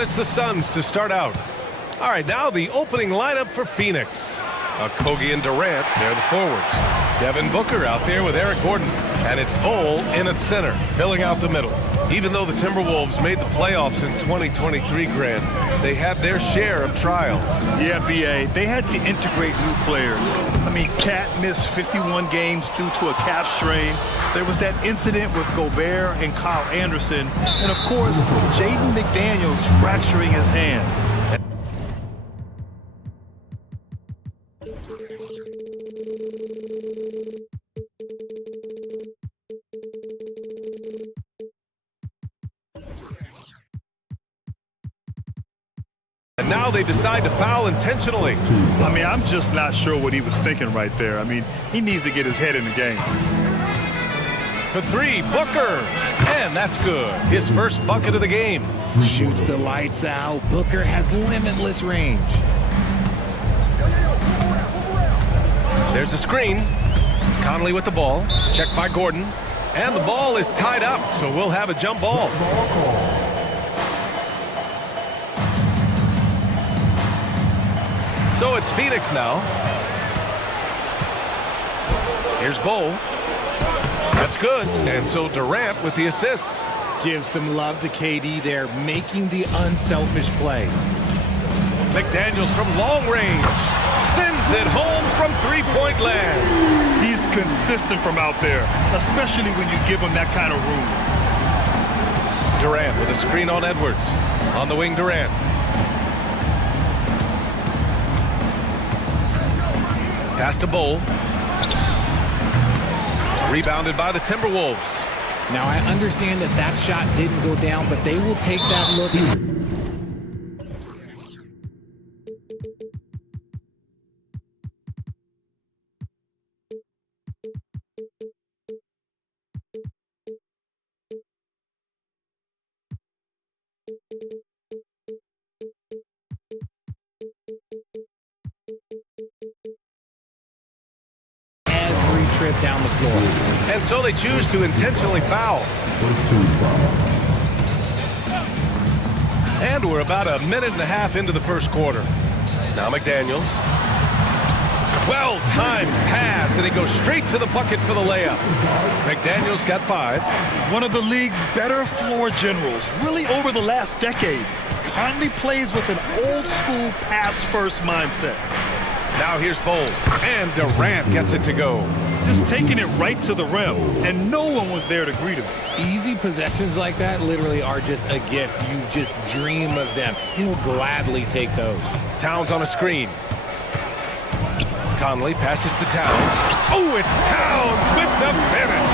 And it's the Suns to start out. All right, now the opening lineup for Phoenix. Kogi and Durant, they're the forwards. Devin Booker out there with Eric Gordon. And it's Bol in at center, filling out the middle. Even though the Timberwolves made the playoffs in 2023, Grant, they had their share of trials. Yeah, B.A., they had to integrate new players. I mean, Cat missed 51 games due to a calf strain. There was that incident with Gobert and Kyle Anderson. And, of course, Jaden McDaniels fracturing his hand. And now they decide to foul intentionally. I mean, I'm just not sure what he was thinking right there. I mean, he needs to get his head in the game. For three, Booker. And that's good. His first bucket of the game. Shoots the lights out. Booker has limitless range. There's a screen. Conley with the ball. Checked by Gordon. And the ball is tied up, so we'll have a jump ball. So it's Phoenix now. Here's Bol. That's good. And so Durant with the assist. Give some love to KD there, making the unselfish play. McDaniels from long range. Sends it home from three-point land. He's consistent from out there, especially when you give him that kind of room. Durant with a screen on Edwards. On the wing, Durant. Pass to Bol. Rebounded by the Timberwolves. Now, I understand that that shot didn't go down, but they will take that look. Trip down the floor. And so they choose to intentionally foul. And we're about a minute and a half into the first quarter. Now McDaniels. Well-timed pass, and he goes straight to the bucket for the layup. McDaniels got 5. One of the league's better floor generals, really over the last decade. Conley plays with an old-school pass-first mindset. Now here's Bol, and Durant gets it to go. Just taking it right to the rim, and no one was there to greet him. Easy possessions like that literally are just a gift. You just dream of them. He'll gladly take those. Towns on a screen. Conley passes to Towns. Oh, it's Towns with the finish.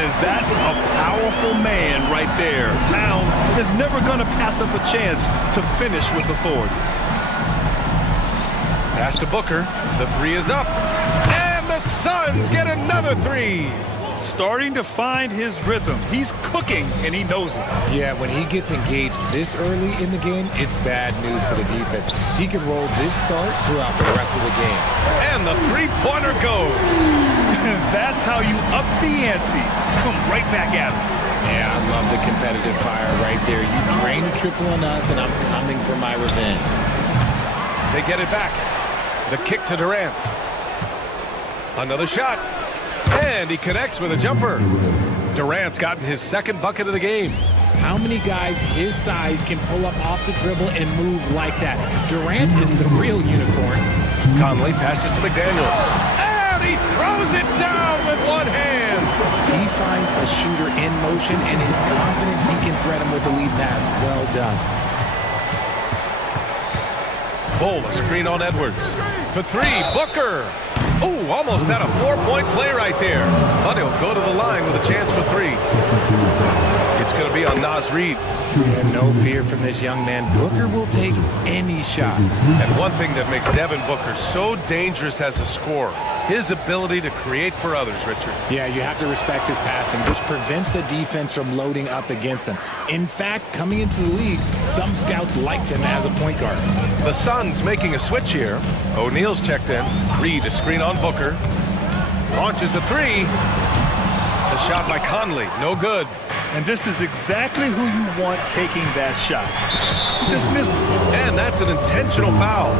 And that's a powerful man right there. Towns is never going to pass up a chance to finish with authority. Pass to Booker. The three is up. And the Suns get another 3. Starting to find his rhythm. He's cooking, and he knows it. Yeah, when he gets engaged this early in the game, it's bad news for the defense. He can roll this start throughout the rest of the game. And the three-pointer goes. That's how you up the ante. Come right back at him. Yeah, I love the competitive fire right there. You drain a triple on us, and I'm coming for my revenge. They get it back. The kick to Durant. Another shot. And he connects with a jumper. Durant's gotten his second bucket of the game. How many guys his size can pull up off the dribble and move like that? Durant is the real unicorn. Conley passes to McDaniels. And he throws it down with one hand. He finds a shooter in motion and is confident he can threat him with the lead pass. Well done. Bol, a screen on Edwards. For 3, Booker. Oh, almost had a 4-point play right there. But he'll go to the line with a chance for 3. It's going to be on Naz Reid. Yeah, no fear from this young man. Booker will take any shot. And one thing that makes Devin Booker so dangerous as a scorer, his ability to create for others, Richard. Yeah, you have to respect his passing, which prevents the defense from loading up against him. In fact, coming into the league, some scouts liked him as a point guard. The Suns making a switch here. O'Neal's checked in. Reid, a screen on Booker. Launches a 3. The shot by Conley, no good. And this is exactly who you want taking that shot. He just missed it. And that's an intentional foul.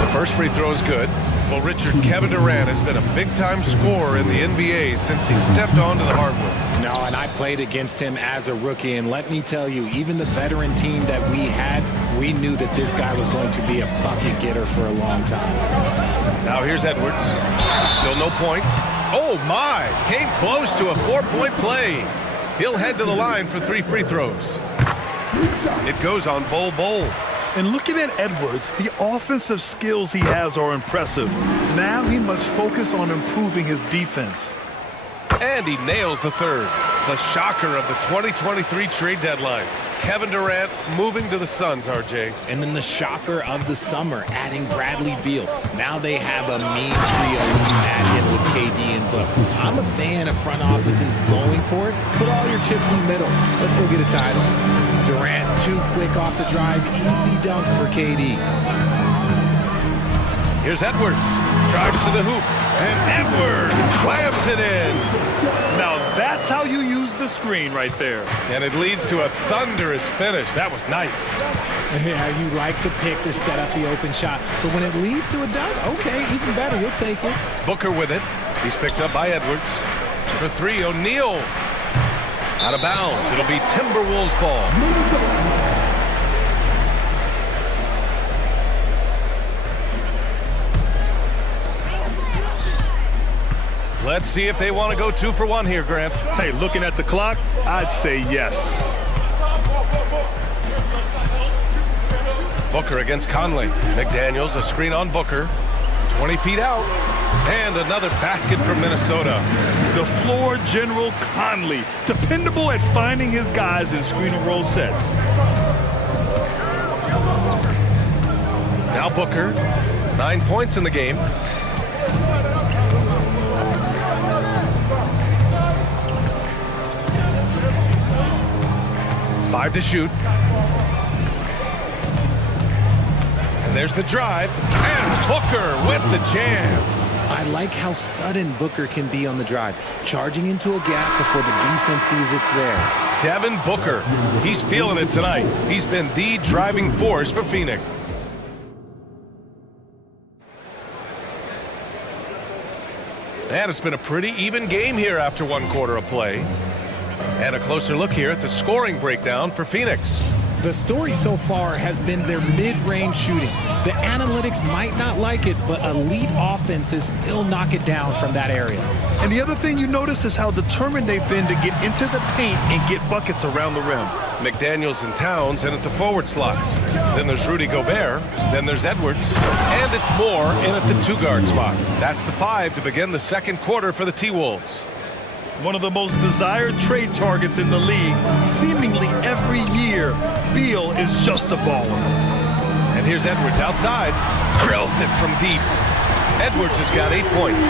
The first free throw is good. Well, Richard, Kevin Durant has been a big-time scorer in the NBA since he stepped onto the hardwood. No, and I played against him as a rookie, and let me tell you, even the veteran team that we had, we knew that this guy was going to be a bucket getter for a long time. Now here's Edwards. Still no points. Oh, my! Came close to a 4-point play. He'll head to the line for 3 free throws. It goes on Bol. And looking at Edwards, the offensive skills he has are impressive. Now he must focus on improving his defense. And he nails the third. The shocker of the 2023 trade deadline. Kevin Durant moving to the Suns, RJ. And then the shocker of the summer, adding Bradley Beal. Now they have a mean trio when you add him with KD and Book. I'm a fan of front offices going for it. Put all your chips in the middle. Let's go get a title. Durant too quick off the drive. Easy dunk for KD. Here's Edwards. Drives to the hoop. And Edwards slams it in. Now that's how you use the screen right there. And it leads to a thunderous finish. That was nice. Yeah, you like the pick to set up the open shot. But when it leads to a dunk, okay, even better. You'll take it. Booker with it. He's picked up by Edwards. For 3, O'Neal. Out of bounds. It'll be Timberwolves ball. Let's see if they want to go 2 for 1 here, Grant. Hey, looking at the clock, I'd say yes. Booker against Conley. McDaniels, a screen on Booker. 20 feet out. And another basket from Minnesota. The floor general Conley, dependable at finding his guys in screen and roll sets. Now Booker, 9 points in the game. Five to shoot. And there's the drive. And Booker with the jam. I like how sudden Booker can be on the drive, charging into a gap before the defense sees it's there. Devin Booker, he's feeling it tonight. He's been the driving force for Phoenix. And it's been a pretty even game here after 1 quarter of play. And a closer look here at the scoring breakdown for Phoenix. The story so far has been their mid-range shooting. The analytics might not like it, but elite offenses still knock it down from that area. And the other thing you notice is how determined they've been to get into the paint and get buckets around the rim. McDaniels and Towns in at the forward slots. Then there's Rudy Gobert. Then there's Edwards. And it's Moore in at the 2-guard spot. That's the 5 to begin the 2nd quarter for the T-Wolves. One of the most desired trade targets in the league. Seemingly every year, Beal is just a baller. And here's Edwards outside. Drills it from deep. Edwards has got 8 points.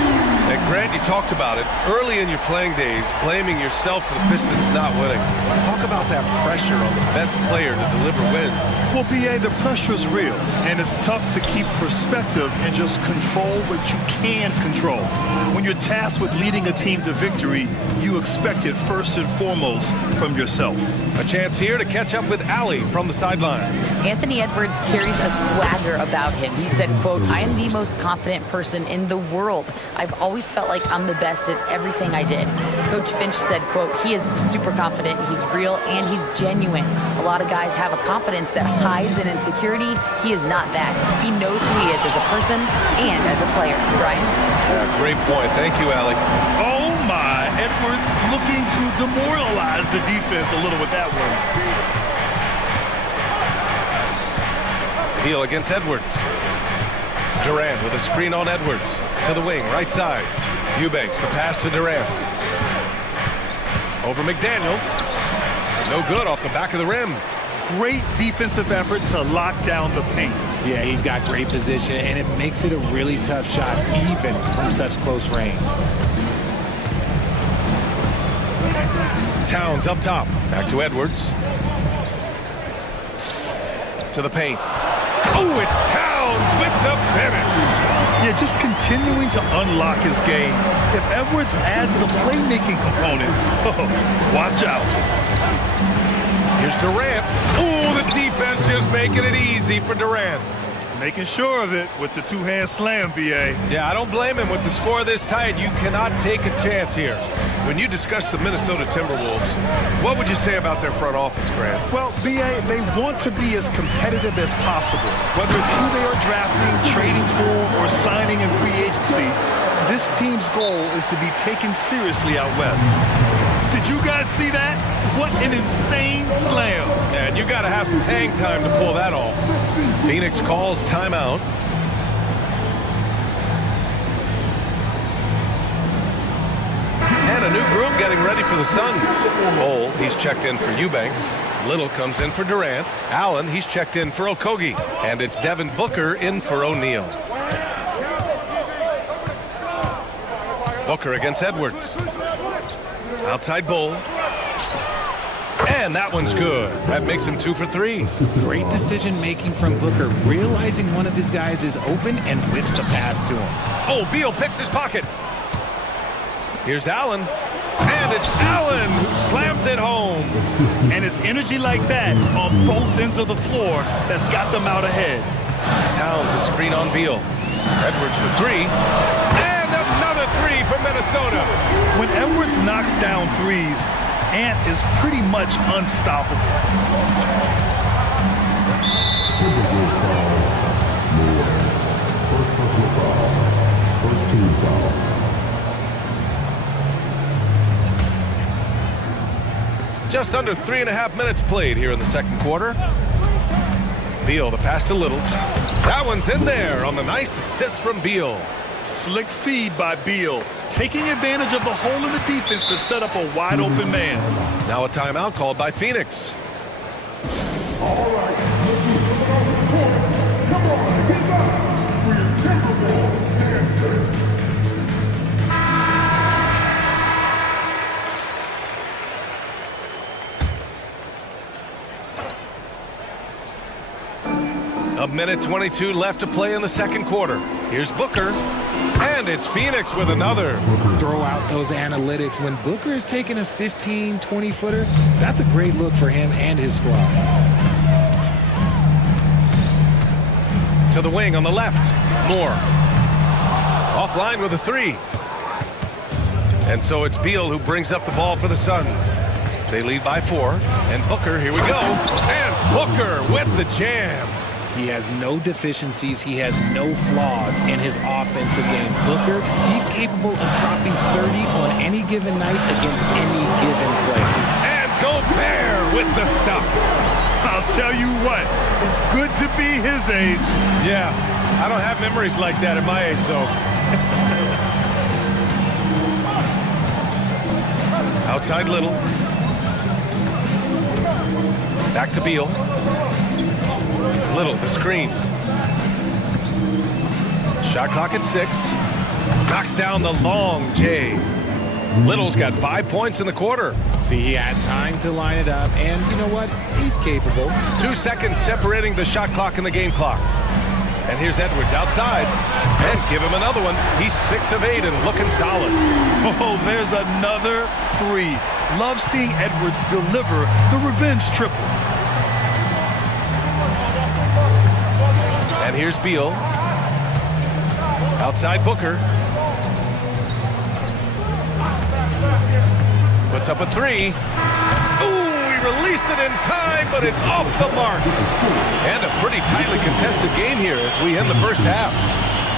And Grant, you talked about it early in your playing days, blaming yourself for the Pistons not winning. Talk about that pressure on the best player to deliver wins. Well, B.A., the pressure is real, and it's tough to keep perspective and just control what you can control. When you're tasked with leading a team to victory, you expect it first and foremost from yourself. A chance here to catch up with Allie from the sideline. Anthony Edwards carries a swagger about him. He said, quote, "I am the most confident person in the world. I've always felt like I'm the best at everything I did." Coach Finch said, quote, "He is super confident, he's real, and he's genuine. A lot of guys have a confidence that hides an insecurity. He is not that. He knows who he is as a person and as a player." Brian? Yeah, great point. Thank you, Allie. Oh my, Edwards looking to demoralize the defense a little with that one. Beal against Edwards. Durant with a screen on Edwards. To the wing, right side. Eubanks, the pass to Durant. Over McDaniels. No good off the back of the rim. Great defensive effort to lock down the paint. Yeah, he's got great position, and it makes it a really tough shot, even from such close range. Towns up top. Back to Edwards. To the paint. Oh, it's Towns with the finish. Yeah, Yeah, just continuing to unlock his game. If Edwards adds the playmaking component, watch out. Here's Durant. Oh, the defense just making it easy for Durant. Making sure of it with the two-hand slam, B.A. Yeah, I don't blame him. With the score this tight, you cannot take a chance here. When you discuss the Minnesota Timberwolves, what would you say about their front office, Grant? Well, B.A., they want to be as competitive as possible. Whether it's who they are drafting, trading for, or signing in free agency, this team's goal is to be taken seriously out west. Did you guys see that? What an insane slam. And you got to have some hang time to pull that off. Phoenix calls timeout. And a new group getting ready for the Suns. Bol, he's checked in for Eubanks. Little comes in for Durant. Allen, he's checked in for Okogie. And it's Devin Booker in for O'Neal. Booker against Edwards. Outside Bol. And that one's good. That makes him 2 for 3. Great decision-making from Booker, realizing one of his guys is open and whips the pass to him. Oh, Beal picks his pocket. Here's Allen. And it's Allen who slams it home. And it's energy like that on both ends of the floor that's got them out ahead. Towns a screen on Beal. Edwards for 3. And another 3 for Minnesota. When Edwards knocks down threes, Ant is pretty much unstoppable. Timberwolves foul. First personal foul. First team foul. Just under 3.5 minutes played here in the second quarter. Beal, the pass to Little. That one's in there on the nice assist from Beal. Slick feed by Beal, taking advantage of the hole in the defense to set up a wide open man. Now a timeout called by Phoenix. All right. Come on, get back for your Timberwolves answer. A minute 22 left to play in the second quarter. Here's Booker. And it's Phoenix with another. Throw out those analytics. When Booker is taking a 15, 20-footer, that's a great look for him and his squad. To the wing on the left. Moore. Offline with a 3. And so it's Beal who brings up the ball for the Suns. They lead by 4. And Booker, here we go. And Booker with the jam. He has no deficiencies. He has no flaws in his offensive game. Booker, he's capable of dropping 30 on any given night against any given player. And Gobert with the stuff. I'll tell you what, it's good to be his age. Yeah, I don't have memories like that at my age, so. Outside Little. Back to Beal. Little, the screen. Shot clock at 6. Knocks down the long J. Little's got 5 points in the quarter. See, he had time to line it up, and you know what? He's capable. 2 seconds separating the shot clock and the game clock. And here's Edwards outside. And give him another one. He's 6 of 8 and looking solid. Oh, there's another 3. Love seeing Edwards deliver the revenge triple. And here's Beal. Outside Booker. Puts up a 3. Ooh, he released it in time, but it's off the mark. And a pretty tightly contested game here as we end the first half.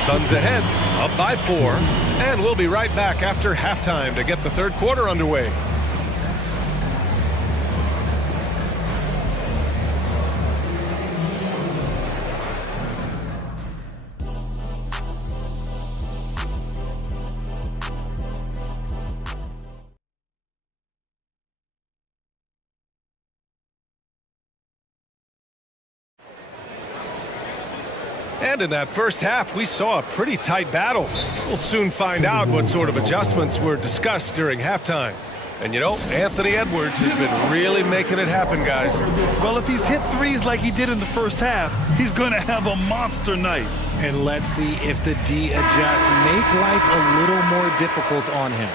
Suns ahead, up by 4. And we'll be right back after halftime to get the third quarter underway. And in that first half, we saw a pretty tight battle. We'll soon find out what sort of adjustments were discussed during halftime. And you know, Anthony Edwards has been really making it happen, guys. Well, if he's hit threes like he did in the first half, he's going to have a monster night. And let's see if the D adjusts, make life a little more difficult on him.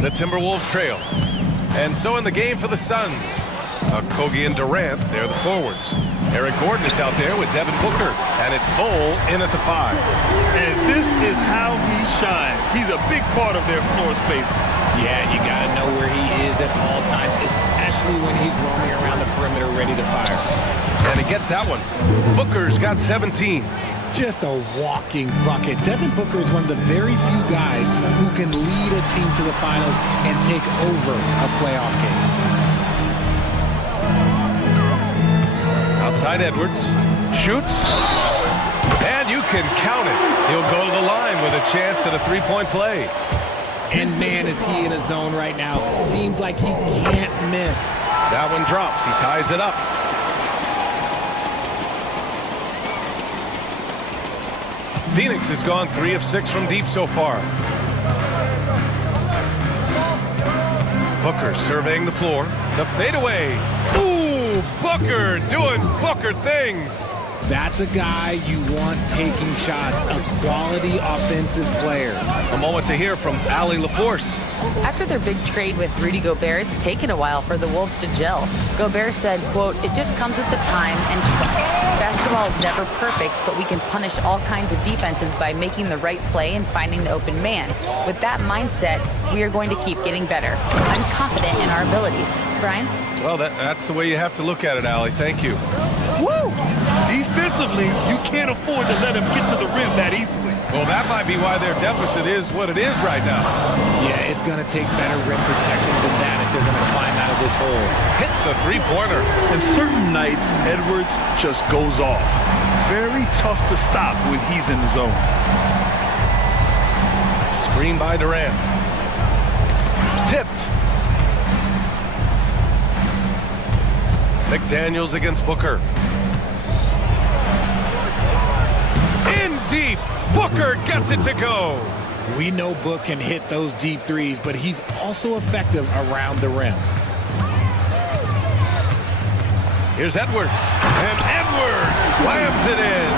The Timberwolves trail. And so in the game for the Suns, Kogi and Durant, they're the forwards. Eric Gordon is out there with Devin Booker, and it's Bol in at the 5. And this is how he shines. He's a big part of their floor space. Yeah, and you got to know where he is at all times, especially when he's roaming around the perimeter ready to fire. And he gets that one. Booker's got 17. Just a walking bucket. Devin Booker is one of the very few guys who can lead a team to the finals and take over a playoff game. Outside Edwards, shoots, and you can count it. He'll go to the line with a chance at a three-point play. And man, is he in a zone right now. Seems like he can't miss. That one drops. He ties it up. Phoenix has gone 3 of 6 from deep so far. Booker surveying the floor. The fadeaway. Ooh, Booker doing Booker things. That's a guy you want taking shots, a quality offensive player. A moment to hear from Allie LaForce. After their big trade with Rudy Gobert, it's taken a while for the Wolves to gel. Gobert said, quote, "It just comes with the time and trust. Basketball is never perfect, but we can punish all kinds of defenses by making the right play and finding the open man. With that mindset, we are going to keep getting better. I'm confident in our abilities." Brian? Well, that's the way you have to look at it, Allie. Thank you. Woo! Defensively, you can't afford to let him get to the rim that easily. Well, that might be why their deficit is what it is right now. Yeah, it's going to take better rim protection than that if they're going to climb out of this hole. Hits the three-pointer. And certain nights, Edwards just goes off. Very tough to stop when he's in the zone. Screen by Durant. Tipped. McDaniels against Booker. In deep. Booker gets it to go. We know Book can hit those deep threes, but he's also effective around the rim. Here's Edwards. And Edwards slams it in.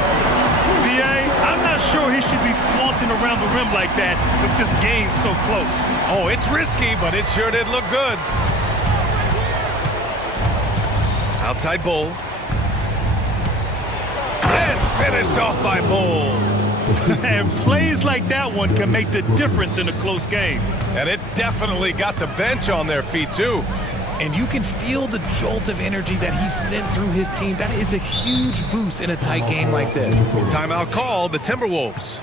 BA, I'm not sure he should be flaunting around the rim like that with this game so close. Oh, it's risky, but it sure did look good. Outside Bol. And finished off by Bol. And plays like that one can make the difference in a close game. And it definitely got the bench on their feet, too. And you can feel the jolt of energy that he sent through his team. That is a huge boost in a tight game like this. Timeout call, the Timberwolves.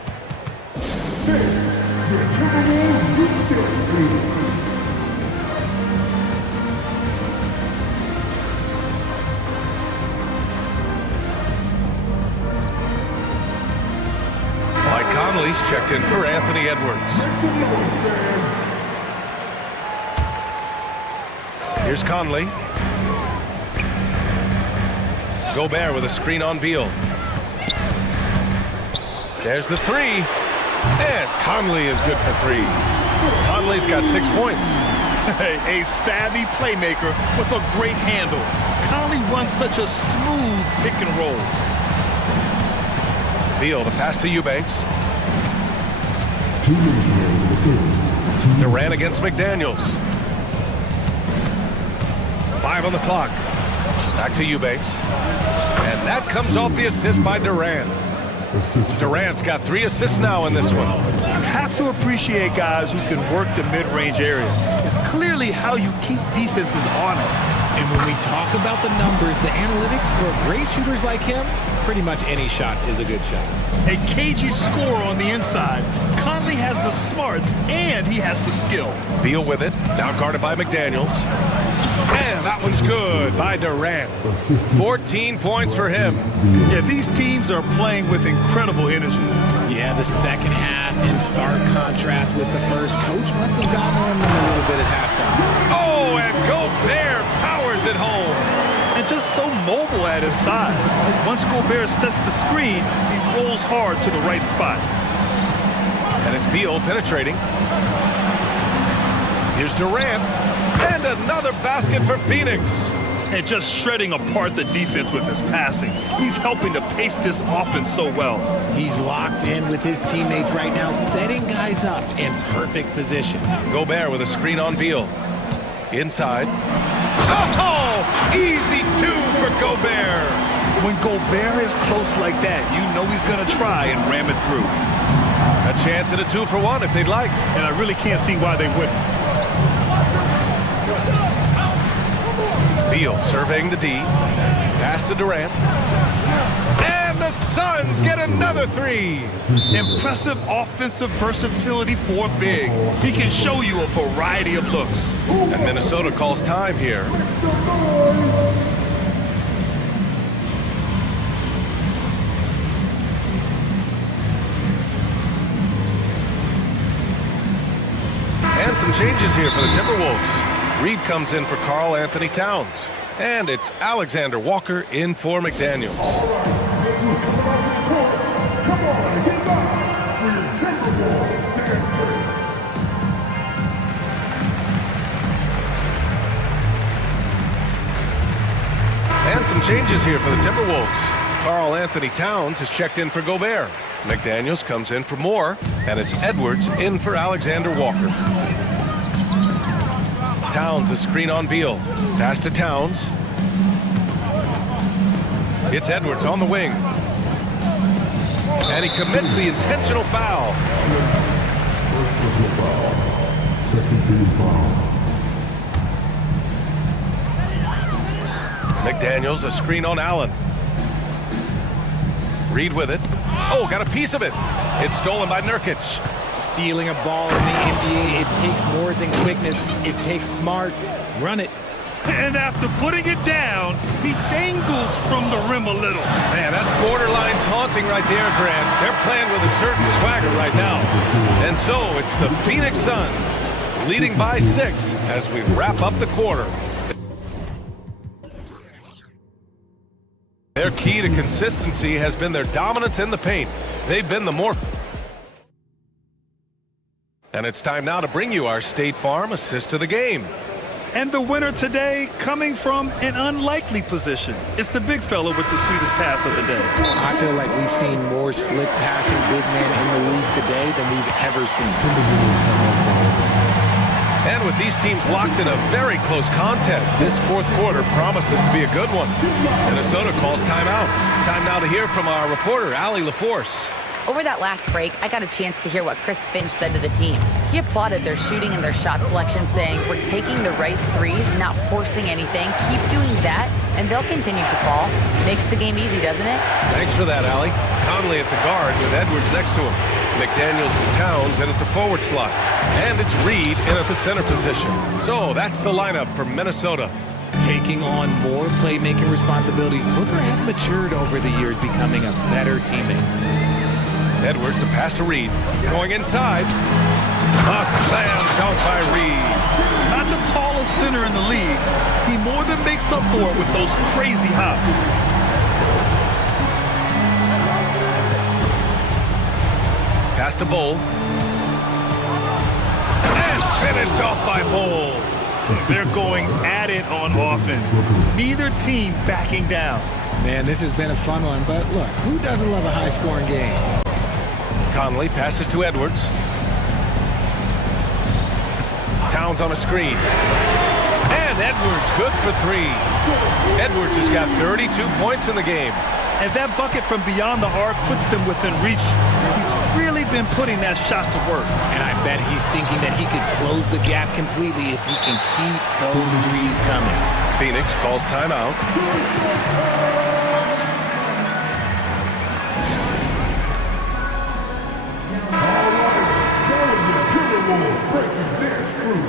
Mike Conley's checked in for Anthony Edwards. Here's Conley. Gobert with a screen on Beal. There's the three. And Conley is good for 3. Conley's got 6 points. A savvy playmaker with a great handle. Conley runs such a smooth pick and roll. Beal, the pass to Eubanks. Durant against McDaniels. 5 on the clock. Back to Eubanks. And that comes off the assist by Durant. Durant's got 3 assists now in this one. You have to appreciate guys who can work the mid-range area. It's clearly how you keep defenses honest. And when we talk about the numbers, the analytics for great shooters like him, pretty much any shot is a good shot. A cagey score on the inside. Conley has the smarts and he has the skill. Beal with it, now guarded by McDaniels. And that one's good by Durant. 14 points for him. Yeah, these teams are playing with incredible energy. Yeah, the second half in stark contrast with the first. Coach must have gotten on them a little bit at halftime. Oh, and Gobert powers it home. And just so mobile at his size. Once Gobert sets the screen, he rolls hard to the right spot. And it's Beal penetrating. Here's Durant. And another basket for Phoenix. And just shredding apart the defense with his passing. He's helping to pace this offense so well. He's locked in with his teammates right now, setting guys up in perfect position. Gobert with a screen on Beal. Inside. Oh, easy two for Gobert. When Gobert is close like that, you know he's going to try and ram it through. A chance at a 2-for-1 if they'd like. And I really can't see why they wouldn't. Beal surveying the D. Pass to Durant. And the Suns get another three. Impressive offensive versatility for big. He can show you a variety of looks. And Minnesota calls time here. And some changes here for the Timberwolves. Reed comes in for Karl Anthony Towns. And it's Alexander Walker in for McDaniels. Come on, get back for your Timberwolves dancer. And some changes here for the Timberwolves. Karl Anthony Towns has checked in for Gobert. McDaniels comes in for Moore. And it's Edwards in for Alexander Walker. Towns a screen on Beal. Pass to Towns. It's Edwards on the wing. And he commits the intentional foul. First personal foul. Second team foul. McDaniels a screen on Allen. Reed with it. Oh, got a piece of it. It's stolen by Nurkic. Stealing a ball in the NBA, it takes more than quickness. It takes smarts. Run it. And after putting it down, he dangles from the rim a little. Man, that's borderline taunting right there, Grant. They're playing with a certain swagger right now. And so it's the Phoenix Suns leading by 6 as we wrap up the quarter. Their key to consistency has been their dominance in the paint. They've been the more... And it's time now to bring you our State Farm assist of the game. And the winner today coming from an unlikely position. It's the big fella with the sweetest pass of the day. I feel like we've seen more slick passing big men in the league today than we've ever seen. And with these teams locked in a very close contest, this fourth quarter promises to be a good one. Minnesota calls timeout. Time now to hear from our reporter, Allie LaForce. Over that last break, I got a chance to hear what Chris Finch said to the team. He applauded their shooting and their shot selection, saying, "We're taking the right threes, not forcing anything. Keep doing that, and they'll continue to fall." Makes the game easy, doesn't it? Thanks for that, Allie. Conley at the guard with Edwards next to him. McDaniels and Towns in at the forward slot. And it's Reed in at the center position. So that's the lineup for Minnesota. Taking on more playmaking responsibilities, Booker has matured over the years, becoming a better teammate. Edwards, the pass to Reed. Going inside. A slam dunk by Reed. Not the tallest center in the league. He more than makes up for it with those crazy hops. Pass to Bull. And finished off by Bull. They're going at it on offense. Neither team backing down. Man, this has been a fun one, but look, who doesn't love a high-scoring game? Conley passes to Edwards. Towns on a screen. And Edwards good for 3. Edwards has got 32 points in the game. And that bucket from beyond the arc puts them within reach. He's really been putting that shot to work. And I bet he's thinking that he could close the gap completely if he can keep those threes coming. Phoenix calls timeout. Breaking dance crew.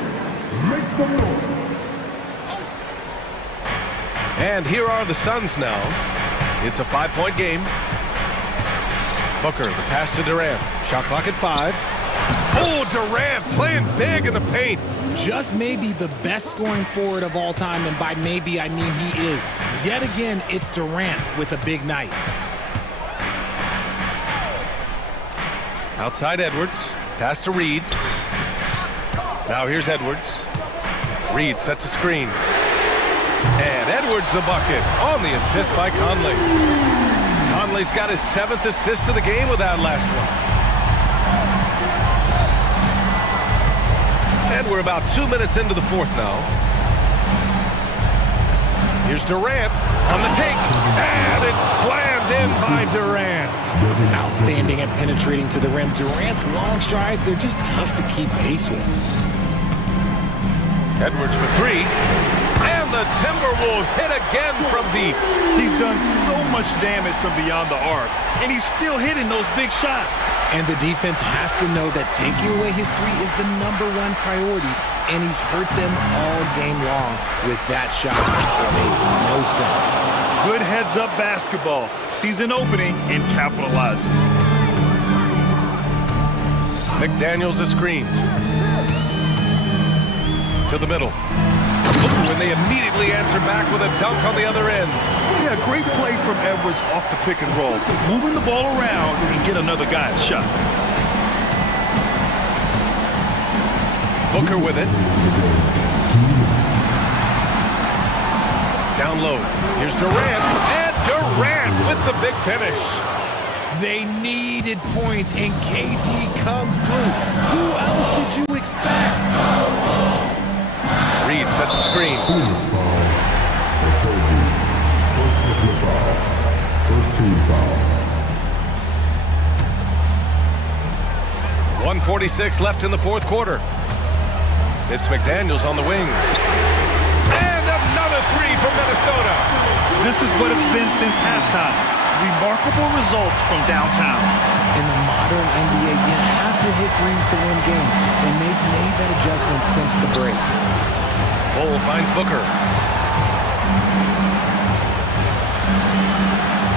Make some noise. And here are the Suns now. It's a 5-point game. Booker, the pass to Durant. Shot clock at 5. Oh, Durant playing big in the paint. Just maybe the best scoring forward of all time, and by maybe I mean he is. Yet again, it's Durant with a big night. Outside Edwards. Pass to Reed. Now here's Edwards. Reed sets a screen. And Edwards the bucket on the assist by Conley. Conley's got his 7th assist of the game with that last one. And we're about 2 minutes into the 4th now. Here's Durant on the take. And it's slammed in by Durant. Outstanding at penetrating to the rim. Durant's long strides, they're just tough to keep pace with. Edwards for 3. And the Timberwolves hit again from deep. He's done so much damage from beyond the arc, and he's still hitting those big shots. And the defense has to know that taking away his 3 is the #1 priority, and he's hurt them all game long with that shot. It makes no sense. Good heads-up basketball. Sees an opening and capitalizes. McDaniels a screen. To the middle. And they immediately answer back with a dunk on the other end. Yeah, great play from Edwards off the pick and roll. Moving the ball around and get another guy a shot. Booker with it. Down low. Here's Durant. And Durant with the big finish. They needed points, and KD comes through. Who else did you expect? Reed sets a screen. First team foul. 1:46 left in the 4th quarter. It's McDaniels on the wing. And another 3 from Minnesota. This is what it's been since halftime. Remarkable results from downtown. In the modern NBA, you have to hit 3s to win games, and they've made that adjustment since the break. Cole finds Booker.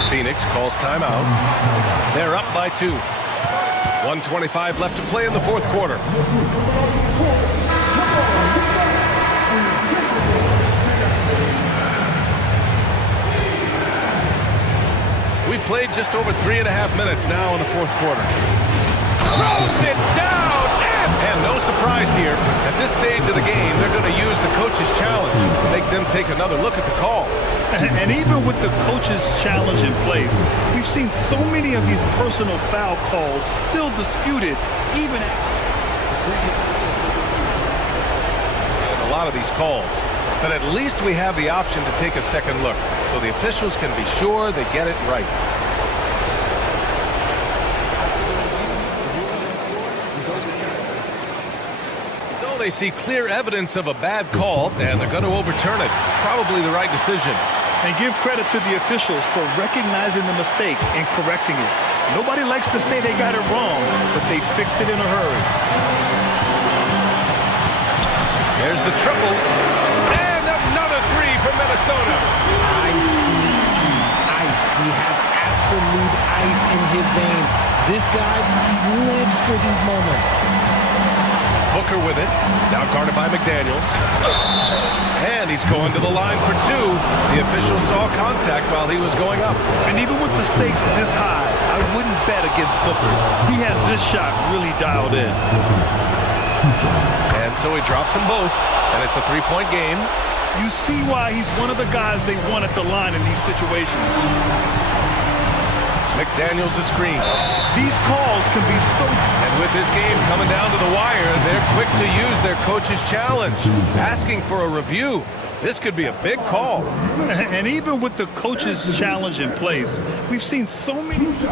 Phoenix calls timeout. They're up by 2. 1:25 left to play in the 4th quarter. We played just over 3.5 minutes now in the 4th quarter. Throws it down! And no surprise here. At this stage of the game, they're going to use the coach's challenge to make them take another look at the call. And even with the coach's challenge in place, we've seen so many of these personal foul calls still disputed, even after a lot of these calls. But at least we have the option to take a second look, so the officials can be sure they get it right. They see clear evidence of a bad call, and they're going to overturn it. Probably the right decision. And give credit to the officials for recognizing the mistake and correcting it. Nobody likes to say they got it wrong, but they fixed it in a hurry. There's the triple. And another 3 from Minnesota. Ice. He has absolute ice in his veins. This guy, he lives for these moments. Booker with it. Now guarded by McDaniels. And he's going to the line for 2. The official saw contact while he was going up. And even with the stakes this high, I wouldn't bet against Booker. He has this shot really dialed in. And so he drops them both. And it's a 3-point game. You see why he's one of the guys they want at the line in these situations. McDaniels a screen. These calls can be so... And with this game coming down to the wire, they're quick to use their coach's challenge, asking for a review. This could be a big call. And even with the coach's challenge in place, we've seen so many... The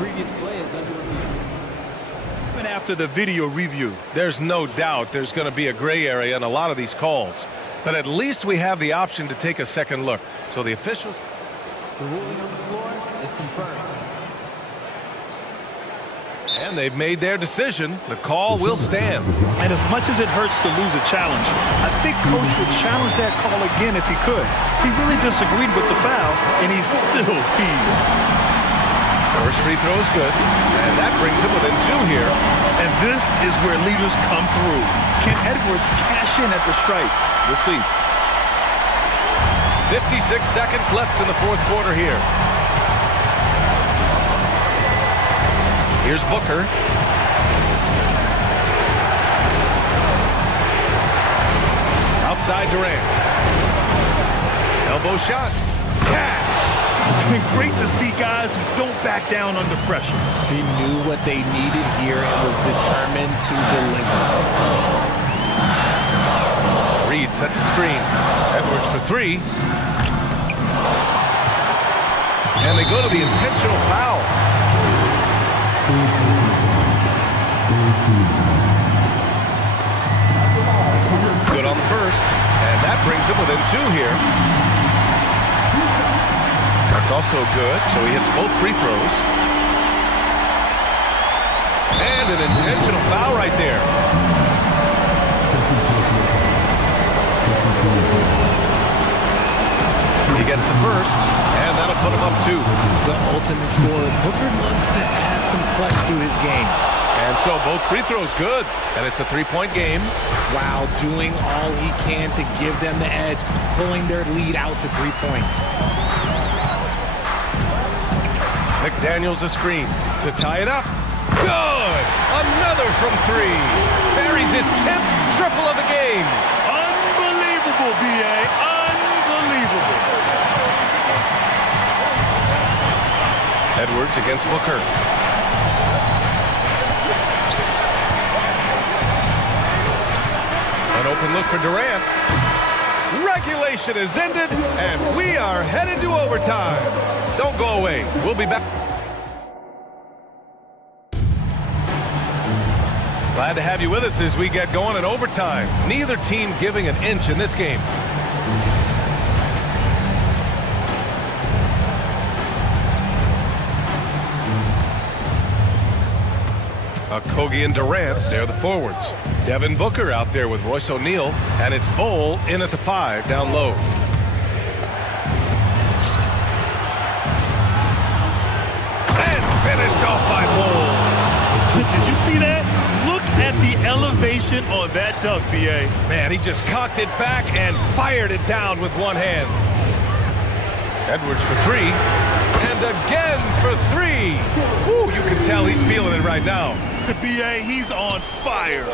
previous play is under review. Even after the video review. There's no doubt there's going to be a gray area in a lot of these calls. But at least we have the option to take a second look. So the officials... The ruling on the floor is confirmed. And they've made their decision. The call will stand. And as much as it hurts to lose a challenge, I think Coach would challenge that call again if he could. He really disagreed with the foul, and he's still peeved. First free throw is good, and that brings him within 2 here. And this is where leaders come through. Can Edwards cash in at the stripe? We'll see. 56 seconds left in the 4th quarter here. Here's Booker. Outside Durant. Elbow shot. Cash. Great to see guys who don't back down under pressure. He knew what they needed here and was determined to deliver. Reed sets a screen. Edwards for three. And they go to the intentional foul. Good on the first. And that brings him within two here. That's also good, so he hits both free throws. And an intentional foul right there. He gets the first, and that'll put him up two. The ultimate scorer. Booker loves to add some flesh to his game. And so both free throws good, and it's a three-point game. While doing all he can to give them the edge, pulling their lead out to 3 points. McDaniels a screen to tie it up. Good! Another from three. Buries his 10th triple of the game. Unbelievable, B.A. Unbelievable. Edwards against Booker. An open look for Durant. Regulation is ended, and we are headed to overtime. Don't go away. We'll be back. Glad to have you with us as we get going in overtime. Neither team giving an inch in this game. Kogi and Durant, they're the forwards. Devin Booker out there with Royce O'Neal, and it's Bol in at the 5 down low. And finished off by Bol. Did you see that? Look at the elevation on that dunk, B.A. Man, he just cocked it back and fired it down with one hand. Edwards for three. And again for three. Woo, you can tell he's feeling it right now. B.A., he's on fire.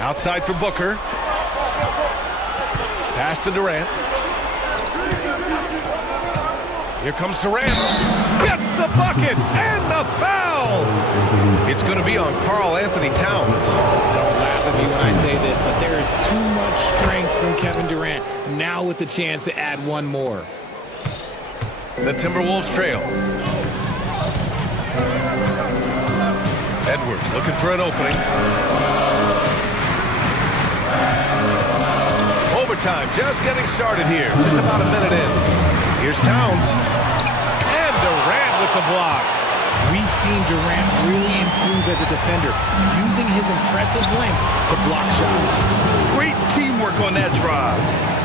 Outside for Booker. Pass to Durant. Here comes Durant. Gets the bucket and the foul. It's going to be on Karl Anthony Towns. Don't laugh at me when I say this, but there is too much strength from Kevin Durant. Now with the chance to add one more. The Timberwolves trail. Edwards looking for an opening. Overtime just getting started here. Just about a minute in. Here's Towns. And Durant with the block. We've seen Durant really improve as a defender, using his impressive length to block shots. Great teamwork on that drive.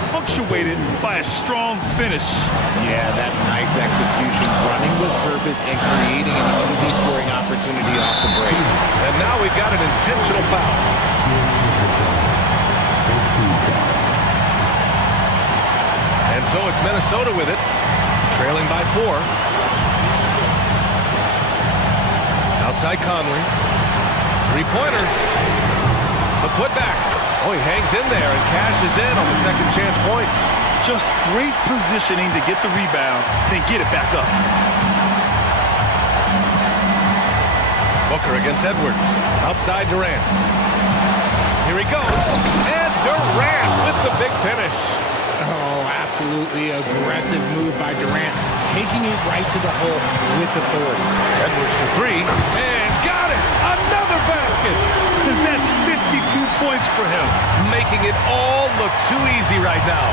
Punctuated by a strong finish. Yeah, that's nice execution, running with purpose and creating an easy scoring opportunity off the break. And now we've got an intentional foul. And so it's Minnesota with it, trailing by 4. Outside Conley. Three-pointer. The putback. Oh, he hangs in there and cashes in on the second chance points. Just great positioning to get the rebound, then get it back up. Booker against Edwards. Outside Durant. Here he goes. And Durant with the big finish. Oh, absolutely aggressive move by Durant, taking it right to the hole with authority. Edwards for three. And got it. Another basket. That's 52 points for him. Making it all look too easy right now.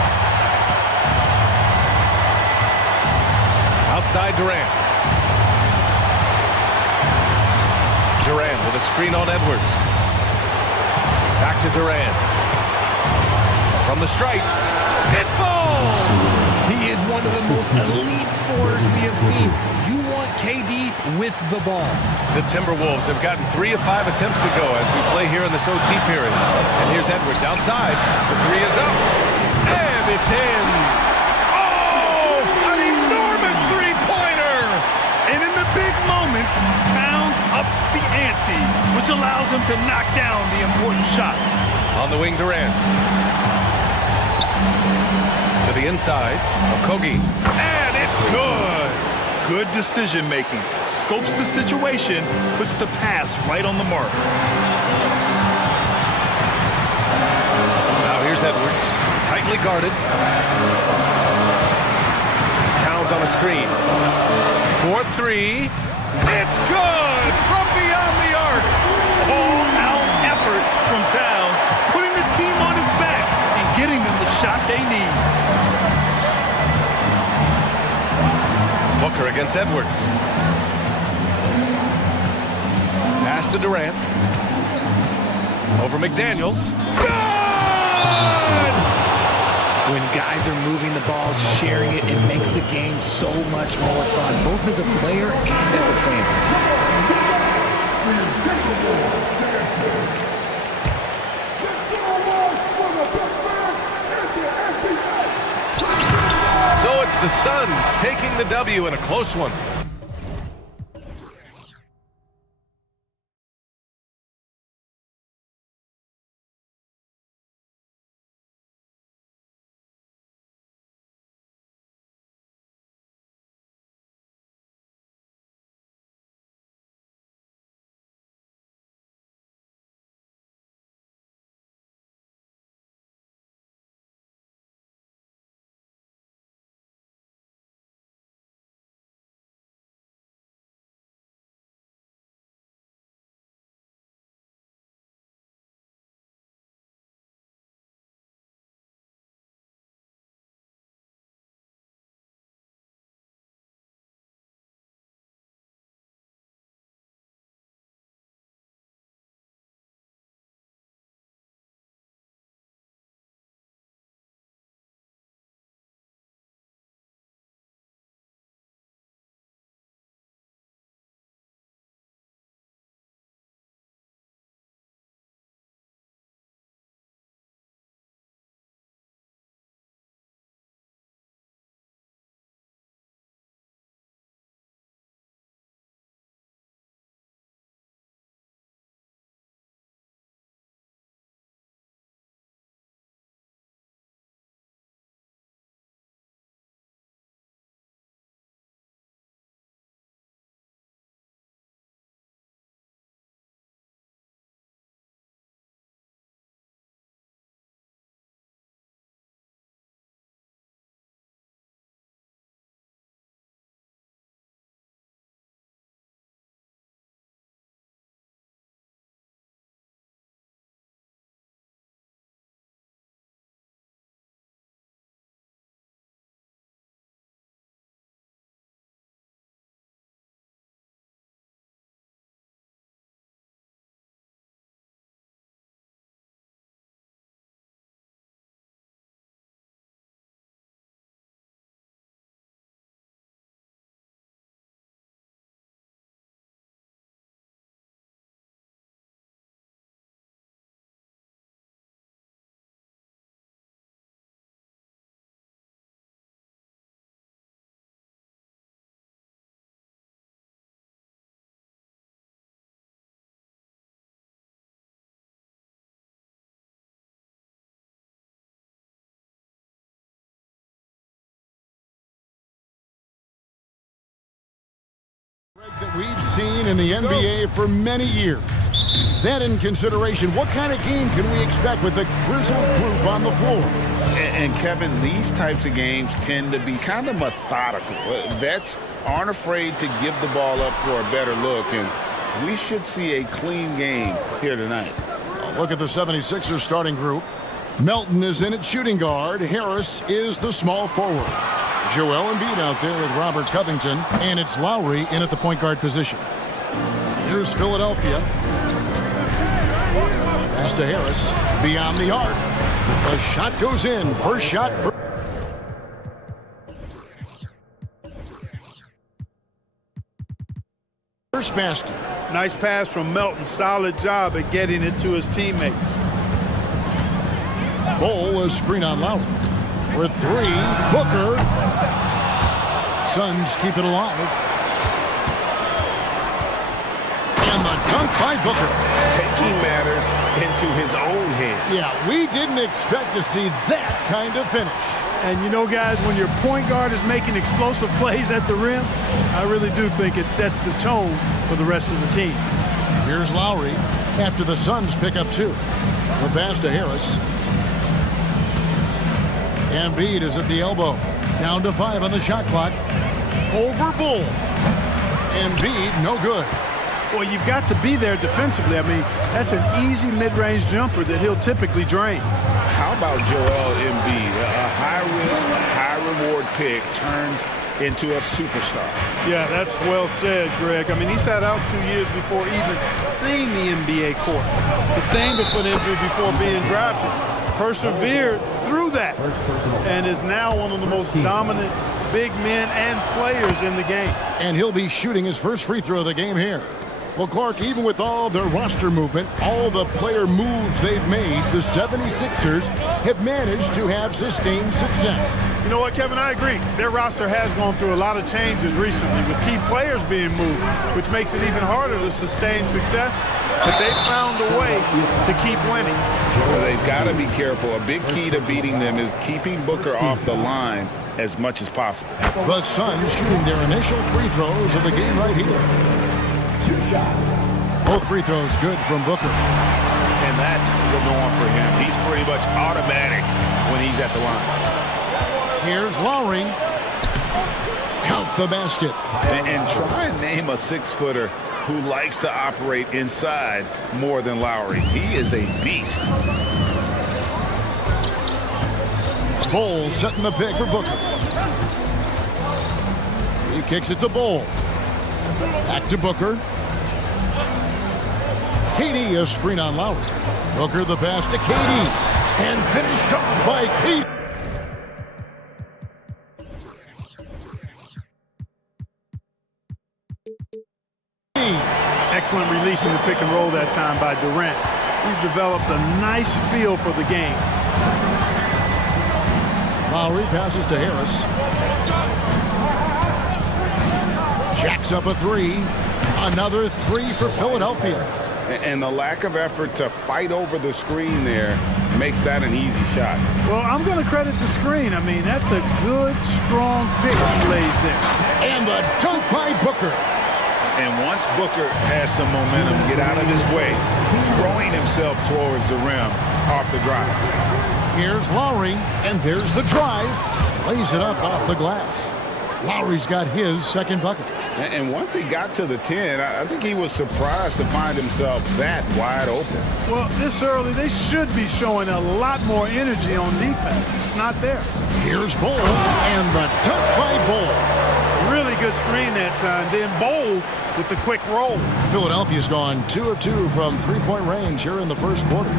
Outside Durant. Durant with a screen on Edwards. Back to Durant. From the stripe. It falls! He is one of the most elite scorers we have seen. You want KD with the ball. The Timberwolves have gotten 3 of 5 attempts to go as we play here in this OT period. And here's Edwards outside. The three is up. And it's in. Oh! An enormous three-pointer! And in the big moments, Towns ups the ante, which allows him to knock down the important shots. On the wing, Durant. To the inside, Okogie. And it's good! Good decision making. Scopes the situation, puts the pass right on the mark. Now here's Edwards. Tightly guarded. Towns on a screen. 4-3. It's good! From beyond the arc! All-out effort from Towns, putting the team on his back and getting them the shot they need. Booker against Edwards. Pass to Durant. Over McDaniels. Good! When guys are moving the ball, sharing it, it makes the game so much more fun, both as a player and as a fan. So it's the Suns taking the W in a close one. That we've seen in the NBA for many years. That in consideration, what kind of game can we expect with the grizzled group on the floor? And Kevin, these types of games tend to be kind of methodical. Vets aren't afraid to give the ball up for a better look, and we should see a clean game here tonight. Look at the 76ers starting group. Melton is in at shooting guard. Harris is the small forward. Joel Embiid out there with Robert Covington, and it's Lowry in at the point guard position. Here's Philadelphia. Pass to Harris, beyond the arc. The shot goes in. First shot. First basket. Nice pass from Melton. Solid job at getting it to his teammates. Bol, a screen on Lowry. For three, Booker. Suns keep it alive. And the dunk by Booker. Taking matters into his own hands. Yeah, we didn't expect to see that kind of finish. And you know, guys, when your point guard is making explosive plays at the rim, I really do think it sets the tone for the rest of the team. Here's Lowry after the Suns pick up 2. The pass to Harris. Embiid is at the elbow. Down to 5 on the shot clock. Over Bull. Embiid, no good. Well, you've got to be there defensively. I mean, that's an easy mid-range jumper that he'll typically drain. How about Joel Embiid? A high-risk, high-reward pick turns into a superstar. Yeah, that's well said, Greg. I mean, he sat out 2 years before even seeing the NBA court. Sustained a foot injury before being drafted. Persevered through that and is now one of the most dominant big men and players in the game. And he'll be shooting his first free throw of the game here. Well, Clark, even with all their roster movement, all the player moves they've made, the 76ers have managed to have sustained success. You know what, Kevin? I agree. Their roster has gone through a lot of changes recently with key players being moved, which makes it even harder to sustain success. But they've found a way to keep winning. Well, they've got to be careful. A big key to beating them is keeping Booker off the line as much as possible. The Suns shooting their initial free throws of the game right here. 2 shots. Both free throws good from Booker. And that's the norm for him. He's pretty much automatic when he's at the line. Here's Lowry. Count the basket. And try and name a 6-footer who likes to operate inside more than Lowry. He is a beast. Bull setting the pick for Booker. He kicks it to Bull. Back to Booker. KD a screen on Lowry. Booker the pass to KD. And finished off by KD. Excellent release in the pick and roll that time by Durant. He's developed a nice feel for the game. Lowry passes to Harris. Jacks up a 3. Another 3 for Philadelphia. And the lack of effort to fight over the screen there makes that an easy shot. Well, I'm going to credit the screen. I mean, that's a good, strong pick he lays there. And the dunk by Booker. And once Booker has some momentum, get out of his way, throwing himself towards the rim off the drive. Here's Lowry, and there's the drive. Lays it up off the glass. Lowry's got his second bucket. And once he got to the 10, I think he was surprised to find himself that wide open. Well, this early, they should be showing a lot more energy on defense. It's not there. Here's Bull, and the dunk by Bull. Really good screen that time. Then Bull with the quick roll. Philadelphia's gone 2 of 2 from three-point range here in the first quarter.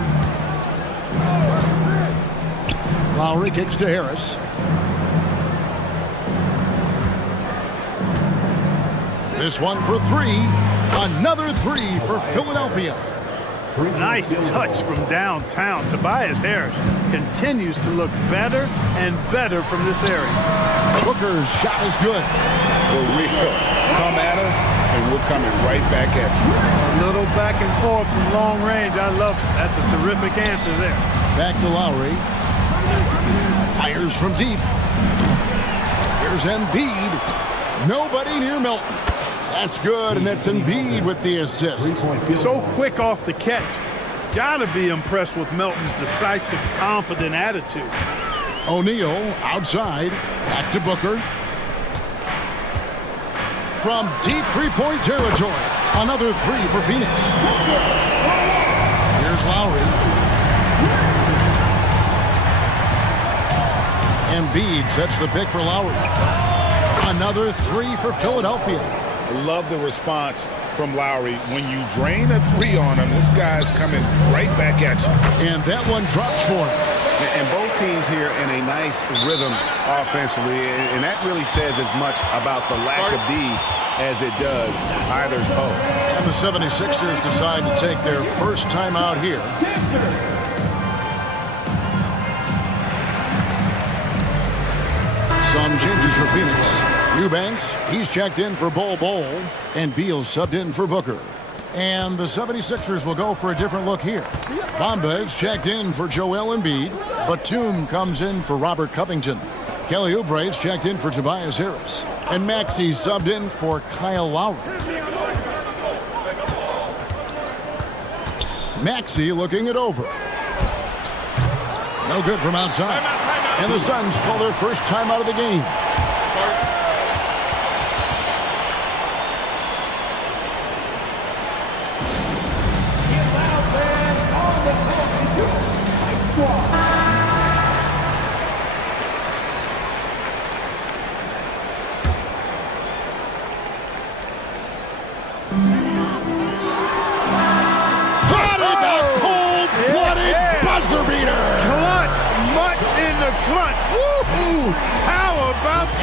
Lowry kicks to Harris. This one for 3. Another 3 for Philadelphia. Nice touch from downtown. Tobias Harris continues to look better and better from this area. Booker's shot is good. For real. Come at us, and we're coming right back at you. A little back and forth from long range. I love it. That's a terrific answer there. Back to Lowry. Fires from deep. Here's Embiid. Nobody near Melton. That's good, and that's Embiid with the assist. So quick off the catch. Gotta be impressed with Melton's decisive, confident attitude. O'Neal outside. Back to Booker. From deep three-point territory. Another 3 for Phoenix. Here's Lowry. Embiid sets the pick for Lowry. Another 3 for Philadelphia. Love the response from Lowry. When you drain a 3 on him, this guy's coming right back at you. And that one drops for him. And both teams here in a nice rhythm offensively, and that really says as much about the lack of D as it does either's O. And the 76ers decide to take their first time out here. Some changes for Phoenix. Eubanks, he's checked in for Bol, and Beal subbed in for Booker. And the 76ers will go for a different look here. Bamba is checked in for Joel Embiid. Batum comes in for Robert Covington. Kelly Oubre is checked in for Tobias Harris. And Maxey subbed in for Kyle Lowry. Maxey looking it over. No good from outside. And the Suns call their first timeout of the game.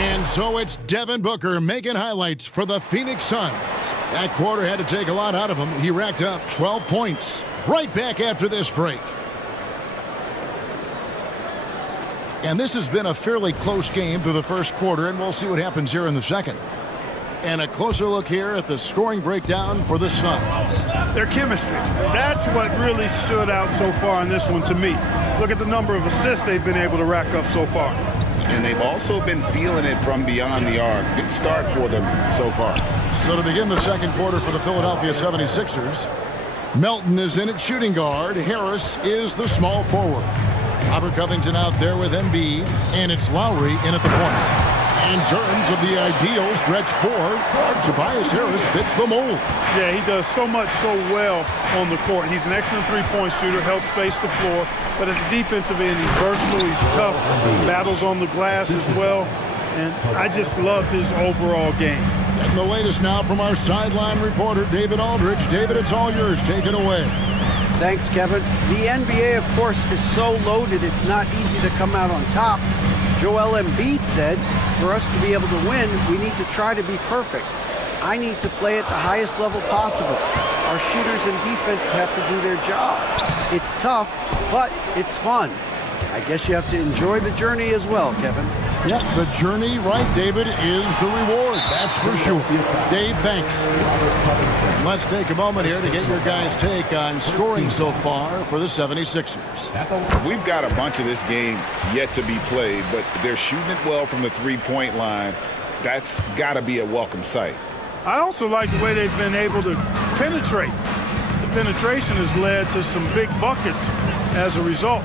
And so it's Devin Booker making highlights for the Phoenix Suns. That quarter had to take a lot out of him. He racked up 12 points. Right back after this break. And this has been a fairly close game through the first quarter, and we'll see what happens here in the second. And a closer look here at the scoring breakdown for the Suns. Their chemistry. That's what really stood out so far in this one to me. Look at the number of assists they've been able to rack up so far. And they've also been feeling it from beyond the arc. Good start for them so far. So to begin the second quarter for the Philadelphia 76ers, Melton is in at shooting guard. Harris is the small forward. Robert Covington out there with Embiid, and it's Lowry in at the point. In terms of the ideal stretch four, Tobias Harris fits the mold. Yeah, he does so much so well on the court. He's an excellent three-point shooter, helps space the floor, but as a defensive end, he's versatile, he's tough, battles on the glass as well, and I just love his overall game. Getting the latest now from our sideline reporter, David Aldridge. David, it's all yours. Take it away. Thanks, Kevin. The NBA, of course, is so loaded, it's not easy to come out on top. Joel Embiid said, for us to be able to win, we need to try to be perfect. I need to play at the highest level possible. Our shooters and defense have to do their job. It's tough, but it's fun. I guess you have to enjoy the journey as well, Kevin. Yep, the journey, right, David, is the reward. That's for sure. Dave, thanks. And let's take a moment here to get your guys' take on scoring so far for the 76ers. We've got a bunch of this game yet to be played, but they're shooting it well from the three-point line. That's got to be a welcome sight. I also like the way they've been able to penetrate. The penetration has led to some big buckets as a result.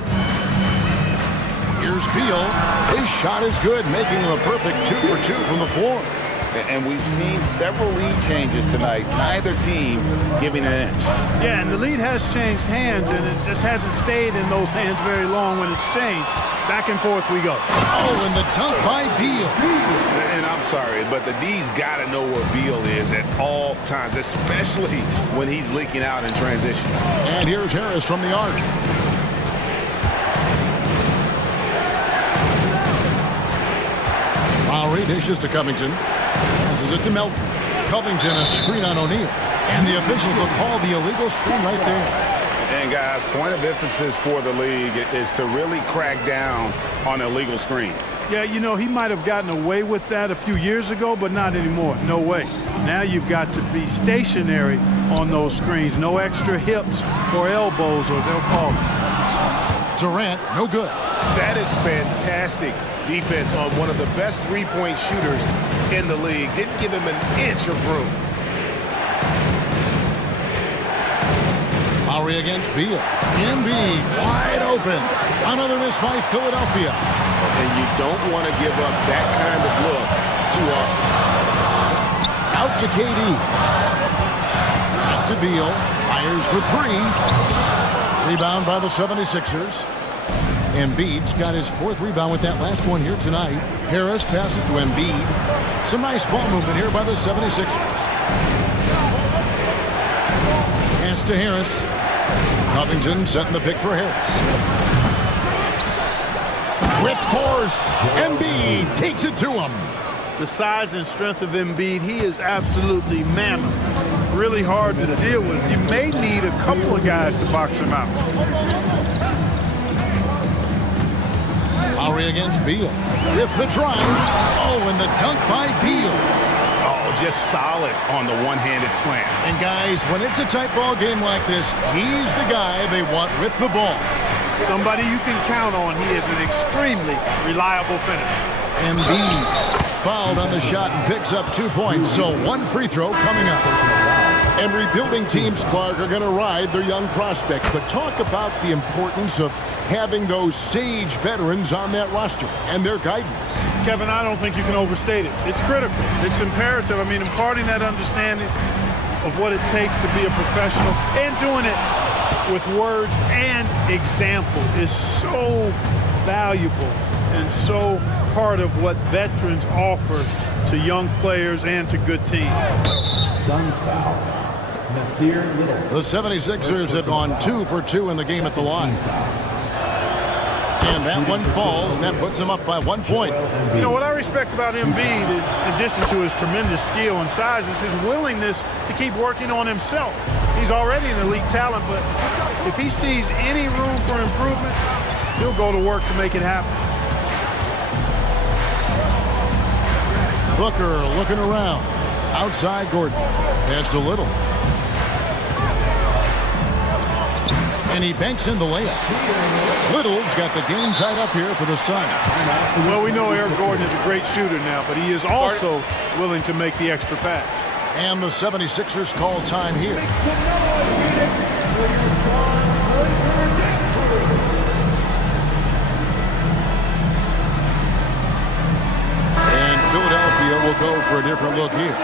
Here's Beal. His shot is good, making him a perfect 2 for 2 from the floor. And we've seen several lead changes tonight, neither team giving an inch. Yeah, and the lead has changed hands, and it just hasn't stayed in those hands very long when it's changed. Back and forth we go. Oh, and the dunk by Beal. And I'm sorry, but the D's got to know where Beal is at all times, especially when he's leaking out in transition. And here's Harris from the arc. Lowry dishes to Covington. Passes it to Melton. Covington, a screen on O'Neal. And the officials will call the illegal screen right there. And guys, point of emphasis for the league is to really crack down on illegal screens. Yeah, you know, he might have gotten away with that a few years ago, but not anymore. No way. Now you've got to be stationary on those screens. No extra hips or elbows, or they'll call it. Durant, no good. That is fantastic defense on one of the best three-point shooters in the league. Didn't give him an inch of room. Lowry against Beal. Embiid wide open. Another miss by Philadelphia. And you don't want to give up that kind of look too often. Out to KD. Back to Beal. Fires for three. Rebound by the 76ers. Embiid's got his fourth rebound with that last one here tonight. Harris passes to Embiid. Some nice ball movement here by the 76ers. Pass to Harris. Covington setting the pick for Harris. With force, Embiid takes it to him. The size and strength of Embiid, he is absolutely mammoth. Really hard to deal with. You may need a couple of guys to box him out. Lowry against Beal with the drive. Oh, and the dunk by Beal. Oh, just solid on the one-handed slam. And guys, when it's a tight ball game like this, he's the guy they want with the ball. Somebody you can count on. He is an extremely reliable finisher. Embiid fouled on the shot and picks up 2 points, so one free throw coming up. And rebuilding teams, Clark, are going to ride their young prospects, but talk about the importance of having those sage veterans on that roster and their guidance. Kevin, I don't think you can overstate it. It's critical. It's imperative. I mean, imparting that understanding of what it takes to be a professional and doing it with words and example is so valuable and so part of what veterans offer to young players and to good teams. Suns foul. The 76ers have gone 2 for 2 in the game at the line. And that one falls, and that puts him up by 1 point. You know, what I respect about Embiid, in addition to his tremendous skill and size, is his willingness to keep working on himself. He's already an elite talent, but if he sees any room for improvement, he'll go to work to make it happen. Booker looking around. Outside Gordon. Pass to Little. And he banks in the layup. Little's got the game tied up here for the Suns. Well, we know Eric Gordon is a great shooter now, but he is also willing to make the extra pass. And the 76ers call time here. And Philadelphia will go for a different look here.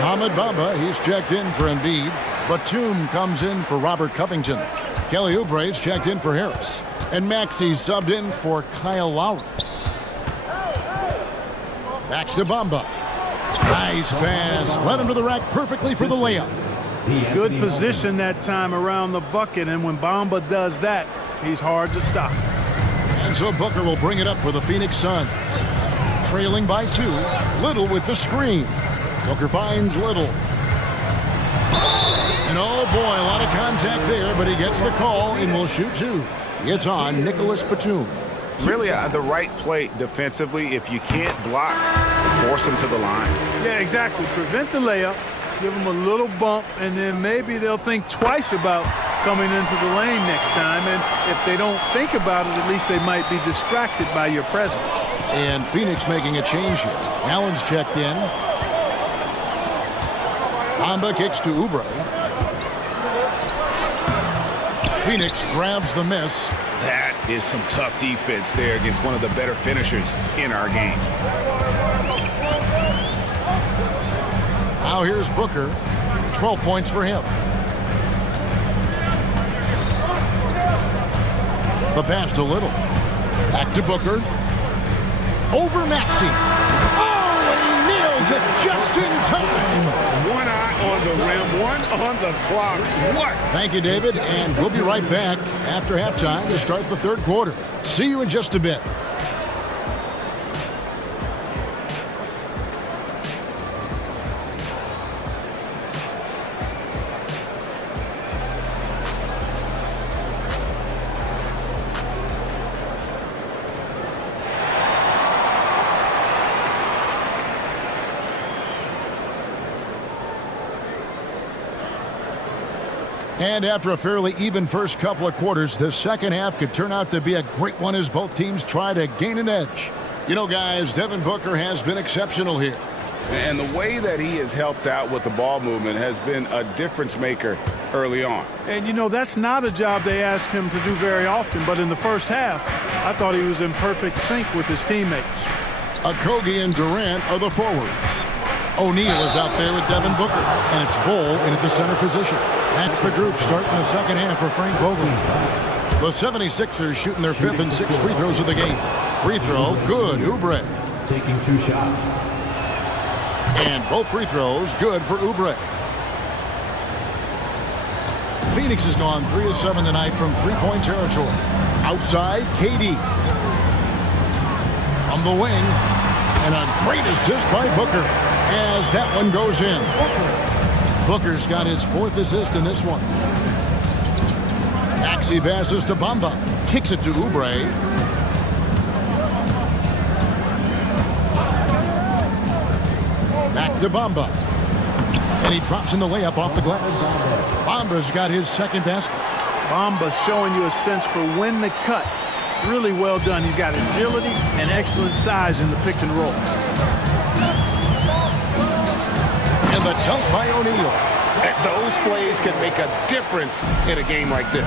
Mohamed Bamba, he's checked in for Embiid. Batum comes in for Robert Covington. Kelly Oubre's checked in for Harris. And Maxi's subbed in for Kyle Lowry. Back to Bamba. Nice pass. Led him to the rack perfectly for the layup. Good position that time around the bucket, and when Bamba does that, he's hard to stop. And so Booker will bring it up for the Phoenix Suns. Trailing by 2. Little with the screen. Booker finds Little. And oh boy, a lot of contact there, but he gets the call and will shoot 2. It's on Nicholas Batum. Really the right play defensively. If you can't block, force him to the line. Yeah, exactly. Prevent the layup, give them a little bump, and then maybe they'll think twice about coming into the lane next time. And if they don't think about it, at least they might be distracted by your presence. And Phoenix making a change here. Allen's checked in. Bamba kicks to Oubre. Phoenix grabs the miss. That is some tough defense there against one of the better finishers in our game. Now here's Booker. 12 points for him. The pass to Little. Back to Booker. Over Maxey. Oh, and he nails it just in time. One eye on the rim, one on the clock. What? Thank you, David. And we'll be right back after halftime to start the third quarter. See you in just a bit. And after a fairly even first couple of quarters, the second half could turn out to be a great one as both teams try to gain an edge. You know, guys, Devin Booker has been exceptional here. And the way that he has helped out with the ball movement has been a difference maker early on. And, you know, that's not a job they ask him to do very often. But in the first half, I thought he was in perfect sync with his teammates. Okogie and Durant are the forwards. O'Neal is out there with Devin Booker, and it's Bol in at the center position. That's the group starting the second half for Frank Vogel. The 76ers shooting their 5th and 6th free throws of the game. Free throw, good, Oubre. Taking 2 shots. And both free throws, good for Oubre. Phoenix has gone 3 of 7 tonight from three-point territory. Outside, KD. From the wing, and a great assist by Booker as that one goes in. Booker's got his 4th assist in this one. Maxey passes to Bamba. Kicks it to Oubre. Back to Bamba. And he drops in the layup off the glass. Bamba's got his second basket. Bamba's showing you a sense for when to cut. Really well done. He's got agility and excellent size in the pick and roll. And the dunk by O'Neal. Those plays can make a difference in a game like this.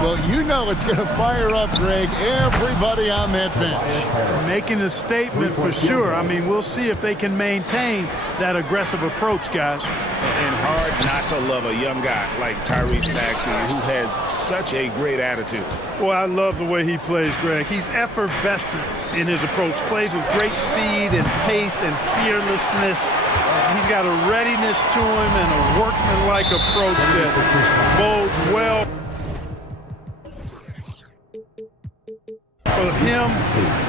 Well, you know it's going to fire up, Greg, everybody on that bench. Making a statement for sure. I mean, we'll see if they can maintain that aggressive approach, guys. And hard not to love a young guy like Tyrese Maxey, who has such a great attitude. Boy, I love the way he plays, Greg. He's effervescent in his approach. Plays with great speed and pace and fearlessness. He's got a readiness to him and a workmanlike approach that bodes well for him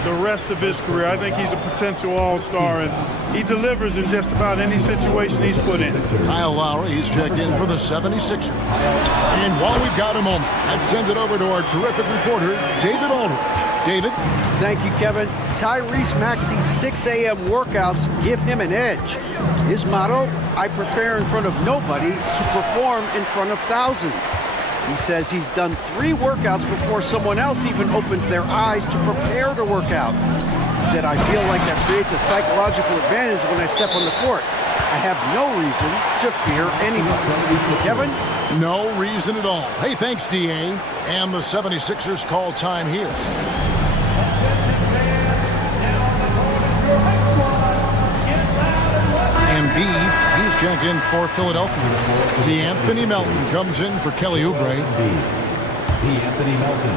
the rest of his career. I think he's a potential all-star, and he delivers in just about any situation he's put in. Kyle Lowry, he's checked in for the 76ers. And while we've got a moment, I'd send it over to our terrific reporter, David Aldridge. David? Thank you, Kevin. Tyrese Maxey's 6 a.m. workouts give him an edge. His motto, I prepare in front of nobody to perform in front of thousands. He says he's done 3 workouts before someone else even opens their eyes to prepare to work out. He said, I feel like that creates a psychological advantage when I step on the court. I have no reason to fear anybody. Kevin? No reason at all. Hey, thanks, D.A. And the 76ers call time here. Embiid, he's checked in for Philadelphia. D'Anthony Melton comes in for Kelly Oubre. D'Anthony Melton.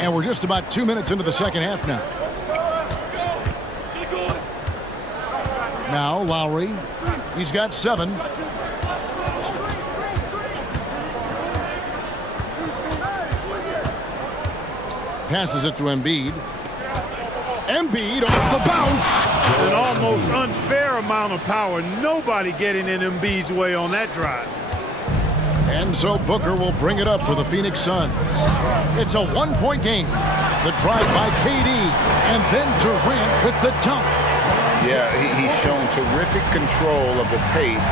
And we're just about 2 minutes into the second half now. Now Lowry, he's got 7. Passes it to Embiid. Embiid off the bounce. An almost unfair amount of power. Nobody getting in Embiid's way on that drive. And so Booker will bring it up for the Phoenix Suns. It's a 1-point game. The drive by KD, and then Durant with the dunk. Yeah, he's shown terrific control of the pace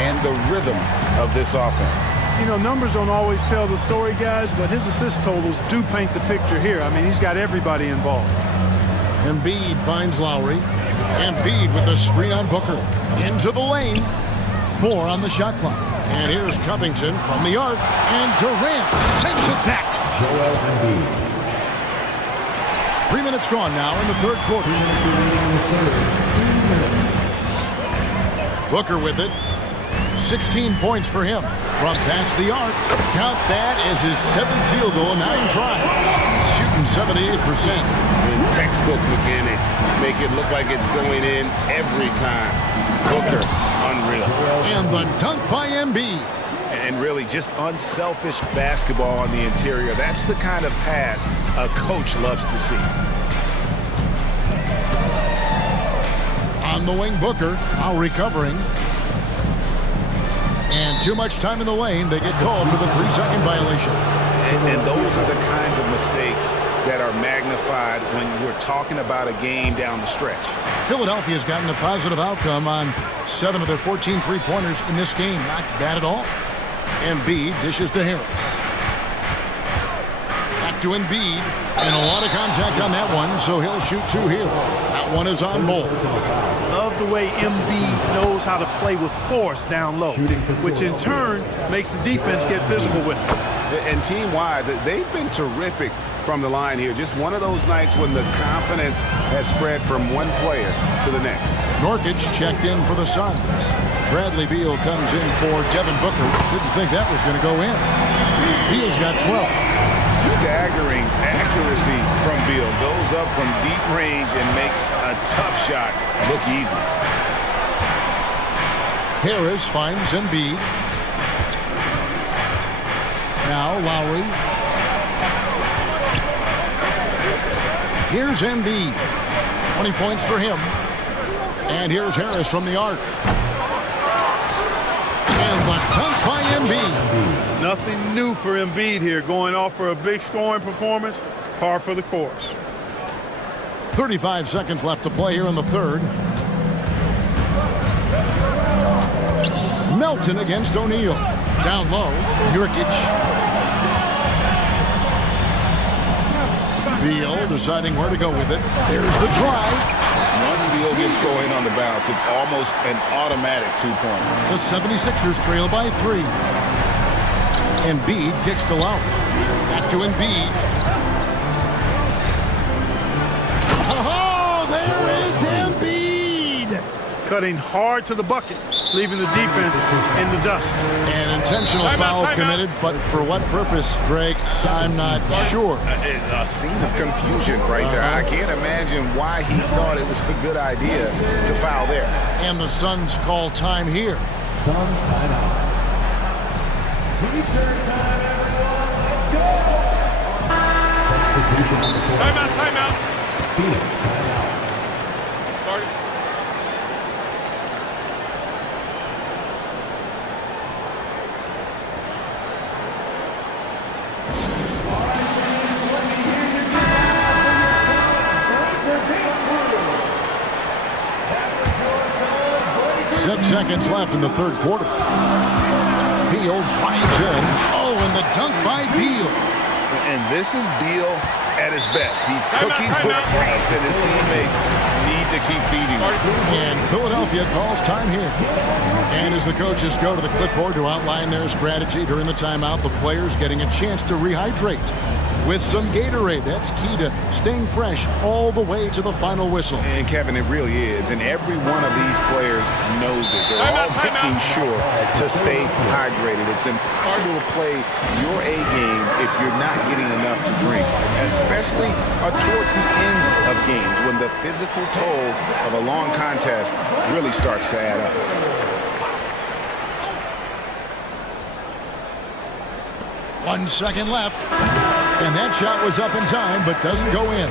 and the rhythm of this offense. You know, numbers don't always tell the story, guys, but his assist totals do paint the picture here. I mean, he's got everybody involved. Embiid finds Lowry. Embiid with a screen on Booker. Into the lane. 4 on the shot clock. And here's Covington from the arc. And Durant sends it back. Joel Embiid. 3 minutes gone now in the third quarter. 2 minutes remaining in the third. 2 minutes. Booker with it. 16 points for him. From past the arc. Count that as his 7th field goal in 9 tries. Shooting 78%. And textbook mechanics make it look like it's going in every time. Booker, unreal. And the dunk by Embiid. And really just unselfish basketball on the interior. That's the kind of pass a coach loves to see. On the wing, Booker, now recovering. And too much time in the lane. They get called for the 3-second violation. And those are the kinds of mistakes that are magnified when we're talking about a game down the stretch. Philadelphia's gotten a positive outcome on 7 of their 14 three-pointers in this game. Not bad at all. Embiid dishes to Harris. Back to Embiid. And a lot of contact on that one, so he'll shoot 2 here. That one is on Bull. Love the way Embiid knows how to play with force down low, which in turn makes the defense get physical with him. And team-wide, they've been terrific from the line here. Just one of those nights when the confidence has spread from one player to the next. Nurkic checked in for the Suns. Bradley Beal comes in for Devin Booker. Didn't think that was going to go in. Beal's got 12. Staggering accuracy from Beal. Goes up from deep range and makes a tough shot look easy. Harris finds Embiid. Now Lowry. Here's Embiid. 20 points for him. And here's Harris from the arc. And the dunk by Embiid. Nothing new for Embiid here, going off for a big scoring performance, par for the course. 35 seconds left to play here in the third. Melton against O'Neal. Down low, Nurkic. Beal deciding where to go with it. There's the drive. Once Beal gets going on the bounce, it's almost an automatic 2-point. The 76ers trail by 3. Embiid kicks to Lowry. Back to Embiid. Oh, there is Embiid! Cutting hard to the bucket, leaving the defense in the dust. An intentional foul committed, but for what purpose, Greg, I'm not sure. A scene of confusion right there. I can't imagine why he thought it was a good idea to foul there. And the Suns call time here. Suns timeout. T-shirt time, everyone. Let's go. Substitution on the court. Timeout. Phoenix timeout. 6 seconds left in the third quarter. Beal drives in. Oh, and the dunk by Beal. And this is Beal at his best. He's cooking with grease, and his teammates need to keep feeding him. And Philadelphia calls time here. And as the coaches go to the clipboard to outline their strategy during the timeout, the players getting a chance to rehydrate with some Gatorade. That's key to staying fresh all the way to the final whistle. And Kevin, it really is. And every one of these players knows it. They're all making sure to stay hydrated. It's impossible to play your A game if you're not getting enough to drink, especially towards the end of games when the physical toll of a long contest really starts to add up. One second left. And that shot was up in time, but doesn't go in.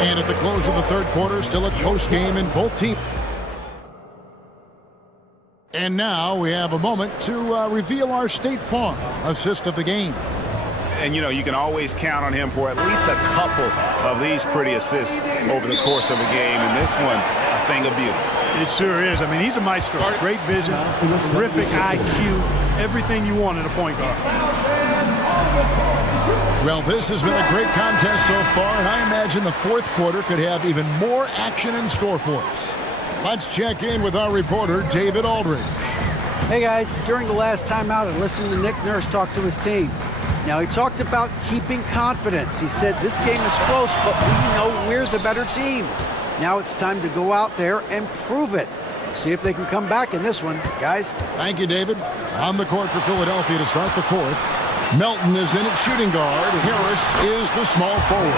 And at the close of the third quarter, still a close game in both teams. And now we have a moment to reveal our State Farm assist of the game. And, you know, you can always count on him for at least a couple of these pretty assists over the course of a game. And this one, a thing of beauty. It sure is. I mean, he's a maestro. Great vision, terrific IQ, everything you want in a point guard. Well, this has been a great contest so far, and I imagine the fourth quarter could have even more action in store for us. Let's check in with our reporter, David Aldridge. Hey guys, during the last timeout, I listened to Nick Nurse talk to his team. Now, he talked about keeping confidence. He said this game is close, but we know we're the better team. Now it's time to go out there and prove it. See if they can come back in this one, guys. Thank you, David. On the court for Philadelphia to start the fourth. Melton is in at shooting guard. Harris is the small forward.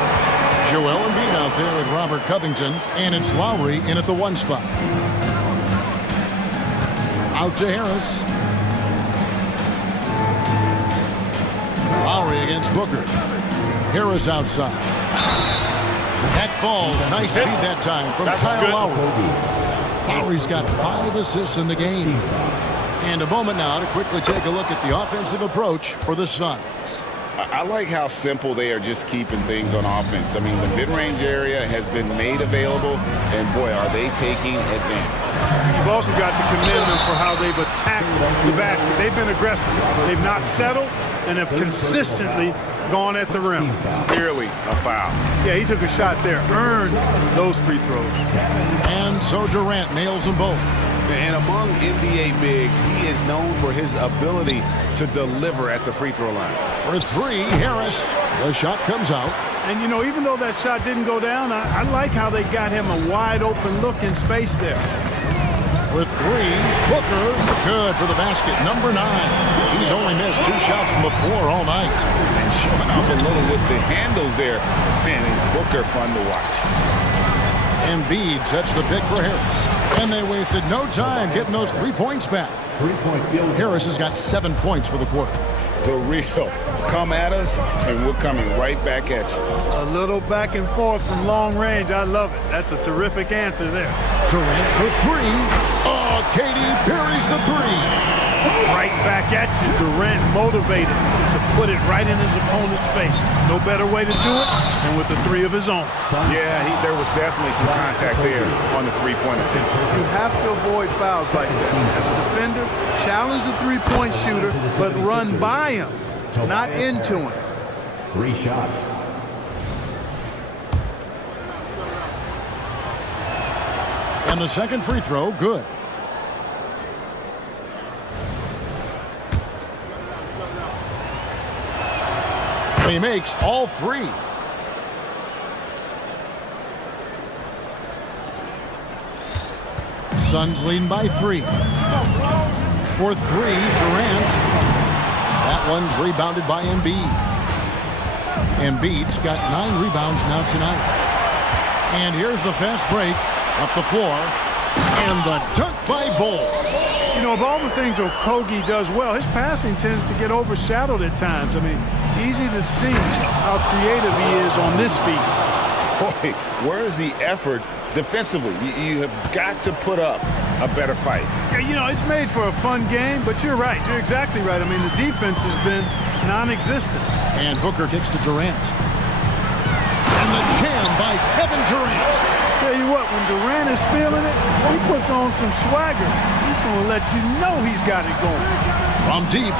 Joel Embiid out there with Robert Covington, and it's Lowry in at the 1 spot. Out to Harris. Lowry against Booker. Harris outside. That falls. Nice feed that time from Kyle Lowry. Lowry's got 5 assists in the game. And a moment now to quickly take a look at the offensive approach for the Suns. I like how simple they are just keeping things on offense. I mean, the mid-range area has been made available, and boy, are they taking advantage. You've also got to commend them for how they've attacked the basket. They've been aggressive. They've not settled and have consistently gone at the rim. Clearly a foul. Yeah, he took a shot there, earned those free throws. And so Durant nails them both. And among NBA bigs, he is known for his ability to deliver at the free throw line. For 3, Harris. The shot comes out. And, you know, even though that shot didn't go down, I like how they got him a wide open look in space there. With 3, Booker. Good for the basket. Number 9. He's only missed 2 shots from the floor all night. And showing off a little with the handles there. Man, is Booker fun to watch. Embiid sets the pick for Harris. And they wasted no time getting those 3 points back. 3-point field. Harris has got 7 points for the quarter. The real. Come at us, and we're coming right back at you. A little back and forth from long range. I love it. That's a terrific answer there. Durant for 3. Oh, KD buries the 3. Right back at you. Durant motivated to put it right in his opponent's face. No better way to do it than with the 3 of his own. Yeah, there was definitely some contact there on the three-point attempt. You have to avoid fouls like that. As a defender, Challenge the three-point shooter, but run by him, not into him. 3 shots. And the second free throw, good. He makes all 3. Suns leading by 3. For 3, Durant. That one's rebounded by Embiid. Embiid's got 9 rebounds now tonight. And here's the fast break up the floor. And the dunk by Bull. You know, of all the things Okogie does well, his passing tends to get overshadowed at times. I mean, easy to see how creative he is on this feat. Boy, where's the effort defensively? You have got to put up a better fight. Yeah, you know, it's made for a fun game, but you're right. You're exactly right. I mean, the defense has been non-existent. And Booker kicks to Durant. And the jam by Kevin Durant. Tell you what, when Durant is feeling it, he puts on some swagger. He's going to let you know he's got it going. From deep.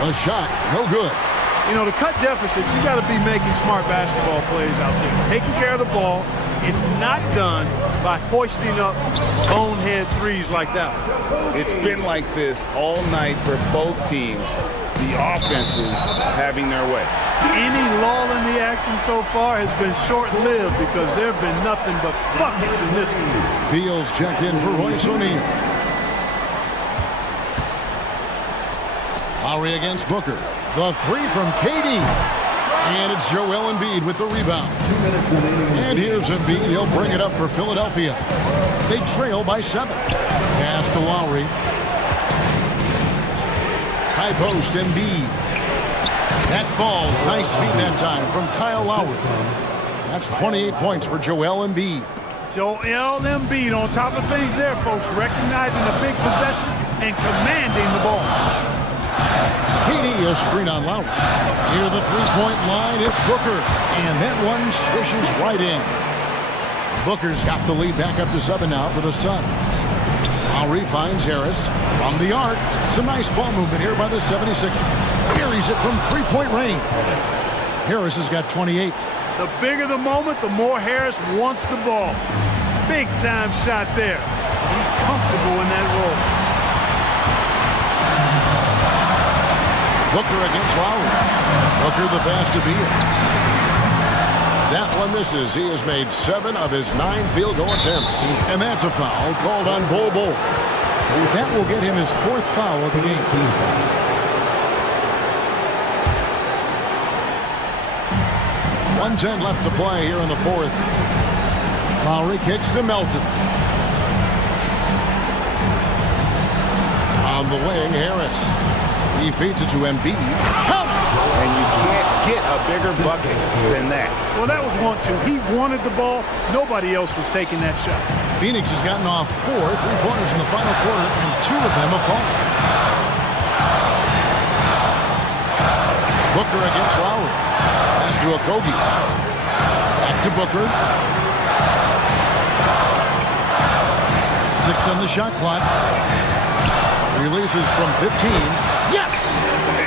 A shot, no good. You know, to cut deficits, you got to be making smart basketball plays out there. Taking care of the ball. It's not done by hoisting up bonehead threes like that. It's been like this all night for both teams. The offenses having their way. Any lull in the action so far has been short-lived because there have been nothing but buckets in this one. Beal's checked in for Royce O'Neal. Lowry against Booker. The 3 from KD. And it's Joel Embiid with the rebound. 2 minutes remaining. And here's Embiid. He'll bring it up for Philadelphia. They trail by 7. Pass to Lowry. High post, Embiid. That falls. Nice feed that time from Kyle Lowry. That's 28 points for Joel Embiid. Joel Embiid on top of things there, folks. Recognizing the big possession and commanding the ball. KD a screen on Lowry. Near the three-point line, it's Booker. And that one swishes right in. Booker's got the lead back up to 7 now for the Suns. Lowry finds Harris from the arc. Some nice ball movement here by the 76ers. Carries it from three-point range. Harris has got 28. The bigger the moment, the more Harris wants the ball. Big time shot there. He's comfortable in that role. Booker against Lowry. Booker the pass to Beal. That one misses. He has made 7 of his 9 field goal attempts. And that's a foul called on Bol. That will get him his 4th foul of the game. 1:10 left to play here in the 4th. Lowry kicks to Melton. On the wing, Harris. He feeds it to Embiid. And you can't get a bigger bucket than that. Well, that was 1-2. He wanted the ball. Nobody else was taking that shot. Phoenix has gotten off 4 3-pointers in the final quarter, and 2 of them have fallen. Booker against Lowry. Pass to Okogie. Back to Booker. 6 on the shot clock. Releases from 15. Yes!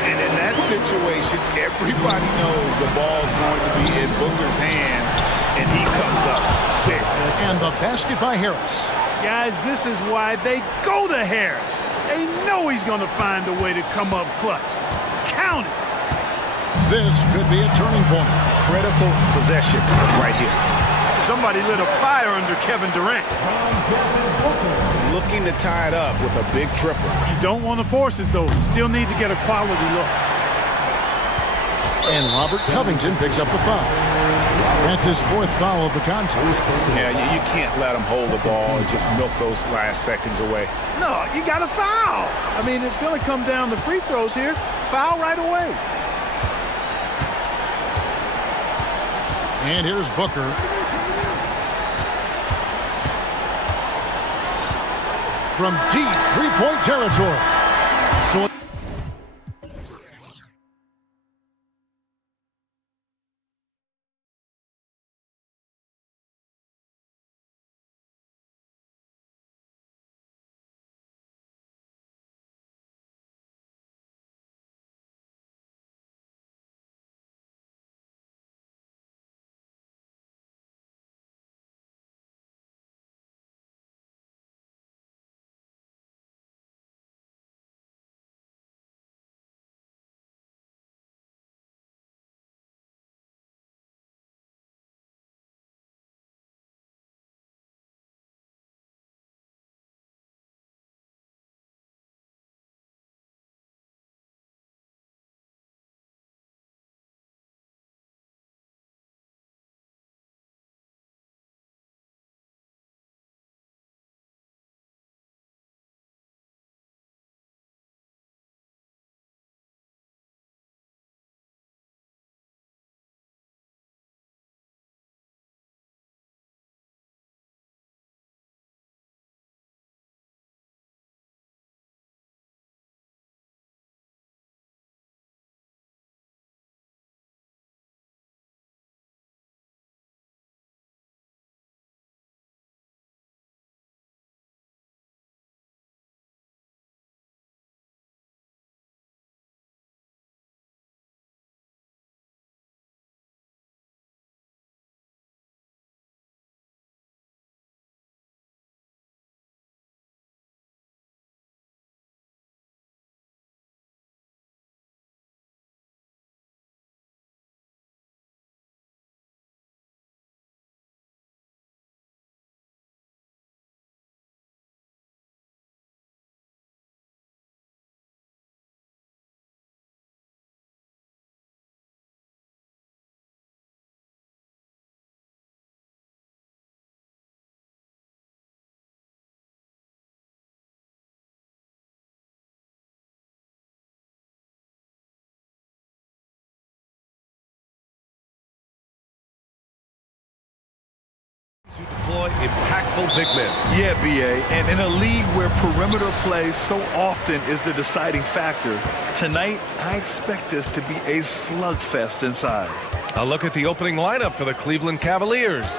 And in that situation, everybody knows the ball's going to be in Booker's hands, and he comes up big. And the basket by Harris. Guys, this is why they go to Harris. They know he's going to find a way to come up clutch. Count it. This could be a turning point. Critical possession right here. Somebody lit a fire under Kevin Durant. Looking to tie it up with a big triple. You don't want to force it, though. Still need to get a quality look. And Robert Covington picks up the foul. That's his 4th foul of the contest. Yeah, you can't let him hold the ball and just milk those last seconds away. No, you got to foul. I mean, it's going to come down to free throws here. Foul right away. And here's Booker. From deep three-point territory. So deploy impactful big men. Yeah, B.A., and in a league where perimeter play so often is the deciding factor, tonight I expect this to be a slugfest inside. A look at the opening lineup for the Cleveland Cavaliers.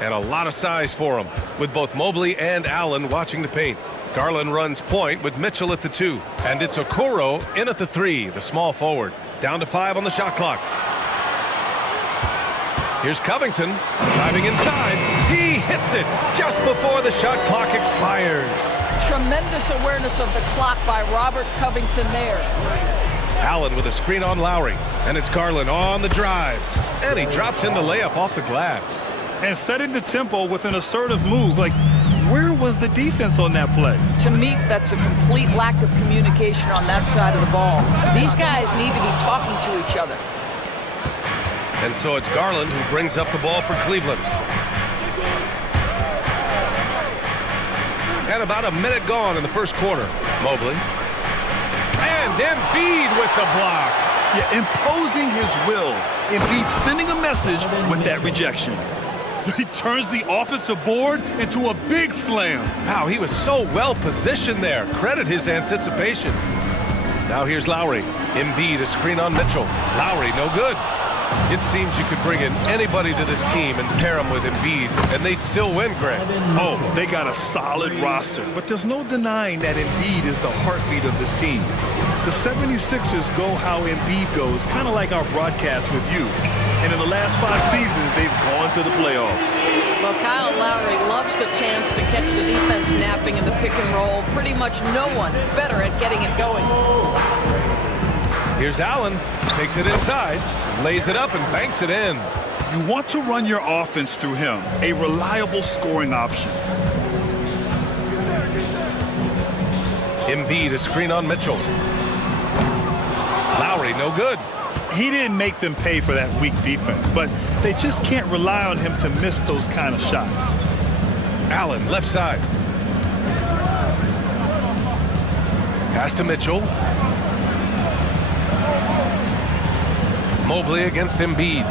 And a lot of size for them, with both Mobley and Allen watching the paint. Garland runs point with Mitchell at the 2. And it's Okoro in at the 3, the small forward. Down to 5 on the shot clock. Here's Covington driving inside. He hits it just before the shot clock expires. Tremendous awareness of the clock by Robert Covington there. Allen with a screen on Lowry. And it's Garland on the drive. And he drops in the layup off the glass. And setting the tempo with an assertive move. Like, where was the defense on that play? To me, that's a complete lack of communication on that side of the ball. These guys need to be talking to each other. And so it's Garland who brings up the ball for Cleveland. And about a minute gone in the first quarter. Mobley. And Embiid with the block. Yeah, imposing his will. Embiid sending a message with that rejection. He turns the offensive board into a big slam. Wow, he was so well positioned there. Credit his anticipation. Now here's Lowry. Embiid, a screen on Mitchell. Lowry, no good. It seems you could bring in anybody to this team and pair them with Embiid, and they'd still win, Greg. Oh, they got a solid roster, but there's no denying that Embiid is the heartbeat of this team. The 76ers go how Embiid goes, kind of like our broadcast with you. And in the last 5 seasons, they've gone to the playoffs. Well, Kyle Lowry loves the chance to catch the defense napping in the pick and roll. Pretty much no one better at getting it going. Here's Allen, takes it inside, lays it up and banks it in. You want to run your offense through him, a reliable scoring option. Embiid, a screen on Mitchell. Lowry, no good. He didn't make them pay for that weak defense, but they just can't rely on him to miss those kind of shots. Allen, left side. Pass to Mitchell. Mobley against Embiid.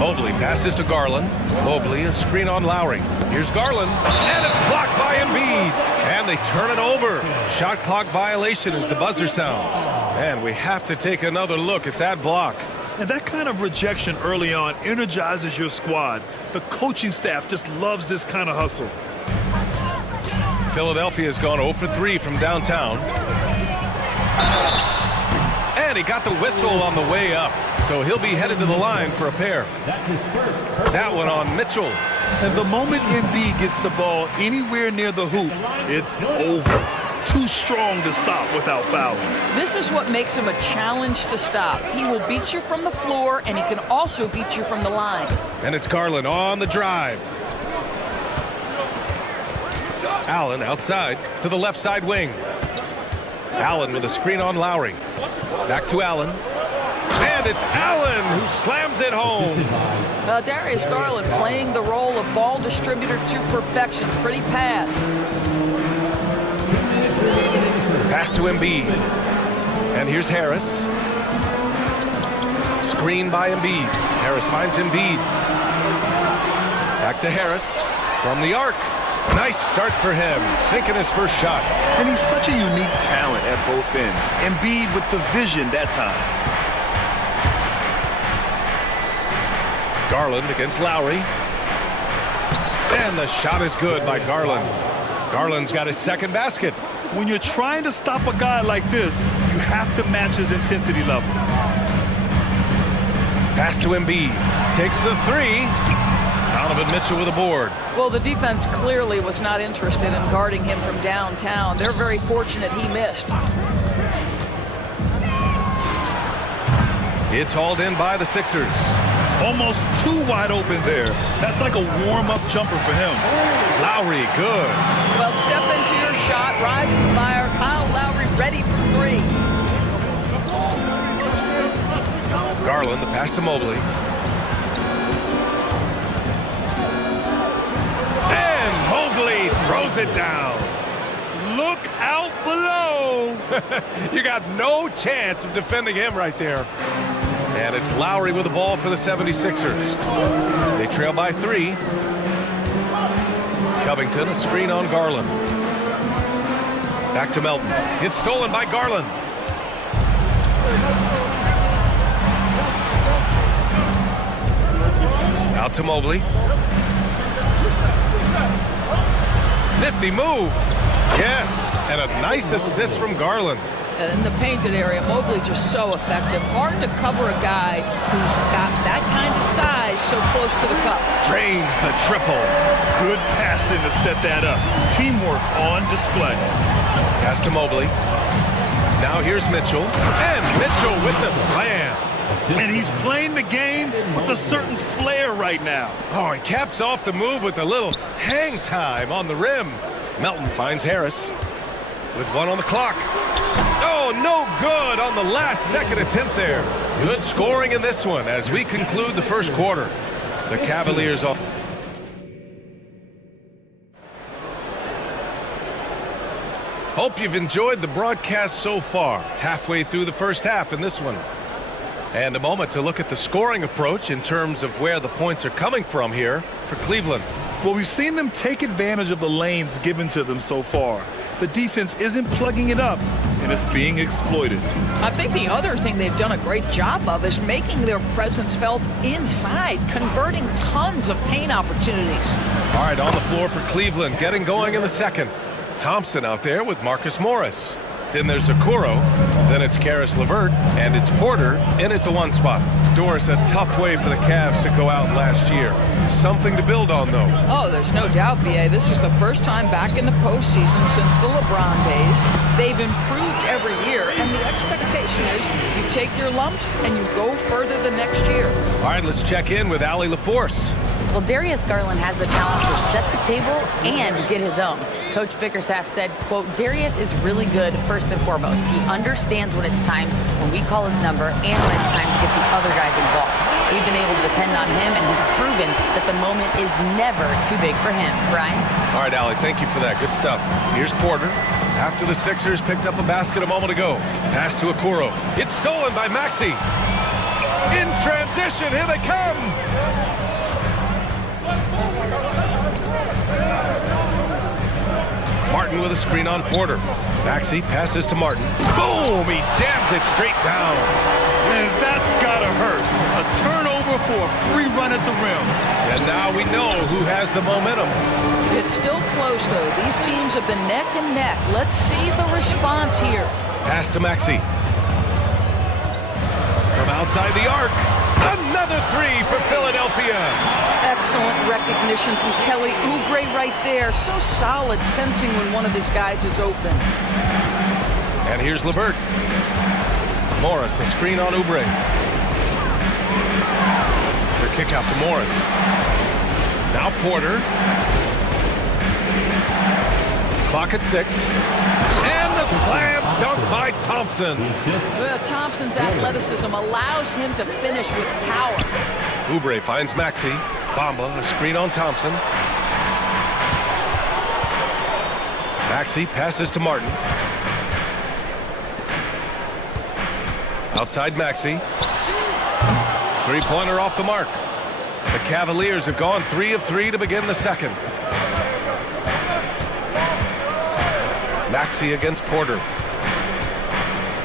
Mobley passes to Garland. Mobley, a screen on Lowry. Here's Garland, and it's blocked by Embiid. And they turn it over. Shot clock violation as the buzzer sounds. And we have to take another look at that block. And that kind of rejection early on energizes your squad. The coaching staff just loves this kind of hustle. Philadelphia's gone 0 for 3 from downtown. And he got the whistle on the way up. So he'll be headed to the line for a pair. That one on Mitchell. And the moment Embiid gets the ball anywhere near the hoop, it's over. Too strong to stop without fouling. This is what makes him a challenge to stop. He will beat you from the floor, and he can also beat you from the line. And it's Garland on the drive. Allen outside to the left side wing. Allen with a screen on Lowry. Back to Allen. And it's Allen who slams it home. Darius Garland playing the role of ball distributor to perfection. Pretty pass. Pass to Embiid. And here's Harris. Screen by Embiid. Harris finds Embiid. Back to Harris from the arc. Nice start for him, sinking his first shot. And he's such a unique talent at both ends. Embiid with the vision that time. Garland against Lowry. And the shot is good by Garland. Garland's got his second basket. When you're trying to stop a guy like this, you have to match his intensity level. Pass to Embiid. Takes the 3. Donovan Mitchell with a board. Well, the defense clearly was not interested in guarding him from downtown. They're very fortunate he missed. It's hauled in by the Sixers. Almost too wide open there. That's like a warm-up jumper for him. Lowry, good. Well, step into your shot, rise and fire. Kyle Lowry ready for 3. Garland, the pass to Mobley. And Mobley throws it down. Look out below. You got no chance of defending him right there. And it's Lowry with the ball for the 76ers. They trail by 3. Covington, a screen on Garland. Back to Melton. It's stolen by Garland. Out to Mobley. Nifty move. Yes, and a nice assist from Garland. And in the painted area, Mobley just so effective. Hard to cover a guy who's got that kind of size so close to the cup. Drains the triple. Good passing to set that up. Teamwork on display. Pass to Mobley. Now here's Mitchell. And Mitchell with the slam. And he's playing the game with a certain flair right now. Oh, he caps off the move with a little hang time on the rim. Melton finds Harris with one on the clock. Oh, no good on the last second attempt there. Good scoring in this one as we conclude the first quarter. The Cavaliers off. Hope you've enjoyed the broadcast so far. Halfway through the first half in this one. And a moment to look at the scoring approach in terms of where the points are coming from here for Cleveland. Well, we've seen them take advantage of the lanes given to them so far. The defense isn't plugging it up, and it's being exploited. I think the other thing they've done a great job of is making their presence felt inside, converting tons of paint opportunities. All right, on the floor for Cleveland, getting going in the second. Thompson out there with Marcus Morris. Then there's Okoro, then it's Karis LeVert, and it's Porter in at the one spot. Doris, a tough way for the Cavs to go out last year. Something to build on, though. Oh, there's no doubt, B.A. This is the first time back in the postseason since the LeBron days. They've improved every year, and the expectation is you take your lumps and you go further the next year. All right, let's check in with Allie LaForce. Well, Darius Garland has the talent to set the table and get his own. Coach Bickerstaff said, quote, Darius is really good first and foremost. He understands when it's time when we call his number and when it's time to get the other guys involved. We've been able to depend on him, and he's proven that the moment is never too big for him. Brian? All right, Allie, thank you for that. Good stuff. Here's Porter. After the Sixers picked up a basket a moment ago. Pass to Okoro. It's stolen by Maxey. In transition, here they come. Martin with a screen on Porter. Maxey passes to Martin. Boom! He jams it straight down. And that's gotta hurt. A turnover for a free run at the rim. And now we know who has the momentum. It's still close, though. These teams have been neck and neck. Let's see the response here. Pass to Maxey. From outside the arc. Another three for Philadelphia. Excellent recognition from Kelly Oubre right there. So solid, sensing when one of his guys is open. And here's LeVert. Morris, a screen on Oubre. The kick out to Morris. Now Porter. Clock at 6. And the slam dunk by Thompson. Thompson's athleticism allows him to finish with power. Oubre finds Maxey. Bamba, a screen on Thompson. Maxey passes to Martin. Outside Maxey. Three-pointer off the mark. The Cavaliers have gone 3 of 3 to begin the second. Maxey against Porter.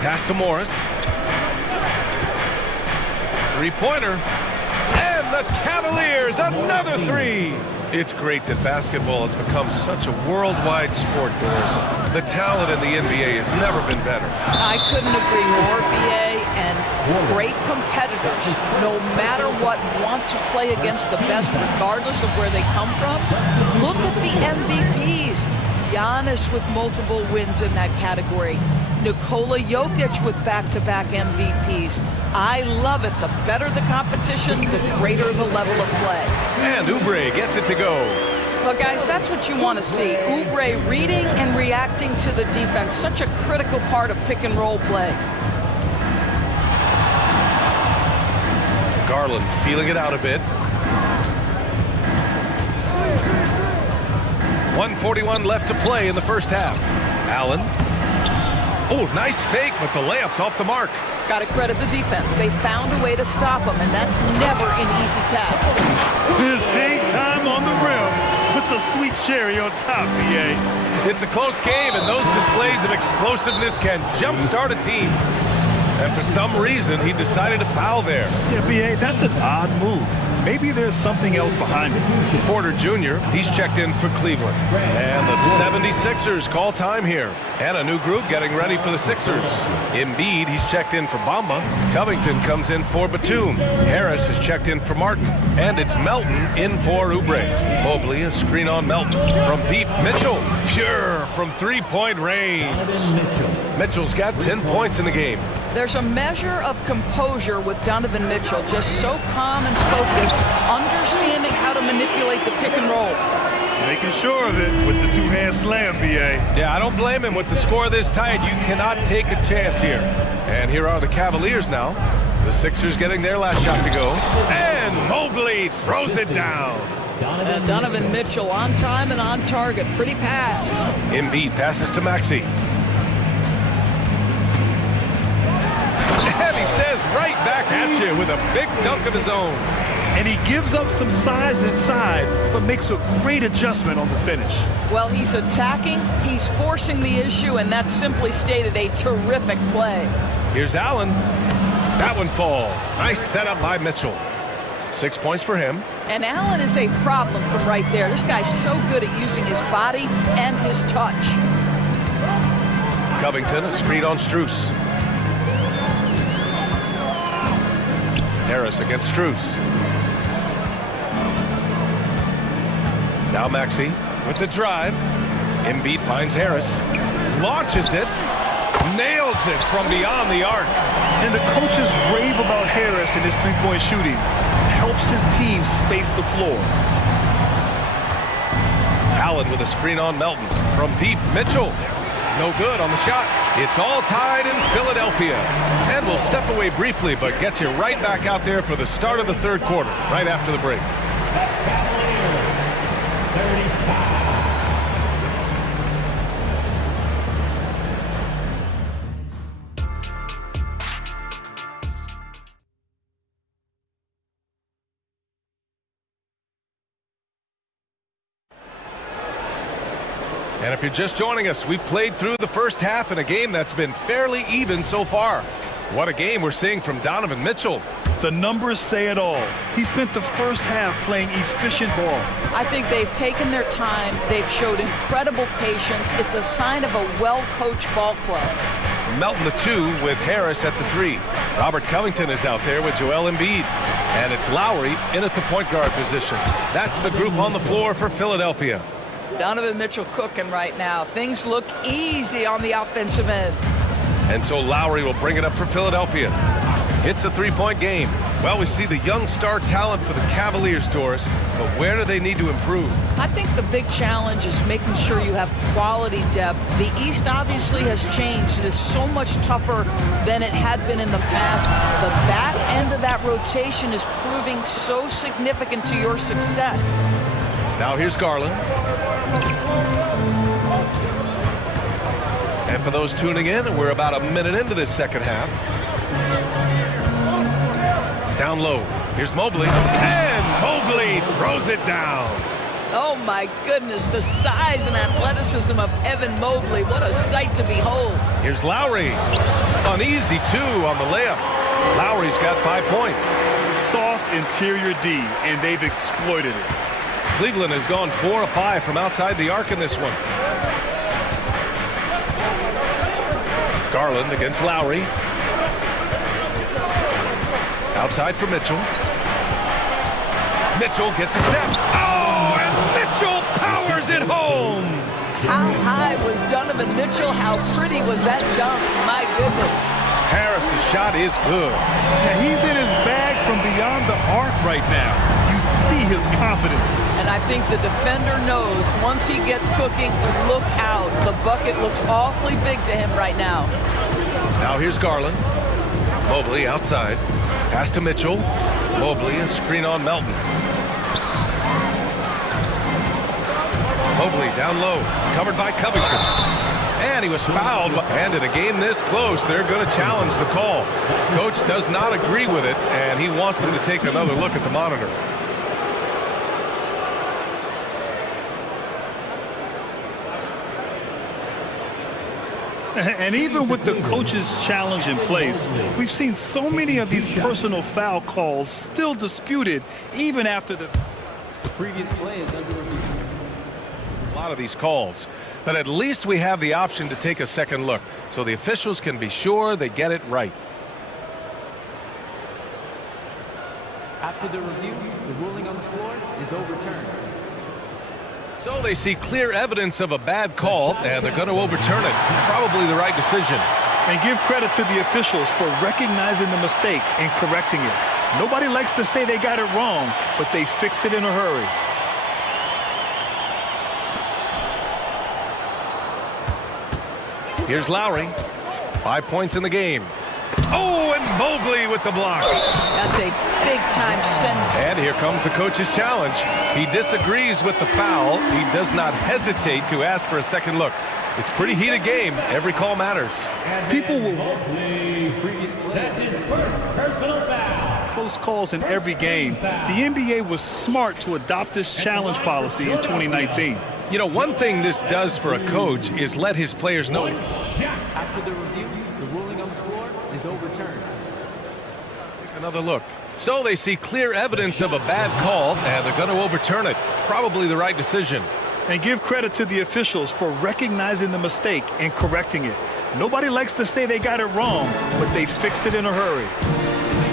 Pass to Morris. Three-pointer. And the Cavaliers, another 3. It's great that basketball has become such a worldwide sport, Doris. The talent in the NBA has never been better. I couldn't agree more, BA, and great competitors, no matter what, want to play against the best regardless of where they come from. Look at the MVPs. Giannis with multiple wins in that category. Nikola Jokic with back-to-back MVPs. I love it. The better the competition, the greater the level of play. And Oubre gets it to go. Well, guys, that's what you want to see. Oubre reading and reacting to the defense. Such a critical part of pick-and-roll play. Garland feeling it out a bit. 1:41 left to play in the first half. Allen. Oh, nice fake, but the layup's off the mark. Got to credit the defense. They found a way to stop him, and that's never an easy task. His hang time on the rim puts a sweet cherry on top, BA. It's a close game, and those displays of explosiveness can jumpstart a team. And for some reason, he decided to foul there. Yeah, BA, that's an odd move. Maybe there's something else behind it. Porter Jr., he's checked in for Cleveland. And the 76ers call time here. And a new group getting ready for the Sixers. Embiid, he's checked in for Bamba. Covington comes in for Batum. Harris is checked in for Martin. And it's Melton in for Oubre. Mobley, a screen on Melton. From deep, Mitchell. Pure from three-point range. Mitchell's got 10 points in the game. There's a measure of composure with Donovan Mitchell, just so calm and focused, understanding how to manipulate the pick and roll. Making sure of it with the two-hand slam, BA. Yeah, I don't blame him. With the score this tight, you cannot take a chance here. And here are the Cavaliers now. The Sixers getting their last shot to go. And Mobley throws it down. Donovan Mitchell on time and on target. Pretty pass. Embiid passes to Maxey. And he says right back at you with a big dunk of his own. And he gives up some size inside, but makes a great adjustment on the finish. Well, he's attacking, he's forcing the issue, and that's simply stated a terrific play. Here's Allen. That one falls. Nice setup by Mitchell. 6 points for him. And Allen is a problem from right there. This guy's so good at using his body and his touch. Covington, a screen on Strus. Harris against Strus. Now Maxey with the drive. Embiid finds Harris. Launches it. Nails it from beyond the arc. And the coaches rave about Harris and his three-point shooting. Helps his team space the floor. Allen with a screen on Melton. From deep, Mitchell. No good on the shot. It's all tied in Philadelphia. And we'll step away briefly, but get you right back out there for the start of the third quarter, right after the break. And if you're just joining us, we played through the first half in a game that's been fairly even so far. What a game we're seeing from Donovan Mitchell. The numbers say it all. He spent the first half playing efficient ball. I think they've taken their time. They've showed incredible patience. It's a sign of a well-coached ball club. Melton the 2 with Harris at the 3. Robert Covington is out there with Joel Embiid. And it's Lowry in at the point guard position. That's the group on the floor for Philadelphia. Donovan Mitchell cooking right now. Things look easy on the offensive end. And so Lowry will bring it up for Philadelphia. It's a three-point game. Well, we see the young star talent for the Cavaliers, Doris, but where do they need to improve? I think the big challenge is making sure you have quality depth. The East obviously has changed. It is so much tougher than it had been in the past. The back end of that rotation is proving so significant to your success. Now here's Garland. And for those tuning in, we're about a minute into this second half. Down low. Here's Mobley. And Mobley throws it down. Oh my goodness, the size and athleticism of Evan Mobley. What a sight to behold. Here's Lowry. An easy 2 on the layup. Lowry's got 5 points. Soft interior D, and they've exploited it. Cleveland has gone 4 of 5 from outside the arc in this one. Garland against Lowry. Outside for Mitchell. Mitchell gets a step. Oh, and Mitchell powers it home. How high was Donovan Mitchell? How pretty was that dunk? My goodness. Harris's shot is good. Yeah, he's in his bag from beyond the arc right now. You see his confidence. And I think the defender knows once he gets cooking, look out. The bucket looks awfully big to him right now. Now here's Garland. Mobley outside. Pass to Mitchell. Mobley, a screen on Melton. Mobley down low, covered by Covington. And he was fouled. And in a game this close, they're going to challenge the call. Coach does not agree with it, and he wants them to take another look at the monitor. And even with the coach's challenge in place, we've seen so many of these personal foul calls still disputed even after the previous play is under review. A lot of these calls, but at least we have the option to take a second look so the officials can be sure they get it right. After the review, the ruling on the floor is overturned. So they see clear evidence of a bad call, and they're going to overturn it. Probably the right decision. And give credit to the officials for recognizing the mistake and correcting it. Nobody likes to say they got it wrong, but they fixed it in a hurry. Here's Lowry. 5 points in the game. Oh, and Mobley with the block. That's a big-time send. And here comes the coach's challenge. He disagrees with the foul. He does not hesitate to ask for a second look. It's a pretty heated game. Every call matters. People will Previous play. That's his first personal foul. close calls in every game. The NBA was smart to adopt this challenge policy in 2019. You know, one thing this does for a coach is let his players know. After the review, the ruling on the floor is overturned. Another look. So they see clear evidence of a bad call, and they're going to overturn it. Probably the right decision. And give credit to the officials for recognizing the mistake and correcting it. Nobody likes to say they got it wrong, but they fixed it in a hurry.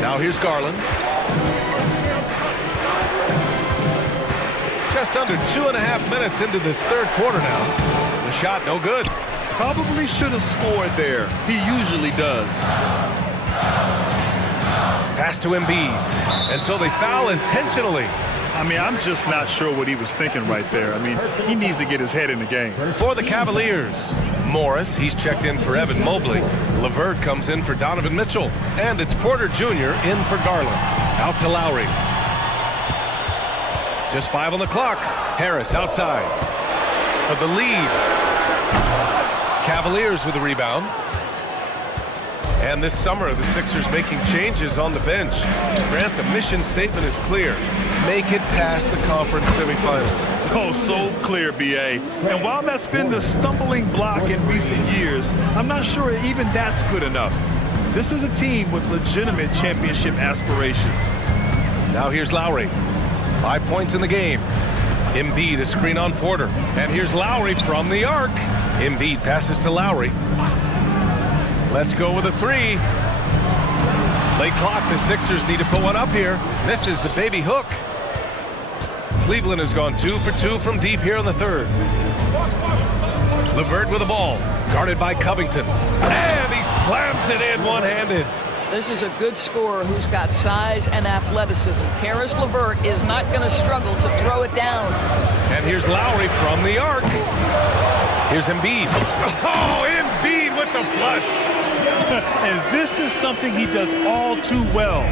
Now here's Garland. Just under 2.5 minutes into this third quarter now. The shot no good. Probably should have scored there. He usually does. Pass to Embiid. And so they foul intentionally. I mean, I'm just not sure what he was thinking right there. I mean, he needs to get his head in the game. For the Cavaliers, Morris, he's checked in for Evan Mobley. LeVert comes in for Donovan Mitchell. And it's Porter Jr. in for Garland. Out to Lowry. Just 5 on the clock. Harris outside. For the lead. Cavaliers with the rebound. And this summer, the Sixers making changes on the bench. Grant, the mission statement is clear. Make it past the conference semifinals. Oh, so clear, B.A. And while that's been the stumbling block in recent years, I'm not sure even that's good enough. This is a team with legitimate championship aspirations. Now here's Lowry. 5 points in the game. Embiid, a screen on Porter. And here's Lowry from the arc. Embiid passes to Lowry. Let's go with a three. Late clock, the Sixers need to put one up here. Misses the baby hook. Cleveland has gone 2 for 2 from deep here in the third. LeVert with the ball, guarded by Covington. And he slams it in one-handed. This is a good scorer who's got size and athleticism. Karis LeVert is not going to struggle to throw it down. And here's Lowry from the arc. Here's Embiid. Oh, Embiid with the flush. And this is something he does all too well.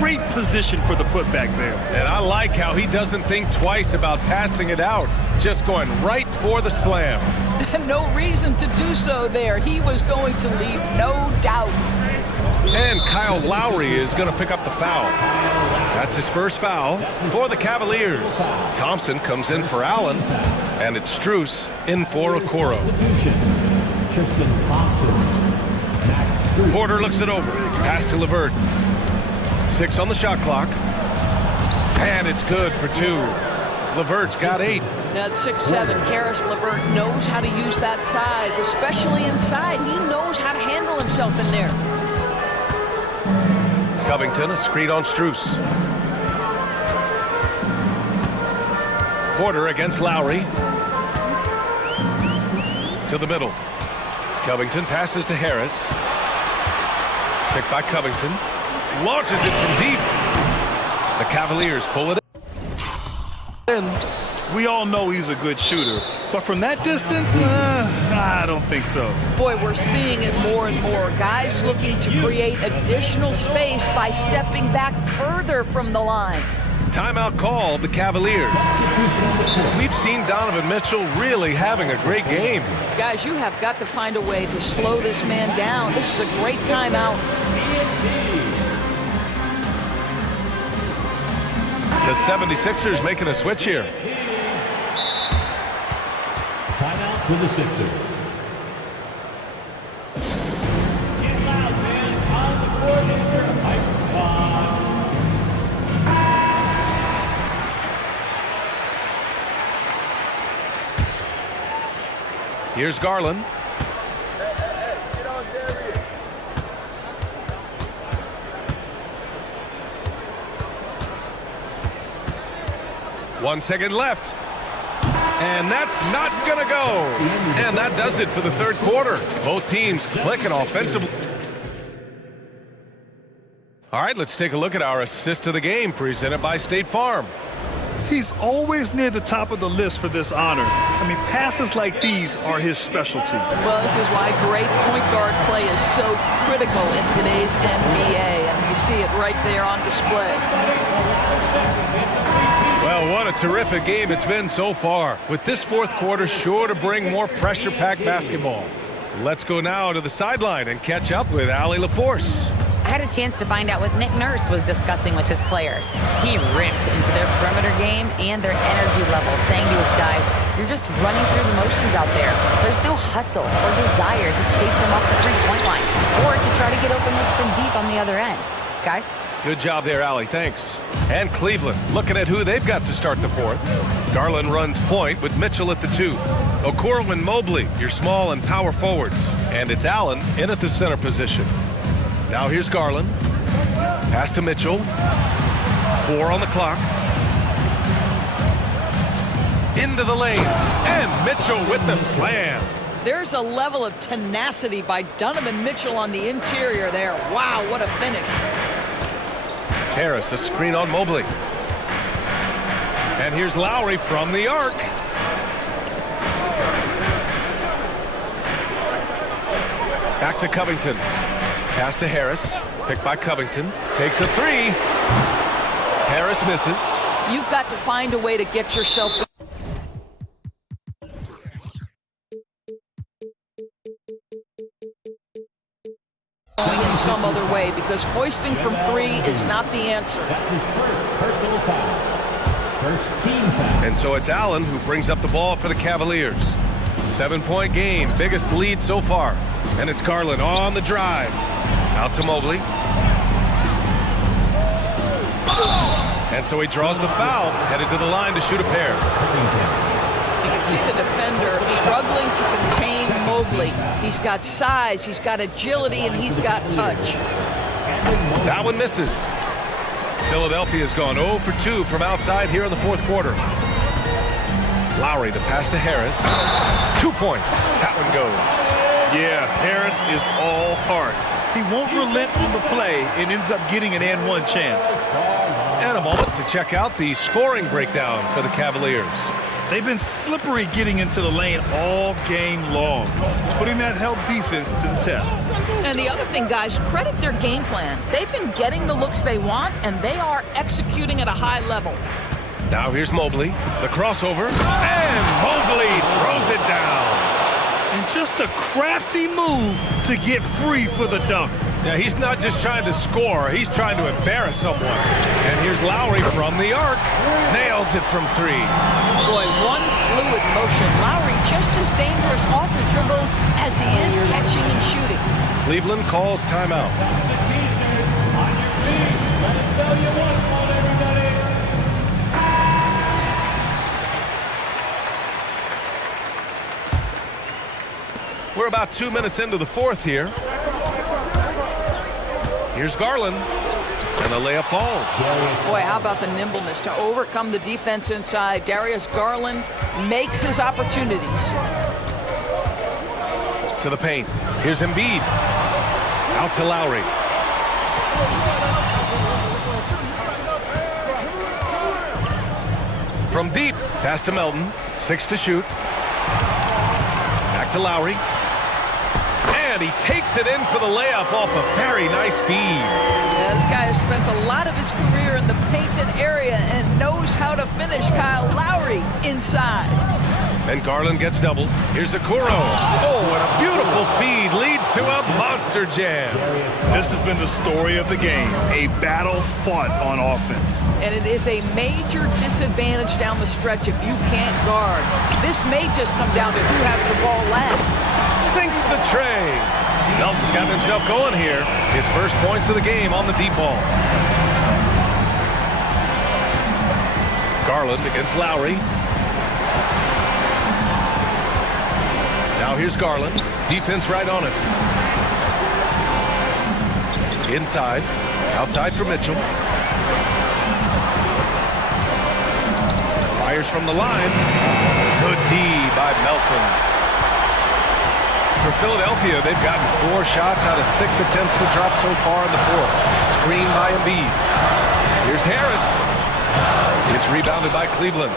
Great position for the putback there. And I like how he doesn't think twice about passing it out. Just going right for the slam. No reason to do so there. He was going to leave, no doubt. And Kyle Lowry is going to pick up the foul. That's his first foul for the Cavaliers. Thompson comes in for Allen, and it's Strus in for Okoro. Porter looks it over. Pass to LeVert. 6 on the shot clock. And it's good for 2. LeVert's got 8. At 6'7", Karis LeVert knows how to use that size, especially inside. He knows how to handle himself in there. Covington, a screen on Strus. Porter against Lowry. To the middle. Covington passes to Harris. Picked by Covington. Launches it from deep. The Cavaliers pull it in. We all know he's a good shooter, but from that distance, I don't think so. Boy, we're seeing it more and more. Guys looking to create additional space by stepping back further from the line. Timeout called the Cavaliers. We've seen Donovan Mitchell really having a great game. Guys, you have got to find a way to slow this man down. This is a great timeout. The 76ers making a switch here. Timeout for the Sixers. Here's Garland. One second left. And that's not going to go. And that does it for the third quarter. Both teams clicking offensively. All right, let's take a look at our assist of the game presented by State Farm. He's always near the top of the list for this honor. I mean, passes like these are his specialty. Well, this is why great point guard play is so critical in today's NBA, and you see it right there on display. Well, what a terrific game it's been so far, with this fourth quarter sure to bring more pressure-packed basketball. Let's go now to the sideline and catch up with Allie LaForce. I had a chance to find out what Nick Nurse was discussing with his players. He ripped into their perimeter game and their energy level, saying to his guys, "You're just running through the motions out there. There's no hustle or desire to chase them off the three-point line or to try to get open looks from deep on the other end." Guys? Good job there, Allie. Thanks. And Cleveland, looking at who they've got to start the fourth. Garland runs point with Mitchell at the 2. Okoro and Mobley, your small and power forwards. And it's Allen in at the center position. Now here's Garland. Pass to Mitchell. 4 on the clock. Into the lane. And Mitchell with the slam. There's a level of tenacity by Donovan Mitchell on the interior there. Wow, what a finish. Harris, a screen on Mobley. And here's Lowry from the arc. Back to Covington. Pass to Harris. Picked by Covington. Takes a 3. Harris misses. You've got to find a way to get yourself going in some other way, because hoisting from 3 is not the answer. That's his first personal foul. First team foul. And so it's Allen who brings up the ball for the Cavaliers. 7-point game, biggest lead so far. And it's Garland on the drive. Out to Mobley. And so he draws the foul, headed to the line to shoot a pair. You can see the defender struggling to contain Mobley. He's got size, he's got agility, and he's got touch. That one misses. Philadelphia's gone 0 for 2 from outside here in the fourth quarter. Lowry, the pass to Harris. 2 points. That one goes. Yeah, Harris is all heart. He won't relent on the play and ends up getting an and-one chance. And a moment to check out the scoring breakdown for the Cavaliers. They've been slippery getting into the lane all game long, putting that help defense to the test. And the other thing, guys, credit their game plan. They've been getting the looks they want, and they are executing at a high level. Now here's Mobley, the crossover, and Mobley throws it down. And just a crafty move to get free for the dunk. Yeah, he's not just trying to score, he's trying to embarrass someone. And here's Lowry from the arc. Nails it from 3. Boy, one fluid motion. Lowry just as dangerous off the dribble as he is catching and shooting. Cleveland calls timeout. We're about 2 minutes into the fourth here. Here's Garland, and the layup falls. Boy, how about the nimbleness to overcome the defense inside. Darius Garland makes his opportunities. To the paint. Here's Embiid. Out to Lowry. From deep, pass to Melton. 6 to shoot. Back to Lowry. And he takes it in for the layup off a very nice feed. Yeah, this guy has spent a lot of his career in the painted area and knows how to finish. Kyle Lowry inside. And Garland gets doubled. Here's Okoro. Oh, and a beautiful feed leads to a monster jam. This has been the story of the game, a battle fought on offense. And it is a major disadvantage down the stretch if you can't guard. This may just come down to who has the ball last. Sinks the tray. Melton's got himself going here. His first points of the game on the deep ball. Garland against Lowry. Now here's Garland. Defense right on it. Inside. Outside for Mitchell. Fires from the line. Good D by Melton. For Philadelphia, they've gotten 4 shots out of 6 attempts to drop so far in the fourth. Screen by Embiid. Here's Harris. It's rebounded by Cleveland.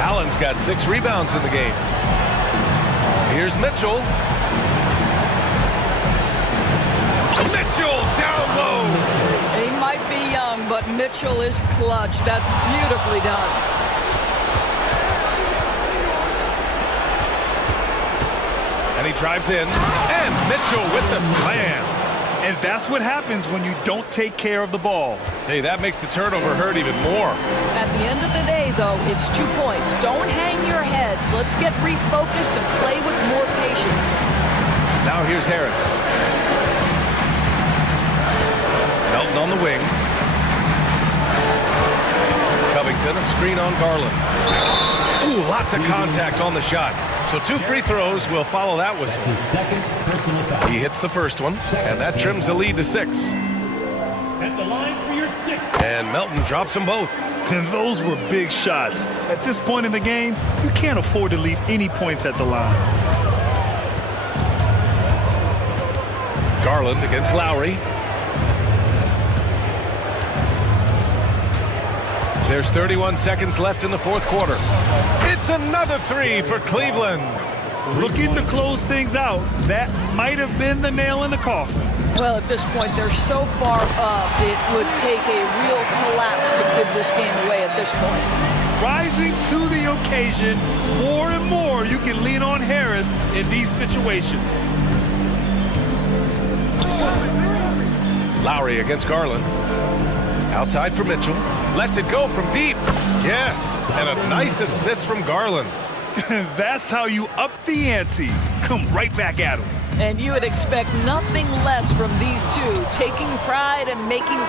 Allen's got 6 rebounds in the game. Here's Mitchell. Mitchell down low. He might be young, but Mitchell is clutch. That's beautifully done. And he drives in. And Mitchell with the slam. And that's what happens when you don't take care of the ball. Hey, that makes the turnover hurt even more. At the end of the day, though, it's 2 points. Don't hang your heads. Let's get refocused and play with more patience. Now here's Harris. Melton on the wing. Covington, a screen on Garland. Ooh, lots of contact on the shot. So 2 free throws will follow that whistle. His second personal foul. He hits the first one, and that trims the lead to 6. At the line for your 6th. And Melton drops them both. And those were big shots. At this point in the game, you can't afford to leave any points at the line. Garland against Lowry. There's 31 seconds left in the fourth quarter. It's another 3 for Cleveland. Looking to close things out, that might have been the nail in the coffin. Well, at this point, they're so far up, it would take a real collapse to give this game away at this point. Rising to the occasion, more and more you can lean on Harris in these situations. Lowry against Garland. Outside for Mitchell. Lets it go from deep. Yes, and a nice assist from Garland. That's how you up the ante. Come right back at him. And you would expect nothing less from these two, taking pride and making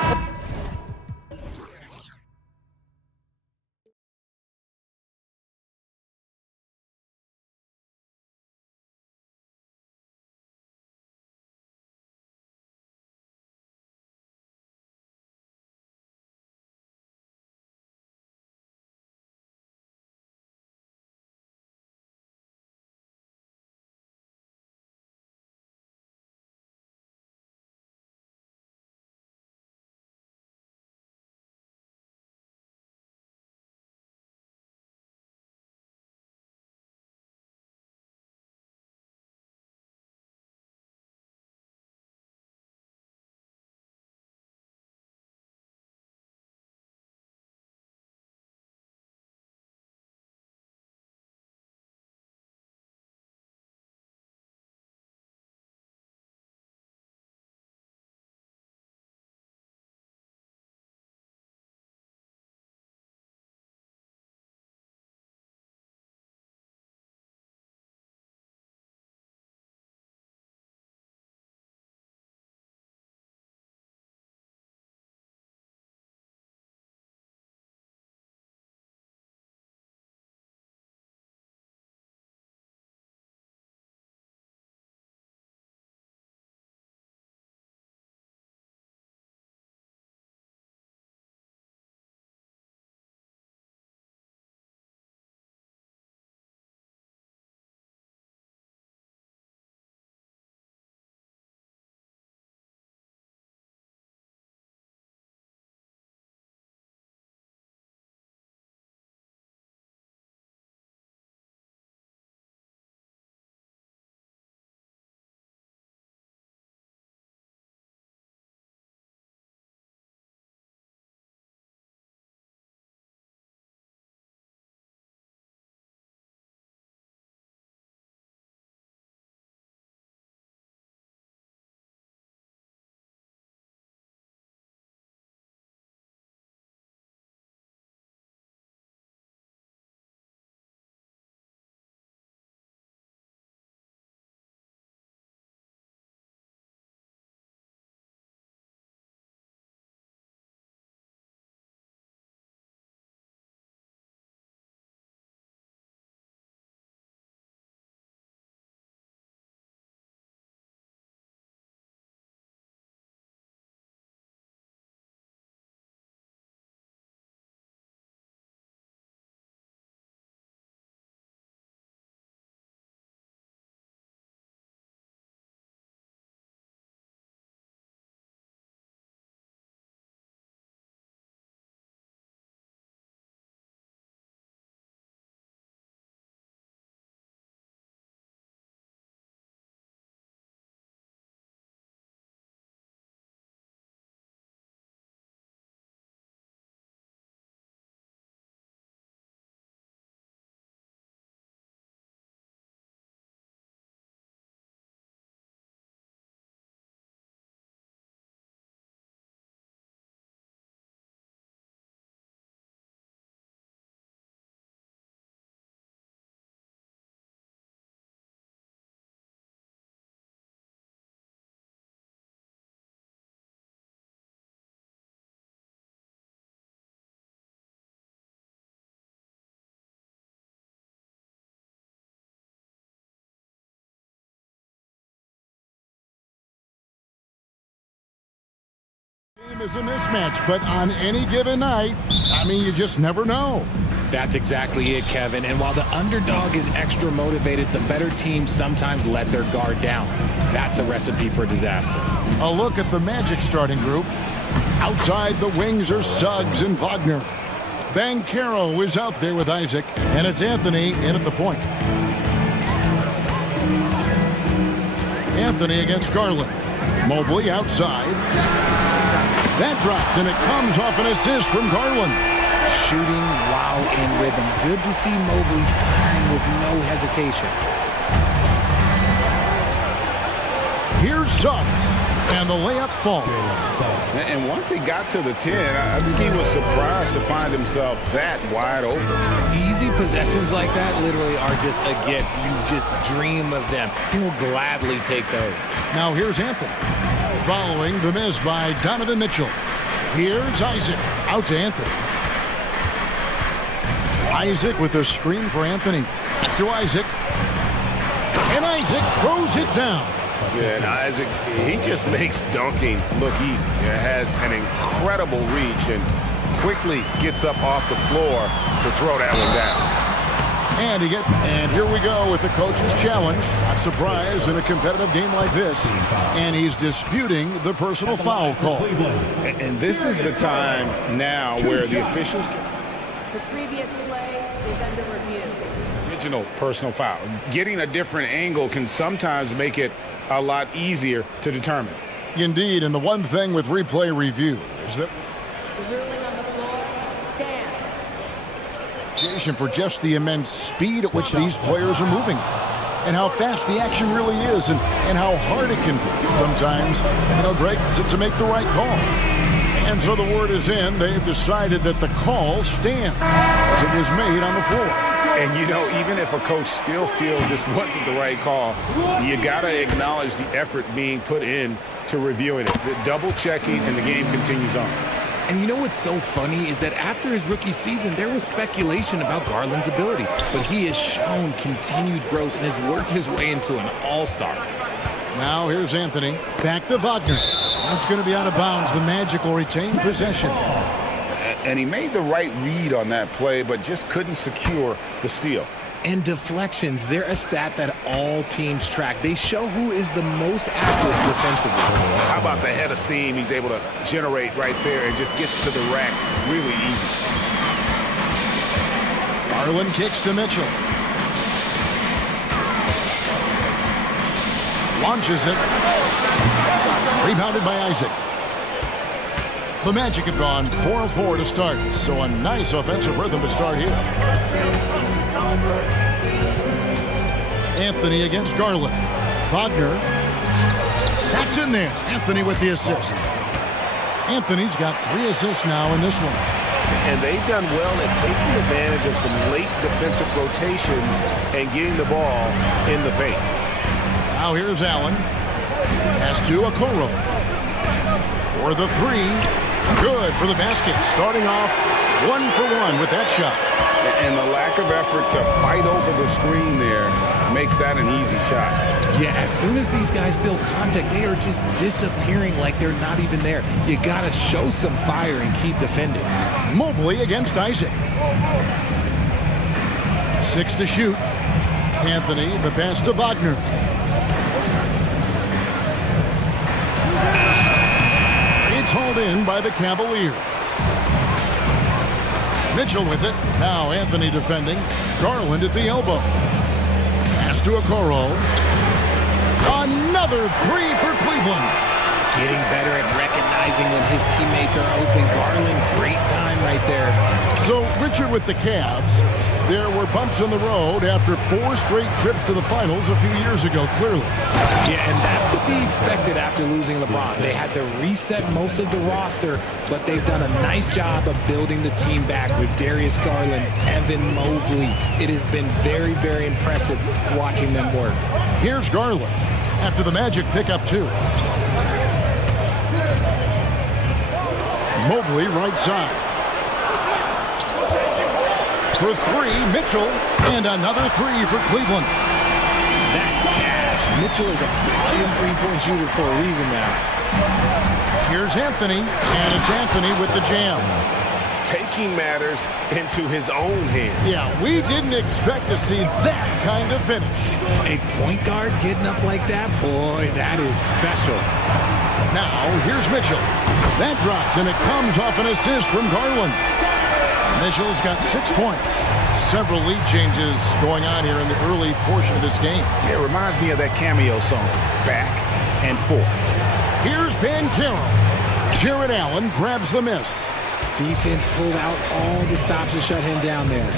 is a mismatch, but on any given night, I mean, you just never know. That's exactly it, Kevin. And while the underdog is extra motivated, the better teams sometimes let their guard down. That's a recipe for disaster. A look at the Magic starting group. Outside the wings are Suggs and Wagner. Banchero is out there with Isaac, and it's Anthony in at the point. Anthony against Garland. Mobley outside. That drops, and it comes off an assist from Garland. Shooting while in rhythm. Good to see Mobley firing with no hesitation. Here's Suggs, and the layup falls. And once he got to the 10, I think he was surprised to find himself that wide open. Easy possessions like that literally are just a gift. You just dream of them. He'll gladly take those. Now here's Anthony, following the miss by Donovan Mitchell. Here's Isaac, out to Anthony. Isaac with a screen for Anthony. Back to Isaac. And Isaac throws it down. Yeah, and Isaac, he just makes dunking look easy. He has an incredible reach and quickly gets up off the floor to throw that one down. And here we go with the coach's challenge. Not surprised in a competitive game like this. And he's disputing the personal foul call. And this is the time now where the officials... The previous play is under review. Original personal foul. Getting a different angle can sometimes make it a lot easier to determine. Indeed, and the one thing with replay review is that The ruling on the floor stands. for just the immense speed at which these players are moving and how fast the action really is and how hard it can be sometimes, Greg, to make the right call. And so the word is in. They've decided that the call stands as it was made on the floor. And, even if a coach still feels this wasn't the right call, you got to acknowledge the effort being put in to reviewing it. The double-checking, and the game continues on. And you know what's so funny is that after his rookie season, there was speculation about Garland's ability. But he has shown continued growth and has worked his way into an all-star. Now here's Anthony. Back to Wagner. That's going to be out of bounds. The Magic will retain possession. And he made the right read on that play, but just couldn't secure the steal. And deflections, they're a stat that all teams track. They show who is the most active defensively. How about the head of steam he's able to generate right there and just gets to the rack really easy. Garland kicks to Mitchell. Launches it. Rebounded by Isaac. The Magic have gone 4-4 to start, so a nice offensive rhythm to start here. Anthony against Garland. Wagner. That's in there. Anthony with the assist. Anthony's got 3 assists now in this one. And they've done well at taking advantage of some late defensive rotations and getting the ball in the paint. Now here's Allen. Pass to Okoro. For the 3. Good for the basket. Starting off 1 for 1 with that shot. And the lack of effort to fight over the screen there makes that an easy shot. Yeah, as soon as these guys feel contact, they are just disappearing like they're not even there. You got to show some fire and keep defending. Mobley against Isaac. 6 to shoot. Anthony, the pass to Wagner. It's hauled in by the Cavaliers. Mitchell with it. Now Anthony defending. Garland at the elbow. Pass to Okoro. Another 3 for Cleveland. Getting better at recognizing when his teammates are open. Garland, great time right there. So, Richard, with the Cavs, there were bumps in the road after 4 straight trips to the finals a few years ago, clearly. Yeah, and that's to be expected after losing LeBron. They had to reset most of the roster, but they've done a nice job of building the team back with Darius Garland, Evan Mobley. It has been very, very impressive watching them work. Here's Garland after the Magic pick up 2. Mobley right side. For 3, Mitchell, and another 3 for Cleveland. That's cash. Mitchell is a volume 3-point shooter for a reason now. Here's Anthony, and it's Anthony with the jam. Taking matters into his own hands. Yeah, we didn't expect to see that kind of finish. A point guard getting up like that, boy, that is special. Now, here's Mitchell. That drops, and it comes off an assist from Garland. Mitchell's got 6 points. Several lead changes going on here in the early portion of this game. It reminds me of that cameo song, Back and Forth. Here's Banchero. Jared Allen grabs the miss. Defense pulled out all the stops to shut him down there.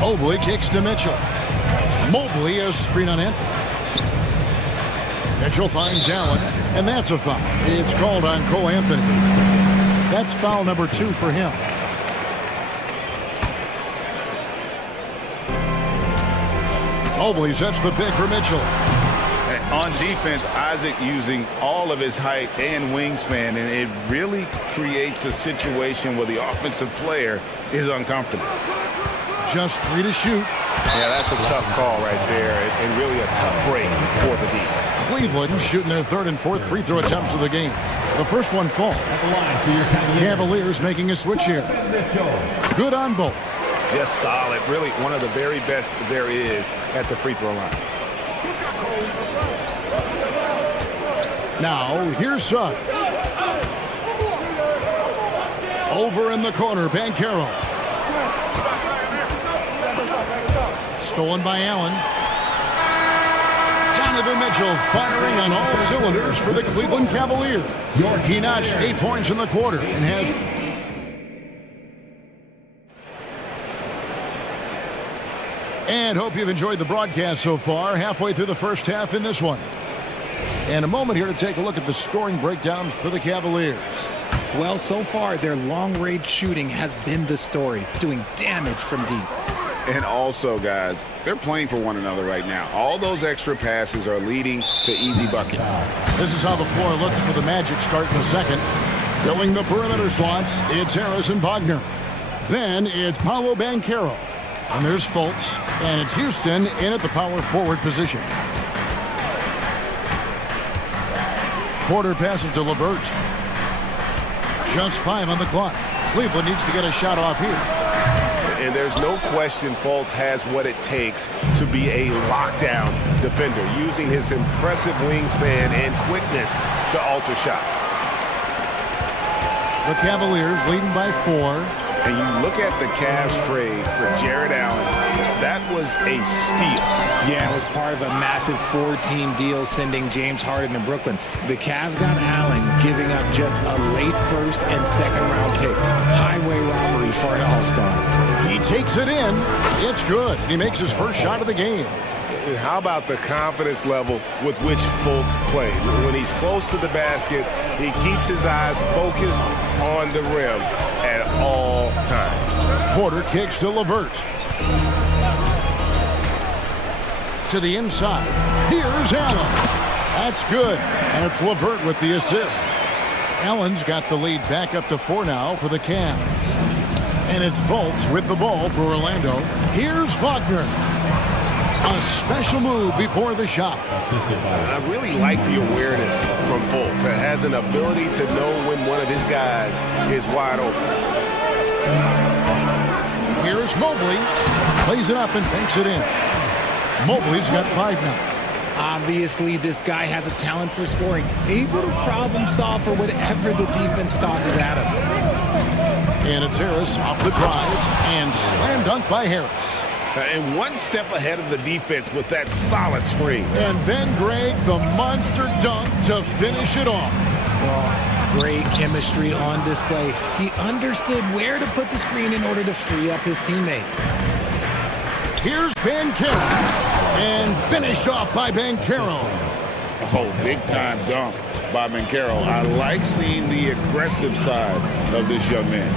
Mobley kicks to Mitchell. Mobley is screen on Anthony. Mitchell finds Allen, and that's a foul. It's called on Cole Anthony. That's foul number 2 for him. Mobley sets the pick for Mitchell. On defense, Isaac using all of his height and wingspan, and it really creates a situation where the offensive player is uncomfortable. Just 3 to shoot. Yeah, that's a tough call right there, and really a tough break for the D. Cleveland shooting their 3rd and 4th free throw attempts of the game. The first one falls. Cavaliers making a switch here. Good on both. Just solid, really one of the very best there is at the free throw line. Now, here's Suggs. Over in the corner, Banchero. Stolen by Allen. Donovan Mitchell firing on all cylinders for the Cleveland Cavaliers. He notched 8 points in the quarter and has... And hope you've enjoyed the broadcast so far. Halfway through the first half in this one. And a moment here to take a look at the scoring breakdown for the Cavaliers. Well, so far, their long-range shooting has been the story, doing damage from deep. And also, guys, they're playing for one another right now. All those extra passes are leading to easy buckets. This is how the floor looks for the Magic start in the second. Filling the perimeter slots, it's Harrison Wagner. Then it's Paolo Banchero. And there's Fultz. And it's Houston in at the power forward position. Porter passes to LeVert. Just 5 on the clock. Cleveland needs to get a shot off here. And there's no question Fultz has what it takes to be a lockdown defender, using his impressive wingspan and quickness to alter shots. The Cavaliers leading by 4. And you look at the Cavs trade for Jared Allen, that was a steal. Yeah, it was part of a massive 4-team deal sending James Harden to Brooklyn. The Cavs got Allen, giving up just a late 1st and 2nd round pick. Highway robbery for an all-star. He takes it in. It's good. He makes his first shot of the game. How about the confidence level with which Fultz plays? When he's close to the basket, he keeps his eyes focused on the rim at all times. Porter kicks to LeVert. To the inside. Here's Allen. That's good. And it's LeVert with the assist. Allen's got the lead back up to 4 now for the Cavs. And it's Fultz with the ball for Orlando. Here's Wagner. A special move before the shot. I really like the awareness from Fultz. It has an ability to know when one of his guys is wide open. Here's Mobley. Plays it up and banks it in. Mobley's got 5 now. Obviously, this guy has a talent for scoring. Able to problem solve for whatever the defense tosses at him. And it's Harris off the drive. And slam dunk by Harris. And one step ahead of the defense with that solid screen. And then Greg, the monster dunk to finish it off. Well, great chemistry on display. He understood where to put the screen in order to free up his teammate. Here's Banchero. And finished off by Banchero. Oh, big-time dunk by Banchero. I like seeing the aggressive side of this young man.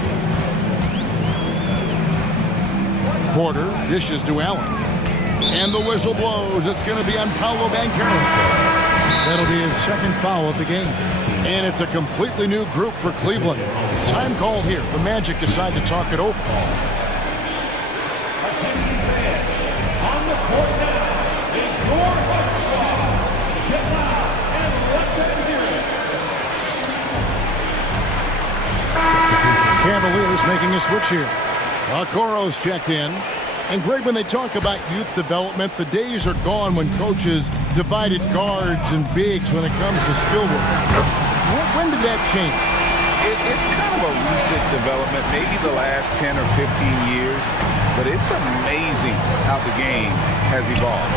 Porter dishes to Allen. And the whistle blows. It's going to be on Paolo Banchero. That'll be his 2nd foul of the game. And it's a completely new group for Cleveland. Time called here. The Magic decide to talk it over. Cavaliers making a switch here. Okoro's checked in. And Greg, when they talk about youth development, the days are gone when coaches divided guards and bigs when it comes to skill work. When did that change? It's kind of a recent development, maybe the last 10 or 15 years, but it's amazing how the game has evolved.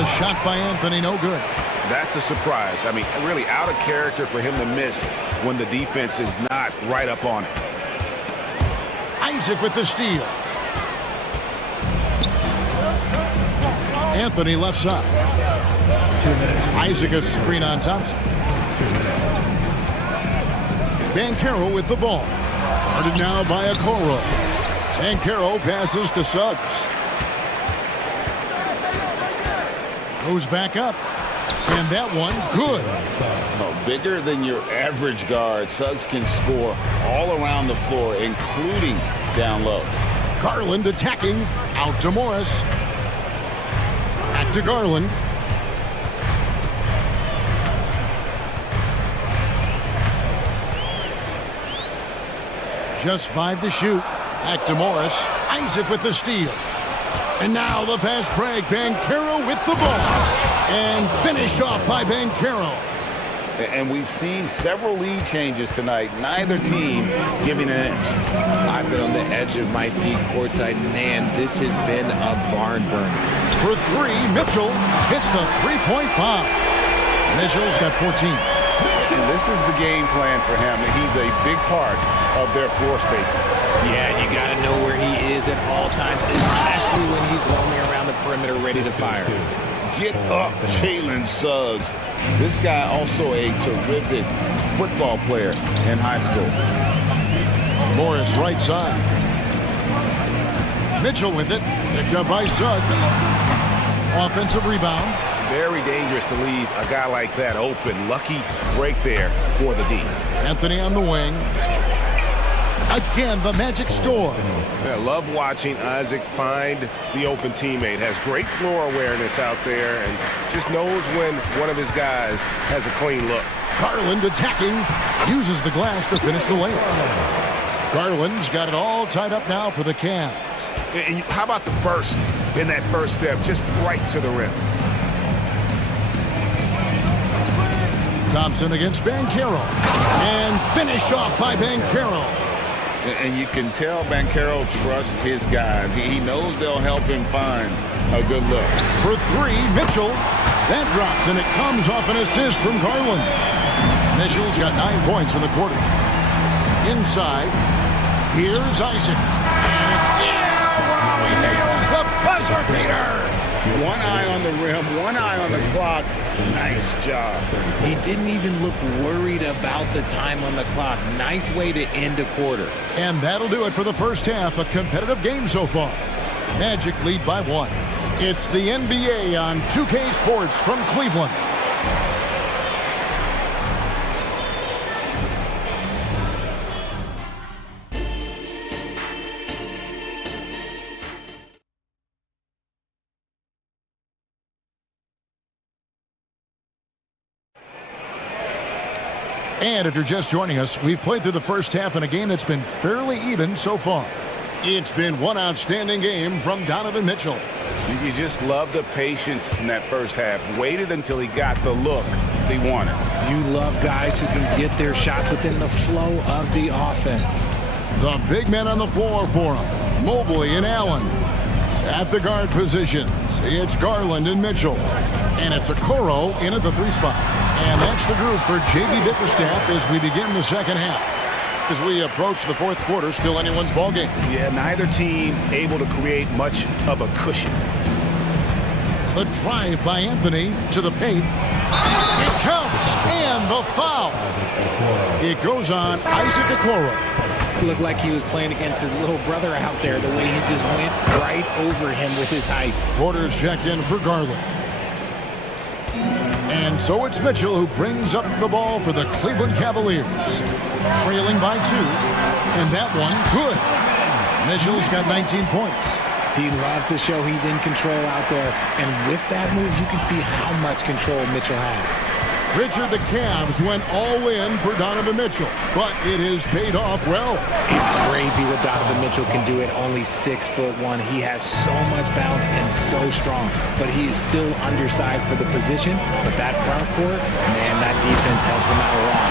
A shot by Anthony, no good. That's a surprise. I mean, really out of character for him to miss when the defense is not right up on it. Isaac with the steal. Anthony left side. Isaac a screen on Thompson. Banchero with the ball. Guarded now by Okoro. Banchero passes to Suggs. Goes back up. And that one, good. Oh, bigger than your average guard, Suggs can score all around the floor, including down low. Garland attacking. Out to Morris. Back to Garland. Just 5 to shoot. Back to Morris. Isaac with the steal. And now the fast break. Banchero with the ball. And finished off by Banchero. And we've seen several lead changes tonight. Neither team giving an edge. I've been on the edge of my seat courtside. Man, this has been a barn burner. For 3, Mitchell hits the three-point bomb. Mitchell's got 14. And this is the game plan for him. He's a big part of their floor spacing. Yeah, you got to know where he is at all times, especially when he's roaming around the perimeter ready to fire. Get up, Jalen Suggs. This guy also a terrific football player in high school. Morris right side. Mitchell with it. Picked up by Suggs. Offensive rebound. Very dangerous to leave a guy like that open. Lucky break there for the D. Anthony on the wing. Again, the Magic score. Yeah, love watching Isaac find the open teammate. Has great floor awareness out there and just knows when one of his guys has a clean look. Garland attacking. Uses the glass to finish the layup. Garland's got it all tied up now for the Cavs. And how about the burst in that first step, just right to the rim. Thompson against Banchero. And finished off by Banchero. And you can tell Banchero trusts his guys. He knows they'll help him find a good look. For 3, Mitchell. That drops, and it comes off an assist from Garland. Mitchell's got 9 points in the quarter. Inside, here's Isaac. And it's wow, he nails the buzzer beater. One eye on the rim, one eye on the clock. Nice job. He didn't even look worried about the time on the clock. Nice way to end a quarter. And that'll do it for the first half. A competitive game so far. Magic lead by 1. It's the NBA on 2K Sports from Cleveland. And if you're just joining us, we've played through the first half in a game that's been fairly even so far. It's been one outstanding game from Donovan Mitchell. You just love the patience in that first half. Waited until he got the look they wanted. You love guys who can get their shots within the flow of the offense. The big men on the floor for him. Mobley and Allen. At the guard positions, it's Garland and Mitchell. And it's Okoro in at the 3 spot. And that's the group for J.B. Bickerstaff as we begin the second half. As we approach the fourth quarter, still anyone's ball game. Yeah, neither team able to create much of a cushion. The drive by Anthony to the paint. It counts, and the foul. It goes on Isaac Okoro. Looked like he was playing against his little brother out there, the way he just went right over him with his height. Porter's checked in for Garland. And so it's Mitchell who brings up the ball for the Cleveland Cavaliers. Trailing by 2. And that one, good. Mitchell's got 19 points. He loves to show he's in control out there. And with that move, you can see how much control Mitchell has. Richard, the Cavs went all in for Donovan Mitchell, but it has paid off well. It's crazy what Donovan Mitchell can do at only 6'1". He has so much bounce and so strong, but he is still undersized for the position. But that front court, man, that defense helps him out a lot.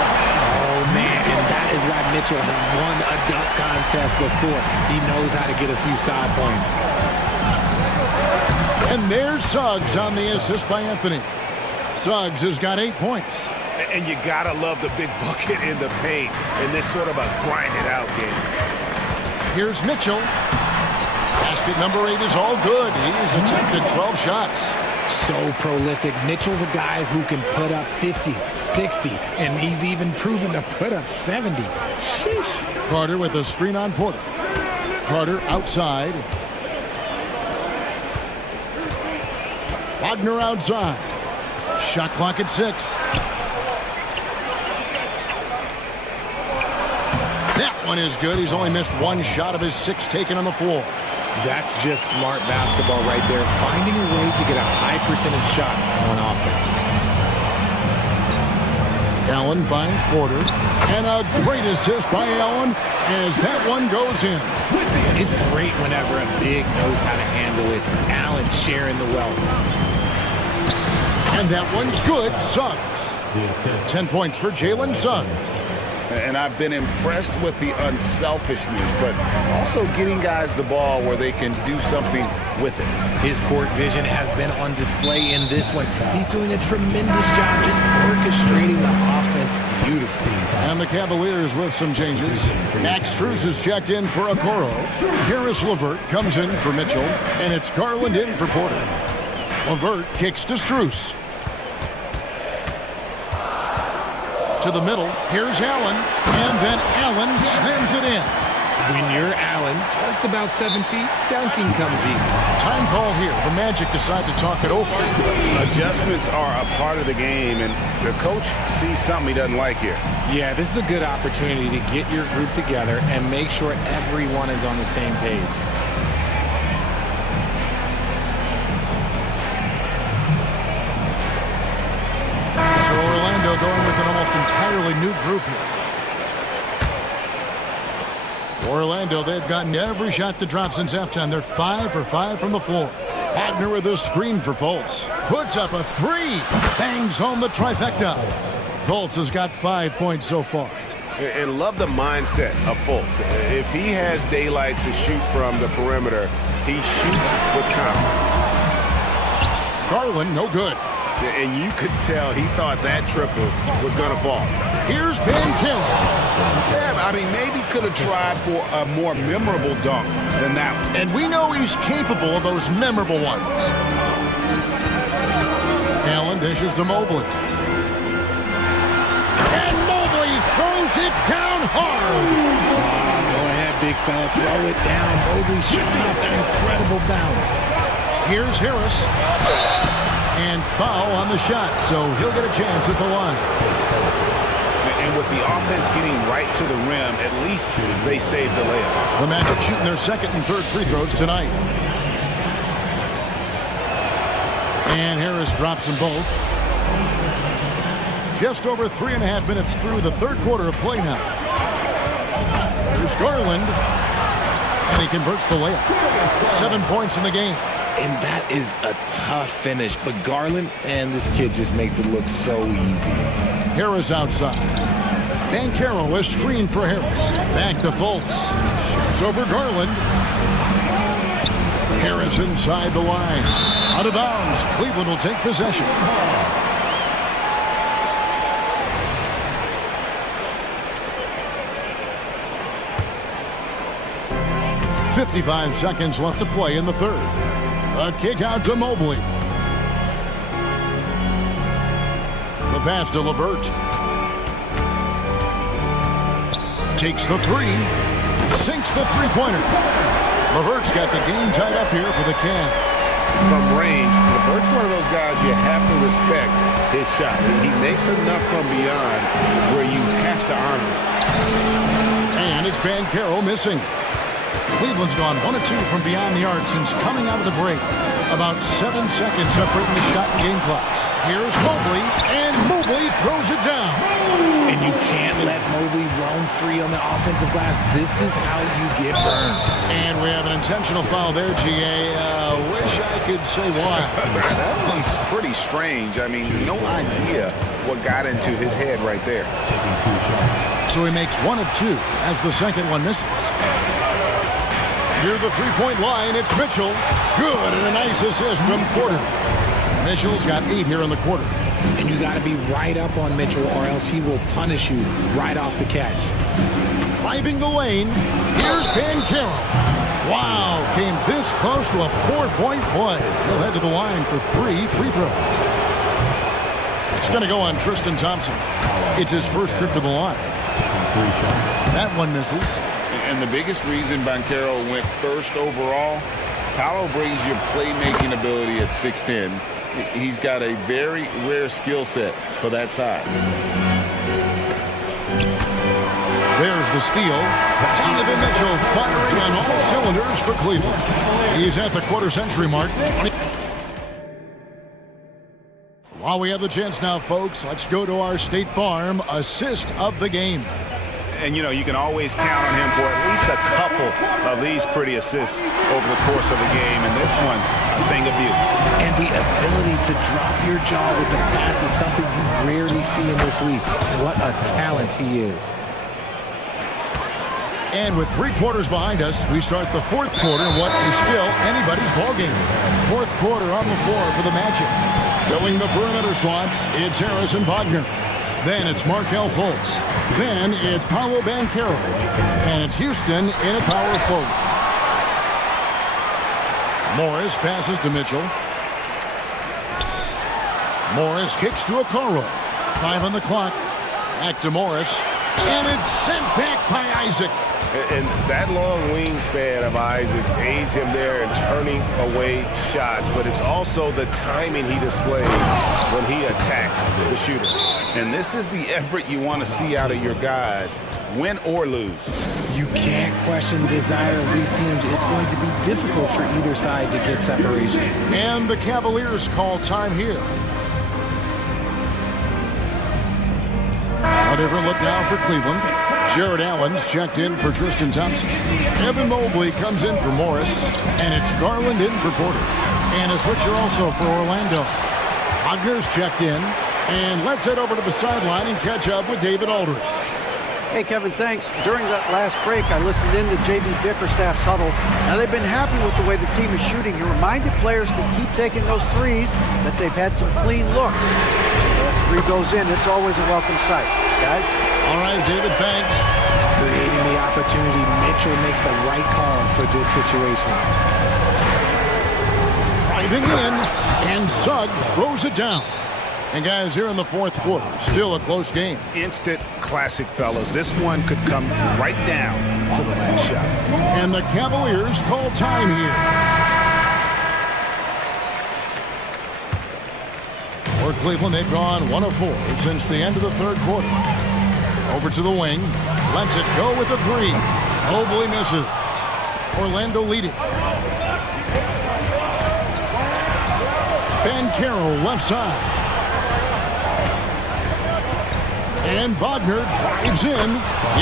Oh, man, and that is why Mitchell has won a dunk contest before. He knows how to get a few style points. And there's Suggs on the assist by Anthony. Suggs has got 8 points. And you gotta love the big bucket in the paint in this sort of a grind-it-out game. Here's Mitchell. Basket number 8 is all good. He's attempted 12 shots. So prolific. Mitchell's a guy who can put up 50, 60, and he's even proven to put up 70. Sheesh. Carter with a screen on Porter. Carter outside. Wagner outside. Shot clock at 6. That one is good. He's only missed 1 shot of his 6 taken on the floor. That's just smart basketball right there, finding a way to get a high percentage shot on offense. Allen finds Porter, and a great assist by Allen as that one goes in. It's great whenever a big knows how to handle it. Allen sharing the wealth. And that one's good. Suggs. 10 points for Jalen Suggs. And I've been impressed with the unselfishness, but also getting guys the ball where they can do something with it. His court vision has been on display in this one. He's doing a tremendous job just orchestrating the offense beautifully. And the Cavaliers with some changes. Max Strus is checked in for Okoro. Harris LeVert comes in for Mitchell, and it's Garland in for Porter. LeVert kicks to Strus. To the middle, here's Allen, and then Allen slams it in. When you're Allen, just about 7 feet, dunking comes easy. Time call here. The Magic decide to talk it over. Adjustments are a part of the game, and the coach sees something he doesn't like here. Yeah, this is a good opportunity to get your group together and make sure everyone is on the same page. Going with an almost entirely new group here. For Orlando, they've gotten every shot to drop since halftime. They're 5 for 5 from the floor. Wagner with a screen for Fultz. Puts up a 3. Bangs home the trifecta. Fultz has got 5 points so far. And love the mindset of Fultz. If he has daylight to shoot from the perimeter, he shoots with confidence. Garland, no good. And you could tell he thought that triple was going to fall. Here's Banchero. Yeah, I mean, maybe could have tried for a more memorable dunk than that one. And we know he's capable of those memorable ones. Allen dishes to Mobley. And Mobley throws it down hard. Go ahead, big fella. Throw it down. Mobley shooting off an incredible bounce. Here's Harris. And foul on the shot, so he'll get a chance at the line. And with the offense getting right to the rim, at least they saved the layup. The Magic shooting their second and third free throws tonight. And Harris drops them both. Just over 3.5 minutes through the third quarter of play now. Here's Garland. And he converts the layup. 7 points in the game. And that is a tough finish. But Garland, and this kid just makes it look so easy. Harris outside. Banchero a screen for Harris. Back to Fultz. Shoots over Garland. Harris inside the line. Out of bounds. Cleveland will take possession. 55 seconds left to play in the third. A kick out to Mobley. The pass to LeVert. Takes the 3. Sinks the three-pointer. LeVert's got the game tied up here for the Cavs. From range, LeVert's one of those guys you have to respect his shot. He makes enough from beyond where you have to honor it. And it's Banchero missing. Cleveland's gone 1 of 2 from beyond the arc since coming out of the break. About 7 seconds separating the shot and game clocks. Here's Mobley, and Mobley it down. And you can't let Mobley roam free on the offensive glass. This is how you get burned. And we have an intentional foul there, GA. Wish I could say why. That one's pretty strange. I mean, no idea what got into his head right there. So he makes 1 of 2 as the second one misses. Near the three-point line, it's Mitchell. Good, and a nice assist from Porter. Mitchell's got 8 here in the quarter. And you got to be right up on Mitchell or else he will punish you right off the catch. Driving the lane, here's Banchero. Wow, came this close to a 4-point play. He'll head to the line for 3 free throws. It's going to go on Tristan Thompson. It's his first trip to the line. That one misses. And the biggest reason Banchero went first overall, Paolo brings your playmaking ability at 6'10". He's got a very rare skill set for that size. There's the steal. Donovan Mitchell firing on all cylinders for Cleveland. He's at the quarter-century mark. While we have the chance now, folks, let's go to our State Farm assist of the game. And, you know, you can always count on him for at least a couple of these pretty assists over the course of a game. And this one, a thing of beauty. And the ability to drop your jaw with the pass is something you rarely see in this league. What a talent he is. And with 3 quarters behind us, we start the 4th quarter in what is still anybody's ballgame. 4th quarter on the floor for the Magic. Filling the perimeter slots, it's Harrison Wagner. Then it's Markelle Fultz. Then it's Paolo Banchero. And it's Houston in a power forward. Morris passes to Mitchell. Morris kicks to Okoro. 5 on the clock. Back to Morris. And it's sent back by Isaac. And that long wingspan of Isaac aids him there in turning away shots, but it's also the timing he displays when he attacks the shooter. And this is the effort you want to see out of your guys, win or lose. You can't question the desire of these teams. It's going to be difficult for either side to get separation. And the Cavaliers call time here. A different look now for Cleveland. Jared Allen's checked in for Tristan Thompson. Evan Mobley comes in for Morris. And it's Garland in for Porter. And a switcher also for Orlando. Wagner's checked in. And let's head over to the sideline and catch up with David Aldridge. Hey, Kevin, thanks. During that last break, I listened in to J.B. Bickerstaff's huddle. Now, they've been happy with the way the team is shooting. He reminded players to keep taking those threes, that they've had some clean looks. Three goes in, it's always a welcome sight. Guys? All right, David, thanks. Creating the opportunity, Mitchell makes the right call for this situation. Driving in, and Suggs throws it down. And guys, here in the 4th quarter, still a close game. Instant classic, fellas. This one could come right down to the last shot. And the Cavaliers call time here. For Cleveland, they've gone 1 of 4 since the end of the 3rd quarter. Over to the wing. Lets it go with the 3. Mobley misses. Orlando leading. Banchero left side. And Wagner drives in.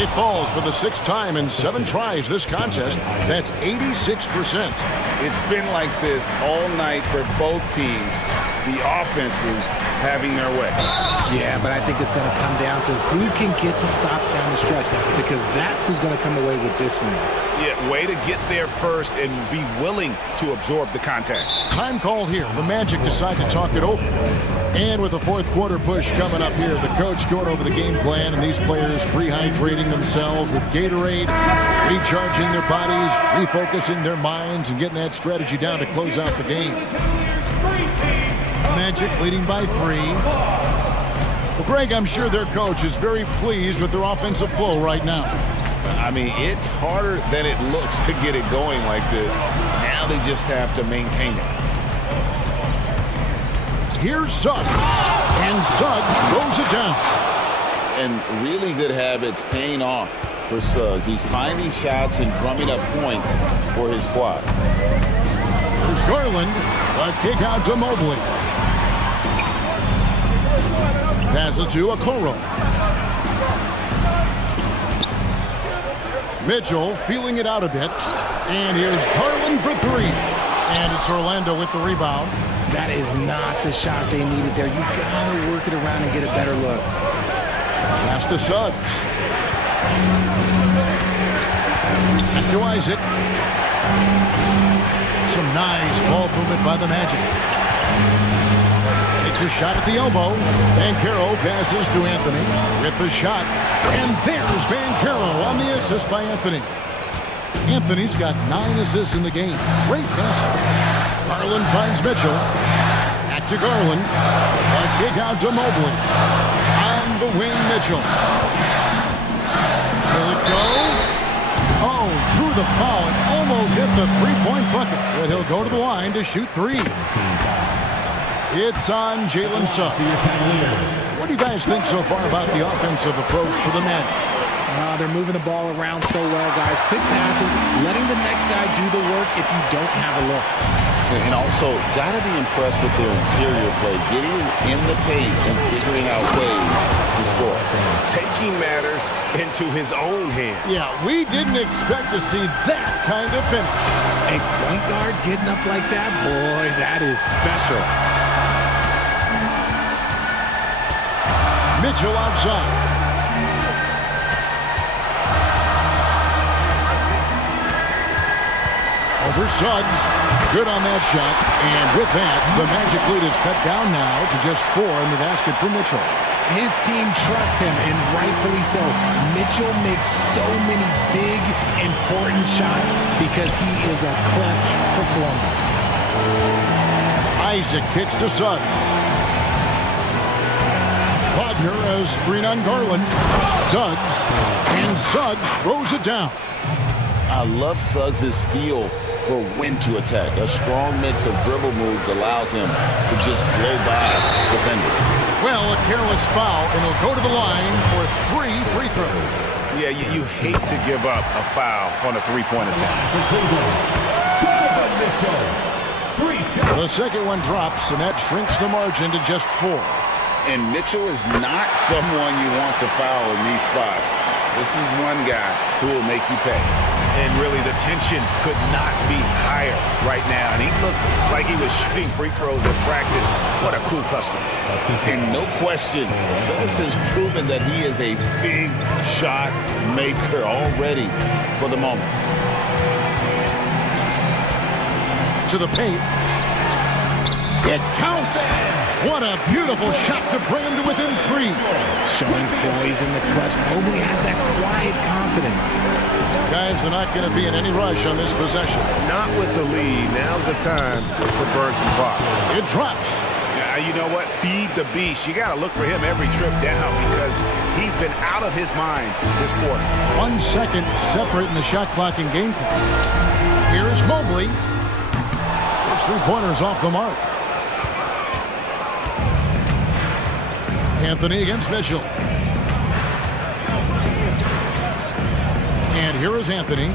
It falls for the 6th time in 7 tries this contest. That's 86%. It's been like this all night for both teams. The offenses having their way. Yeah, but I think it's going to come down to who can get the stops down the stretch, because that's who's going to come away with this win. Yeah, way to get there first and be willing to absorb the contact. Time call here. The Magic decide to talk it over. And with the 4th quarter push coming up here, the coach going over the game plan, and these players rehydrating themselves with Gatorade, recharging their bodies, refocusing their minds, and getting that strategy down to close out the game. Magic leading by 3. Well, Greg, I'm sure their coach is very pleased with their offensive flow right now. I mean, it's harder than it looks to get it going like this. Now they just have to maintain it. Here's Suggs. And Suggs throws it down. And really good habits paying off for Suggs. He's finding shots and drumming up points for his squad. There's Garland. A kick out to Mobley. Passes to Okoro. Mitchell feeling it out a bit. And here's Garland for three. And it's Orlando with the rebound. That is not the shot they needed there. You gotta work it around and get a better look. Pass to Suggs. Back to Isaac. Some nice ball movement by the Magic. Takes a shot at the elbow. Banchero passes to Anthony with the shot. And there's Banchero on the assist by Anthony. Anthony's got 9 assists in the game. Great passing. Garland finds Mitchell. Back to Garland. A kick out to Mobley. On the wing, Mitchell. Will it go? Oh, drew the foul and almost hit the three-point bucket. But he'll go to the line to shoot 3. It's on Jalen Suggs. What do you guys think so far about the offensive approach for the Magic? They're moving the ball around so well, guys. Quick passes, letting the next guy do the work if you don't have a look. And also, got to be impressed with their interior play, getting in the paint and figuring out ways to score. Taking matters into his own hands. Yeah, we didn't expect to see that kind of finish. A point guard getting up like that, boy, that is special. Mitchell outside. Over Suggs. Good on that shot. And with that, the Magic lead is cut down now to just 4 in the basket for Mitchell. His team trusts him, and rightfully so. Mitchell makes so many big, important shots because he is a clutch performer. Isaac kicks to Suggs. Wagner has screen on Garland. Suggs. And Suggs throws it down. I love Suggs' feel for when to attack. A strong mix of dribble moves allows him to just blow by defenders. Well, a careless foul, and he'll go to the line for 3 free throws. Yeah, you hate to give up a foul on a three-point attempt. The second one drops, and that shrinks the margin to just 4. And Mitchell is not someone you want to foul in these spots. This is one guy who will make you pay. And really, the tension could not be higher right now. And he looked like he was shooting free throws at practice. What a cool customer. And no question, Suggs has proven that he is a big shot maker already for the moment. To the paint. It counts. What a beautiful shot to bring him to within 3. Showing poise in the clutch. Mobley has that quiet confidence. Guys, they're not going to be in any rush on this possession. Not with the lead. Now's the time to burn some clock. It drops. You know what? Feed the beast. You got to look for him every trip down because he's been out of his mind this quarter. 1 second separate in the shot clock and game clock. Here's Mobley. His 3-pointers off the mark. Anthony against Mitchell. And here is Anthony.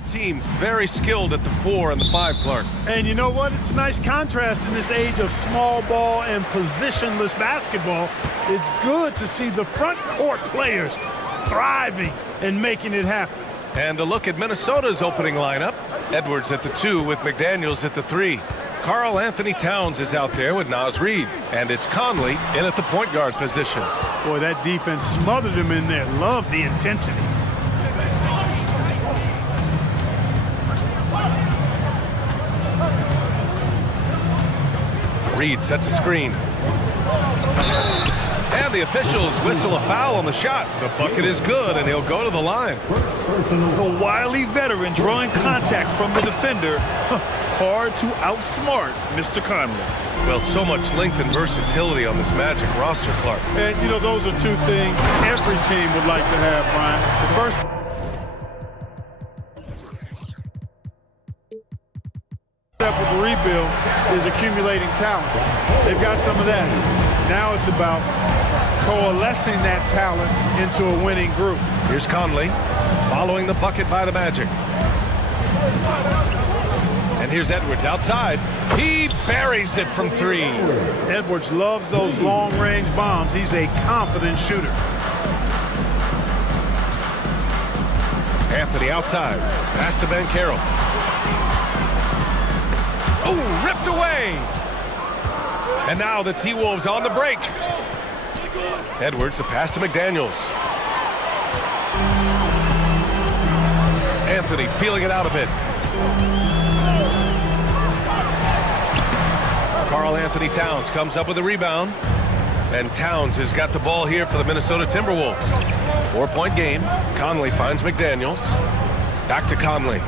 Both teams very skilled at the 4 and the 5, Clark. And you know what? It's a nice contrast in this age of small ball and positionless basketball. It's good to see the front court players thriving and making it happen. And a look at Minnesota's opening lineup. Edwards at the 2 with McDaniels at the 3. Karl Anthony Towns is out there with Naz Reid. And it's Conley in at the point guard position. Boy, that defense smothered him in there. Love the intensity. Reid sets a screen. And the officials whistle a foul on the shot. The bucket is good, and he'll go to the line. The wily veteran drawing contact from the defender. Hard to outsmart Mr. Conley. Well, so much length and versatility on this Magic roster, Clark. And, you know, those are two things every team would like to have, Brian. The first step of the rebuild is accumulating talent. They've got some of that. Now it's about coalescing that talent into a winning group. Here's Conley following the bucket by the Magic. And here's Edwards outside. He buries it from 3. Edwards loves those long-range bombs. He's a confident shooter. Anthony outside. Pass to Ben Carroll. Oh, ripped away. And now the T-Wolves on the break. Edwards, the pass to McDaniels. Anthony feeling it out a bit. Karl Anthony Towns comes up with a rebound. And Towns has got the ball here for the Minnesota Timberwolves. 4-point game. Conley finds McDaniels. Back to Conley.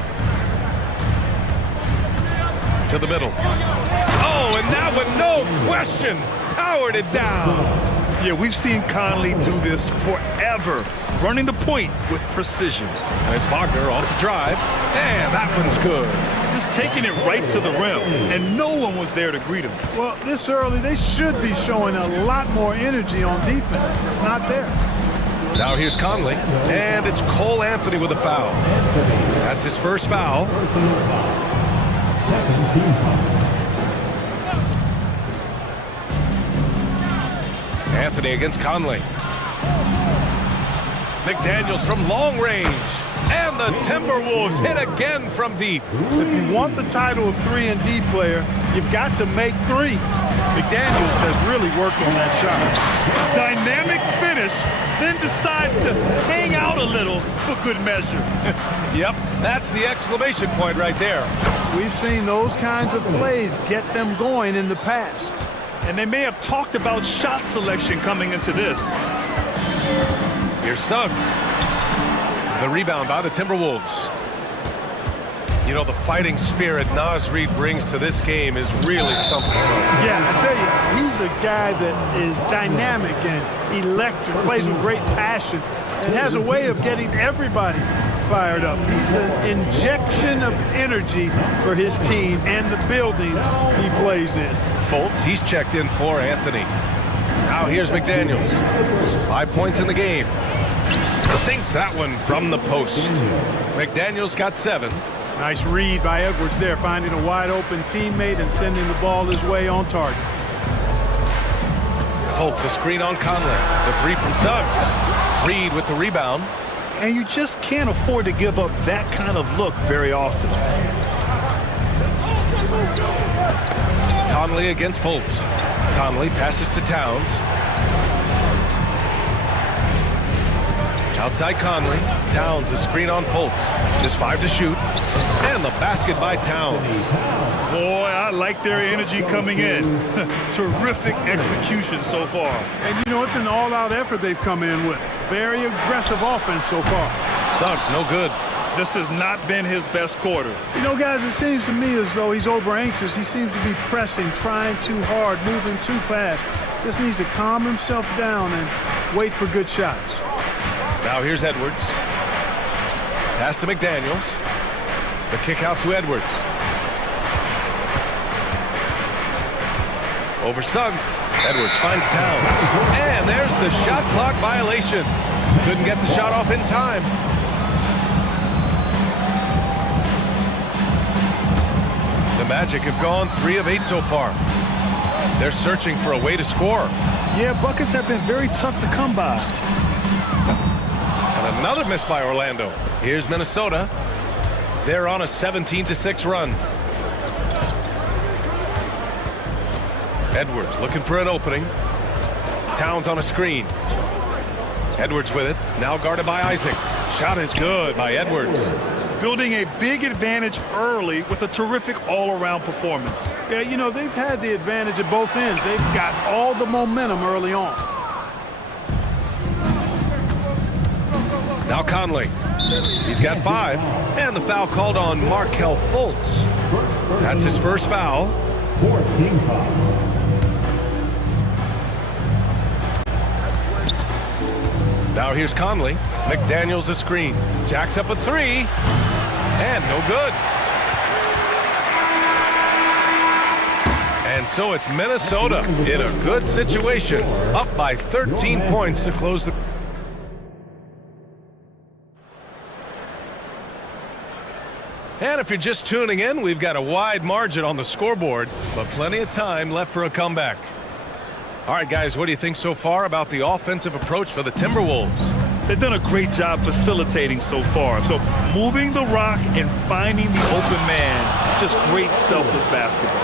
To the middle. Oh, and that one, no question, powered it down. Yeah, we've seen Conley do this forever, running the point with precision. And it's Wagner off the drive, and that one's good. Just taking it right to the rim, and no one was there to greet him. Well, this early, they should be showing a lot more energy on defense. It's not there. Now here's Conley, and it's Cole Anthony with a foul. That's his first foul. Second team foul. Anthony against Conley. McDaniels from long range. And the Timberwolves hit again from deep. If you want the title of 3-and-D player, you've got to make threes. McDaniels has really worked on that shot. Dynamic finish, then decides to hang out a little for good measure. Yep, that's the exclamation point right there. We've seen those kinds of plays get them going in the past. And they may have talked about shot selection coming into this. Here's Suggs. The rebound by the Timberwolves. You know, the fighting spirit Naz Reid brings to this game is really something. Yeah, I tell you, he's a guy that is dynamic and electric, plays with great passion, and has a way of getting everybody fired up. He's an injection of energy for his team and the buildings he plays in. Fultz, he's checked in for Anthony. Now here's McDaniels. 5 points in the game. Sinks that one from the post. McDaniels got 7. Nice read by Edwards there, finding a wide-open teammate and sending the ball his way on target. Fultz, a screen on Conley. The 3 from Suggs. Reid with the rebound. And you just can't afford to give up that kind of look very often. Conley against Fultz. Conley passes to Towns. Outside Conley. Towns, a screen on Fultz. Just 5 to shoot. And the basket by Towns. Boy, I like their energy coming in. Terrific execution so far. And you know, it's an all-out effort they've come in with. Very aggressive offense so far. Suggs, no good. This has not been his best quarter. You know, guys, it seems to me as though he's over-anxious. He seems to be pressing, trying too hard, moving too fast. Just needs to calm himself down and wait for good shots. Now here's Edwards. Pass to McDaniels. The kick out to Edwards. Over Suggs. Edwards finds Towns. And there's the shot clock violation. Couldn't get the shot off in time. The Magic have gone 3 of 8 so far. They're searching for a way to score. Yeah, buckets have been very tough to come by. And another miss by Orlando. Here's Minnesota. They're on a 17-6 run. Edwards looking for an opening. Towns on a screen. Edwards with it. Now guarded by Isaac. Shot is good by Edwards. Building a big advantage early with a terrific all-around performance. Yeah, you know, they've had the advantage at both ends. They've got all the momentum early on. Now Conley. He's got 5. And the foul called on Markelle Fultz. That's his first foul. 14 foul. Now here's Conley. McDaniels a screen. Jacks up a 3. And no good. And so it's Minnesota in a good situation. Up by 13 points to close the... And if you're just tuning in, we've got a wide margin on the scoreboard, but plenty of time left for a comeback. All right, guys, what do you think so far about the offensive approach for the Timberwolves? They've done a great job facilitating so far. So moving the rock and finding the open man, just great selfless basketball.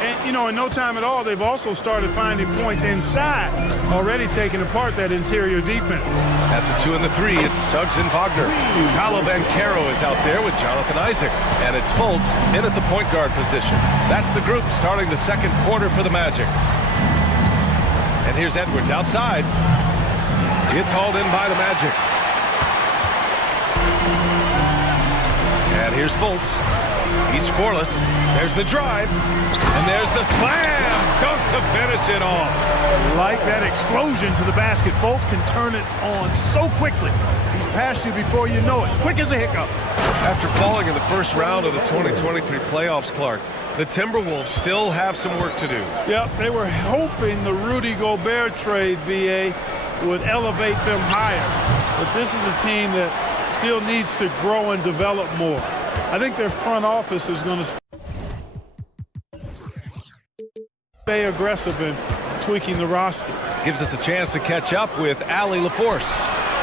And, you know, in no time at all, they've also started finding points inside, already taking apart that interior defense. At the 2 and the 3, it's Suggs and Wagner. Paolo Banchero is out there with Jonathan Isaac. And it's Fultz in at the point guard position. That's the group starting the second quarter for the Magic. And here's Edwards outside. It's hauled in by the Magic. And here's Fultz. He's scoreless. There's the drive. And there's the slam. Dunk to finish it off. Like that explosion to the basket. Fultz can turn it on so quickly. He's past you before you know it. Quick as a hiccup. After falling in the first round of the 2023 playoffs, Clark, the Timberwolves still have some work to do. Yep, they were hoping the Rudy Gobert trade, BA, would elevate them higher. But this is a team that still needs to grow and develop more. I think their front office is going to stay aggressive in tweaking the roster. Gives us a chance to catch up with Allie LaForce.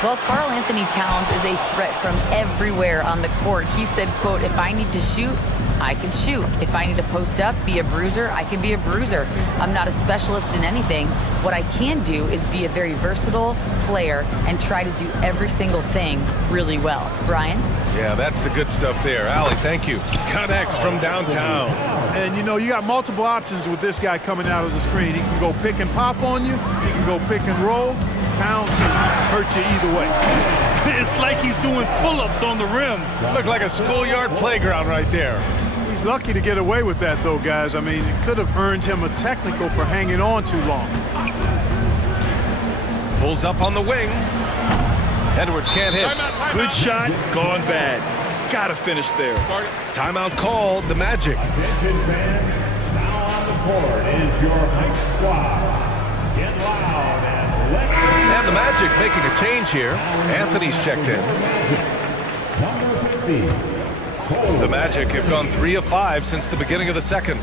Well, Karl Anthony Towns is a threat from everywhere on the court. He said, quote, if I need to shoot, I can shoot. If I need to post up, be a bruiser, I can be a bruiser. I'm not a specialist in anything. What I can do is be a very versatile player and try to do every single thing really well. Brian? Yeah, that's the good stuff there. Allie, thank you. Connects from downtown. And, you know, you got multiple options with this guy coming out of the screen. He can go pick and pop on you. He can go pick and roll. Towns can hurt you either way. It's like he's doing pull-ups on the rim. Looked like a schoolyard playground right there. He's lucky to get away with that, though, guys. I mean, it could have earned him a technical for hanging on too long. Pulls up on the wing. Edwards can't hit. Good shot, gone bad. Gotta finish there. Timeout called, the Magic. Attention fans, now on the court is your hype squad. Get loud and let's... And the Magic making a change here. Anthony's checked in. Number 50. The Magic have gone 3 of 5 since the beginning of the second.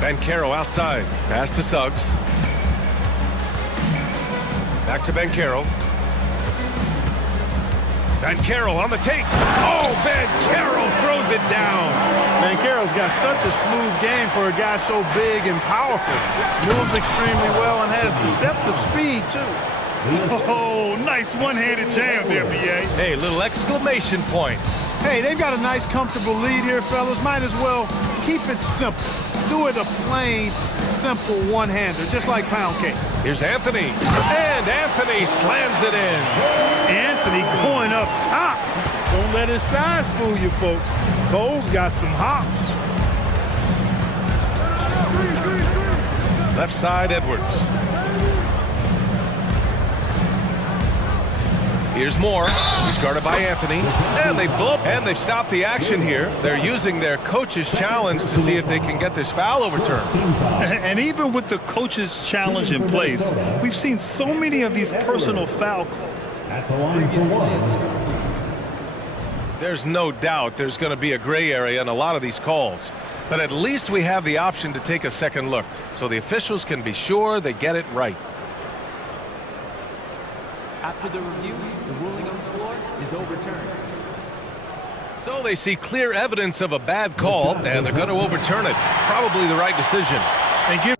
Banchero outside. Pass to Suggs. Back to Banchero. Banchero on the take. Oh, Banchero throws it down. Banchero's got such a smooth game for a guy so big and powerful. Moves extremely well and has deceptive speed, too. Oh, nice one-handed jam there, B.A. Hey, little exclamation point. Hey, they've got a nice, comfortable lead here, fellas. Might as well keep it simple. Do it a plain, simple one-hander, just like pound cake. Here's Anthony. And Anthony slams it in. Anthony going up top. Don't let his size fool you, folks. Cole's got some hops. Left side, Edwards. Here's Moore. He's guarded by Anthony. And they blow. And they've stopped the action here. They're using their coach's challenge to see if they can get this foul overturned. And even with the coach's challenge in place, we've seen so many of these personal foul calls. At the line for one. There's no doubt there's going to be a gray area in a lot of these calls. But at least we have the option to take a second look, so the officials can be sure they get it right. After the review, the ruling on the floor is overturned. So they see clear evidence of a bad call, and they're going to overturn it. Probably the right decision. And give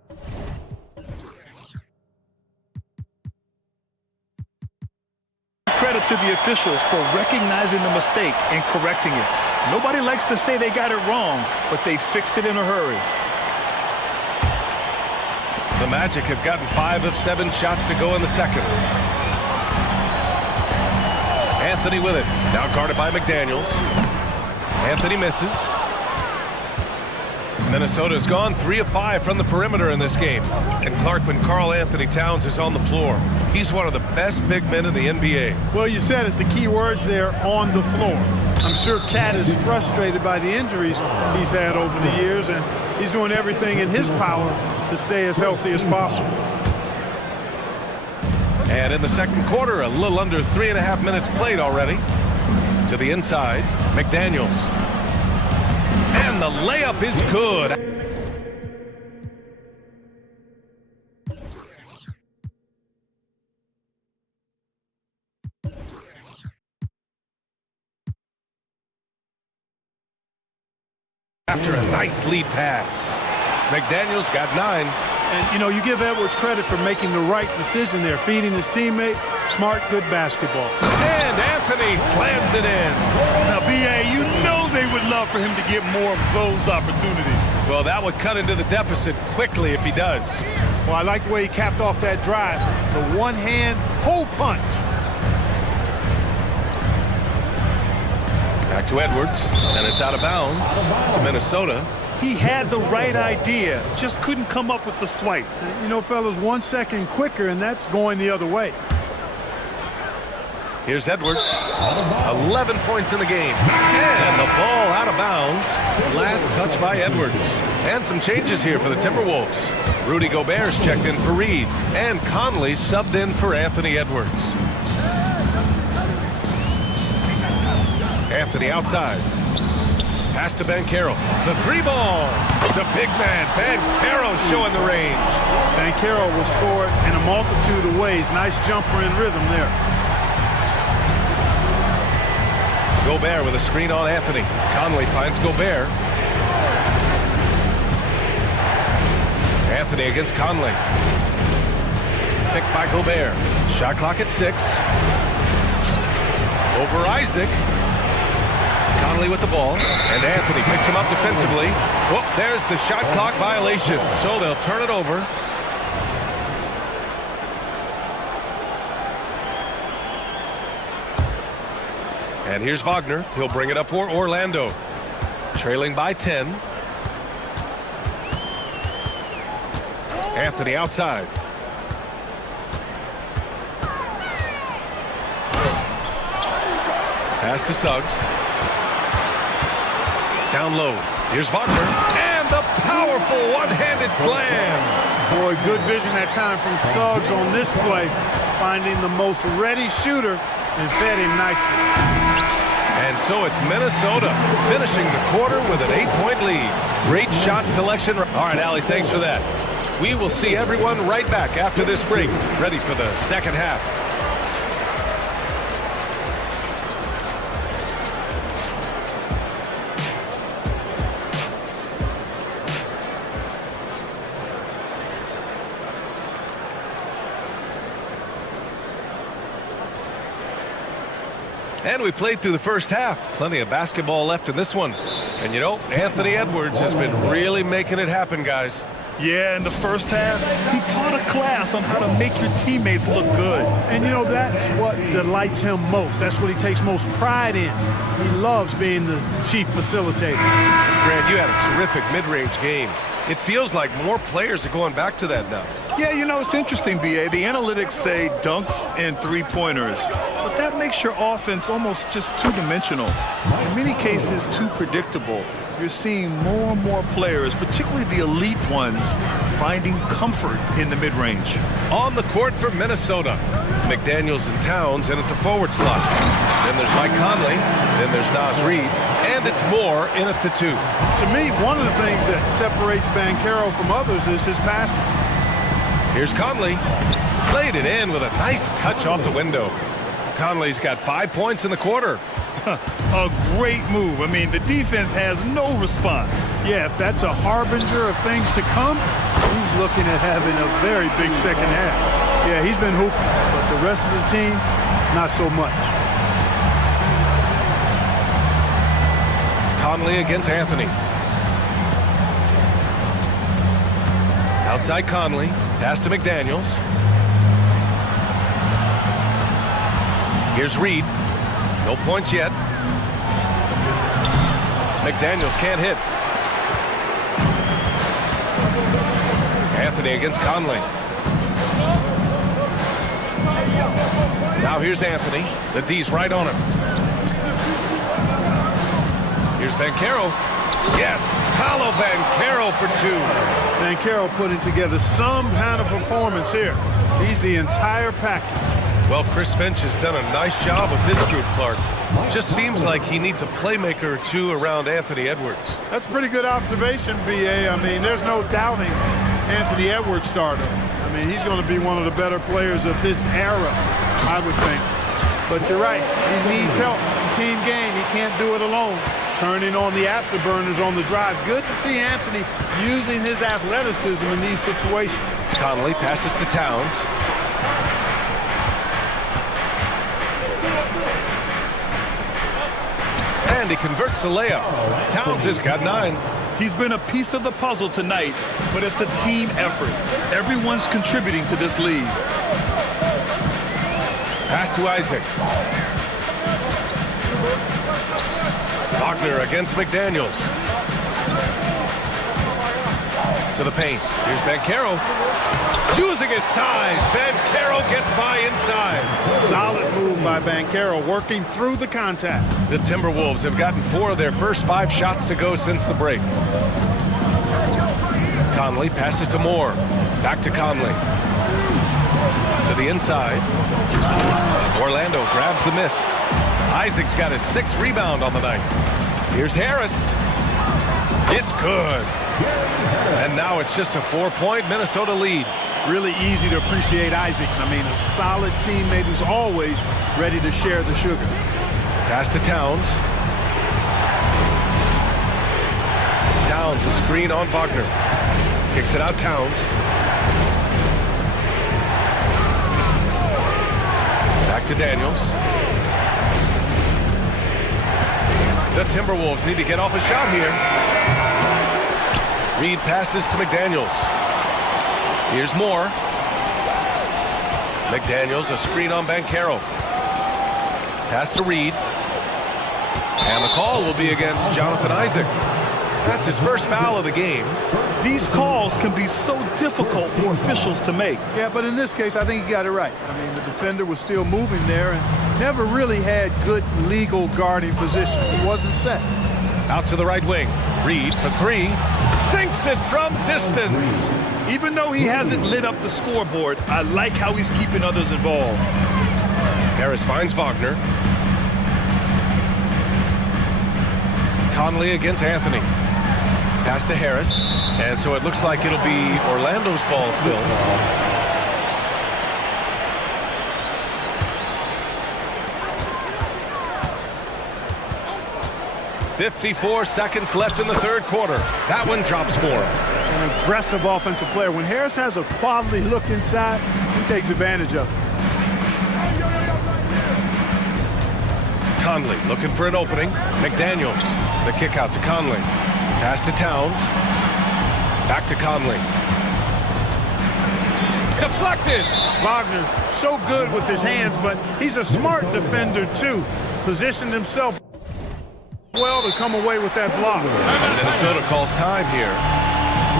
credit to the officials for recognizing the mistake and correcting it. Nobody likes to say they got it wrong, but they fixed it in a hurry. The Magic have gotten 5 of 7 shots to go in the second. Anthony with it. Now guarded by McDaniels. Anthony misses. Minnesota's gone 3 of 5 from the perimeter in this game. And Clark, when Karl Anthony Towns is on the floor, he's one of the best big men in the NBA. Well, you said it, the key words there, on the floor. I'm sure Cat is frustrated by the injuries he's had over the years, and he's doing everything in his power to stay as healthy as possible. And in the second quarter, a little under 3.5 minutes played already. To the inside, McDaniels. And the layup is good. After a nice lead pass. McDaniels got 9. And, you know, you give Edwards credit for making the right decision there, feeding his teammate. Smart, good basketball. And Anthony slams it in. Now, B.A., you know they would love for him to get more of those opportunities. Well, that would cut into the deficit quickly if he does. Well, I like the way he capped off that drive. The one-hand hole punch. Back to Edwards, and it's out of bounds to Minnesota. He had the right idea, just couldn't come up with the swipe. You know, fellas, 1 second quicker, and that's going the other way. Here's Edwards. 11 points in the game. And the ball out of bounds. Last touch by Edwards. And some changes here for the Timberwolves. Rudy Gobert's checked in for Reed. And Conley subbed in for Anthony Edwards. Anthony outside. Pass to Banchero. The 3-ball. The big man, Banchero, showing the range. Banchero will score in a multitude of ways. Nice jumper in rhythm there. Gobert with a screen on Anthony. Conley finds Gobert. Anthony against Conley. Picked by Gobert. Shot clock at 6. Over Isaac. Conley with the ball, and Anthony picks him up defensively. Whoop, there's the shot clock violation, so they'll turn it over. And here's Wagner. He'll bring it up for Orlando. Trailing by 10. Anthony outside. Pass to Suggs. Down low. Here's Wagner. And the powerful one-handed slam. Boy, good vision that time from Suggs on this play. Finding the most ready shooter and fed him nicely. And so it's Minnesota finishing the quarter with an 8-point lead. Great shot selection. All right, Allie, thanks for that. We will see everyone right back after this break, ready for the second half. And we played through the first half. Plenty of basketball left in this one. And you know, Anthony Edwards has been really making it happen, guys. Yeah, in the first half, he taught a class on how to make your teammates look good. And you know, that's what delights him most. That's what he takes most pride in. He loves being the chief facilitator. Grant, you had a terrific mid-range game. It feels like more players are going back to that now. Yeah, you know, it's interesting, B.A. The analytics say dunks and three-pointers, but that makes your offense almost just two-dimensional. In many cases, too predictable. You're seeing more and more players, particularly the elite ones, finding comfort in the mid-range. On the court for Minnesota. McDaniels and Towns in at the forward slot. Then there's Mike Conley. Then there's Naz Reid. And it's Moore in at the 2. To me, one of the things that separates Banchero from others is his passing. Here's Conley. Played it in with a nice touch off the window. Conley's got 5 points in the quarter. A great move. I mean, the defense has no response. Yeah, if that's a harbinger of things to come, he's looking at having a very big second half. Yeah, he's been hooping, but the rest of the team, not so much. Conley against Anthony. Outside Conley. Pass to McDaniels. Here's Reid. No points yet. McDaniels can't hit. Anthony against Conley. Now here's Anthony. The D's right on him. Here's Banchero. Yes, Paolo Banchero for 2. Banchero putting together some kind of performance here. He's the entire package. Well, Chris Finch has done a nice job with this group, Clark. Just seems like he needs a playmaker or two around Anthony Edwards. That's a pretty good observation, B.A. I mean, there's no doubting Anthony Edwards' stardom. I mean, he's going to be one of the better players of this era, I would think. But you're right, he needs help. It's a team game. He can't do it alone. Turning on the afterburners on the drive. Good to see Anthony using his athleticism in these situations. Conley passes to Towns. And he converts the layup. Towns has got 9. He's been a piece of the puzzle tonight, but it's a team effort. Everyone's contributing to this lead. Pass to Isaac. Wagner against McDaniels. To the paint. Here's Banchero. Using his size. Banchero gets by inside. Solid move by Banchero, working through the contact. The Timberwolves have gotten 4 of their first 5 shots to go since the break. Conley passes to Moore. Back to Conley. To the inside. Orlando grabs the miss. Isaac's got his 6th rebound on the night. Here's Harris. It's good. And now it's just a 4-point Minnesota lead. Really easy to appreciate Isaac. I mean, a solid teammate who's always ready to share the sugar. Pass to Towns. Towns, a screen on Wagner. Kicks it out, Towns. Back to Daniels. The Timberwolves need to get off a shot here. Reid passes to McDaniels. Here's Moore. McDaniels, a screen on Banchero. Pass to Reid. And the call will be against Jonathan Isaac. That's his first foul of the game. These calls can be so difficult for officials to make. Yeah, but in this case, I think he got it right. I mean, the defender was still moving there and never really had good legal guarding position. He wasn't set. Out to the right wing. Reid for 3. Sinks it from distance. Even though he hasn't lit up the scoreboard, I like how he's keeping others involved. Harris finds Wagner. Conley against Anthony. Pass to Harris. And so it looks like it'll be Orlando's ball still. .54 seconds left in the third quarter. That one drops for him. An aggressive offensive player. When Harris has a quality look inside, he takes advantage of it. Conley looking for an opening. McDaniels. The kick out to Conley. Pass to Towns. Back to Conley. Deflected. Wagner, so good with his hands, but he's a smart defender too. Positioned himself well to come away with that block. Minnesota calls time here.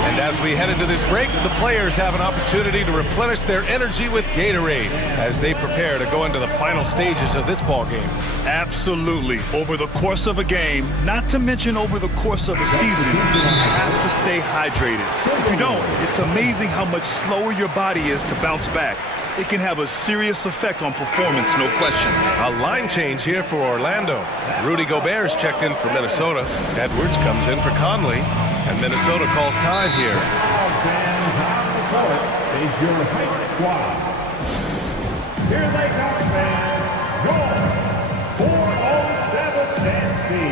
And as we head into this break, the players have an opportunity to replenish their energy with Gatorade as they prepare to go into the final stages of this ball game. Absolutely. Over the course of a game, not to mention over the course of a season, you have to stay hydrated. If you don't, it's amazing how much slower your body is to bounce back. it can have a serious effect on performance, no question. A line change here for Orlando. Rudy Gobert is checked in for Minnesota. Edwards comes in for Conley, and Minnesota calls time here. Is your high squad. Here they come, fans. Your 407 Nancy.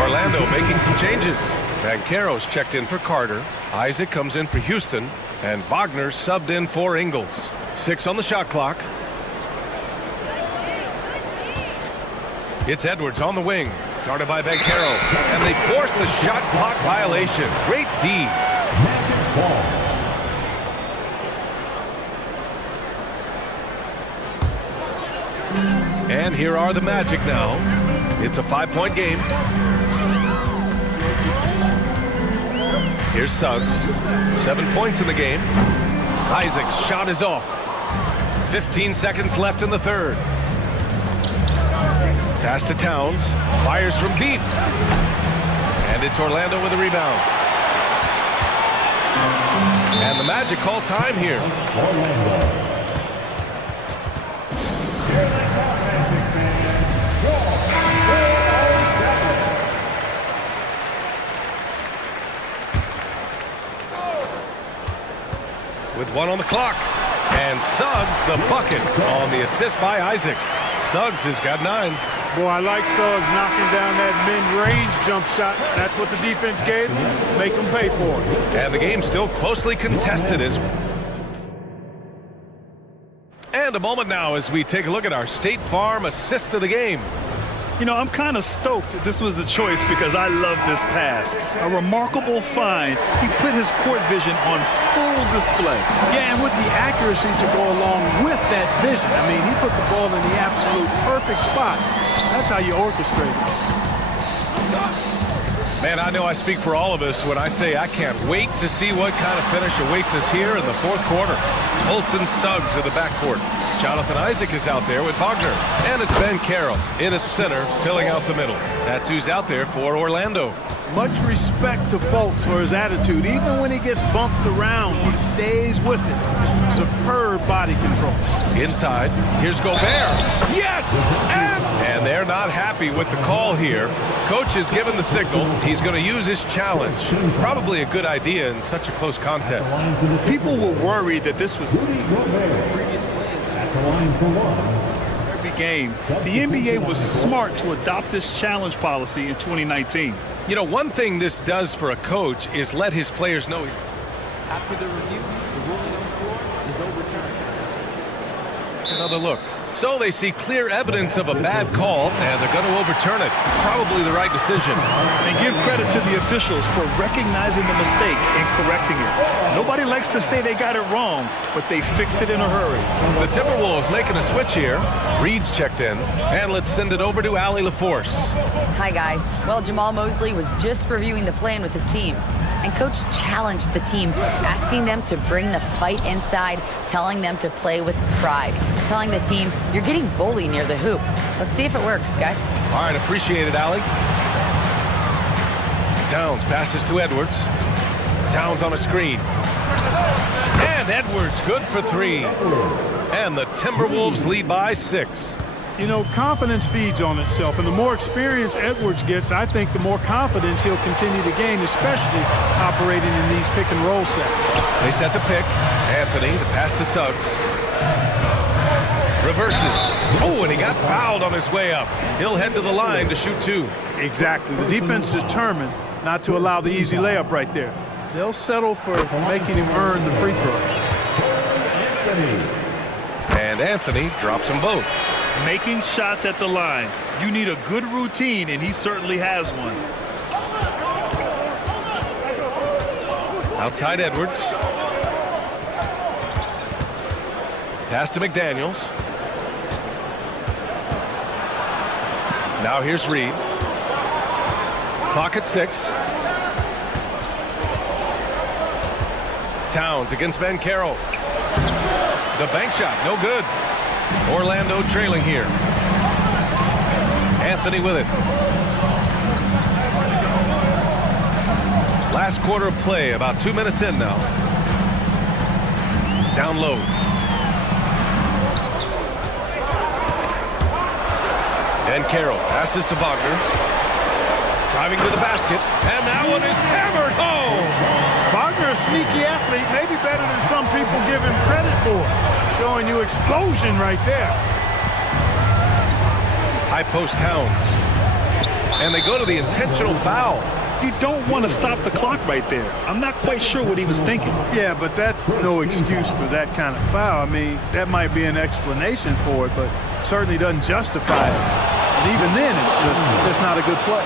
Orlando making some changes. Banchero's checked in for Carter. Isaac comes in for Houston. And Wagner subbed in for Ingles. 6 on the shot clock. It's Edwards on the wing. Guarded by Banchero. And they force the shot clock violation. Great D. Magic ball. And here are the Magic now. It's a 5-point game. Here's Suggs. 7 points in the game. Isaac's shot is off. 15 seconds left in the third. Pass to Towns. Fires from deep. And it's Orlando with a rebound. And the Magic call time here. Orlando. Here they come, Magic fans. Your 407. With 1 on the clock. And Suggs the bucket on the assist by Isaac. Suggs has got 9. Boy, I like Suggs knocking down that mid-range jump shot. That's what the defense gave him. Make them pay for it. And the game's still closely contested as... And a moment now as we take a look at our State Farm assist of the game. You know, I'm kind of stoked that this was a choice because I love this pass. A remarkable find. He put his court vision on full display. Yeah, and with the accuracy to go along with that vision. I mean, he put the ball in the absolute perfect spot. That's how you orchestrate it. Man, I know I speak for all of us when I say I can't wait to see what kind of finish awaits us here in the fourth quarter. Fulton Suggs in the backcourt. Jonathan Isaac is out there with Wagner. And it's Banchero in at center, filling out the middle. That's who's out there for Orlando. Much respect to Fultz for his attitude. Even when he gets bumped around, he stays with it. Superb body control. Inside, here's Gobert. Yes! And they're not happy with the call here. Coach has given the signal. He's going to use his challenge. Probably a good idea in such a close contest. People were worried that this was At the line for 1. every game. The NBA was smart to adopt this challenge policy in 2019. You know, one thing this does for a coach is let his players know he's... After the review, the ruling on the floor is overturned. Another look. So they see clear evidence of a bad call, and they're going to overturn it. Probably the right decision. And give credit to the officials for recognizing the mistake and correcting it. Nobody likes to say they got it wrong, but they fixed it in a hurry. The Timberwolves making a switch here. Reed's checked in. And let's send it over to Allie LaForce. Hi, guys. Well, Jamal Mosley was just reviewing the plan with his team. And Coach challenged the team, asking them to bring the fight inside, telling them to play with pride, telling the team, you're getting bullied near the hoop. Let's see if it works, guys. All right, appreciate it, Allie. Towns passes to Edwards. Towns on a screen. And Edwards good for 3. And the Timberwolves lead by 6. You know, confidence feeds on itself, and the more experience Edwards gets, I think the more confidence he'll continue to gain, especially operating in these pick-and-roll sets. They set the pick. Anthony, the pass to Suggs. Reverses. Oh, and he got fouled on his way up. He'll head to the line to shoot 2. Exactly. The defense determined not to allow the easy layup right there. They'll settle for making him earn the free throws. And Anthony drops them both. Making shots at the line. You need a good routine, and he certainly has one. Outside Edwards. Pass to McDaniels. Now here's Reed. Clock at 6. Towns against Banchero. The bank shot, no good. Orlando trailing here. Anthony with it. Last quarter of play, about 2 minutes in now. Down low. And Carroll passes to Wagner. Driving to the basket, and that one is hammered home. Wagner, a sneaky athlete, maybe better than some people give him credit for. Showing you explosion right there. High post Towns. And they go to the intentional foul. You don't want to stop the clock right there. I'm not quite sure what he was thinking. Yeah, but that's no excuse for that kind of foul. I mean, that might be an explanation for it, but certainly doesn't justify it. And even then, it's just not a good play.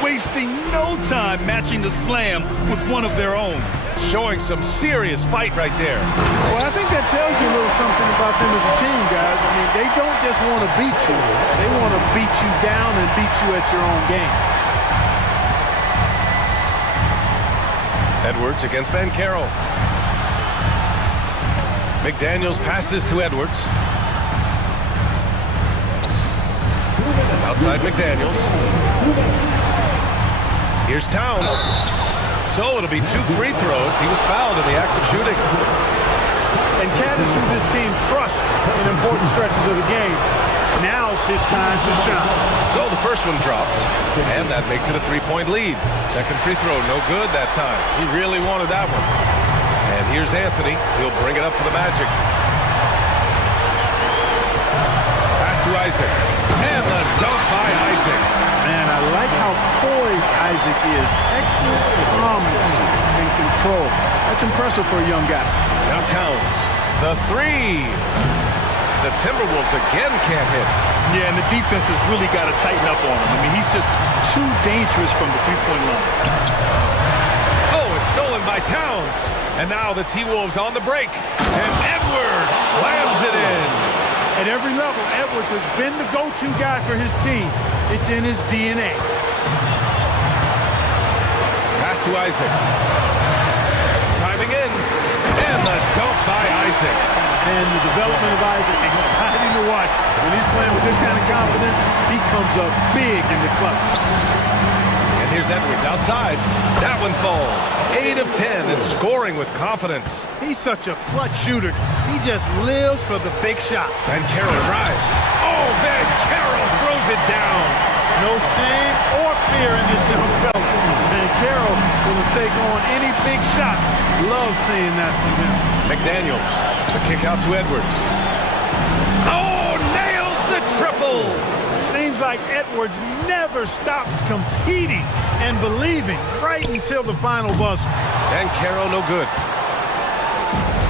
Wasting no time matching the slam with one of their own. Showing some serious fight right there. Well, I think that tells you a little something about them as a team, guys. I mean, they don't just want to beat you. They want to beat you down and beat you at your own game. Edwards against Van Carroll. McDaniels passes to Edwards. Outside McDaniels. Here's Towns. So it'll be 2 free throws. He was fouled in the act of shooting. And Cat is who this team trusts in important stretches of the game. Now's his time to shine. So the first one drops, and that makes it a 3-point lead. Second free throw, no good that time. He really wanted that one. And here's Anthony. He'll bring it up for the Magic. Pass to Isaac. And the dunk by Isaac. Man, I like how poised Isaac is. Excellent calmness and control. That's impressive for a young guy. Now Towns. The three. The Timberwolves again can't hit. Yeah, and the defense has really got to tighten up on him. I mean, he's just too dangerous from the three-point line. Oh, it's stolen by Towns. And now the T-Wolves on the break. And Edwards slams it in. At every level, Edwards has been the go-to guy for his team. It's in his DNA. Pass to Isaac. Driving in. And the dunk by Isaac. And the development of Isaac, exciting to watch. When he's playing with this kind of confidence, he comes up big in the clutch. And here's Edwards outside. That one falls. 8 of 10 and scoring with confidence. He's such a clutch shooter. He just lives for the big shot. Van Carroll drives. Oh, Van Carroll throws it down. No shame or fear in this young fella. Van Carroll will take on any big shot. Love seeing that from him. McDaniels, the kick out to Edwards. Oh, nails the triple! Seems like Edwards never stops competing and believing right until the final buzzer. And Carroll no good.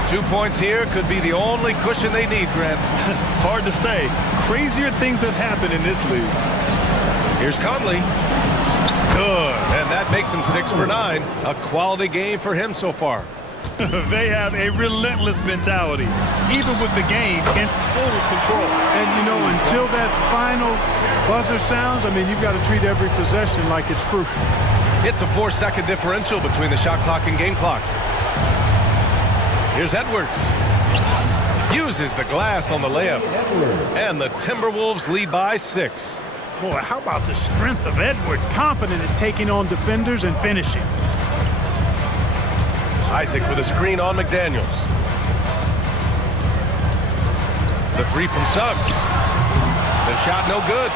2 points here could be the only cushion they need, Grant. Hard to say. Crazier things have happened in this league. Here's Conley. Good, and that makes him 6 for 9. A quality game for him so far. They have a relentless mentality, even with the game in total control. And, you know, until that final buzzer sounds, I mean, you've got to treat every possession like it's crucial. It's a 4-second differential between the shot clock and game clock. Here's Edwards. Uses the glass on the layup. And the Timberwolves lead by 6. Boy, how about the strength of Edwards, confident in taking on defenders and finishing. Isaac with a screen on McDaniels. The three from Suggs. The shot no good.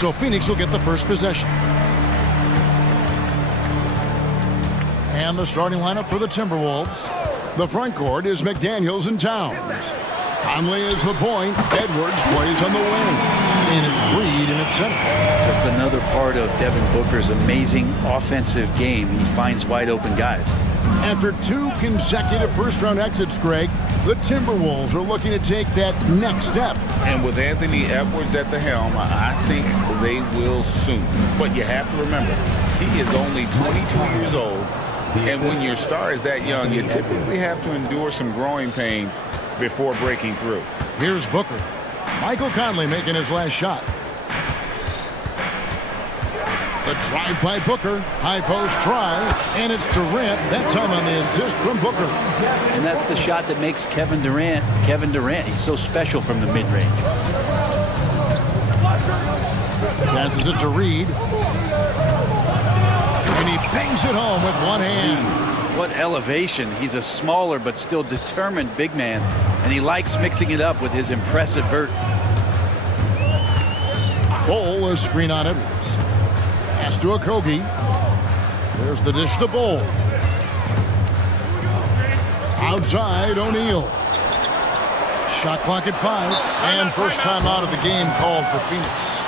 So Phoenix will get the first possession. And the starting lineup for the Timberwolves. The front court is McDaniels and Towns. Conley is the point. Edwards plays on the wing. And it's Reed in its center. Just another part of Devin Booker's amazing offensive game. He finds wide open guys. After 2 consecutive first-round exits, Greg, the Timberwolves are looking to take that next step. And with Anthony Edwards at the helm, I think they will soon. But you have to remember, he is only 22 years old. And when your star is that young, you typically have to endure some growing pains before breaking through. Here's Booker. Michael Conley making his last shot. The drive by Booker. High post try. And it's Durant. That time on the assist from Booker. And that's the shot that makes Kevin Durant. He's so special from the mid-range. Passes it to Reed. And he bangs it home with one hand. What elevation. He's a smaller but still determined big man. And he likes mixing it up with his impressive vert. Bowl, a screen on Edwards. Pass to Okogie. There's the dish to Bowl. Outside, O'Neal. Shot clock at 5. And first time out of the game called for Phoenix.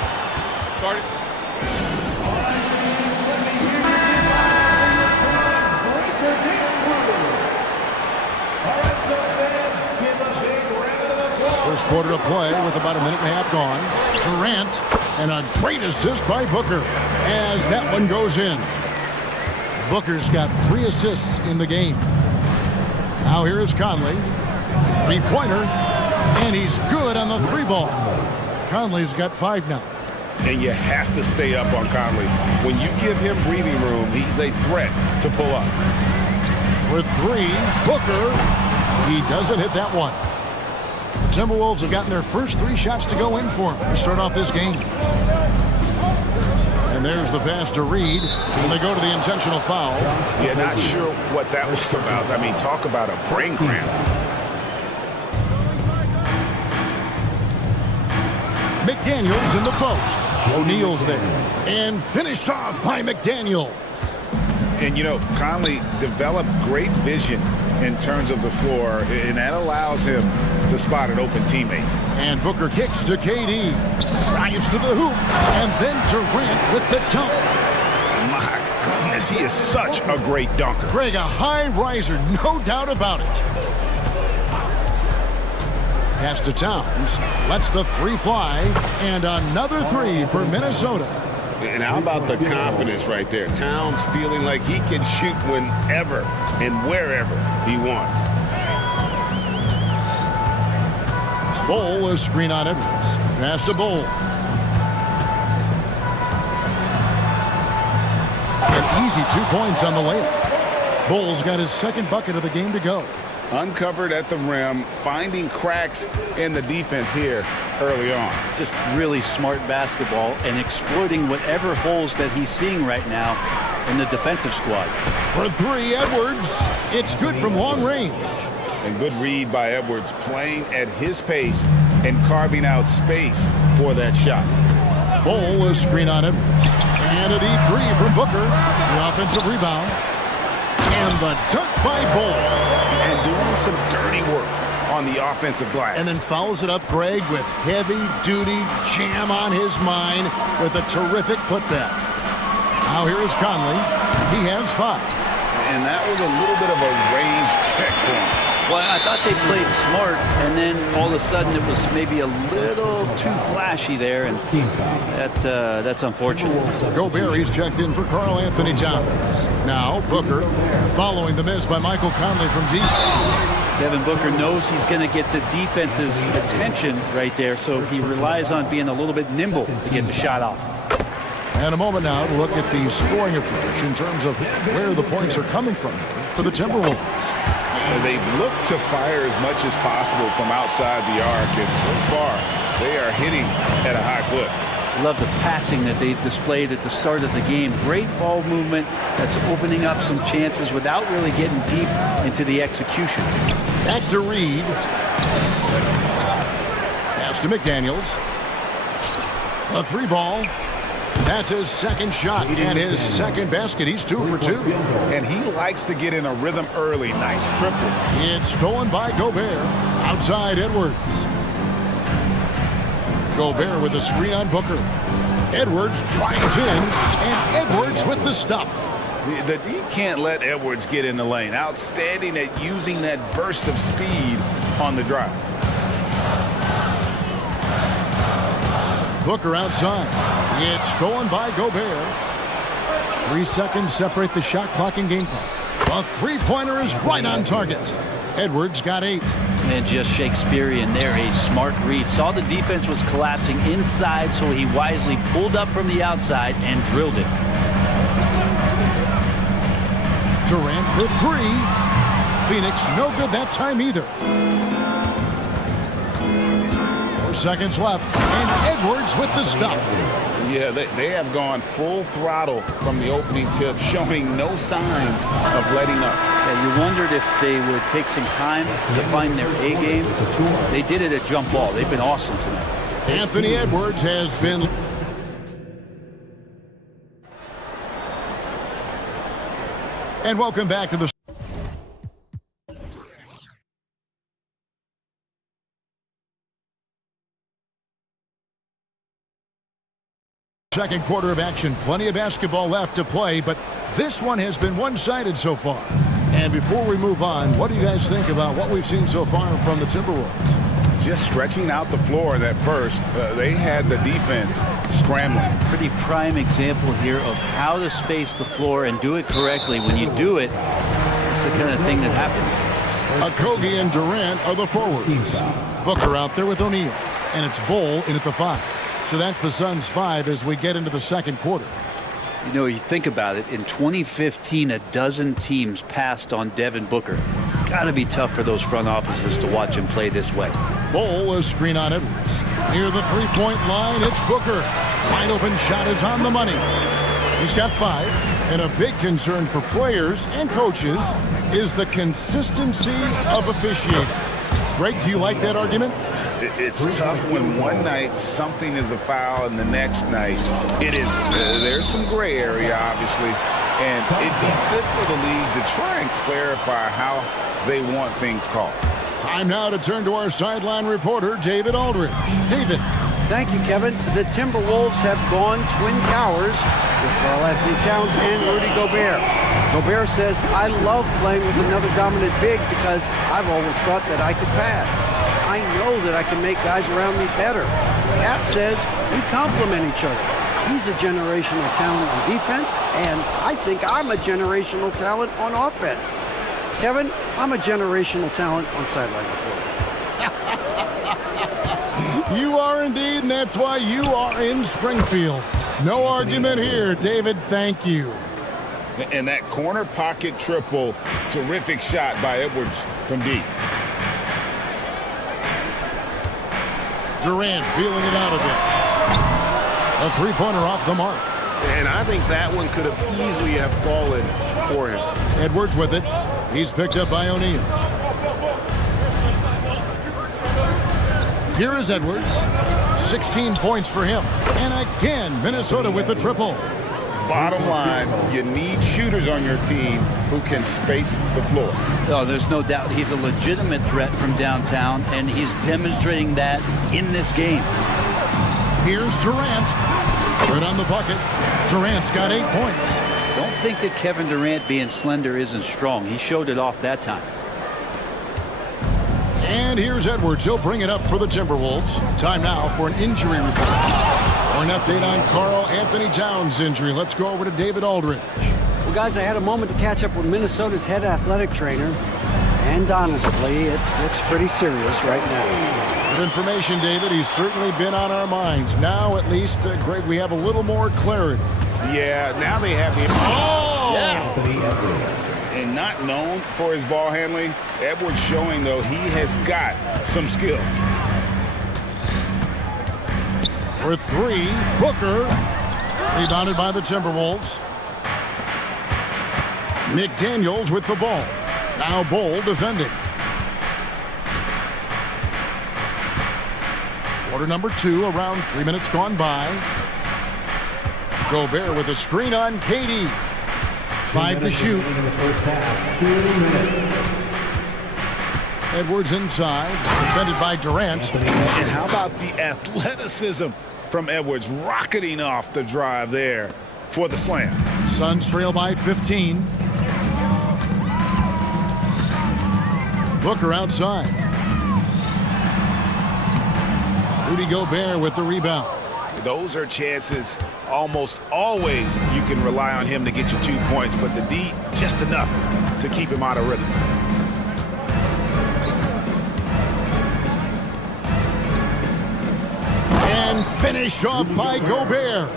Started. First quarter of play with about a minute and a half gone. Durant, and a great assist by Booker as that one goes in. Booker's got 3 assists in the game. Now here is Conley. 3-pointer, and he's good on the 3-ball. Conley's got 5 now. And you have to stay up on Conley. When you give him breathing room, he's a threat to pull up. With 3, Booker. He doesn't hit that one. The Timberwolves have gotten their first 3 shots to go in for him to start off this game. And there's the pass to Reed, and they go to the intentional foul. Yeah, not sure what that was about. I mean, talk about a brain cramp. McDaniels in the post. O'Neal's there. And finished off by McDaniels. And, you know, Conley developed great vision in terms of the floor, and that allows him to spot an open teammate. And Booker kicks to KD. Drives to the hoop. And then Durant with the dunk. My goodness, he is such a great dunker. Greg, a high riser, no doubt about it. Pass to Towns. Lets the 3 fly. And another 3 for Minnesota. And how about the confidence right there? Towns feeling like he can shoot whenever and wherever he wants. Bowl, a screen on Edwards. Pass to Bowl. An easy 2 points on the layup. Bowl's got his second bucket of the game to go. Uncovered at the rim, finding cracks in the defense here early on. Just really smart basketball and exploiting whatever holes that he's seeing right now in the defensive squad. For 3, Edwards. It's good from long range. And good read by Edwards, playing at his pace and carving out space for that shot. Bowl, a screen on Edwards. And a deep 3 from Booker. The offensive rebound. And the dunk by Bowl. And doing some dirty work on the offensive glass. And then fouls it up, Greg, with heavy-duty jam on his mind with a terrific putback. Now here is Conley. He has 5. And that was a little bit of a range check for him. Well, I thought they played smart, and then all of a sudden it was maybe a little too flashy there, and that's unfortunate. Gobert's checked in for Karl Anthony Towns. Now Booker following the miss by Michael Conley from deep. Devin Booker knows he's going to get the defense's attention right there, so he relies on being a little bit nimble to get the shot off. And a moment now to look at the scoring approach in terms of where the points are coming from for the Timberwolves. They've looked to fire as much as possible from outside the arc, and so far they are hitting at a high clip. Love the passing that they displayed at the start of the game. Great ball movement that's opening up some chances without really getting deep into the execution. Back to Reed. Pass to McDaniels. A three ball. That's his second shot and his second basket. He's 2 for 2. And he likes to get in a rhythm early. Nice triple. It's stolen by Gobert. Outside Edwards. Gobert with a screen on Booker. Edwards drives in, and Edwards with the stuff. You can't let Edwards get in the lane. Outstanding at using that burst of speed on the drive. Booker outside. It's stolen by Gobert. 3 seconds separate the shot clock and game clock. A three-pointer is right on target. Edwards got 8. And just Shakespearean there, a smart read. Saw the defense was collapsing inside, so he wisely pulled up from the outside and drilled it. Durant for 3. Phoenix no good that time either. 4 seconds left, and Edwards with the stuff. Yeah, they have gone full throttle from the opening tip, showing no signs of letting up. Yeah, you wondered if they would take some time to find their A game. They did it at jump ball. They've been awesome tonight. Anthony Edwards has been... And welcome back to the... Second quarter of action. Plenty of basketball left to play, but this one has been one-sided so far. And before we move on, what do you guys think about what we've seen so far from the Timberwolves? Just stretching out the floor that first. They had the defense scrambling. Pretty prime example here of how to space the floor and do it correctly. When you do it, it's the kind of thing that happens. Okogie and Durant are the forwards. Booker out there with O'Neal. And it's Bol in at the 5. So that's the Suns' 5 as we get into the second quarter. You know, you think about it, in 2015, a dozen teams passed on Devin Booker. Got to be tough for those front offices to watch him play this way. Bol, a screen on Edwards. Near the three-point line, it's Booker. Wide open shot is on the money. He's got 5. And a big concern for players and coaches is the consistency of officiating. Greg, do you like that argument? It's tough when one night something is a foul and the next night it is. There's some gray area, obviously, and it'd be good for the league to try and clarify how they want things called. Time now to turn to our sideline reporter, David Aldridge. David. Thank you, Kevin. The Timberwolves have gone Twin Towers with Karl-Anthony Towns and Rudy Gobert. Gobert says, I love playing with another dominant big because I've always thought that I could pass. I know that I can make guys around me better. Cat says we complement each other. He's a generational talent on defense, and I think I'm a generational talent on offense. Kevin, I'm a generational talent on sideline reporting. You are indeed, and that's why you are in Springfield. No argument here, David. Thank you. And that corner pocket triple, terrific shot by Edwards from deep. Durant feeling it out again. A three-pointer off the mark. And I think that one could have easily have fallen for him. Edwards with it. He's picked up by O'Neal. Here is Edwards. 16 points for him. And again, Minnesota with the triple. Bottom line, you need shooters on your team who can space the floor. Oh, there's no doubt he's a legitimate threat from downtown, and he's demonstrating that in this game. Here's Durant. Right on the bucket. Durant's got 8 points. Don't think that Kevin Durant being slender isn't strong. He showed it off that time. And here's Edwards. He'll bring it up for the Timberwolves. Time now for an injury report. For an update on Karl-Anthony Towns' injury, let's go over to David Aldridge. Well, guys, I had a moment to catch up with Minnesota's head athletic trainer, and honestly, it looks pretty serious right now. Good information, David. He's certainly been on our minds. Now, at least, Greg, we have a little more clarity. Yeah, now they have him. Oh! Yeah. And not known for his ball handling, Edwards showing, though, he has got some skills. For 3, Booker. Rebounded by the Timberwolves. McDaniels with the ball. Now Bol defending. Quarter number 2, around 3 minutes gone by. Gobert with a screen on KD. 5 to shoot. Edwards inside, defended by Durant. And how about the athleticism from Edwards, rocketing off the drive there for the slam. Suns trail by 15. Booker outside. Rudy Gobert with the rebound. Those are chances almost always you can rely on him to get you 2 points, but the D just enough to keep him out of rhythm. And finished off by Gobert.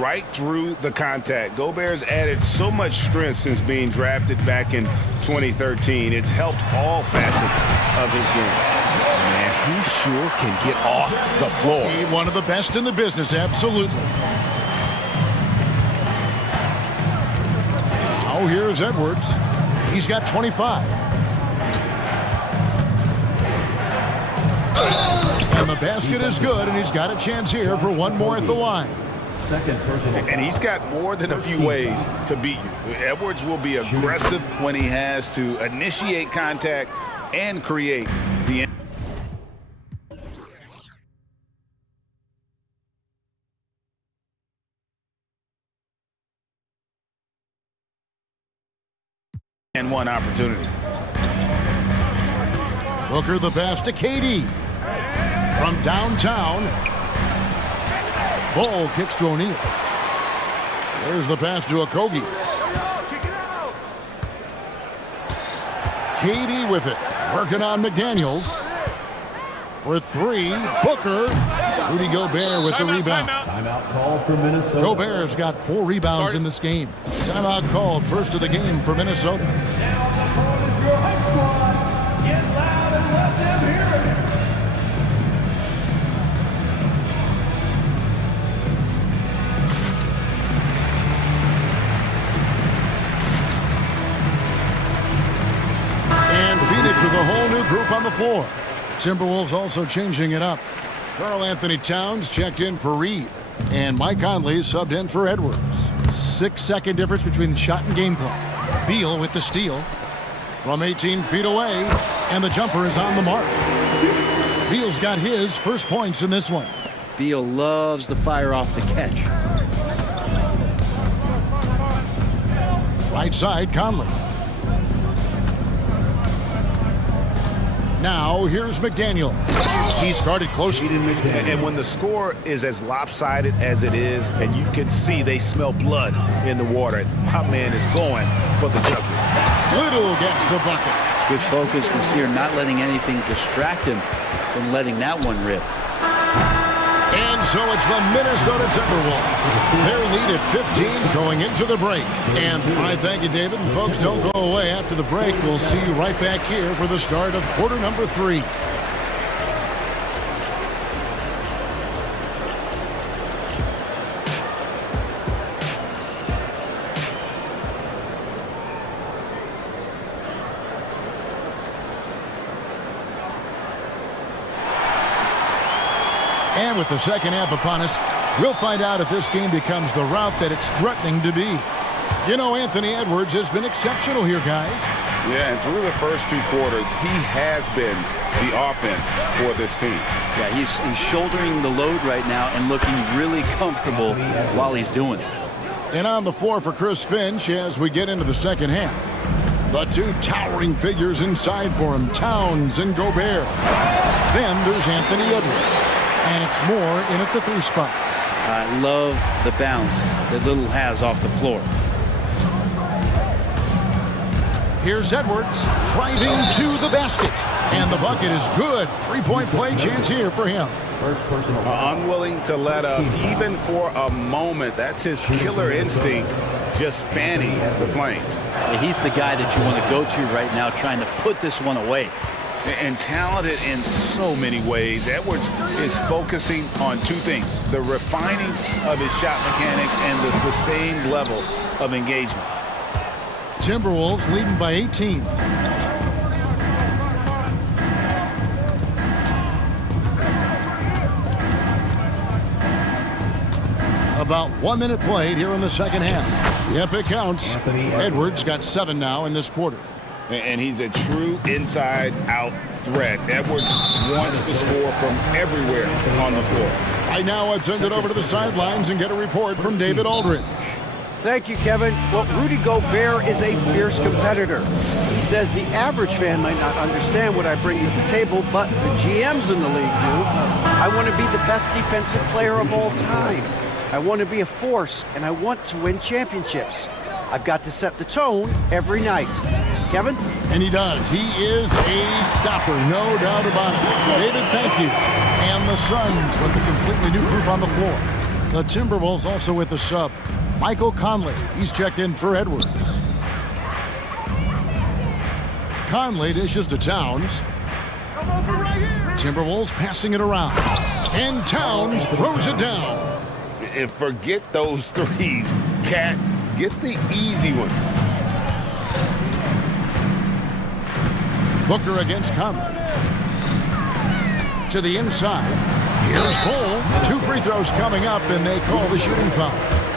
Right through the contact. Gobert's added so much strength since being drafted back in 2013. It's helped all facets of his game. Man, he sure can get off the floor. One of the best in the business, absolutely. Now here's Edwards. He's got 25. And the basket is good, and he's got a chance here for one more at the line. And he's got more than a few ways to beat you. Edwards will be aggressive when he has to initiate contact and create the and one opportunity. Booker the pass to KD. From downtown. Ball kicks to O'Neal. There's the pass to Okogie. KD with it. Working on McDaniels. For 3. Booker. Rudy Gobert with the rebound. Timeout call for Minnesota. Gobert's got 4 rebounds in this game. Timeout called. First of the game for Minnesota. Get loud and let them hear it. And Phoenix with a whole new group on the floor. Timberwolves also changing it up. Karl Anthony Towns checked in for Reed. And Mike Conley subbed in for Edwards. 6-second difference between the shot and game clock. Beal with the steal. From 18 feet away. And the jumper is on the mark. Beal's got his first points in this one. Beal loves the fire off the catch. Right side, Conley. Now, here's McDaniel. He's guarded closely. And when the score is as lopsided as it is, and you can see they smell blood in the water, my man is going for the jugular. Little gets the bucket. Good focus. Nasir not letting anything distract him from letting that one rip. And so it's the Minnesota Timberwolves. Their lead at 15 going into the break. And I thank you, David. And folks, don't go away after the break. We'll see you right back here for the start of quarter number 3. And with the second half upon us, we'll find out if this game becomes the route that it's threatening to be. You know, Anthony Edwards has been exceptional here, guys. Yeah, and through the first 2 quarters, he has been the offense for this team. Yeah, he's shouldering the load right now and looking really comfortable while he's doing it. And on the floor for Chris Finch as we get into the second half. The 2 towering figures inside for him, Towns and Gobert. Then there's Anthony Edwards. And it's more in at the 3 spot. I love the bounce that Little has off the floor. Here's Edwards driving to the basket. And the bucket is good. 3-point play chance here for him. Unwilling to let up even for a moment. That's his killer instinct, just fanning the flames. Yeah, he's the guy that you want to go to right now trying to put this one away. And talented in so many ways. Edwards is focusing on 2 things: the refining of his shot mechanics and the sustained level of engagement. Timberwolves leading by 18. About 1 minute played here in the second half. Yep, it counts. Edwards got 7 now in this quarter. And he's a true inside-out threat. Edwards wants to score from everywhere on the floor. Right now, let's send it over to the sidelines and get a report from David Aldridge. Thank you, Kevin. Well, Rudy Gobert is a fierce competitor. He says the average fan might not understand what I bring to the table, but the GMs in the league do. I want to be the best defensive player of all time. I want to be a force, and I want to win championships. I've got to set the tone every night. Kevin? And he does. He is a stopper, no doubt about it. David, thank you. And the Suns with a completely new group on the floor. The Timberwolves also with a sub. Michael Conley, he's checked in for Edwards. Conley dishes to Towns. Timberwolves passing it around. And Towns throws it down. And forget those threes. Cat, get the easy ones. Booker against Conley. To the inside. Here's Cole. 2 free throws coming up, and they call the shooting foul.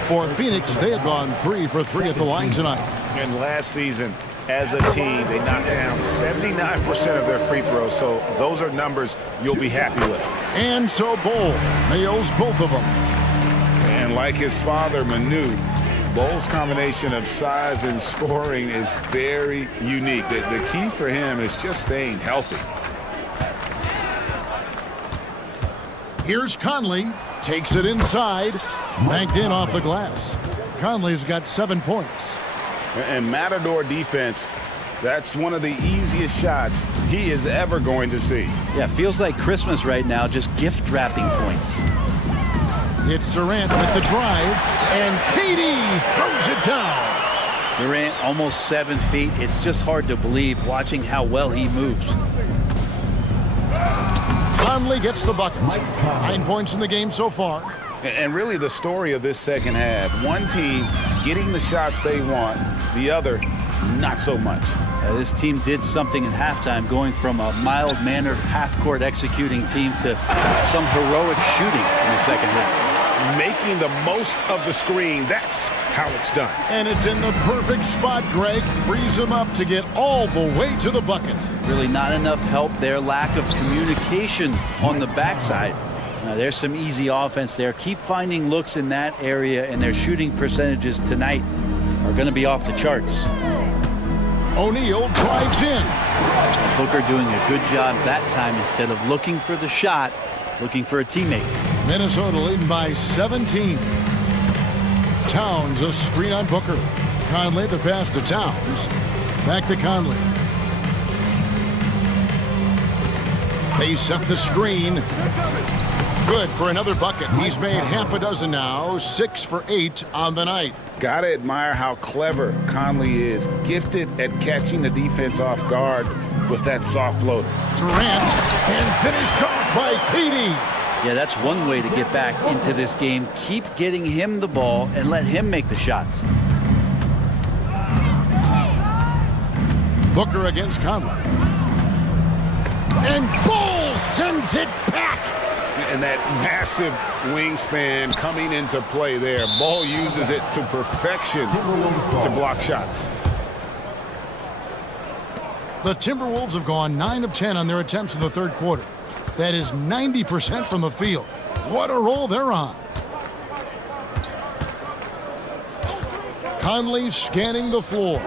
For Phoenix, they have gone 3 for 3 at the line tonight. And last season, as a team, they knocked down 79% of their free throws, so those are numbers you'll be happy with. And so Bol nails both of them. And like his father, Manu, Bol's combination of size and scoring is very unique. The key for him is just staying healthy. Here's Conley. Takes it inside. Banked in off the glass. Conley's got 7 points. And Matador defense, that's one of the easiest shots he is ever going to see. Yeah, feels like Christmas right now, just gift wrapping points. It's Durant with the drive, and KD throws it down. Durant almost 7 feet. It's just hard to believe watching how well he moves. Conley gets the bucket. 9 points in the game so far. And really the story of this second half, one team getting the shots they want, the other not so much. This team did something in halftime, going from a mild-mannered half-court executing team to some heroic shooting in the second half. Making the most of the screen, that's how it's done. And it's in the perfect spot. Greg frees him up to get all the way to the bucket. Really not enough help there. Lack of communication on the backside. Now there's some easy offense there. Keep finding looks in that area, and their shooting percentages tonight are going to be off the charts. O'Neal drives in. Booker doing a good job that time. Instead of looking for the shot, looking for a teammate. Minnesota leading by 17. Towns a screen on Booker. Conley the pass to Towns. Back to Conley. They set the screen. Good for another bucket. He's made half a dozen now. 6 for 8 on the night. Gotta admire how clever Conley is. Gifted at catching the defense off guard with that soft floater. Durant, and finished off by KD. Yeah, that's one way to get back into this game. Keep getting him the ball and let him make the shots. Booker against Conley. And Bol sends it back. And that massive wingspan coming into play there. Ball uses it to perfection to block shots. The Timberwolves have gone 9 of 10 on their attempts in the third quarter. That is 90% from the field. What a roll they're on. Conley scanning the floor.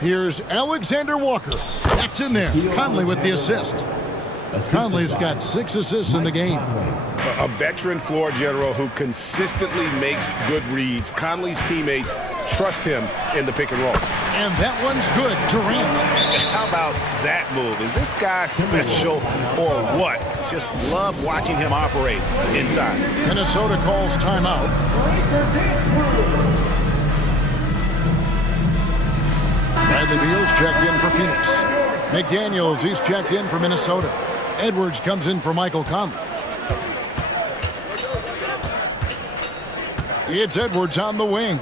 Here's Alexander Walker. That's in there. Conley with the assist. Conley's got 6 assists in the game. A veteran floor general who consistently makes good reads. Conley's teammates trust him in the pick and roll. And that one's good. Durant. How about that move? Is this guy special or what? Just love watching him operate inside. Minnesota calls timeout. Bradley Beal's checked in for Phoenix. McDaniels, he's checked in for Minnesota. Edwards comes in for Michael Conley. It's Edwards on the wing.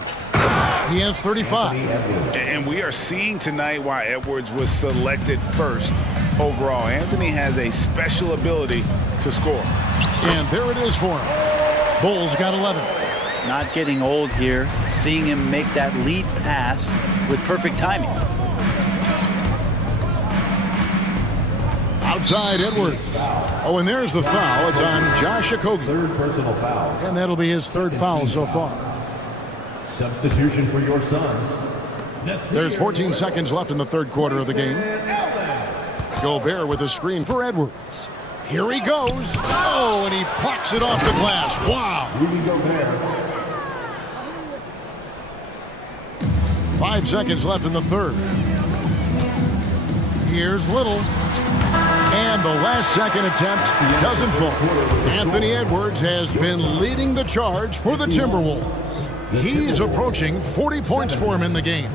He has 35. And we are seeing tonight why Edwards was selected first overall. Anthony has a special ability to score. And there it is for him. Bulls got 11. Not getting old here. Seeing him make that lead pass with perfect timing. Outside Edwards. Oh, and there's the foul. It's on Josh Okogie. Third personal foul. And that'll be his third foul so far. Substitution for your Suns. There's 14 seconds left in the third quarter of the game. Gobert with a screen for Edwards. Here he goes. Oh, and he plucks it off the glass. Wow. Rudy Gobert. 5 seconds left in the third. Here's Little. And the last second attempt doesn't fall. Anthony Edwards has been leading the charge for the Timberwolves. He's approaching 40 points for him in the game.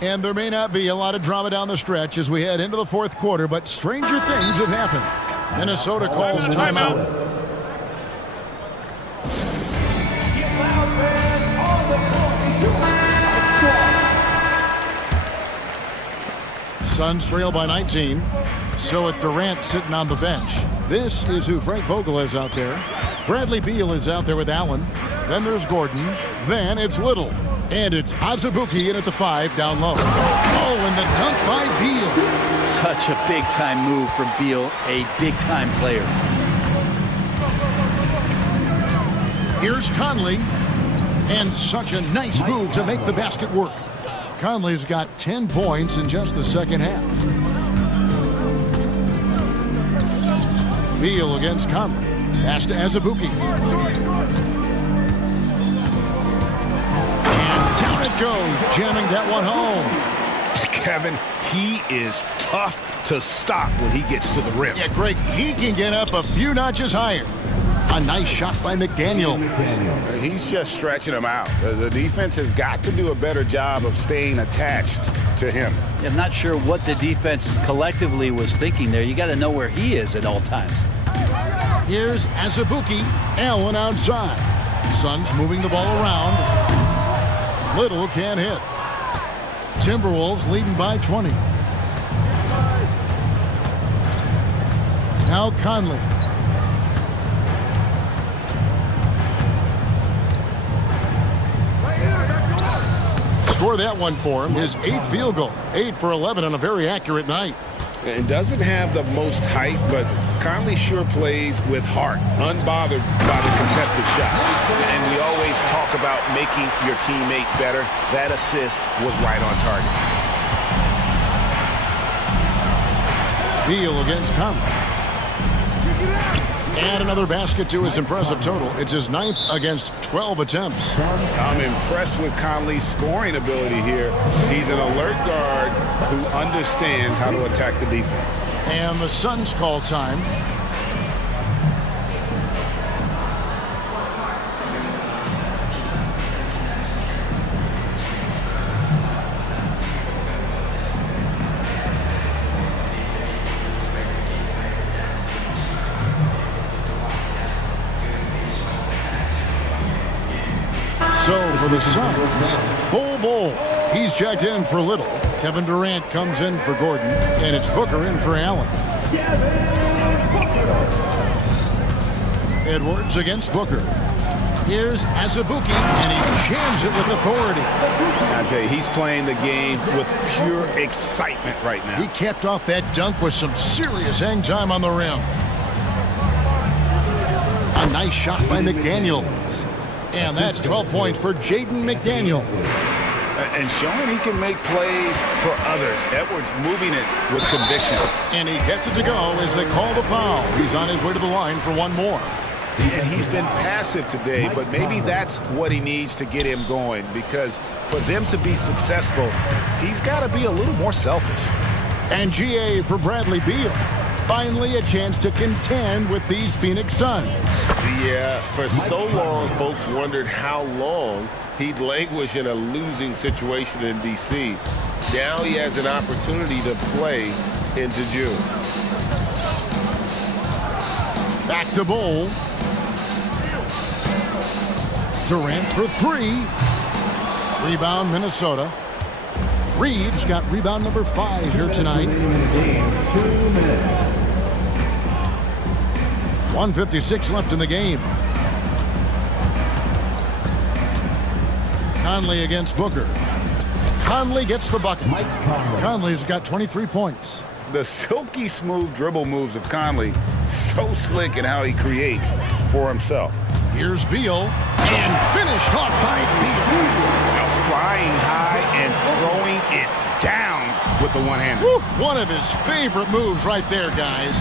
And there may not be a lot of drama down the stretch as we head into the fourth quarter, but stranger things have happened. Minnesota calls timeout. Suns trail by 19. So with Durant sitting on the bench. This is who Frank Vogel is out there. Bradley Beal is out there with Allen. Then there's Gordon. Then it's Little. And it's Azubuike in at the 5 down low. Oh, and the dunk by Beal. Such a big-time move from Beal, a big-time player. Here's Conley. And such a nice move to make the basket work. Conley's got 10 points in just the second half. Beal against Conley. Pass to Azubuike. And down it goes, jamming that one home. Kevin, he is tough to stop when he gets to the rim. Yeah, Greg, he can get up a few notches higher. A nice shot by McDaniel. He's just stretching him out. The defense has got to do a better job of staying attached to him. I'm not sure what the defense collectively was thinking there. You got to know where he is at all times. Here's Azubuike. Allen outside. Suns moving the ball around. Little can't hit. Timberwolves leading by 20. Now Conley. Score that one for him. His 8th field goal. 8 for 11 on a very accurate night. And doesn't have the most height, but Conley sure plays with heart, unbothered by the contested shot. And we always talk about making your teammate better. That assist was right on target. Beal against Conley. And another basket to his impressive total. It's his 9th against 12 attempts. I'm impressed with Conley's scoring ability here. He's an alert guard who understands how to attack the defense. And the Suns call time. So for the Suns, Bull. He's checked in for Little. Kevin Durant comes in for Gordon. And it's Booker in for Allen. Edwards against Booker. Here's Azubuike, and he jams it with authority. I tell you, he's playing the game with pure excitement right now. He capped off that dunk with some serious hang time on the rim. A nice shot by McDaniel. And that's 12 points for Jaden McDaniel. And showing he can make plays for others. Edwards moving it with conviction. And he gets it to go as they call the foul. He's on his way to the line for one more. And he's been passive today, but maybe that's what he needs to get him going, because for them to be successful, he's got to be a little more selfish. And GA for Bradley Beal. Finally a chance to contend with these Phoenix Suns. Yeah, for so long, folks wondered how long he'd languish in a losing situation in D.C. Now he has an opportunity to play into June. Back to Bull. Durant for 3. Rebound, Minnesota. Reeves got rebound number 5 here tonight. 1:56 left in the game. Conley against Booker. Conley gets the bucket. Conley's got 23 points. The silky smooth dribble moves of Conley, so slick in how he creates for himself. Here's Beal, and finished off by Beal. Now flying high and throwing it down with the one-hander. One of his favorite moves right there, guys.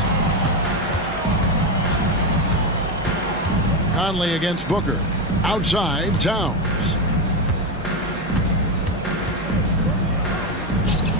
Conley against Booker. Outside, Towns.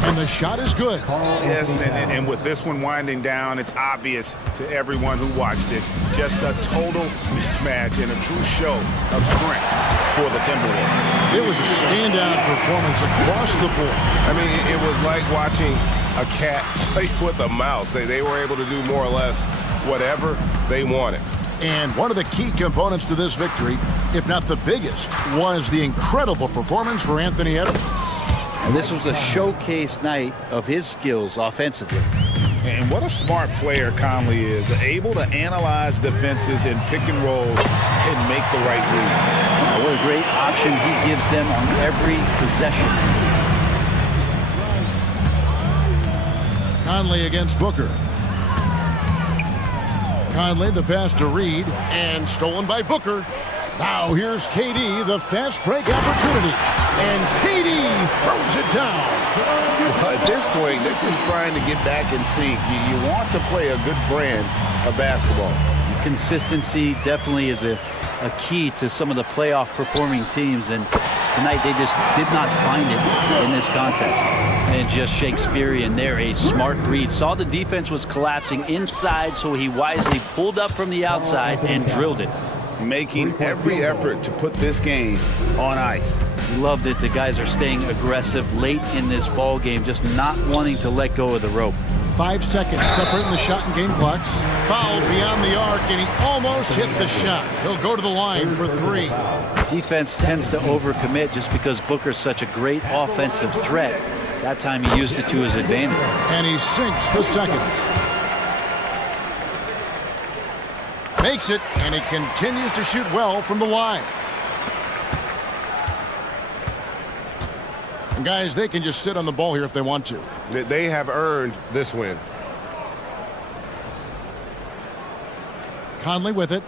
And the shot is good. Yes, and with this one winding down, it's obvious to everyone who watched it. Just a total mismatch and a true show of strength for the Timberwolves. It was a standout performance across the board. I mean, it was like watching a cat play with a mouse. They were able to do more or less whatever they wanted. And one of the key components to this victory, if not the biggest, was the incredible performance for Anthony Edwards. And this was a showcase night of his skills offensively. And what a smart player Conley is, able to analyze defenses in pick and rolls and make the right read. What a great option he gives them on every possession. Conley against Booker. Conley, the pass to Reed, and stolen by Booker. Now here's KD, the fast break opportunity. And KD throws it down. Well, at this point, they're just trying to get back in sync. You want to play a good brand of basketball. Consistency definitely is a key to some of the playoff performing teams, and tonight they just did not find it in this contest. And just Shakespearean there, a smart read. Saw the defense was collapsing inside, so he wisely pulled up from the outside and drilled it. Making every effort to put this game on ice. Loved it. The guys are staying aggressive late in this ball game, just not wanting to let go of the rope. 5 seconds separating the shot and game clocks. Fouled beyond the arc, and he almost hit the shot. He'll go to the line for 3. Defense tends to overcommit just because Booker's such a great offensive threat. That time he used it to his advantage. And he sinks the second. Makes it, and he continues to shoot well from the line. And guys, they can just sit on the ball here if they want to. They have earned this win. Conley with it.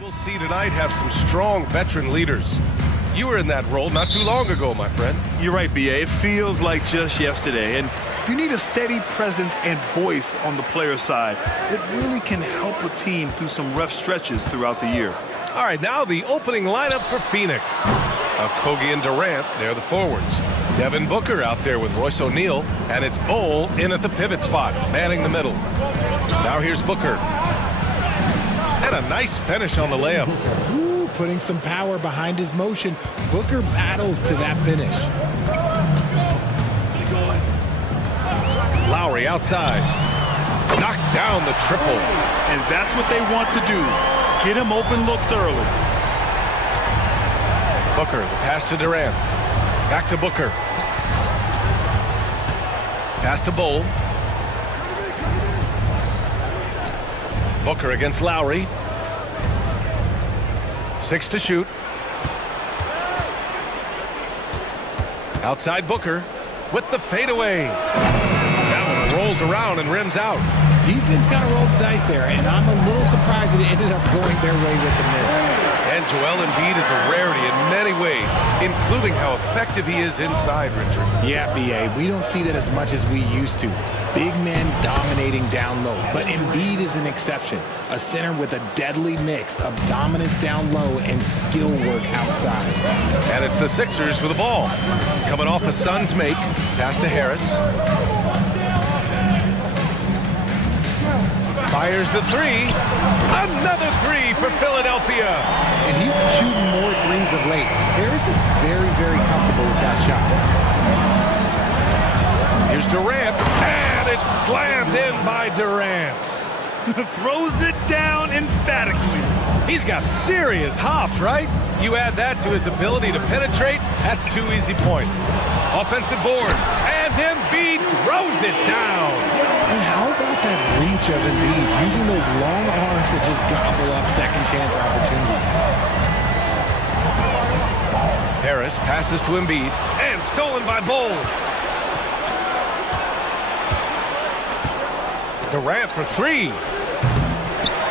We'll see tonight have some strong veteran leaders. You were in that role not too long ago, my friend. You're right, B.A. It feels like just yesterday. And you need a steady presence and voice on the player side. It really can help a team through some rough stretches throughout the year. All right, now the opening lineup for Phoenix. Kogi and Durant, they're the forwards. Devin Booker out there with Royce O'Neal, and it's Bol in at the pivot spot, manning the middle. Now here's Booker. And a nice finish on the layup. Ooh, putting some power behind his motion. Booker battles to that finish. Lowry outside. Knocks down the triple. And that's what they want to do. Get him open looks early. Booker, the pass to Durant. Back to Booker. Pass to Bol. Booker against Lowry. 6 to shoot. Outside Booker with the fadeaway. That one rolls around and rims out. Defense kind of rolled the dice there, and I'm a little surprised that it ended up going their way with the miss. And Joel Embiid is a rarity in many ways, including how effective he is inside, Richard. Yeah, B.A., we don't see that as much as we used to. Big men dominating down low, but Embiid is an exception. A center with a deadly mix of dominance down low and skill work outside. And it's the Sixers with the ball. Coming off a Suns make, pass to Harris. Fires the three. Another three for Philadelphia. And he's been shooting more threes of late. Harris is very, very comfortable with that shot. Here's Durant, and it's slammed in by Durant. Throws it down emphatically. He's got serious hops, right? You add that to his ability to penetrate, that's 2 easy points. Offensive board, and Embiid throws it down. And how about that reach of Embiid, using those long arms to just gobble up second chance opportunities. Harris passes to Embiid, and stolen by Bol. Durant for 3.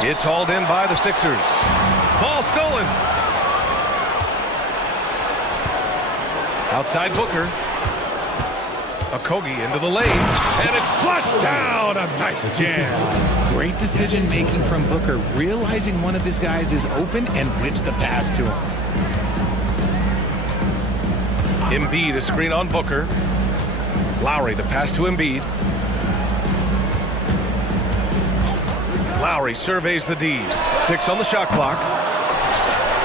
It's hauled in by the Sixers. Ball stolen. Outside Booker. Kogi into the lane, and it's flushed down. A nice jam. Great decision making from Booker, realizing one of his guys is open and whips the pass to him. Embiid, a screen on Booker. Lowry, the pass to Embiid. Lowry surveys the D. 6 on the shot clock.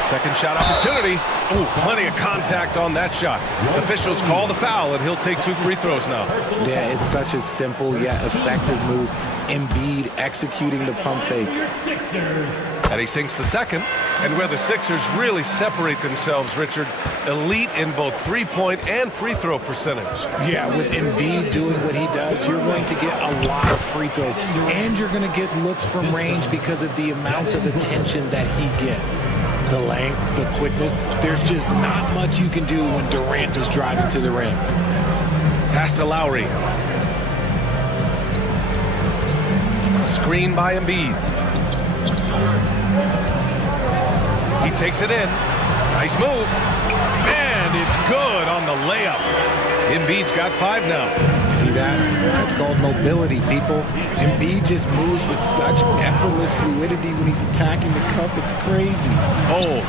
Second shot opportunity. Ooh, plenty of contact on that shot. Officials call the foul, and he'll take 2 free throws now. Yeah, it's such a simple yet effective move. Embiid executing the pump fake. And he sinks the second. And where the Sixers really separate themselves, Richard, elite in both three-point and free throw percentage. Yeah, with Embiid doing what he does, you're going to get a lot of free throws. And you're going to get looks from range because of the amount of attention that he gets. The length, the quickness, there's just not much you can do when Durant is driving to the rim. Pass to Lowry. Screen by Embiid. He takes it in. Nice move. And it's good on the layup. Embiid's got 5 now. See that? That's called mobility, people. Embiid just moves with such effortless fluidity when he's attacking the cup. It's crazy. Oh.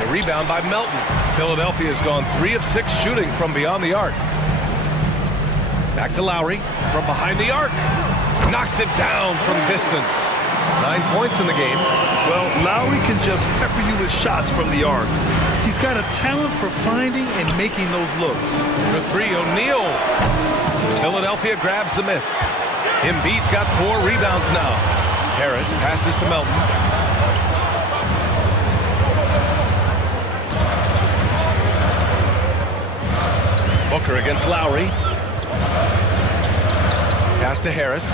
The rebound by Melton. Philadelphia has gone 3 of 6 shooting from beyond the arc. Back to Lowry from behind the arc. Knocks it down from distance. 9 points in the game. Well, Lowry can just pepper you with shots from the arc. He's got a talent for finding and making those looks. For 3, O'Neal. Philadelphia grabs the miss. Embiid's got 4 rebounds now. Harris passes to Melton. Booker against Lowry. Pass to Harris.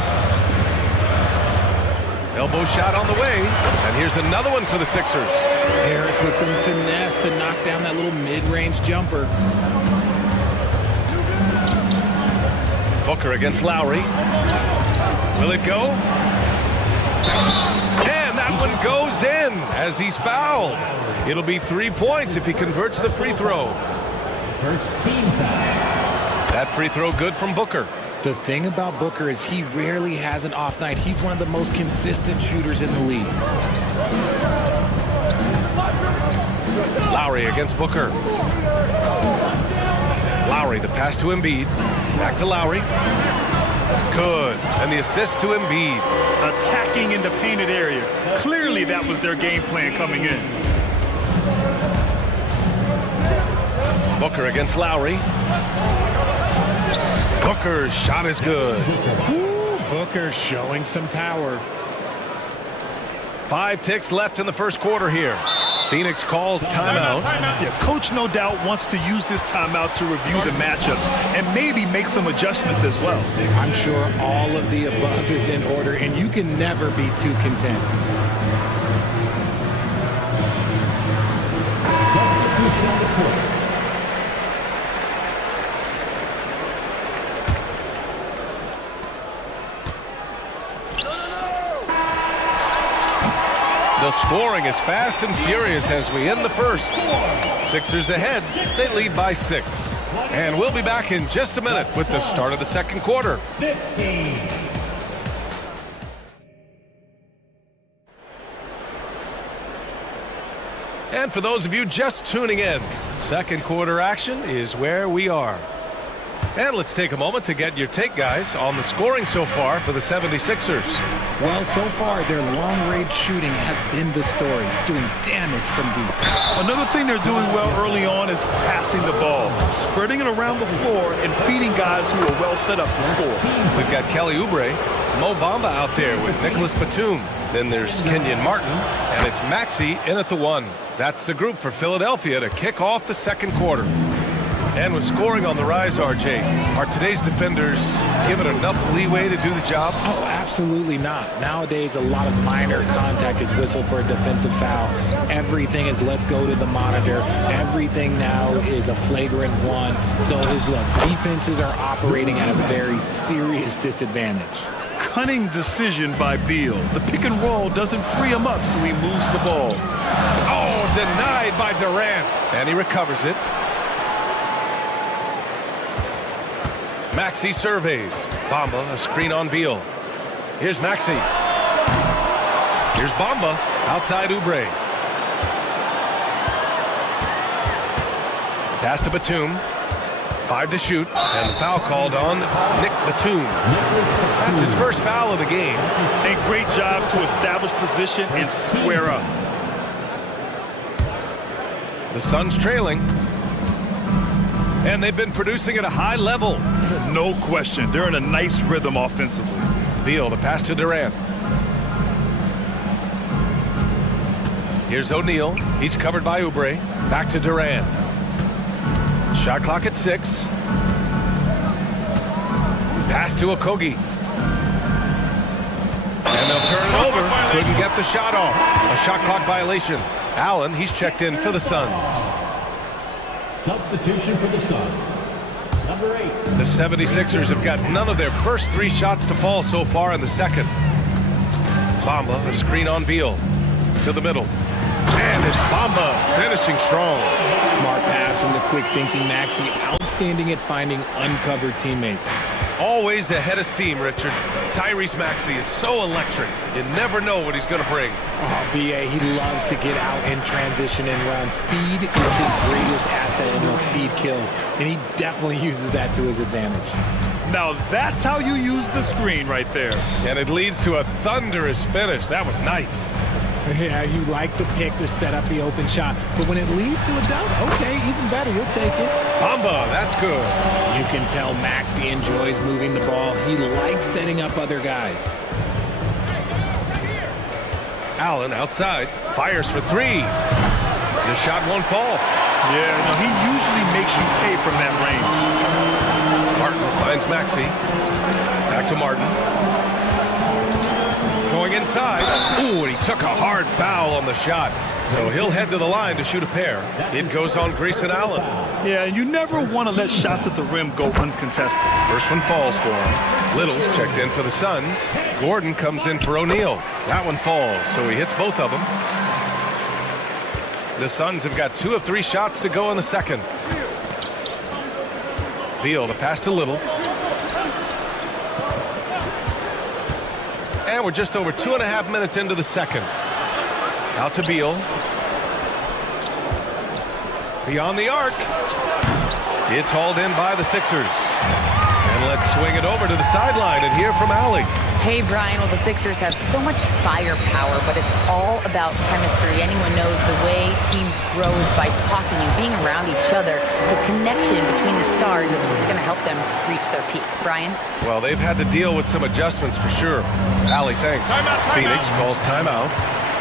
Elbow shot on the way. And here's another one for the Sixers. Harris with some finesse to knock down that little mid-range jumper. Booker against Lowry. Will it go? And that one goes in as he's fouled. It'll be 3 points if he converts the free throw. First team foul. That free throw good from Booker. The thing about Booker is he rarely has an off night. He's one of the most consistent shooters in the league. Lowry against Booker. Lowry, the pass to Embiid. Back to Lowry. Good. And the assist to Embiid. Attacking in the painted area. Clearly that was their game plan coming in. Booker against Lowry. Booker's shot is good. Ooh, Booker showing some power. 5 ticks left in the first quarter here. Phoenix calls timeout. Yeah, coach no doubt wants to use this timeout to review the matchups and maybe make some adjustments as well. I'm sure all of the above is in order, and you can never be too content. Substitution on the court. The scoring is fast and furious as we end the first. Sixers ahead. They lead by 6. And we'll be back in just a minute with the start of the second quarter. 15. And for those of you just tuning in, second quarter action is where we are. And let's take a moment to get your take, guys, on the scoring so far for the 76ers. Well, so far, their long-range shooting has been the story, doing damage from deep. Another thing they're doing well early on is passing the ball, spreading it around the floor and feeding guys who are well set up to score. We've got Kelly Oubre, Mo Bamba out there with Nicholas Batum. Then there's Kenyon Martin, and it's Maxey in at the 1. That's the group for Philadelphia to kick off the second quarter. And with scoring on the rise, RJ, are today's defenders given enough leeway to do the job? Oh, absolutely not. Nowadays, a lot of minor contact is whistled for a defensive foul. Everything is let's go to the monitor. Everything now is a flagrant 1. So look, defenses are operating at a very serious disadvantage. Cunning decision by Beal. The pick and roll doesn't free him up, so he moves the ball. Oh, denied by Durant. And he recovers it. Maxey surveys. Bamba, a screen on Beal. Here's Maxey. Here's Bamba, outside Oubre. Pass to Batum. 5 to shoot, and the foul called on Nick Batum. That's his first foul of the game. A great job to establish position and square up. The Suns trailing. And they've been producing at a high level. No question. They're in a nice rhythm offensively. Beal, the pass to Durant. Here's O'Neal. He's covered by Oubre. Back to Durant. Shot clock at 6. Pass to Okogie. And they'll turn it over. Couldn't get the shot off. A shot clock violation. Allen, he's checked in for the Suns. Substitution for the Suns. Number 8. The 76ers have got none of their first 3 shots to fall so far in the second. Bamba, a screen on Beal. To the middle. And it's Bamba finishing strong. Smart pass from the quick-thinking Maxey. Outstanding at finding uncovered teammates. Always ahead of steam, Richard. Tyrese Maxey is so electric. You never know what he's going to bring. Oh, B.A., he loves to get out and transition and run. Speed is his greatest asset, and that speed kills. And he definitely uses that to his advantage. Now that's how you use the screen right there. And it leads to a thunderous finish. That was nice. Yeah, you like the pick to set up the open shot. But when it leads to a dunk, okay, even better, you'll take it. Bamba, that's good. You can tell Maxey enjoys moving the ball. He likes setting up other guys. Allen outside, fires for 3. The shot won't fall. Yeah, no, he usually makes you pay from that range. Martin finds Maxey. Back to Martin. Going inside. Ooh, and he took a hard foul on the shot. So he'll head to the line to shoot a pair. It goes on Grayson Allen. Yeah, and you never want to let shots at the rim go uncontested. First one falls for him. Little's checked in for the Suns. Gordon comes in for O'Neal. That one falls, so he hits both of them. The Suns have got 2 of 3 shots to go in the second. Beal, the pass to Little. And we're just over 2.5 minutes into the second. Out to Beal. Beyond the arc. It's hauled in by the Sixers. And let's swing it over to the sideline and hear from Allie. Hey, Brian, well, the Sixers have so much firepower, but it's all about chemistry. Anyone knows the way teams grow is by talking and being around each other. The connection between the stars is what's going to help them reach their peak. Brian? Well, they've had to deal with some adjustments for sure. Allie, thanks. Phoenix calls timeout.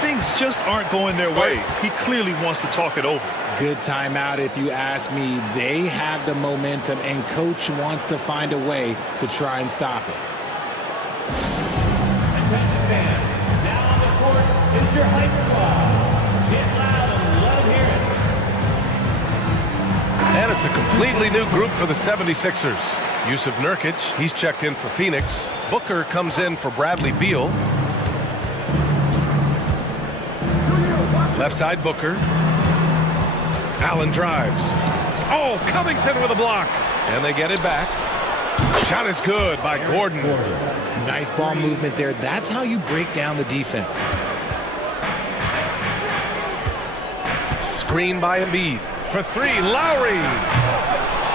Things just aren't going their way. He clearly wants to talk it over. Good timeout if you ask me. They have the momentum, and coach wants to find a way to try and stop it. Attention fans, now on the court is your hype squad. Get loud and let them hear it. And it's a completely new group for the 76ers. Yusuf Nurkic, he's checked in for Phoenix. Booker comes in for Bradley Beal. Left side Booker. Allen drives. Oh, Covington with a block. And they get it back. Shot is good by Gordon. Nice ball movement there. That's how you break down the defense. Screen by Embiid. For 3, Lowry.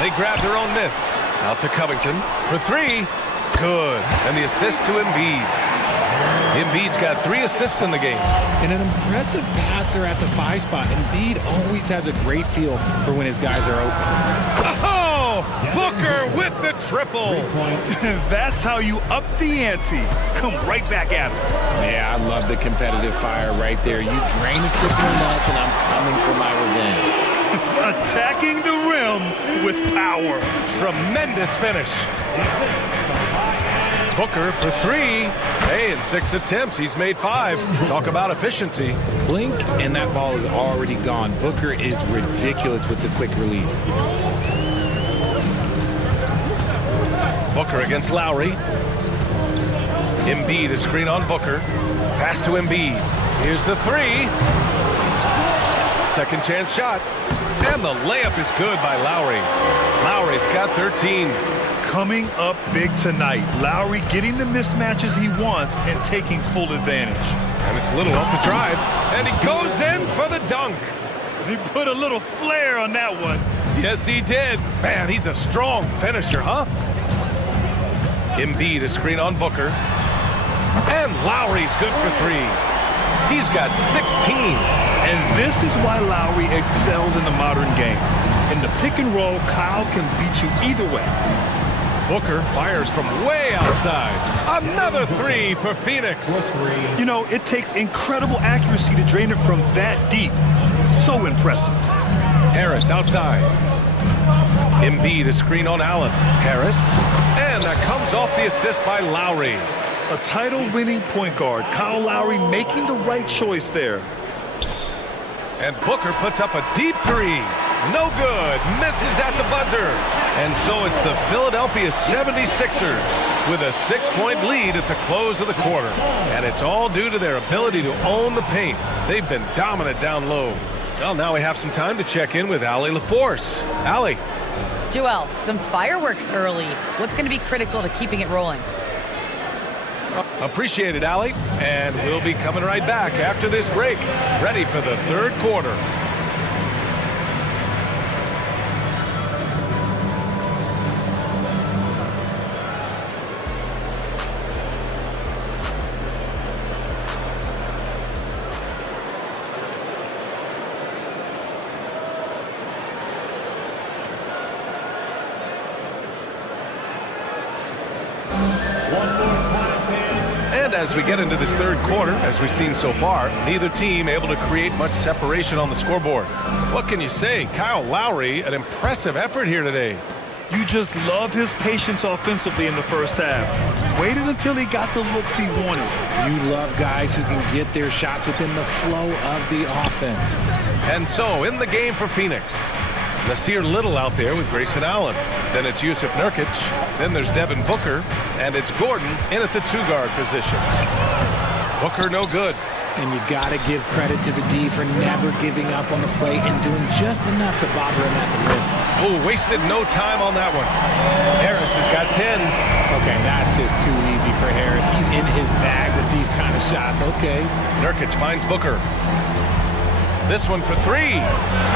They grab their own miss. Out to Covington. For 3. Good. And the assist to Embiid. Embiid's got 3 assists in the game. And an impressive passer at the 5 spot. Embiid always has a great feel for when his guys are open. Oh, Booker with the triple. That's how you up the ante. Come right back at him. Yeah, I love the competitive fire right there. You drain the triple enough, and I'm coming for my revenge. Attacking the rim with power. Tremendous finish. Booker for 3. Hey, in 6 attempts, he's made 5. Talk about efficiency. Blink, and that ball is already gone. Booker is ridiculous with the quick release. Booker against Lowry. Embiid, a screen on Booker. Pass to Embiid. Here's the 3. Second chance shot. And the layup is good by Lowry. Lowry's got 13. Coming up big tonight. Lowry getting the mismatches he wants and taking full advantage. And it's Little off the drive. And he goes in for the dunk. He put a little flair on that one. Yes, he did. Man, he's a strong finisher, huh? Embiid, a screen on Booker. And Lowry's good for 3. He's got 16. And this is why Lowry excels in the modern game. In the pick and roll, Kyle can beat you either way. Booker fires from way outside. Another 3 for Phoenix. You know, it takes incredible accuracy to drain it from that deep. So impressive. Harris outside. Embiid, a screen on Allen. Harris. And that comes off the assist by Lowry. A title-winning point guard. Kyle Lowry making the right choice there. And Booker puts up a deep 3. No good. Misses at the buzzer. And so it's the Philadelphia 76ers with a 6-point lead at the close of the quarter. And it's all due to their ability to own the paint. They've been dominant down low. Well, now we have some time to check in with Allie LaForce. Allie. Joel, some fireworks early. What's going to be critical to keeping it rolling? Appreciate it, Allie. And we'll be coming right back after this break. Ready for the third quarter. As we get into this third quarter, as we've seen so far, neither team able to create much separation on the scoreboard. What can you say? Kyle Lowry, an impressive effort here today. You just love his patience offensively in the first half. Waited until he got the looks he wanted. You love guys who can get their shots within the flow of the offense. And so, in the game for Phoenix, Nasir Little out there with Grayson Allen. Then it's Yusuf Nurkic. Then there's Devin Booker. And it's Gordon in at the two-guard position. Booker no good. And you got to give credit to the D for never giving up on the play and doing just enough to bother him at the rim. Oh, wasted no time on that one. Harris has got 10. Okay, that's just too easy for Harris. He's in his bag with these kind of shots. Okay. Nurkic finds Booker. This one for three.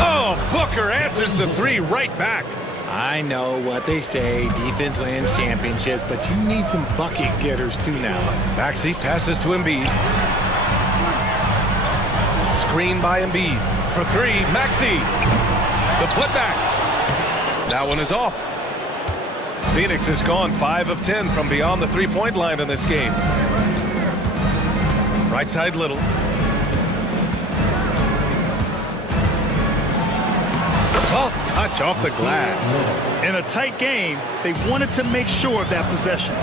Oh, Booker answers the three right back. I know what they say, defense wins championships, but you need some bucket getters too now. Maxey passes to Embiid. Screen by Embiid. For three, Maxey. The putback. That one is off. Phoenix has gone 5 of 10 from beyond the three-point line in this game. Right side Little. Soft touch off the glass. In a tight game, they wanted to make sure of that possession.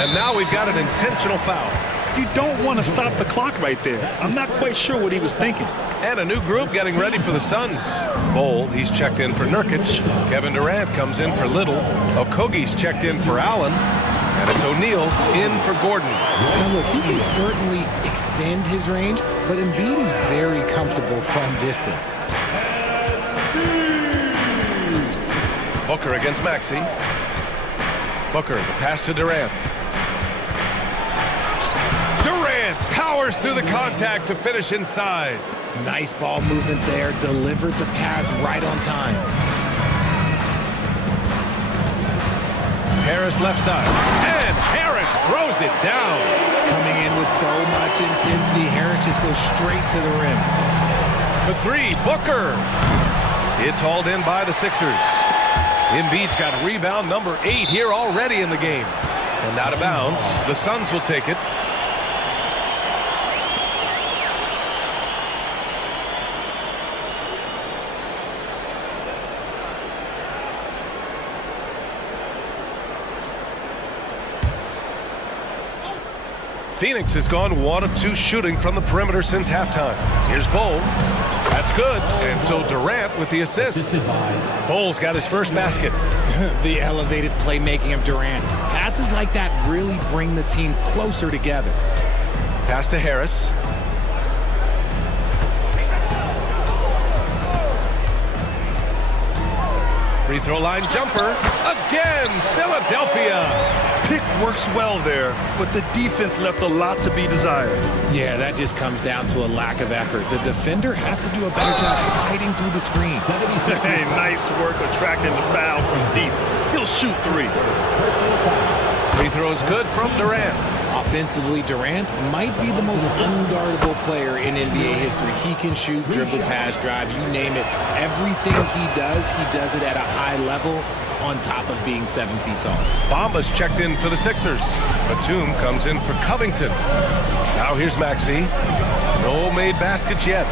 And now we've got an intentional foul. You don't want to stop the clock right there. I'm not quite sure what he was thinking. And a new group getting ready for the Suns. Bol, he's checked in for Nurkic. Kevin Durant comes in for Little. Okogie's checked in for Allen. And it's O'Neal in for Gordon. Now look, he can certainly extend his range, but Embiid is very comfortable from distance. Booker against Maxey. Booker, the pass to Durant. Durant powers through the contact to finish inside. Nice ball movement there. Delivered the pass right on time. Harris left side. And Harris throws it down. Coming in with so much intensity, Harris just goes straight to the rim. For three, Booker. It's hauled in by the Sixers. Embiid's got rebound number 8 here already in the game. And out of bounds, the Suns will take it. Phoenix has gone 1 of 2 shooting from the perimeter since halftime. Here's Bol. That's good. And so Durant with the assist. Bol's got his first basket. The elevated playmaking of Durant. Passes like that really bring the team closer together. Pass to Harris. Free throw line jumper. Again, Philadelphia. Pick works well there, but the defense left a lot to be desired. Yeah, that just comes down to a lack of effort. The defender has to do a better job fighting through the screen. Hey, nice work attracting the foul from deep. He'll shoot 3. Free throw is good from Durant. Offensively, Durant might be the most unguardable player in NBA history. He can shoot, dribble, pass, drive, you name it. Everything he does it at a high level on top of being 7 feet tall. Bamba's checked in for the Sixers. Batum comes in for Covington. Now here's Maxey. No made baskets yet.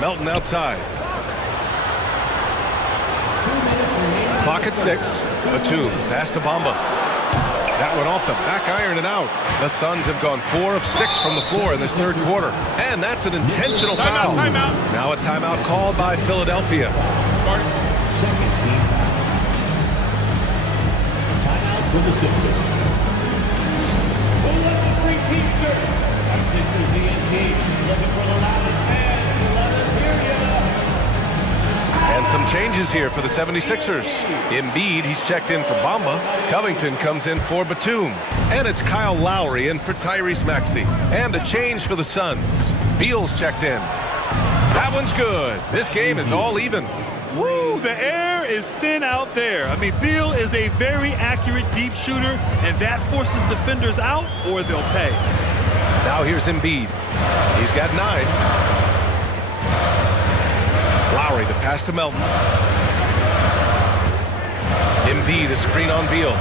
Melton outside. Clock at 6. Batum, pass to Bamba. That one off the back iron and out. The Suns have gone 4 of 6 from the floor in this third quarter. And that's an intentional foul. Timeout. Now a timeout called by Philadelphia. Second team timeout for the Sixers. We'll let the free team serve. Our Sixers DNT looking for the loudest fans to let us hear you. And some changes here for the 76ers. Embiid, he's checked in for Bamba. Covington comes in for Batum. And it's Kyle Lowry in for Tyrese Maxey. And a change for the Suns. Beal's checked in. That one's good. This game is all even. Woo, the air is thin out there. I mean, Beal is a very accurate deep shooter, and that forces defenders out or they'll pay. Now here's Embiid. He's got 9. Lowry, the pass to Melton. Embiid, a screen on Beal.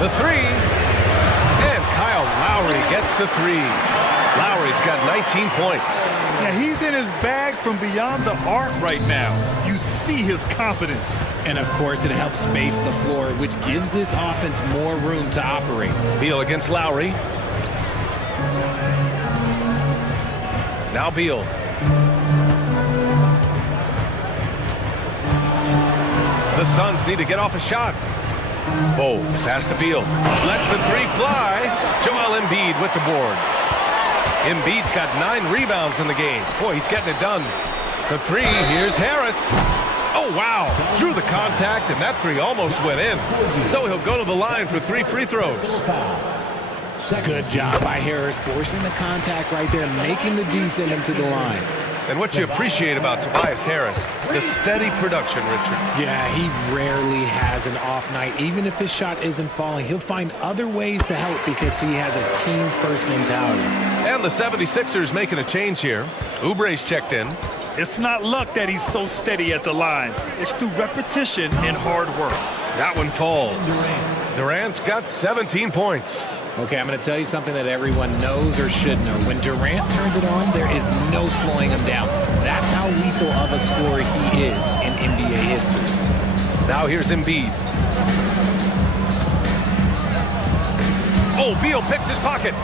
The 3. And Kyle Lowry gets the 3. Lowry's got 19 points. Yeah, he's in his bag from beyond the arc right now. You see his confidence. And of course, it helps space the floor, which gives this offense more room to operate. Beal against Lowry. Now Beal. The Suns need to get off a shot. Bowl, pass to Beal. Lets the three fly. Joel Embiid with the board. Embiid's got 9 rebounds in the game. Boy, he's getting it done. For three, here's Harris. Oh, wow. Drew the contact, and that three almost went in. So he'll go to the line for 3 free throws. Good job by Harris, forcing the contact right there, making the D send him to the line. And what you appreciate about Tobias Harris, the steady production, Richard. Yeah, he rarely has an off night. Even if the shot isn't falling, he'll find other ways to help because he has a team-first mentality. And the 76ers making a change here. Oubre's checked in. It's not luck that he's so steady at the line. It's through repetition and hard work. That one falls. Durant's got 17 points. Okay, I'm going to tell you something that everyone knows or should know. When Durant turns it on, there is no slowing him down. That's how lethal of a scorer he is in NBA history. Now here's Embiid. Oh, Beal picks his pocket.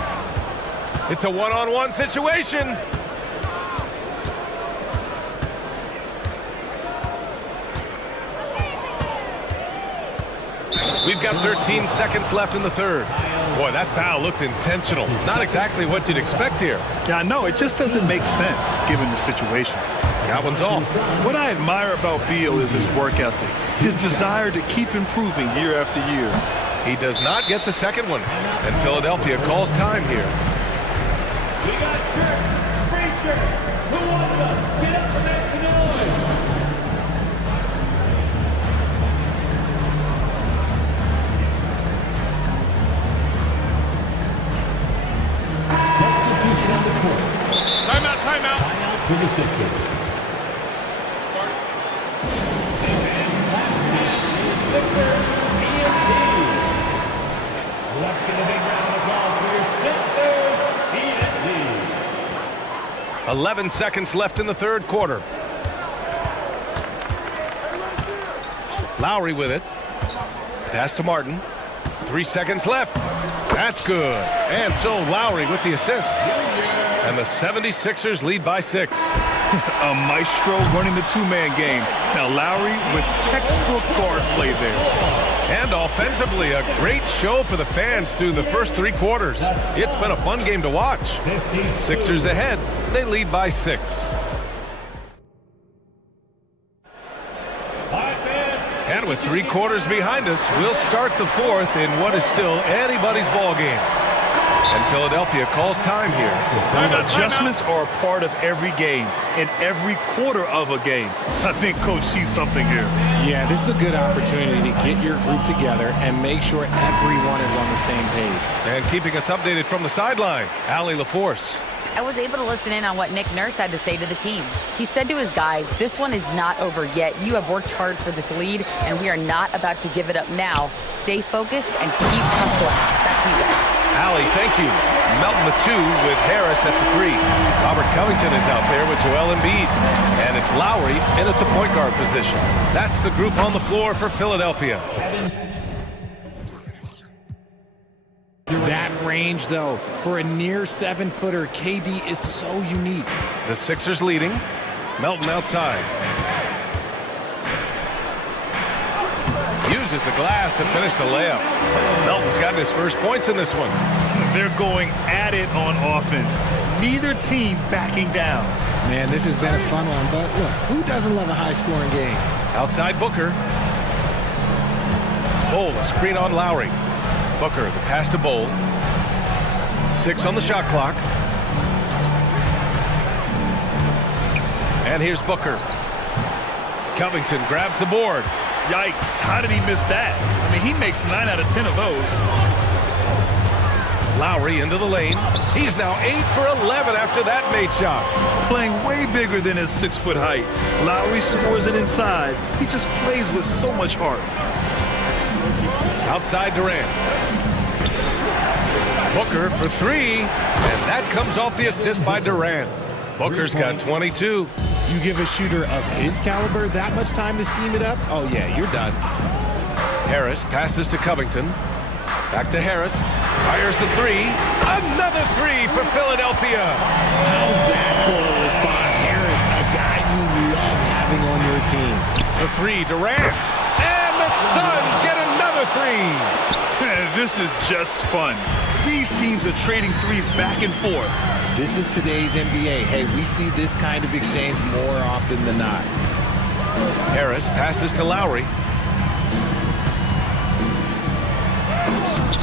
It's a one-on-one situation. We've got 13 seconds left in the third. Boy, that foul looked intentional. Not exactly what you'd expect here. Yeah, I know. It just doesn't make sense given the situation. That one's off. What I admire about Beal is his work ethic, his desire to keep improving year after year. He does not get the second one, and Philadelphia calls time here. We got shirts, free shirts. Who wants them? Get up and make some noise. Substitution on the court. Timeout, timeout. Timeout for the Sixers. Sixers, ENT. Let's get a big round of applause for your Sixers, ENT. 11 seconds left in the third quarter. Lowry with it. Pass to Martin. 3 seconds left. That's good. And so Lowry with the assist. And the 76ers lead by 6. A maestro running the two-man game. Now Lowry with textbook guard play there. And offensively, a great show for the fans through the first 3 quarters. It's been a fun game to watch. Sixers ahead. They lead by 6. And with 3 quarters behind us, we'll start the fourth in what is still anybody's ball game. And Philadelphia calls time here. Adjustments are a part of every game, in every quarter of a game. I think Coach sees something here. Yeah, this is a good opportunity to get your group together and make sure everyone is on the same page. And keeping us updated from the sideline, Allie LaForce. I was able to listen in on what Nick Nurse had to say to the team. He said to his guys, this one is not over yet. You have worked hard for this lead, and we are not about to give it up now. Stay focused and keep hustling. Back to you guys. Allie, thank you. Melton the 2 with Harris at the 3. Robert Covington is out there with Joel Embiid. And it's Lowry in at the point guard position. That's the group on the floor for Philadelphia. That range, though, for a near 7-footer, KD is so unique. The Sixers leading. Melton outside. Uses the glass to finish the layup. Melton's gotten his first points in this one. They're going at it on offense. Neither team backing down. Man, this has been a fun one, but look, who doesn't love a high-scoring game? Outside Booker. Bowl, a screen on Lowry. Booker, the pass to Bowl. 6 on the shot clock. And here's Booker. Covington grabs the board. Yikes, how did he miss that? I mean, he makes 9 out of 10 of those. Lowry into the lane. He's now 8 for 11 after that made shot. Playing way bigger than his 6-foot height. Lowry scores it inside. He just plays with so much heart. Outside Durant. Booker for three, and that comes off the assist by Durant. Booker's got 22. You give a shooter of his caliber that much time to seam it up? Oh, yeah, you're done. Harris passes to Covington. Back to Harris. Fires the three. Another three for Philadelphia. How's that for a response? Harris, a guy you love having on your team. The three, Durant. And the Suns get another three. This is just fun. These teams are trading threes back and forth. This is today's NBA. Hey, we see this kind of exchange more often than not. Harris passes to Lowry.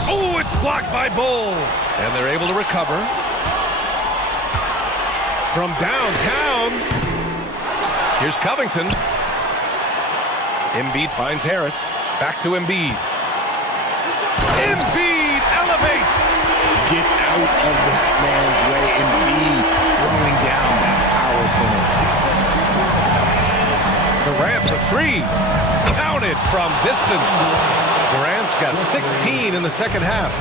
Oh, it's blocked by Bull. And they're able to recover. From downtown. Here's Covington. Embiid finds Harris. Back to Embiid. Embiid elevates. Get out of that man's way. Embiid throwing down that power finish. Durant for three. Counted from distance. Durant's got 16 in the second half.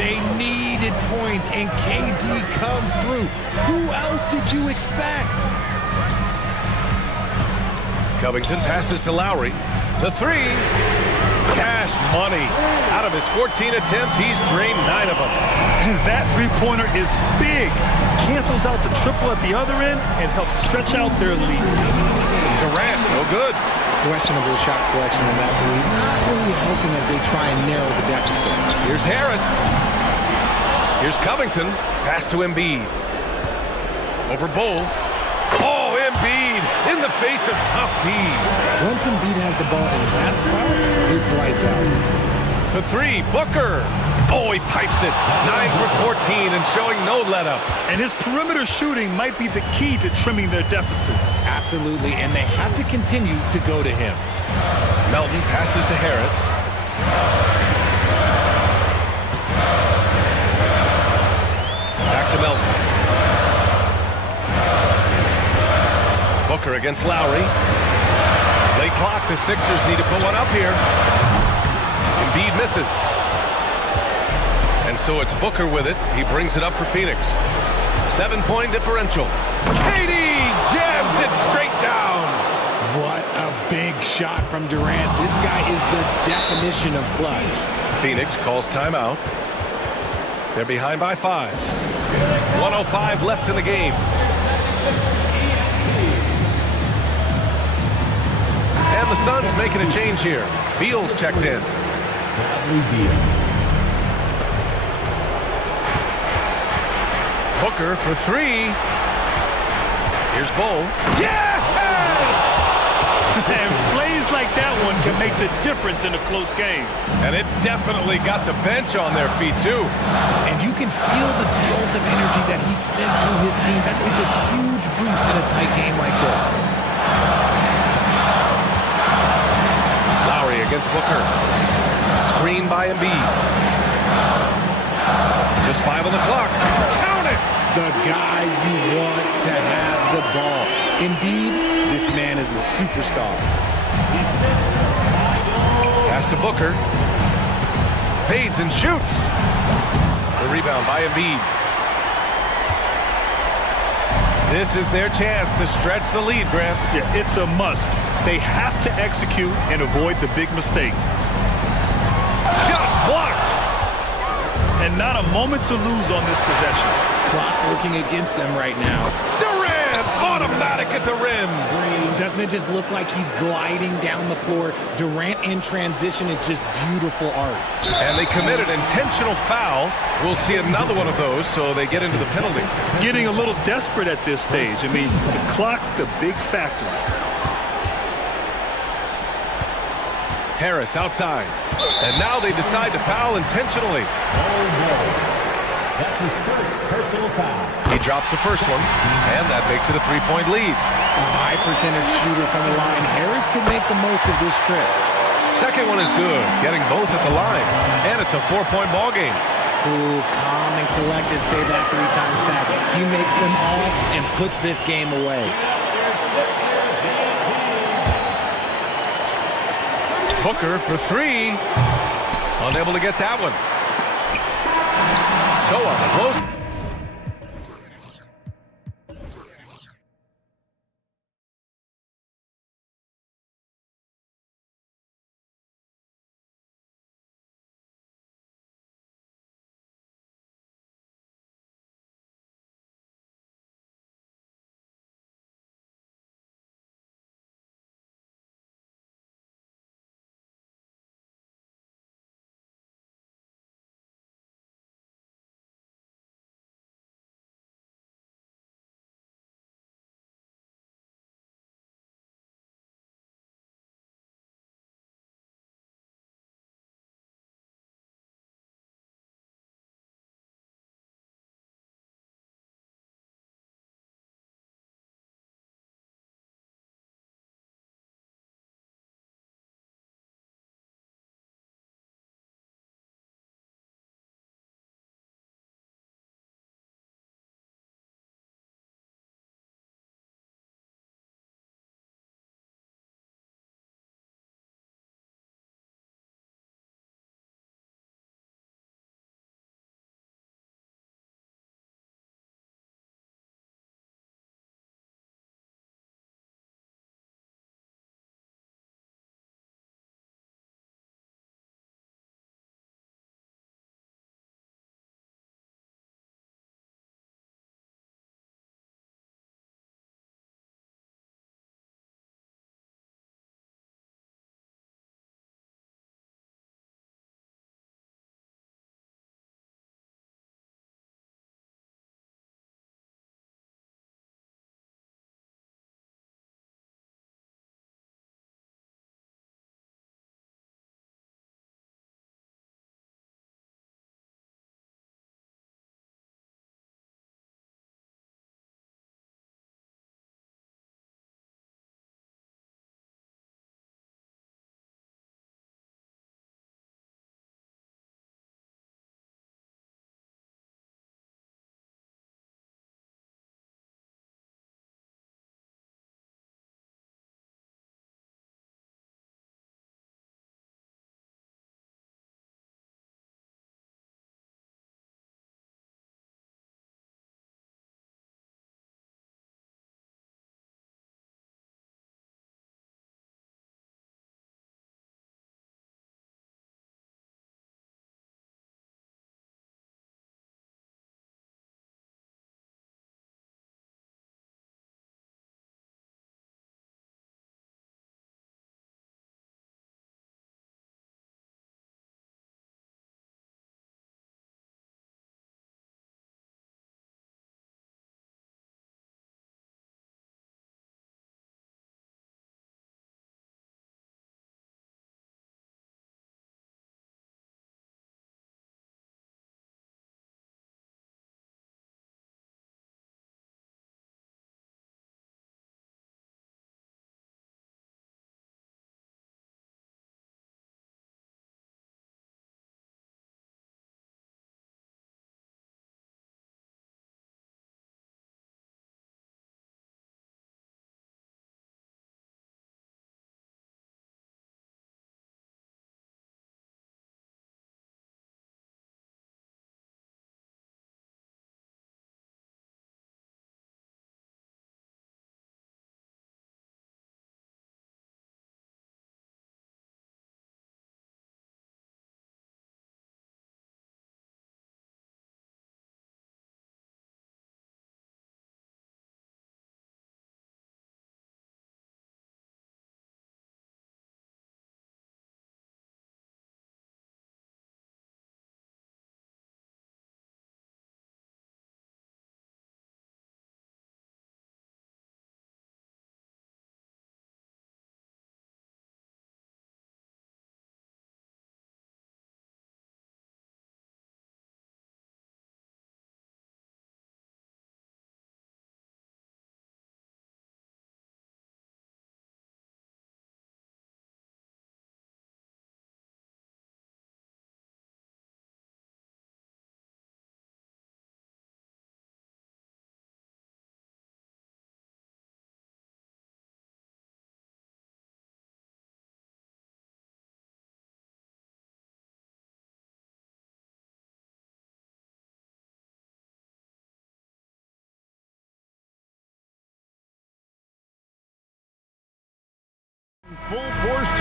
They needed points, and KD comes through. Who else did you expect? Covington passes to Lowry. The three. Cash money. Out of his 14 attempts, he's drained 9 of them. That three-pointer is big. Cancels out the triple at the other end and helps stretch out their lead. Durant, no good. Questionable shot selection in that three. Not really helping as they try and narrow the deficit. Here's Harris. Here's Covington. Pass to Embiid. Over Bull. Oh, Embiid in the face of tough D. Once Embiid has the ball in that spot, it's lights out. For three, Booker. Oh, he pipes it. 9 for 14 and showing no let-up. And his perimeter shooting might be the key to trimming their deficit. Absolutely, and they have to continue to go to him. Melton passes to Harris. Back to Melton. Booker against Lowry. Late clock, the Sixers need to put one up here. Embiid misses. And so it's Booker with it. He brings it up for Phoenix. 7-point differential. KD jams it straight down. What a big shot from Durant. This guy is the definition of clutch. Phoenix calls timeout. They're behind by 5. 1:05 left in the game. And the Suns making a change here. Beal's checked in. Booker for three. Here's Bull. Yes! And plays like that one can make the difference in a close game. And it definitely got the bench on their feet, too. And you can feel the jolt of energy that he sent through his team. That is a huge boost in a tight game like this. Lowry against Booker. Screen by Embiid. Just 5 on the clock. Count it! The guy you want to have the ball. Embiid, this man is a superstar. Pass to Booker. Fades and shoots. The rebound by Embiid. This is their chance to stretch the lead, Grant. Yeah, it's a must. They have to execute and avoid the big mistake. Shots blocked. And not a moment to lose on this possession. Clock working against them right now. Durant, automatic at the rim. Doesn't it just look like he's gliding down the floor? Durant in transition is just beautiful art. And they committed intentional foul. We'll see another one of those, so they get into the penalty. Getting a little desperate at this stage. I mean, the clock's the big factor. Harris outside. And now they decide to foul intentionally. That's his first personal foul. He drops the first one, and that makes it a 3-point lead. A high percentage shooter from the line. Harris could make the most of this trip. Second one is good, getting both at the line. And it's a 4-point ball game. Cool, calm, and collected. Say that 3 times fast. He makes them all and puts this game away. Booker for three. Unable to get that one. So up close.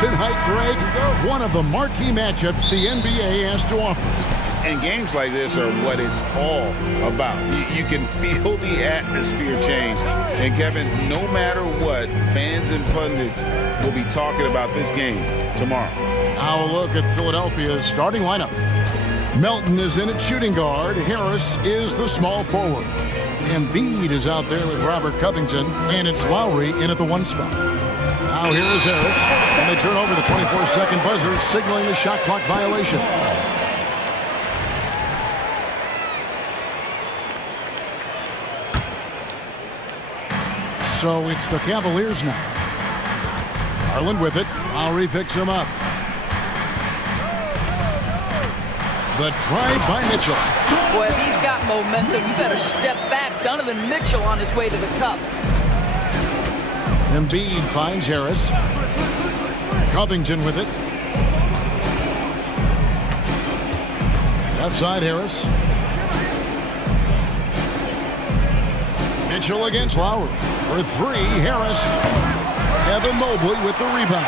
in height, Greg. One of the marquee matchups the NBA has to offer. And games like this are what it's all about. You can feel the atmosphere change. And Kevin, no matter what, fans and pundits will be talking about this game tomorrow. Now a look at Philadelphia's starting lineup. Melton is in at shooting guard. Harris is the small forward. Embiid is out there with Robert Covington, and it's Lowry in at the 1 spot. Now here is Harris, and they turn over the 24-second buzzer, signaling the shot clock violation. So it's the Cavaliers now. Garland with it. Lowry picks him up. The drive by Mitchell. Boy, if he's got momentum, you better step back. Donovan Mitchell on his way to the cup. Embiid finds Harris. Covington with it. Left side, Harris. Mitchell against Lowry. For 3, Harris. Evan Mobley with the rebound.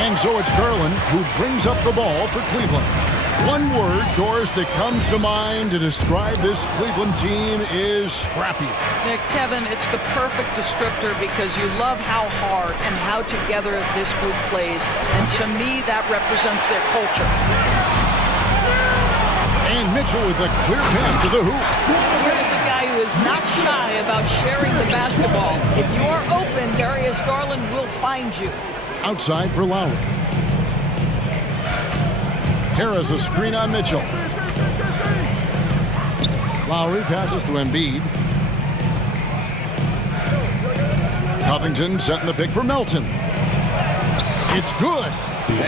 And so it's Garland who brings up the ball for Cleveland. One word, Doris, that comes to mind to describe this Cleveland team is scrappy. Kevin, it's the perfect descriptor because you love how hard and how together this group plays. And to me, that represents their culture. And Mitchell with a clear path to the hoop. Here's a guy who is not shy about sharing the basketball. If you are open, Darius Garland will find you. Outside for Lowry. Harris a screen on Mitchell. Lowry passes to Embiid. Covington setting the pick for Melton. It's good.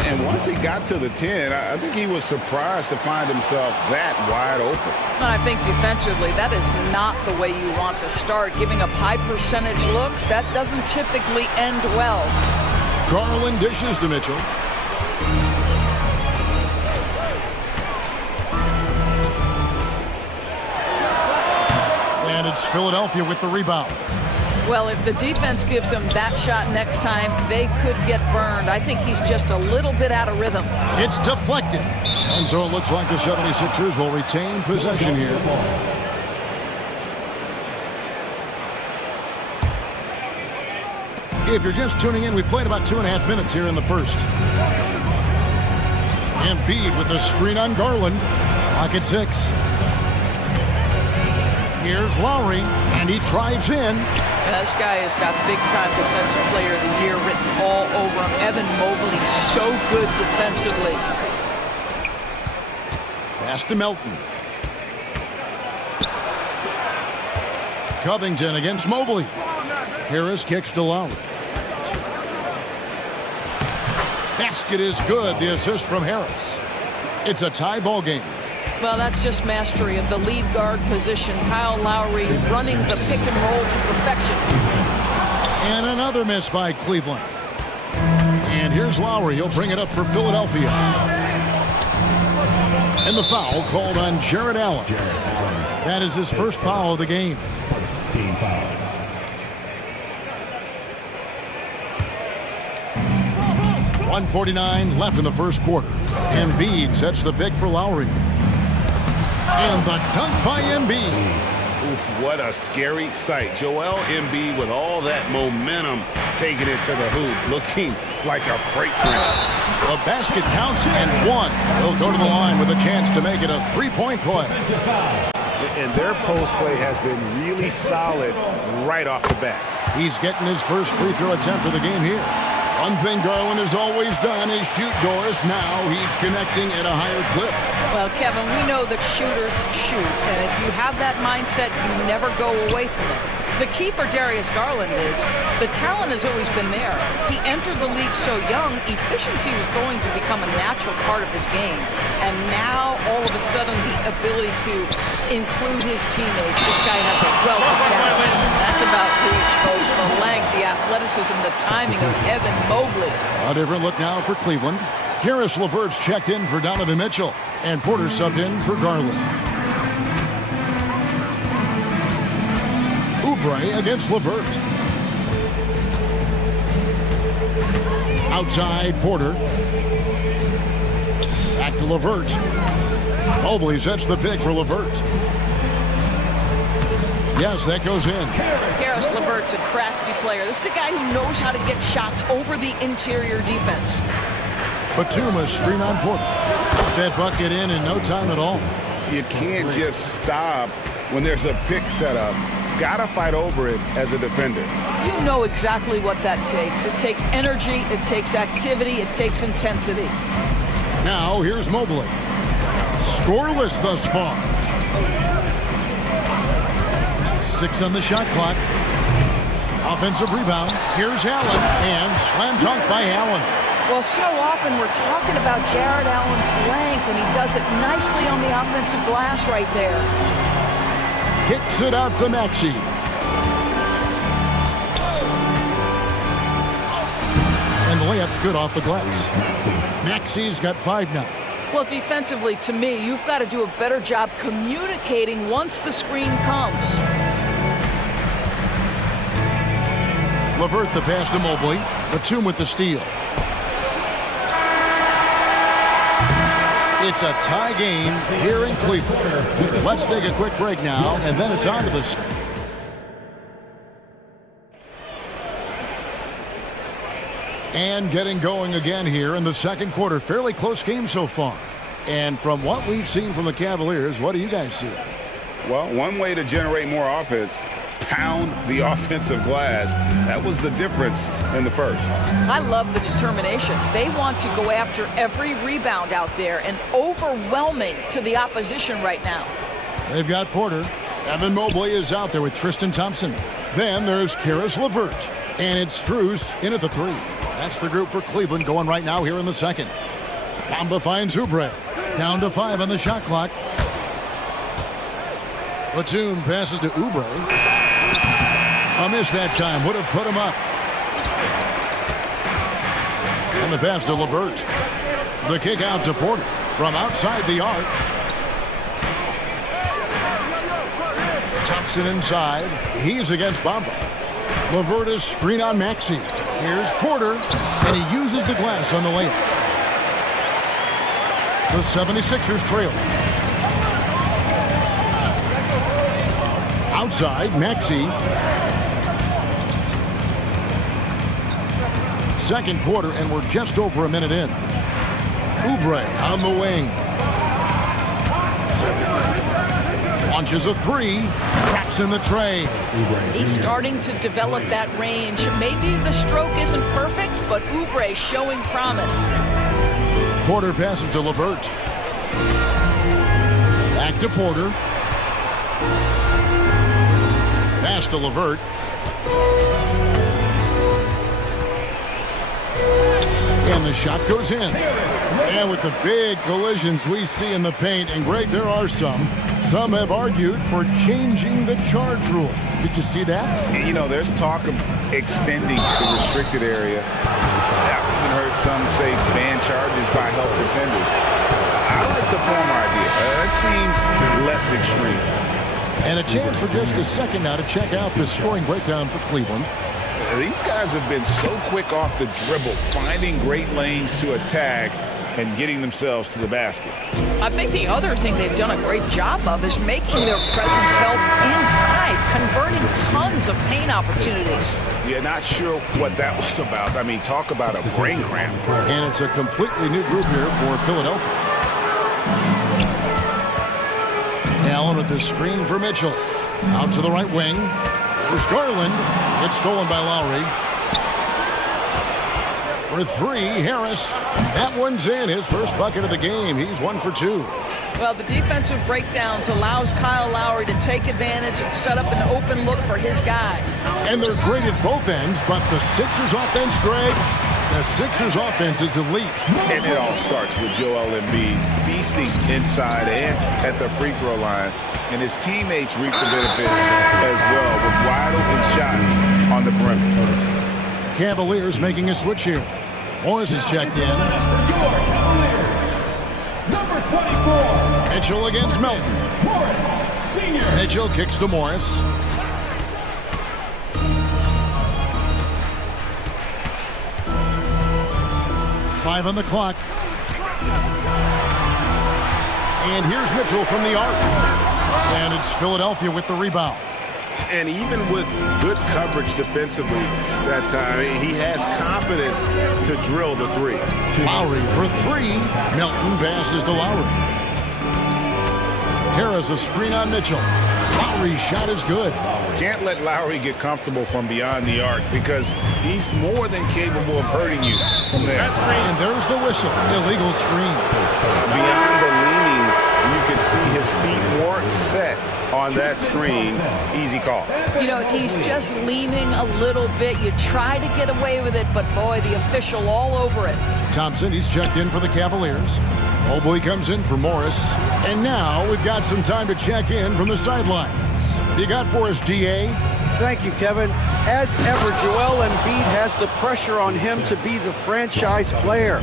And once he got to the 10, I think he was surprised to find himself that wide open. And I think defensively, that is not the way you want to start. Giving up high percentage looks, that doesn't typically end well. Garland dishes to Mitchell. And it's Philadelphia with the rebound. Well, if the defense gives him that shot next time, they could get burned. I think he's just a little bit out of rhythm. It's deflected. And so it looks like the 76ers will retain possession here. If you're just tuning in, we've played about 2.5 minutes here in the first. Embiid with the screen on Garland. Clock at 6. Here's Lowry, and he drives in. This guy has got big-time Defensive Player of the Year written all over him. Evan Mobley, so good defensively. Pass to Melton. Covington against Mobley. Harris kicks to Lowry. Basket is good. The assist from Harris. It's a tie ball game. Well, that's just mastery of the lead guard position. Kyle Lowry running the pick and roll to perfection. And another miss by Cleveland. And here's Lowry. He'll bring it up for Philadelphia. And the foul called on Jared Allen. That is his first foul of the game. Team foul. .149 left in the first quarter. Embiid sets the pick for Lowry. And the dunk by Embiid. Oof, what a scary sight. Joel Embiid with all that momentum taking it to the hoop, looking like a freight train. The basket counts and 1. He'll go to the line with a chance to make it a 3-point play. And their post play has been really solid right off the bat. He's getting his first free throw attempt of the game here. One thing Garland has always done is shoot, Doris. Now he's connecting at a higher clip. Well, Kevin, we know that shooters shoot, and if you have that mindset, you never go away from it. The key for Darius Garland is the talent has always been there. He entered the league so young, efficiency was going to become a natural part of his game. And now, all of a sudden, the ability to include his teammates. This guy has a wealth of talent. That's about reach, folks. The length, the athleticism, the timing of Evan Mobley. A different look now for Cleveland. Karis LeVert's checked in for Donovan Mitchell, and Porter subbed in for Garland. Oubre against LeVert. Outside, Porter. Back to LeVert. Mobley sets the pick for LeVert. Yes, that goes in. Karis LeVert's a crafty player. This is a guy who knows how to get shots over the interior defense. Batuma screen on Porter. Got that bucket in no time at all. You can't just stop when there's a pick set up. Gotta fight over it as a defender. You know exactly what that takes. It takes energy, it takes activity, it takes intensity. Now here's Mobley. Scoreless thus far. 6 on the shot clock. Offensive rebound. Here's Allen, and slam dunk by Allen. Well, so often we're talking about Jared Allen's length, and he does it nicely on the offensive glass right there. Kicks it out to Maxey. And the layup's good off the glass. Maxey's got 5 now. Well, defensively, to me, you've got to do a better job communicating once the screen comes. LeVert the pass to Mobley. Batum with the steal. It's a tie game here in Cleveland. Let's take a quick break now, and then it's on to the... And getting going again here in the second quarter. Fairly close game so far. And from what we've seen from the Cavaliers, what do you guys see? Well, one way to generate more offense, pound the offensive glass. That was the difference in the first. I love the determination. They want to go after every rebound out there and overwhelming to the opposition right now. They've got Porter. Evan Mobley is out there with Tristan Thompson. Then there's Karis LeVert. And it's Strus in at the 3. That's the group for Cleveland going right now here in the second. Bamba finds Oubre. Down to 5 on the shot clock. Batum passes to Oubre. A miss that time. Would have put him up. And the pass to LeVert. The kick out to Porter from outside the arc. Thompson inside. He's against Bamba. LeVert is screen on Maxey. Here's Porter, and he uses the glass on the layup. The 76ers trail. Outside, Maxey. Second quarter, and we're just over a minute in. Oubre on the wing. Launches a 3. Traps in the tray. He's starting to develop that range. Maybe the stroke isn't perfect, but Oubre showing promise. Porter passes to LeVert. Back to Porter. Pass to LeVert. And the shot goes in. And with the big collisions we see in the paint, and Greg, there are some. Some have argued for changing the charge rules. Did you see that? You know, there's talk of extending the restricted area. I've even heard some say ban charges by help defenders. I like the former idea. That seems less extreme. And a chance for just a second now to check out the scoring breakdown for Cleveland. These guys have been so quick off the dribble, finding great lanes to attack and getting themselves to the basket. I think the other thing they've done a great job of is making their presence felt inside, converting tons of paint opportunities. Yeah, not sure what that was about. I mean, talk about a brain cramp. And it's a completely new group here for Philadelphia. Allen with the screen for Mitchell. Out to the right wing. There's Garland. It's stolen by Lowry. For 3, Harris. That one's in. His first bucket of the game. He's 1 for 2. Well, the defensive breakdowns allows Kyle Lowry to take advantage and set up an open look for his guy. And they're great at both ends, but the Sixers offense, Greg, the Sixers offense is elite. And it all starts with Joel Embiid feasting inside and at the free throw line. And his teammates reap the benefits as well with wide open shots on the perimeter. Cavaliers making a switch here. Morris is checked in. Number 24. Mitchell against Melton. Mitchell kicks to Morris. 5 on the clock. And here's Mitchell from the arc. And it's Philadelphia with the rebound. And even with good coverage defensively that time, he has confidence to drill the three. Lowry for 3. Melton passes to Lowry. Harris a screen on Mitchell. Lowry's shot is good. Can't let Lowry get comfortable from beyond the arc because he's more than capable of hurting you from there. And there's the whistle. Illegal screen. Beyond the leaning, you can see his feet weren't set on that screen. Easy call. You know, he's just leaning a little bit. You try to get away with it, but boy, the official all over it. Thompson, he's checked in for the Cavaliers. Mobley comes in for Morris. And now we've got some time to check in from the sidelines. You got for us, DA? Thank you, Kevin. As ever, Joel Embiid has the pressure on him to be the franchise player.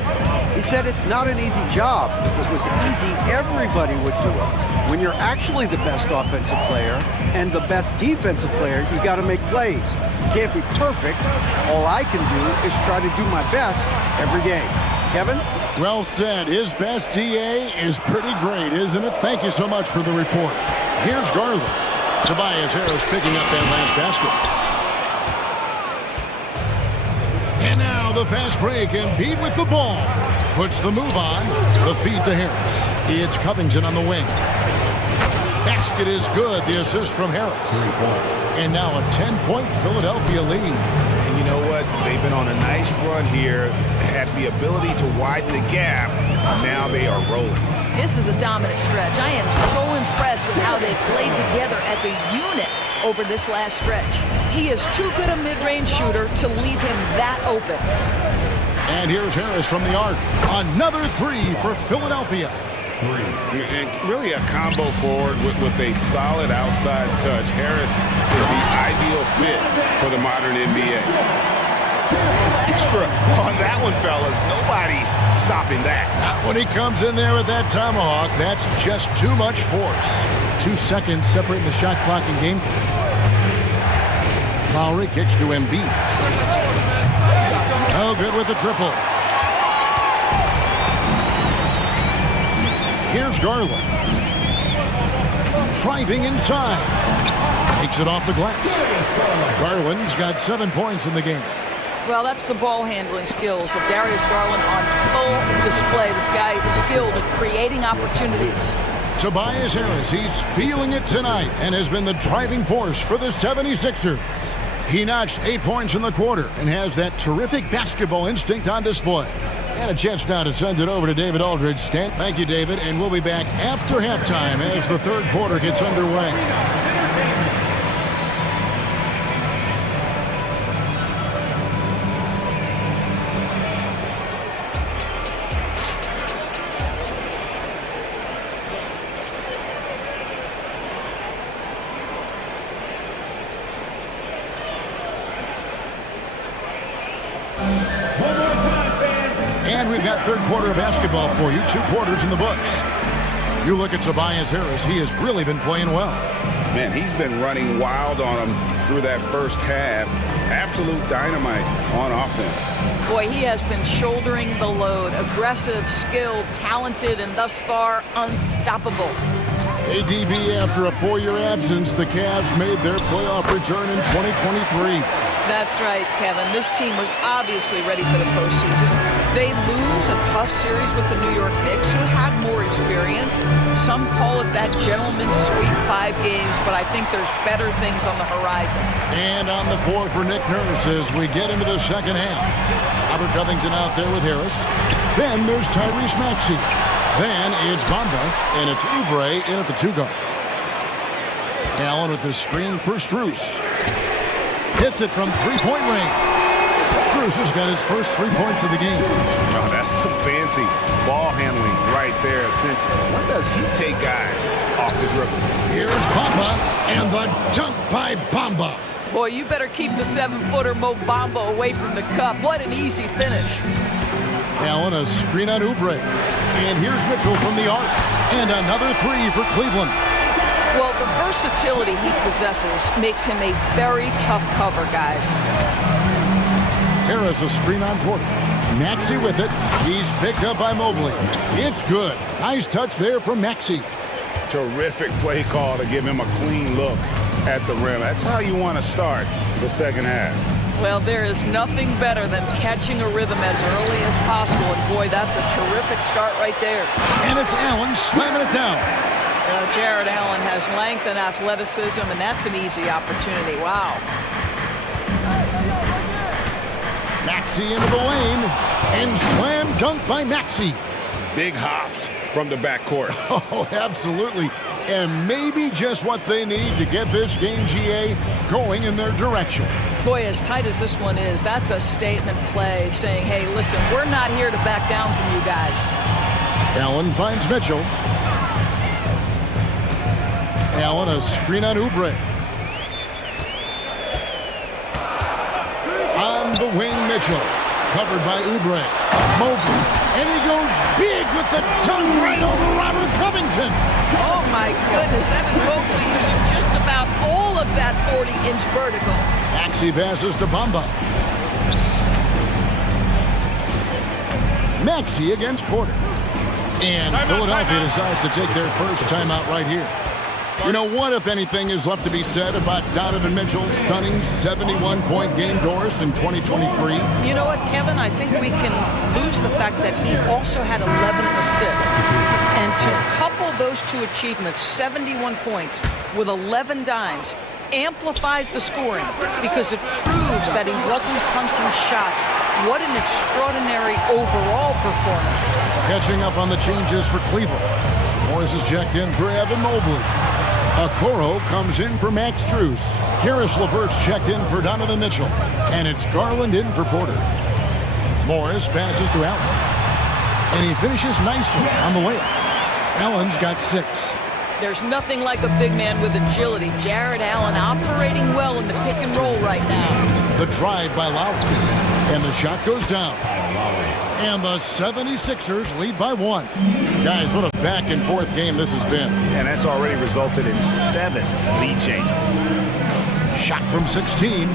He said it's not an easy job. If it was easy, everybody would do it. When you're actually the best offensive player and the best defensive player, you got to make plays. You can't be perfect. All I can do is try to do my best every game. Kevin? Well said. His best, DA, is pretty great, isn't it? Thank you so much for the report. Here's Garland. Tobias Harris picking up that last basket. And now the fast break, and Embiid with the ball. Puts the move on. The feed to Harris. It's Covington on the wing. Basket is good. The assist from Harris. And now a 10-point Philadelphia lead. And you know what? They've been on a nice run here, had the ability to widen the gap. Now they are rolling. This is a dominant stretch. I am so impressed with how they've played together as a unit over this last stretch. He is too good a mid-range shooter to leave him that open. And here's Harris from the arc. Another 3 for Philadelphia. And really a combo forward with a solid outside touch. Harris is the ideal fit for the modern NBA. Extra on that one, fellas. Nobody's stopping that. Not when he comes in there with that tomahawk. That's just too much force. 2 seconds separating the shot clock and game clock. Lowry kicks to Embiid. Oh, good with the triple. Here's Garland. Driving inside. Takes it off the glass. Garland's got 7 points in the game. Well, that's the ball handling skills of Darius Garland on full display. This guy is skilled at creating opportunities. Tobias Harris, he's feeling it tonight and has been the driving force for the 76ers. He notched 8 points in the quarter and has that terrific basketball instinct on display. And a chance now to send it over to David Aldridge. Stan, thank you, David, and we'll be back after halftime as the third quarter gets underway. And we've got third quarter of basketball for you. 2 quarters in the books. You look at Tobias Harris. He has really been playing well. Man, he's been running wild on him through that first half. Absolute dynamite on offense. Boy, he has been shouldering the load. Aggressive, skilled, talented, and thus far unstoppable. ADB, after a 4-year absence, the Cavs made their playoff return in 2023. That's right, Kevin. This team was obviously ready for the postseason. They lose a tough series with the New York Knicks, who had more experience. Some call it that gentleman's sweep, 5 games, but I think there's better things on the horizon. And on the floor for Nick Nurse as we get into the second half. Robert Covington out there with Harris. Then there's Tyrese Maxey. Then it's Bamba, and it's Oubre in at the 2 guard. Allen with the screen for Strus. Hits it from 3-point range. Strus has got his first 3 points of the game. Oh, that's some fancy ball handling right there. Since when does he take guys off the dribble? Here's Bamba, and the dunk by Bamba. Boy, you better keep the 7-footer Mo Bamba away from the cup. What an easy finish. Allen, a screen on Oubre. And here's Mitchell from the arc. And another 3 for Cleveland. Well, the versatility he possesses makes him a very tough cover, guys. Harris, a screen on Porter. Maxey with it. He's picked up by Mobley. It's good. Nice touch there from Maxey. Terrific play call to give him a clean look at the rim. That's how you want to start the second half. Well, there is nothing better than catching a rhythm as early as possible. And boy, that's a terrific start right there. And it's Allen slamming it down. Jared Allen has length and athleticism, and that's an easy opportunity. Wow. Maxey into the lane, and slam dunk by Maxey. Big hops from the backcourt. Oh, absolutely. And maybe just what they need to get this game, GA, going in their direction. Boy, as tight as this one is, that's a statement play saying, hey, listen, we're not here to back down from you guys. Allen finds Mitchell. Allen, a screen on Oubre. On the wing, Mitchell. Covered by Oubre. Mobley. And he goes big with the dunk right over Robert Covington. Oh, my goodness. Evan Mobley using just about all of that 40-inch vertical. Maxey passes to Bamba. Maxey against Porter. And Philadelphia decides to take their first timeout right here. You know, what, if anything, is left to be said about Donovan Mitchell's stunning 71-point game Doris in 2023? You know what, Kevin? I think we can lose the fact that he also had 11 assists. And to couple those two achievements, 71 points with 11 dimes, amplifies the scoring because it proves that he wasn't hunting shots. What an extraordinary overall performance. Catching up on the changes for Cleveland. Morris is checked in for Evan Mobley. Okoro comes in for Max Strus. Karis LeVert's checked in for Donovan Mitchell. And it's Garland in for Porter. Morris passes to Allen. And he finishes nicely on the layup. Allen's got 6. There's nothing like a big man with agility. Jared Allen operating well in the pick and roll right now. The drive by Lowry. And the shot goes down. And the 76ers lead by 1. Guys, what a back-and-forth game this has been. And that's already resulted in 7 lead changes. Shot from 16.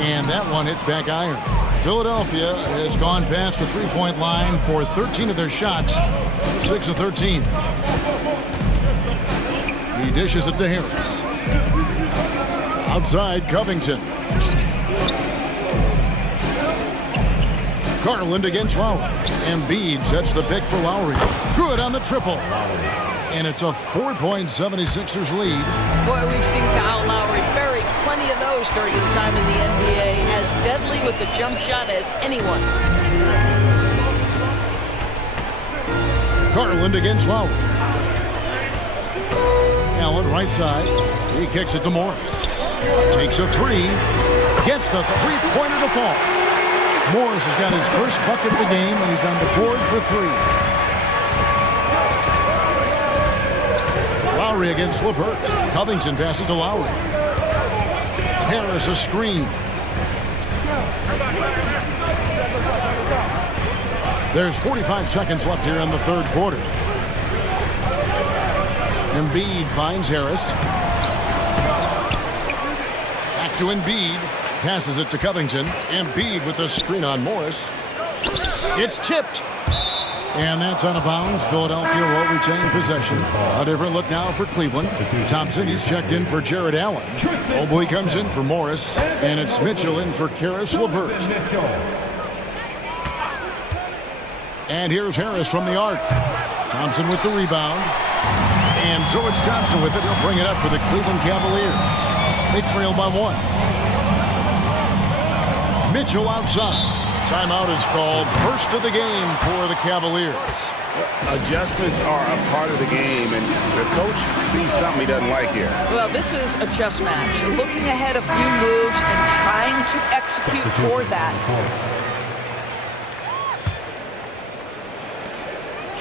And that one hits back iron. Philadelphia has gone past the three-point line for 13 of their shots. 6 of 13. He dishes it to Harris. Outside, Covington. Garland against Lowry. Embiid sets the pick for Lowry. Good on the triple. And it's a 4.76ers lead. Boy, we've seen Kyle Lowry bury plenty of those during his time in the NBA. As deadly with the jump shot as anyone. Garland against Lowry. Allen right side. He kicks it to Morris. Takes a 3. Gets the three-pointer to fall. Morris has got his first bucket of the game, and he's on the board for 3. Lowry against LeVert. Covington passes to Lowry. Harris a screen. There's 45 seconds left here in the third quarter. Embiid finds Harris. Back to Embiid. Passes it to Covington. Embiid with the screen on Morris. It's tipped. And that's out of bounds. Philadelphia will retain possession. A different look now for Cleveland. Thompson, he's checked in for Jared Allen. Mobley comes in for Morris. And it's Mitchell in for Karis LeVert. And here's Harris from the arc. Thompson with the rebound. And so it's Thompson with it. He'll bring it up for the Cleveland Cavaliers. They trail by 1. Mitchell outside. Timeout is called. First of the game for the Cavaliers. Adjustments are a part of the game, and the coach sees something he doesn't like here. Well, this is a chess match. Looking ahead a few moves and trying to execute toward that.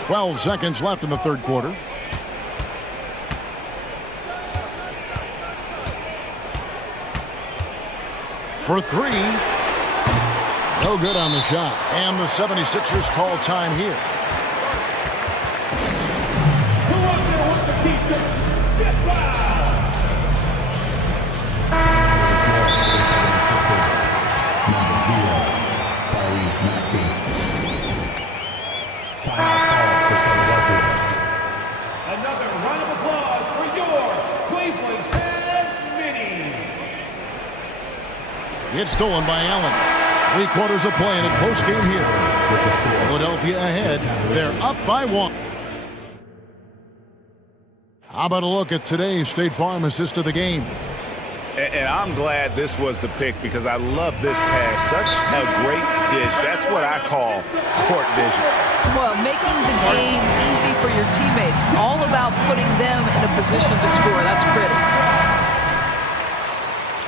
12 seconds left in the third quarter. For 3. No good on the shot. And the 76ers call time here. Who up there wants a t-shirt? Get wild! Number 0, Cavaliers 19. It's stolen by Allen. 3 quarters of play in a close game here. Philadelphia ahead. They're up by 1. How about a look at today's State Farm assist of the game? And I'm glad this was the pick because I love this pass. Such a great dish. That's what I call court vision. Well, making the game easy for your teammates. All about putting them in a position to score. That's pretty.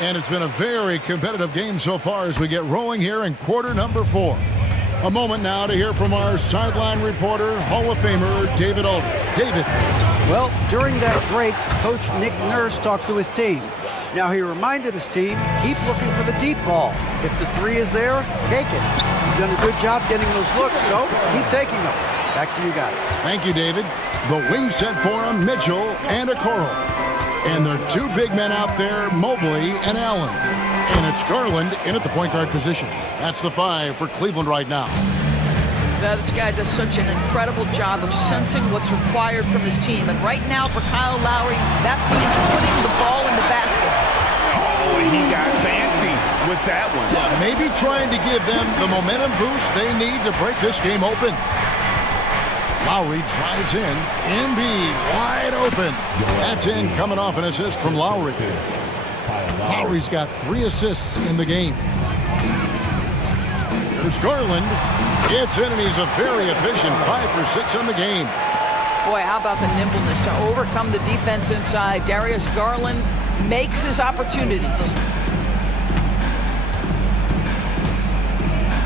And it's been a very competitive game so far as we get rolling here in quarter number 4. A moment now to hear from our sideline reporter, Hall of Famer David Aldridge. David. Well, during that break, Coach Nick Nurse talked to his team. Now he reminded his team, keep looking for the deep ball. If the 3 is there, take it. You've done a good job getting those looks, so keep taking them. Back to you guys. Thank you, David. The wing set for him, Mitchell and Okoro. And there are 2 big men out there, Mobley and Allen. And it's Garland in at the point guard position. That's the 5 for Cleveland right now. Now, this guy does such an incredible job of sensing what's required from his team. And right now for Kyle Lowry, that means putting the ball in the basket. Oh, he got fancy with that one. Yeah, maybe trying to give them the momentum boost they need to break this game open. Lowry drives in. Embiid wide open. That's in, coming off an assist from Lowry. Lowry's got 3 assists in the game. There's Garland. Gets in, and he's a very efficient 5 for 6 in the game. Boy, how about the nimbleness to overcome the defense inside. Darius Garland makes his opportunities.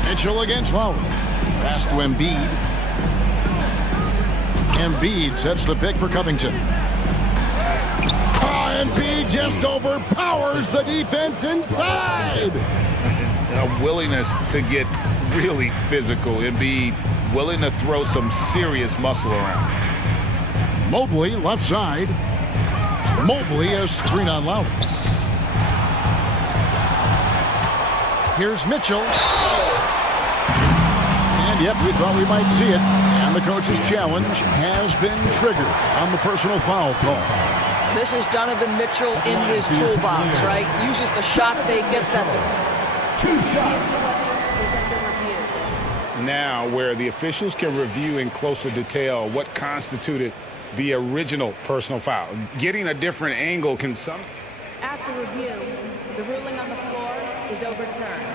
Mitchell against Lowry. Pass to Embiid. Embiid sets the pick for Covington. Embiid just overpowers the defense inside. A willingness to get really physical. Embiid willing to throw some serious muscle around. Mobley left side. Mobley has screen on Lowry. Here's Mitchell. And yep, we thought we might see it. And the coach's challenge has been triggered on the personal foul call. This is Donovan Mitchell in his toolbox, right? Uses the shot fake, gets that. 2 shots. Now, where the officials can review in closer detail what constituted the original personal foul. Getting a different angle can some... After review, the ruling on the floor is overturned.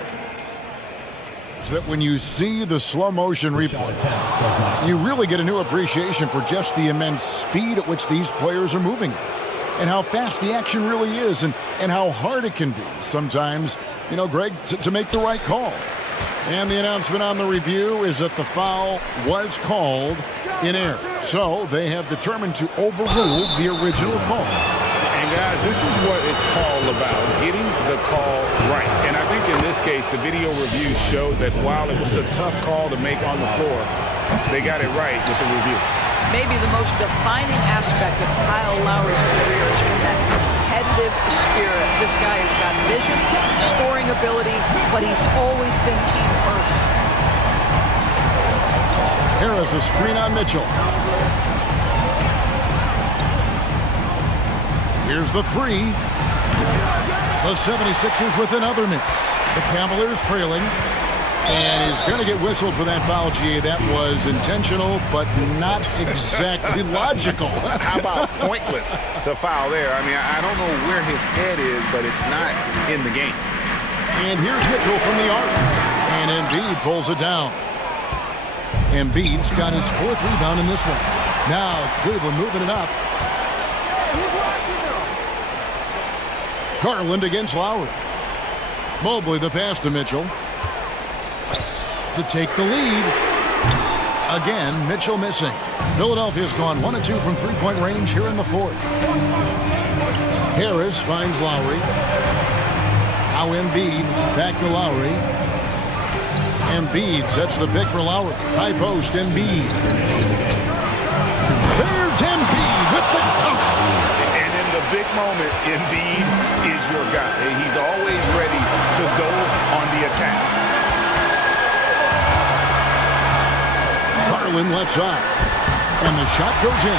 So that when you see the slow motion replay, you really get a new appreciation for just the immense speed at which these players are moving and how fast the action really is and how hard it can be sometimes, you know, Greg, to make the right call. And the announcement on the review is that the foul was called in error. So they have determined to overrule the original call. And guys, this is what it's all about, getting the call right. And I think in this case, the video review showed that while it was a tough call to make on the floor, they got it right with the review. Maybe the most defining aspect of Kyle Lowry's career has been that competitive spirit. This guy has got vision, scoring ability, but he's always been team first. Harris a screen on Mitchell. Here's the 3. The 76ers with another miss. The Cavaliers trailing. And he's going to get whistled for that foul, G. That was intentional, but not exactly logical. How about pointless to foul there? I mean, I don't know where his head is, but it's not in the game. And here's Mitchell from the arc. And Embiid pulls it down. Embiid's got his 4th rebound in this one. Now Cleveland moving it up. Garland against Lowry. Mobley the pass to Mitchell. To take the lead. Again, Mitchell missing. Philadelphia's gone 1 of 2 from 3-point range here in the 4th. Harris finds Lowry. Now Embiid back to Lowry. Embiid sets the pick for Lowry. High post, Embiid. There's Embiid with the dunk. And in the big moment, Embiid is your guy. He's always ready to go on the attack. Garland left side. And the shot goes in.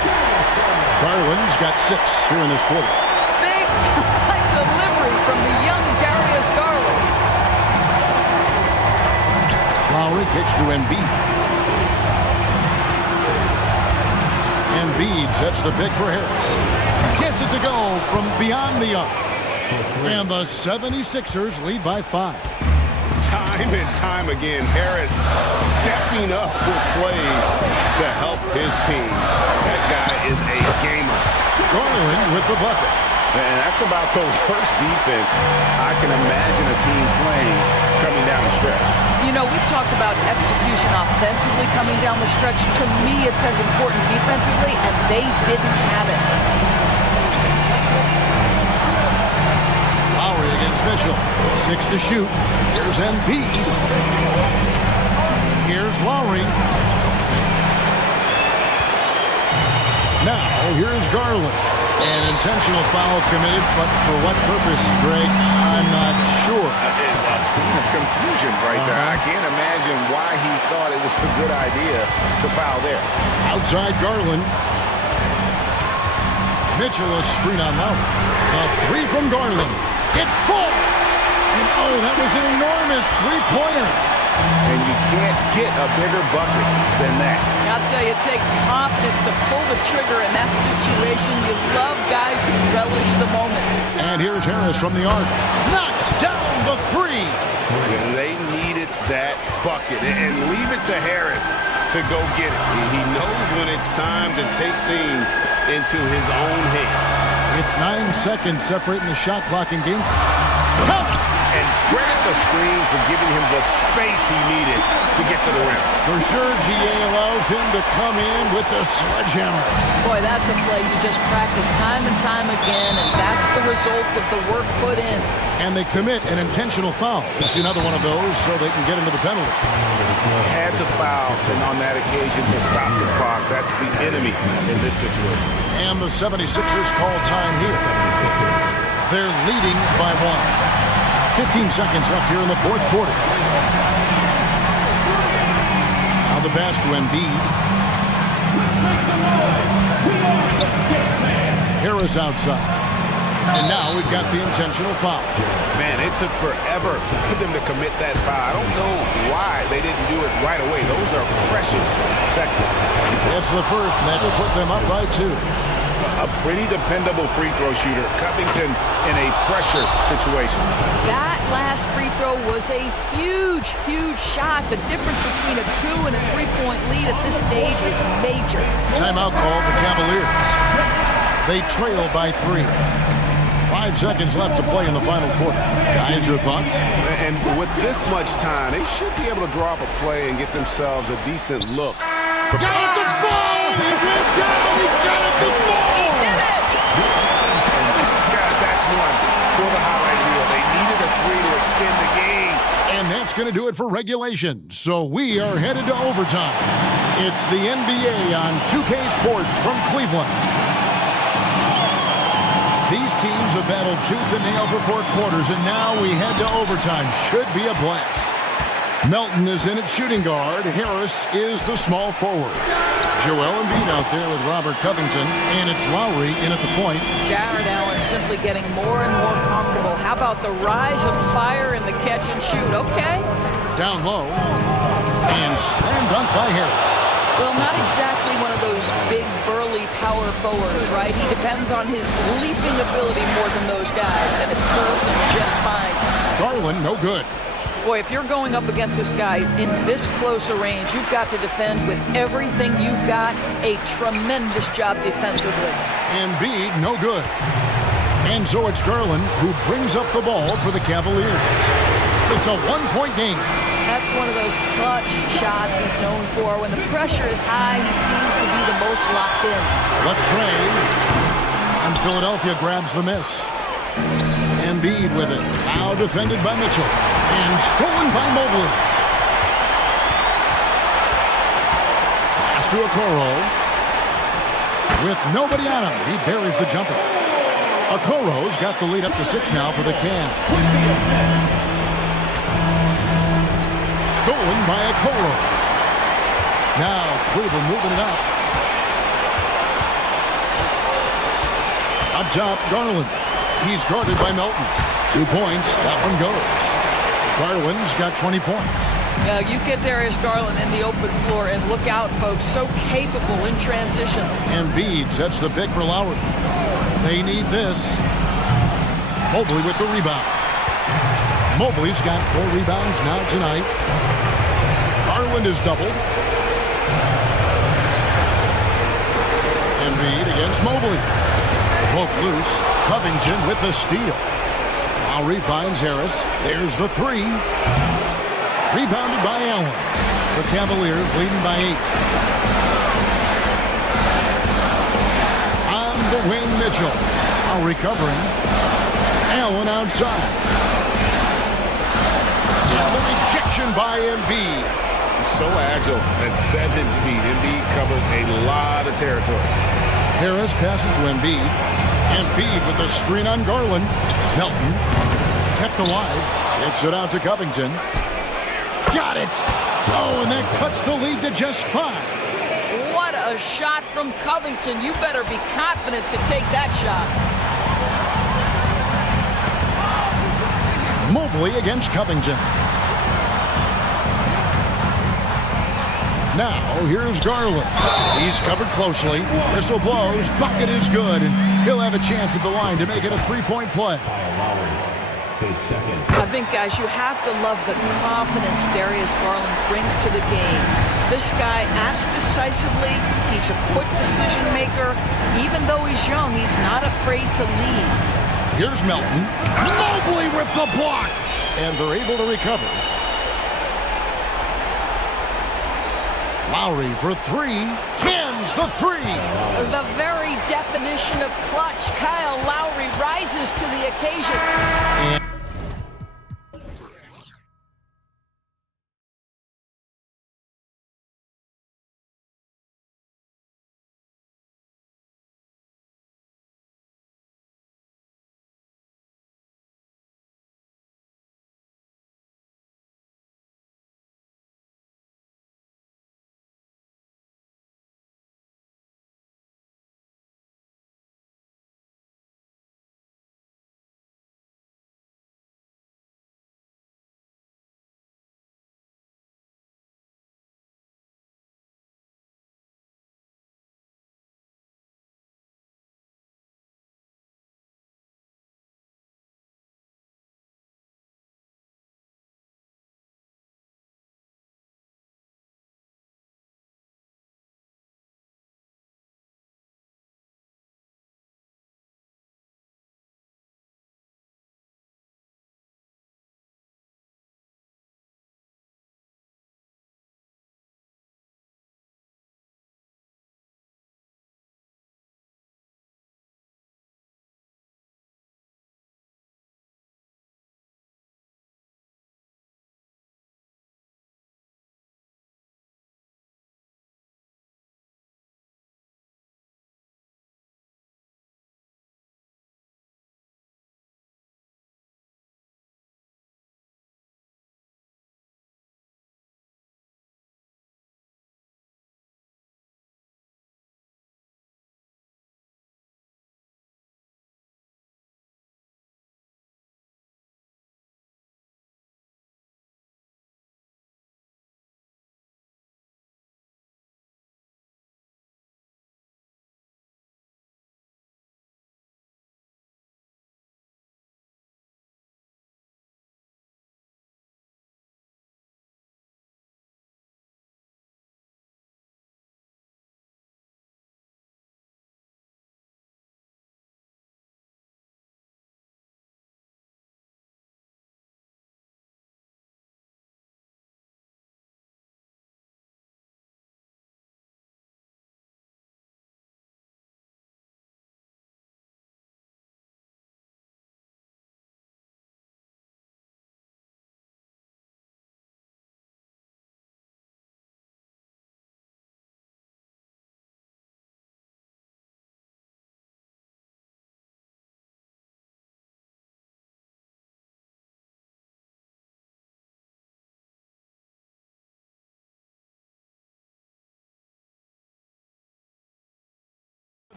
Garland's got 6 here in this quarter. Big time delivery from the young Darius Garland. pitch to Embiid. Embiid sets the pick for Harris. Gets it to go from beyond the arc. And the 76ers lead by 5. Time and time again, Harris stepping up with plays to help his team. That guy is a gamer. Garland with the bucket. And that's about the worst defense I can imagine a team playing coming down the stretch. You know, we've talked about execution offensively coming down the stretch. To me, it's as important defensively, and they didn't have it. Lowry against Mitchell. 6 to shoot. Here's Embiid. Here's Lowry. Now, here's Garland. An intentional foul committed, but for what purpose, Greg? I'm not sure. A scene of confusion right there. I can't imagine why he thought it was a good idea to foul there. Outside Garland. Mitchell a screen on Lowry. A 3 from Garland. It falls! And oh, that was an enormous three-pointer. And you can't get a bigger bucket than that. I'll tell you, it takes confidence to pull the trigger in that situation. You love guys who relish the moment. And here's Harris from the arc. Knocks down the 3. And they needed that bucket. And leave it to Harris to go get it. He knows when it's time to take things into his own hands. It's 9 seconds separating the shot clock and game. And credit the screen for giving him the space he needed to get to the rim. For sure, GA allows him to come in with the sledgehammer. Boy, that's a play you just practice time and time again, and that's the result of the work put in. And they commit an intentional foul. This is another one of those so they can get into the penalty. Had to foul, and on that occasion to stop the clock. That's the enemy in this situation. And the 76ers call time here. They're leading by 1. 15 seconds left here in the fourth quarter. Now the pass to Embiid. Harris outside. And now we've got the intentional foul. Man, it took forever for them to commit that foul. I don't know why they didn't do it right away. Those are precious seconds. It's the first, and that will put them up by 2. A pretty dependable free throw shooter. Covington in a pressure situation. That last free throw was a huge, huge shot. The difference between a 2 and a 3-point lead at this stage is major. Timeout called the Cavaliers. They trail by 3. 5 seconds left to play in the final quarter. Guys, your thoughts? And with this much time, they should be able to draw up a play and get themselves a decent look. Got it to fall! He went down! He got it to fall! He did it! Guys, that's one for the highlight reel. They needed a 3 to extend the game. And that's going to do it for regulation. So we are headed to overtime. It's the NBA on 2K Sports from Cleveland. These teams have battled tooth and nail for 4 quarters, and now we head to overtime. Should be a blast. Melton is in at shooting guard. Harris is the small forward. Joel Embiid out there with Robert Covington, and it's Lowry in at the point. Jared Allen simply getting more and more comfortable. How about the rise of fire in the catch and shoot? Okay. Down low, and slam dunk by Harris. Well, not exactly one of those big, burly power forwards, right? He depends on his leaping ability more than those guys, and it serves him just fine. Garland, no good. Boy, if you're going up against this guy in this close a range, you've got to defend with everything you've got. A tremendous job defensively. Embiid, no good. And so it's Garland who brings up the ball for the Cavaliers. It's a 1-point game. That's one of those clutch shots he's known for. When the pressure is high, he seems to be the most locked in. Latrey, and Philadelphia grabs the miss. Embiid with it. Now defended by Mitchell. And stolen by Mobley. Pass to Okoro. With nobody on him, he buries the jumper. Okoro's got the lead up to 6 now for the Cavs. Stolen by Okoro. Now Cleveland moving it up. Up top, Garland. He's guarded by Melton. 2 points. That one goes. Garland's got 20 points. Now, you get Darius Garland in the open floor, and look out, folks. So capable in transition. Embiid sets the pick for Lowry. They need this. Mobley with the rebound. Mobley's got 4 rebounds now tonight. Garland is doubled. Embiid against Mobley. Broke loose. Covington with the steal. Lowry finds Harris. There's the 3. Rebounded by Allen. The Cavaliers leading by 8. On the wing, Mitchell. Now recovering. Allen outside. The rejection by Embiid. He's so agile at 7 feet. Embiid covers a lot of territory. Harris passes to Embiid. Embiid with the screen on Garland. Melton kept alive. Kicks it out to Covington. Got it. Oh, and that cuts the lead to just 5. What a shot from Covington. You better be confident to take that shot. Mobley against Covington. Now, here's Garland. He's covered closely. Whistle blows. Bucket is good, and he'll have a chance at the line to make it a 3-point play. I think, guys, you have to love the confidence Darius Garland brings to the game. This guy acts decisively. He's a quick decision maker. Even though he's young, he's not afraid to lead. Here's Melton. Mobley with the block. And they're able to recover. Lowry for 3. Cans the 3. The very definition of clutch. Kyle Lowry rises to the occasion.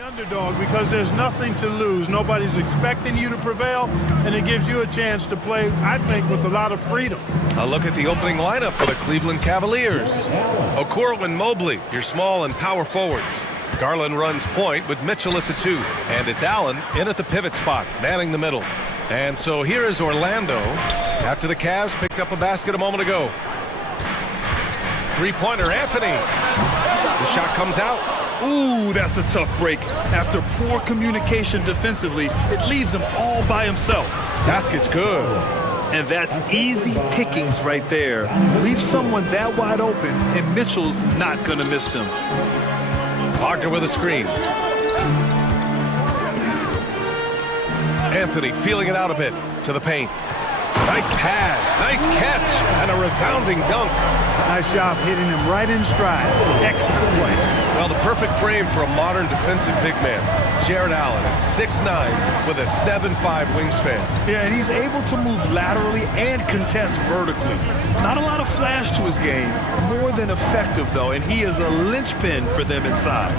the underdog because there's nothing to lose. Nobody's expecting you to prevail, and it gives you a chance to play, I think, with a lot of freedom. A look at the opening lineup for the Cleveland Cavaliers. Okoro and Mobley, your small and power forwards. Garland runs point with Mitchell at the 2. And it's Allen in at the pivot spot, manning the middle. And so here is Orlando after the Cavs picked up a basket a moment ago. Three-pointer, Anthony. The shot comes out. Ooh, that's a tough break. After poor communication defensively, it leaves him all by himself. Basket's good. And that's easy pickings right there. Leave someone that wide open, and Mitchell's not going to miss them. Wagner with a screen. Anthony feeling it out a bit to the paint. Nice pass, nice catch, and a resounding dunk. Nice job hitting him right in stride. Excellent play. Well, the perfect frame for a modern defensive big man. Jared Allen at 6'9" with a 7'5" wingspan. Yeah, and he's able to move laterally and contest vertically. Not a lot of flash to his game, more than effective, though, and he is a linchpin for them inside.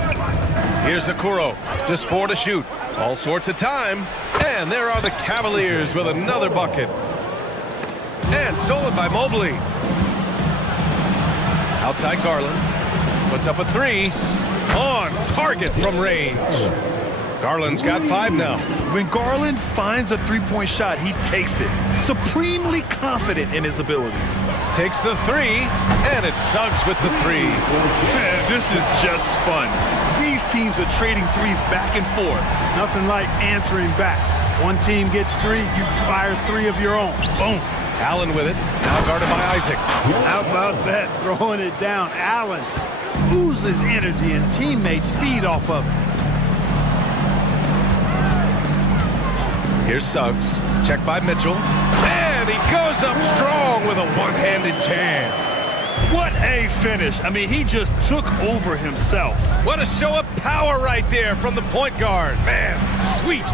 Here's Okoro, just 4 to shoot. All sorts of time, and there are the Cavaliers with another bucket. And stolen by Mobley. Outside Garland. Puts up a 3. On target from range. Garland's got 5 now. When Garland finds a three-point shot, he takes it. Supremely confident in his abilities. Takes the 3, and it's Suggs with the 3. Man, this is just fun. These teams are trading threes back and forth. Nothing like answering back. One team gets 3, you fire 3 of your own. Boom. Allen with it, now guarded by Isaac. How about that, throwing it down? Allen oozes energy and teammates feed off of it. Here's Suggs, checked by Mitchell, and he goes up strong with a one-handed jam. What a finish. I mean, he just took over himself. What a show of power right there from the point guard. Man, sweet.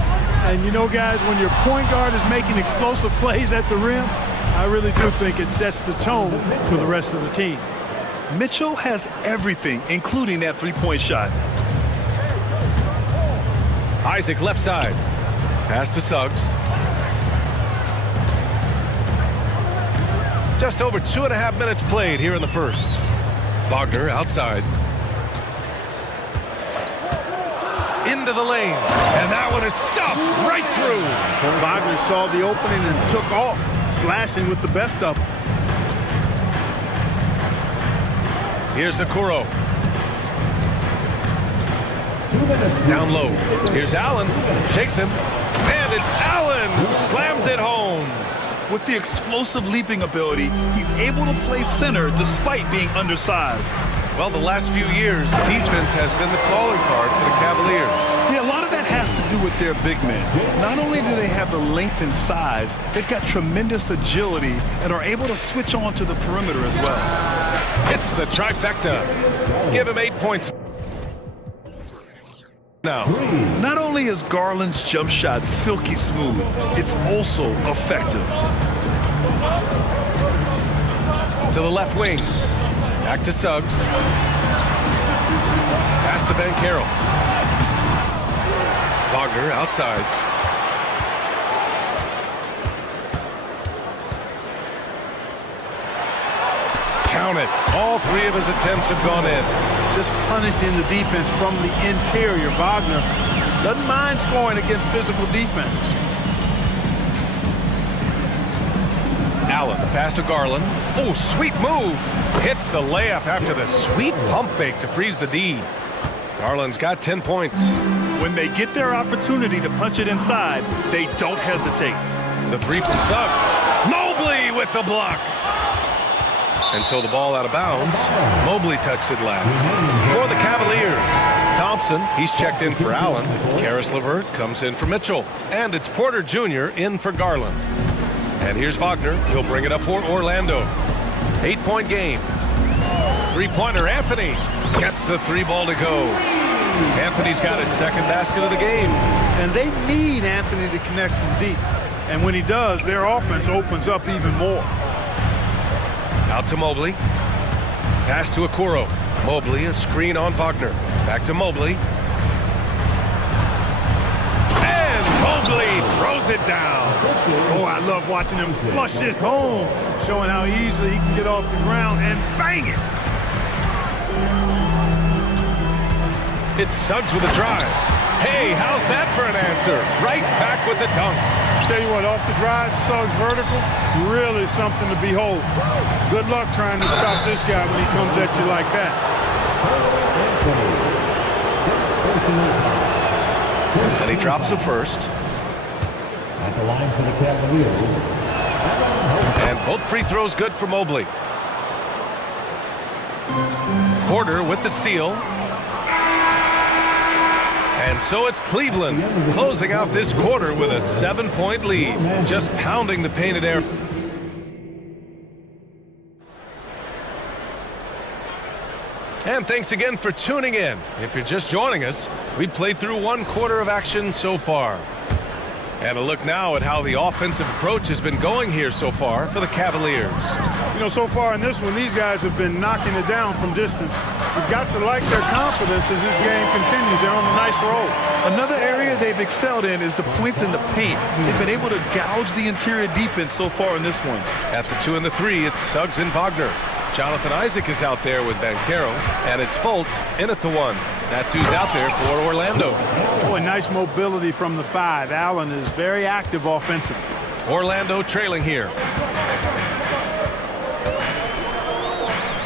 And you know, guys, when your point guard is making explosive plays at the rim, I really do think it sets the tone for the rest of the team. Mitchell has everything, including that three-point shot. Isaac left side. Pass to Suggs. Just over 2.5 minutes played here in the first. Wagner outside. Into the lane. And that one is stuffed right through. Wagner saw the opening and took off, slashing with the best of them. Here's Okoro. Down low. Here's Allen. Shakes him. And it's Allen who slams it home. With the explosive leaping ability, he's able to play center despite being undersized. Well, the last few years, defense has been the calling card for the Cavaliers. Yeah, a lot of that has to do with their big men. Not only do they have the length and size, they've got tremendous agility and are able to switch on to the perimeter as well. It's the trifecta. Give him 8 points. Now. Not only is Garland's jump shot silky smooth, it's also effective. To the left wing. Back to Suggs. Pass to Banchero. Wagner outside. Count it. All 3 of his attempts have gone in. Just punishing the defense from the interior. Wagner doesn't mind scoring against physical defense. Allen, the pass to Garland. Oh, sweet move. Hits the layup after the sweet pump fake to freeze the D. Garland's got 10 points. When they get their opportunity to punch it inside, they don't hesitate. The 3 from Suggs. Mobley with the block. And so the ball out of bounds. Mobley touched it last. For the Cavaliers, Thompson, he's checked in for Allen. Karis LeVert comes in for Mitchell. And it's Porter Jr. in for Garland. And here's Wagner. He'll bring it up for Orlando. 8-point game. Three-pointer, Anthony gets the 3 ball to go. Anthony's got his second basket of the game. And they need Anthony to connect from deep. And when he does, their offense opens up even more. Out to Mobley. Pass to Okoro. Mobley, a screen on Wagner. Back to Mobley. throws it down. Oh, I love watching him flush it home, showing how easily he can get off the ground and bang it. It's Suggs with a drive. Hey, how's that for an answer? Right back with the dunk. Tell you what, off the drive, Suggs vertical, really something to behold. Good luck trying to stop this guy when he comes at you like that. And he drops it first. At the line for the Cavaliers. And both free throws good for Mobley. Porter with the steal. And so it's Cleveland closing out this quarter with a 7-point lead, just pounding the painted air. And thanks again for tuning in. If you're just joining us, we played through one quarter of action so far. And a look now at how the offensive approach has been going here so far for the Cavaliers. You know, so far in this one, these guys have been knocking it down from distance. You've got to like their confidence as this game continues. They're on a nice roll. Another area they've excelled in is the points in the paint. They've been able to gouge the interior defense so far in this one. At the 2 and the 3, it's Suggs and Wagner. Jonathan Isaac is out there with Banchero, and it's Fultz in at the 1. That's who's out there for Orlando. Boy, nice mobility from the 5. Allen is very active offensively. Orlando trailing here.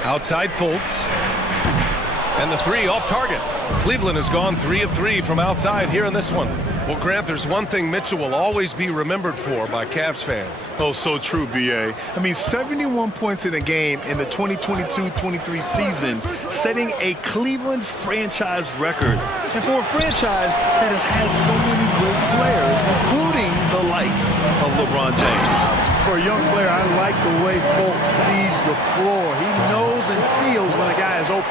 Outside Fultz. And the 3 off target. Cleveland has gone 3 of 3 from outside here in this one. Well, Grant, there's one thing Mitchell will always be remembered for by Cavs fans. Oh, so true, B.A. I mean, 71 points in a game in the 2022-23 season, setting a Cleveland franchise record. And for a franchise that has had so many great players, including the likes of LeBron James. For a young player, I like the way Fultz sees the floor. He knows and feels when a guy is open.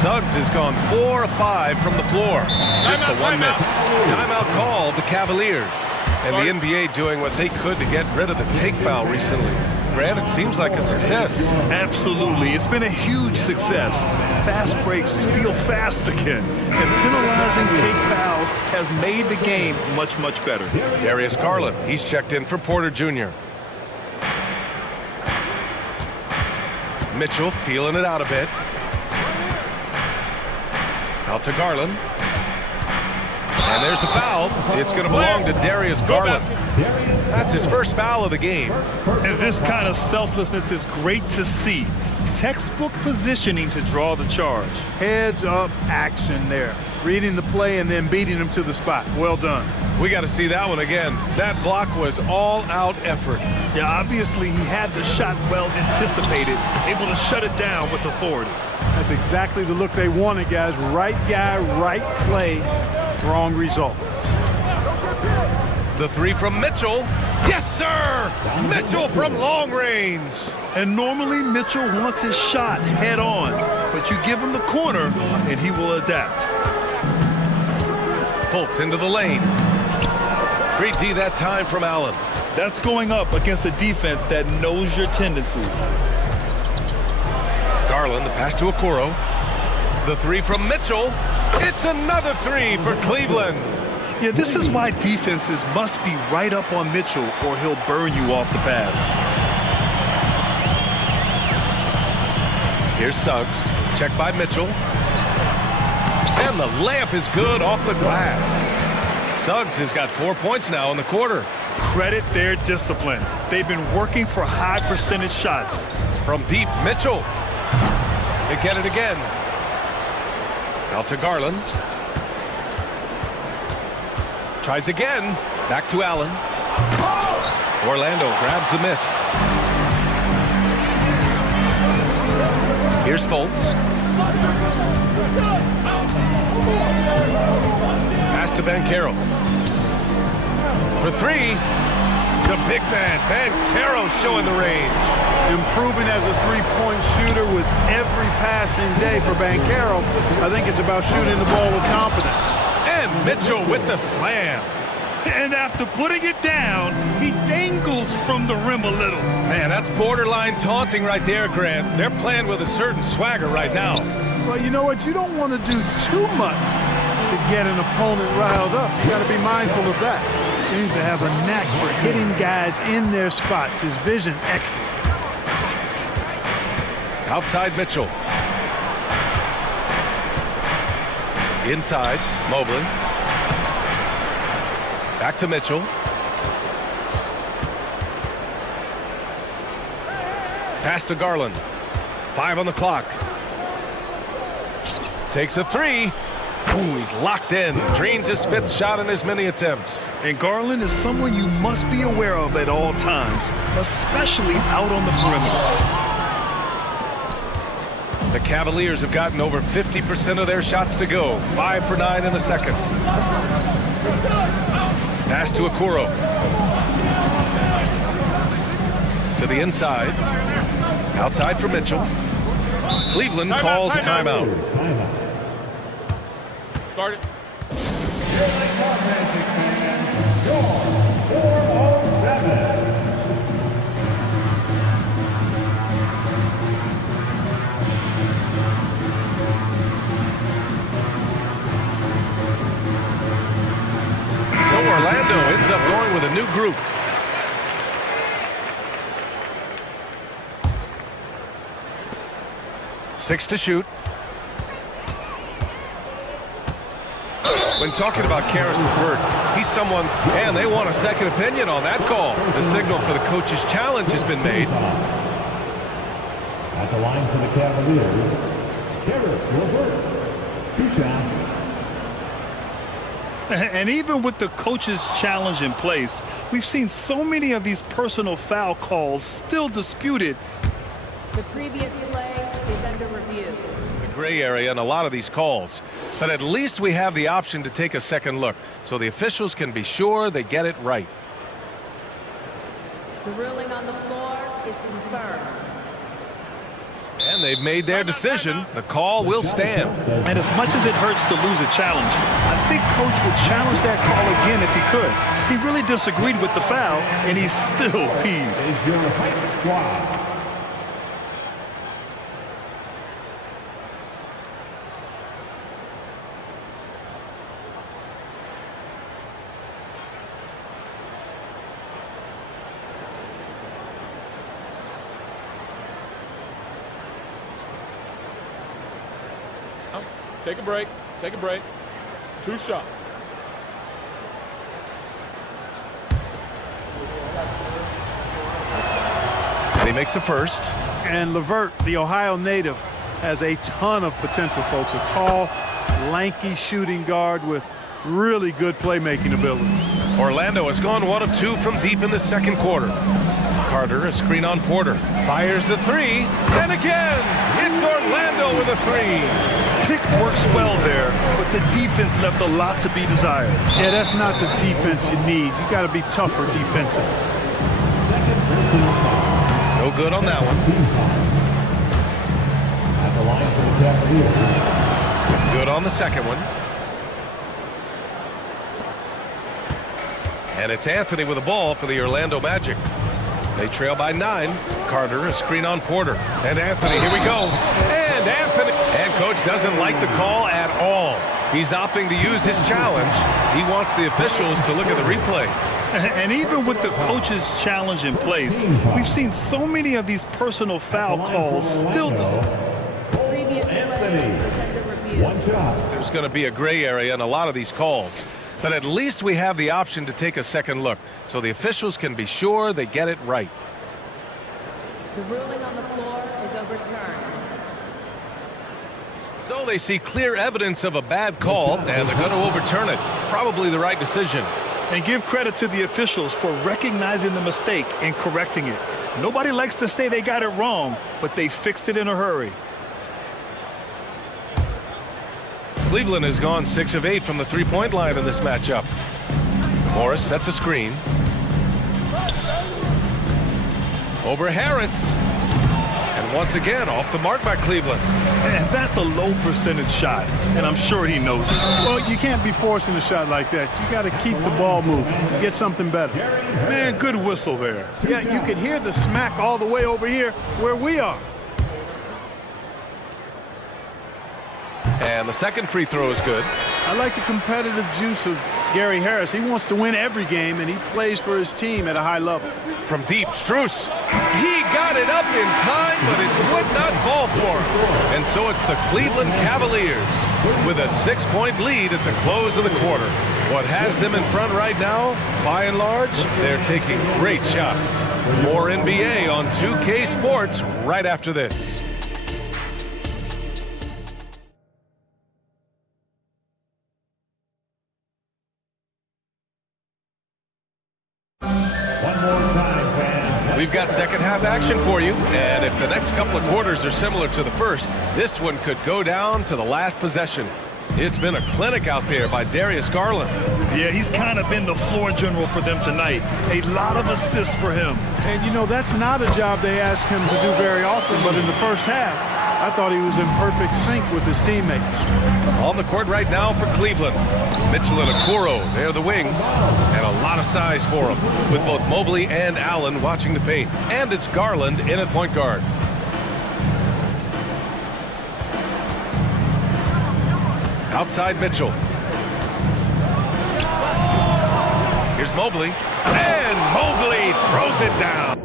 Suggs has gone 4 of 5 from the floor. Just the one miss. Timeout called the Cavaliers. And the NBA doing what they could to get rid of the take foul recently. Grant, it seems like a success. Absolutely. It's been a huge success. Fast breaks feel fast again. And penalizing take fouls has made the game much, much better. Darius Garland, he's checked in for Porter Jr. Mitchell feeling it out a bit. Out to Garland. And there's the foul. It's going to belong to Darius Garland. That's his first foul of the game. And this kind of selflessness is great to see. Textbook positioning to draw the charge. Heads up action there. Reading the play and then beating him to the spot. Well done. We got to see that one again. That block was all-out effort. Yeah, obviously he had the shot well anticipated, able to shut it down with authority. That's exactly the look they wanted, guys. Right guy, right play, wrong result. The 3 from Mitchell. Yes, sir! Mitchell from long range. And normally Mitchell wants his shot head on, but you give him the corner and he will adapt. Fultz into the lane. Great D that time from Allen. That's going up against a defense that knows your tendencies. Garland, the pass to Okoro. The 3 from Mitchell. It's another 3 for Cleveland. Yeah, this is why defenses must be right up on Mitchell or he'll burn you off the pass. Here's Suggs. Checked by Mitchell. And the layup is good off the glass. Suggs has got 4 points now in the quarter. Credit their discipline. They've been working for high percentage shots. From deep, Mitchell. They get it again. Out to Garland. Tries again. Back to Allen. Orlando grabs the miss. Here's Fultz. Pass to Banchero. For 3. The big man, Banchero, showing the range. Improving as a three-point shooter with every passing day for Banchero. I think it's about shooting the ball with confidence. And Mitchell with the slam. And after putting it down, he dangles from the rim a little. Man, that's borderline taunting right there, Grant. They're playing with a certain swagger right now. Well, you know what? You don't want to do too much to get an opponent riled up. You got to be mindful of that. seems to have a knack for hitting guys in their spots. His vision, excellent. Outside Mitchell. Inside, Mobley. Back to Mitchell. Pass to Garland. 5 on the clock. Takes a three. Ooh, he's locked in. Drains his 5th shot in as many attempts. And Garland is someone you must be aware of at all times, especially out on the perimeter. The Cavaliers have gotten over 50% of their shots to go. 5 for 9 in the second. Pass to Okoro. To the inside. Outside for Mitchell. Cleveland calls timeout. Start it. So Orlando ends up going with a new group. Six to shoot. When talking about Karis LeVert, he's someone, and they want a second opinion on that call. The signal for the coach's challenge has been made. At the line for the Cavaliers, Karis LeVert. 2 shots. And even with the coach's challenge in place, we've seen so many of these personal foul calls still disputed. The previous play is under review. The gray area in a lot of these calls. But at least we have the option to take a second look, so the officials can be sure they get it right. The ruling on the floor is confirmed. And they've made their decision. The call will stand. And as much as it hurts to lose a challenge, I think Coach would challenge that call again if he could. He really disagreed with the foul, and he's still peeved. Take a break. Take a break. 2 shots. And he makes the first. And LeVert, the Ohio native, has a ton of potential, folks. A tall, lanky shooting guard with really good playmaking ability. Orlando has gone 1 of 2 from deep in the second quarter. Carter, a screen on Porter. Fires the three. And again, it's Orlando with a three. Pick works well there, but the defense left a lot to be desired. Yeah, that's not the defense you need. You got to be tougher defensive. No good on that one. At the line for the Cavaliers. Good on the second one. And it's Anthony with the ball for the Orlando Magic. They trail by 9. Carter, a screen on Porter. And Anthony, here we go. And Anthony. And coach doesn't like the call at all. He's opting to use his challenge. He wants the officials to look at the replay. And even with the coach's challenge in place, we've seen so many of these personal foul calls still disputed. Previous play is under review. 1 shot. There's going to be a gray area in a lot of these calls. But at least we have the option to take a second look, so the officials can be sure they get it right. The ruling on the floor is overturned. So they see clear evidence of a bad call, and they're going to overturn it. Probably the right decision. And give credit to the officials for recognizing the mistake and correcting it. Nobody likes to say they got it wrong, but they fixed it in a hurry. Cleveland has gone 6 of 8 from the three-point line in this matchup. Morris, that's a screen. Over Harris. And once again, off the mark by Cleveland. And that's a low percentage shot, and I'm sure he knows it. Well, you can't be forcing a shot like that. You got to keep the ball moving. Get something better. Man, good whistle there. Yeah, you can hear the smack all the way over here where we are. And the second free throw is good. I like the competitive juice of Gary Harris, he wants to win every game, and he plays for his team at a high level. From deep, Strus. He got it up in time, but it would not fall for him. And so it's the Cleveland Cavaliers with a 6-point lead at the close of the quarter. What has them in front right now, by and large, they're taking great shots. More NBA on 2K Sports right after this. We've got second half action for you, and if the next couple of quarters are similar to the first, this one could go down to the last possession. It's been a clinic out there by Darius Garland. Yeah, he's kind of been the floor general for them tonight. A lot of assists for him. And, you know, that's not a job they ask him to do very often, but in the first half, I thought he was in perfect sync with his teammates. On the court right now for Cleveland, Mitchell and Okoro, they're the wings, and a lot of size for them, with both Mobley and Allen watching the paint. And it's Garland in at point guard. Outside Mitchell. Here's Mobley, and Mobley throws it down.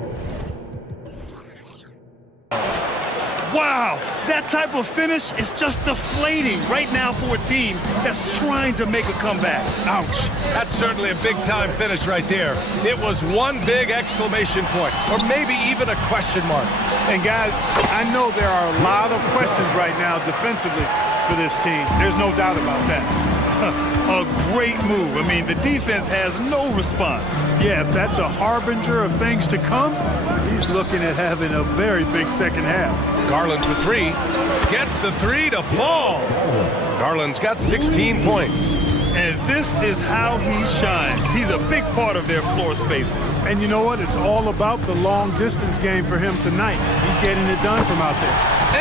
Wow, that type of finish is just deflating right now for a team that's trying to make a comeback. Ouch. That's certainly a big-time finish right there. It was one big exclamation point, or maybe even a question mark. And, guys, I know there are a lot of questions right now defensively for this team. There's no doubt about that. A great move. I mean, the defense has no response. Yeah, if that's a harbinger of things to come, he's looking at having a very big second half. Garland for three. Gets the three to fall. Garland's got 16 points. And this is how he shines. He's a big part of their floor spacing. And you know what? It's all about the long distance game for him tonight. He's getting it done from out there.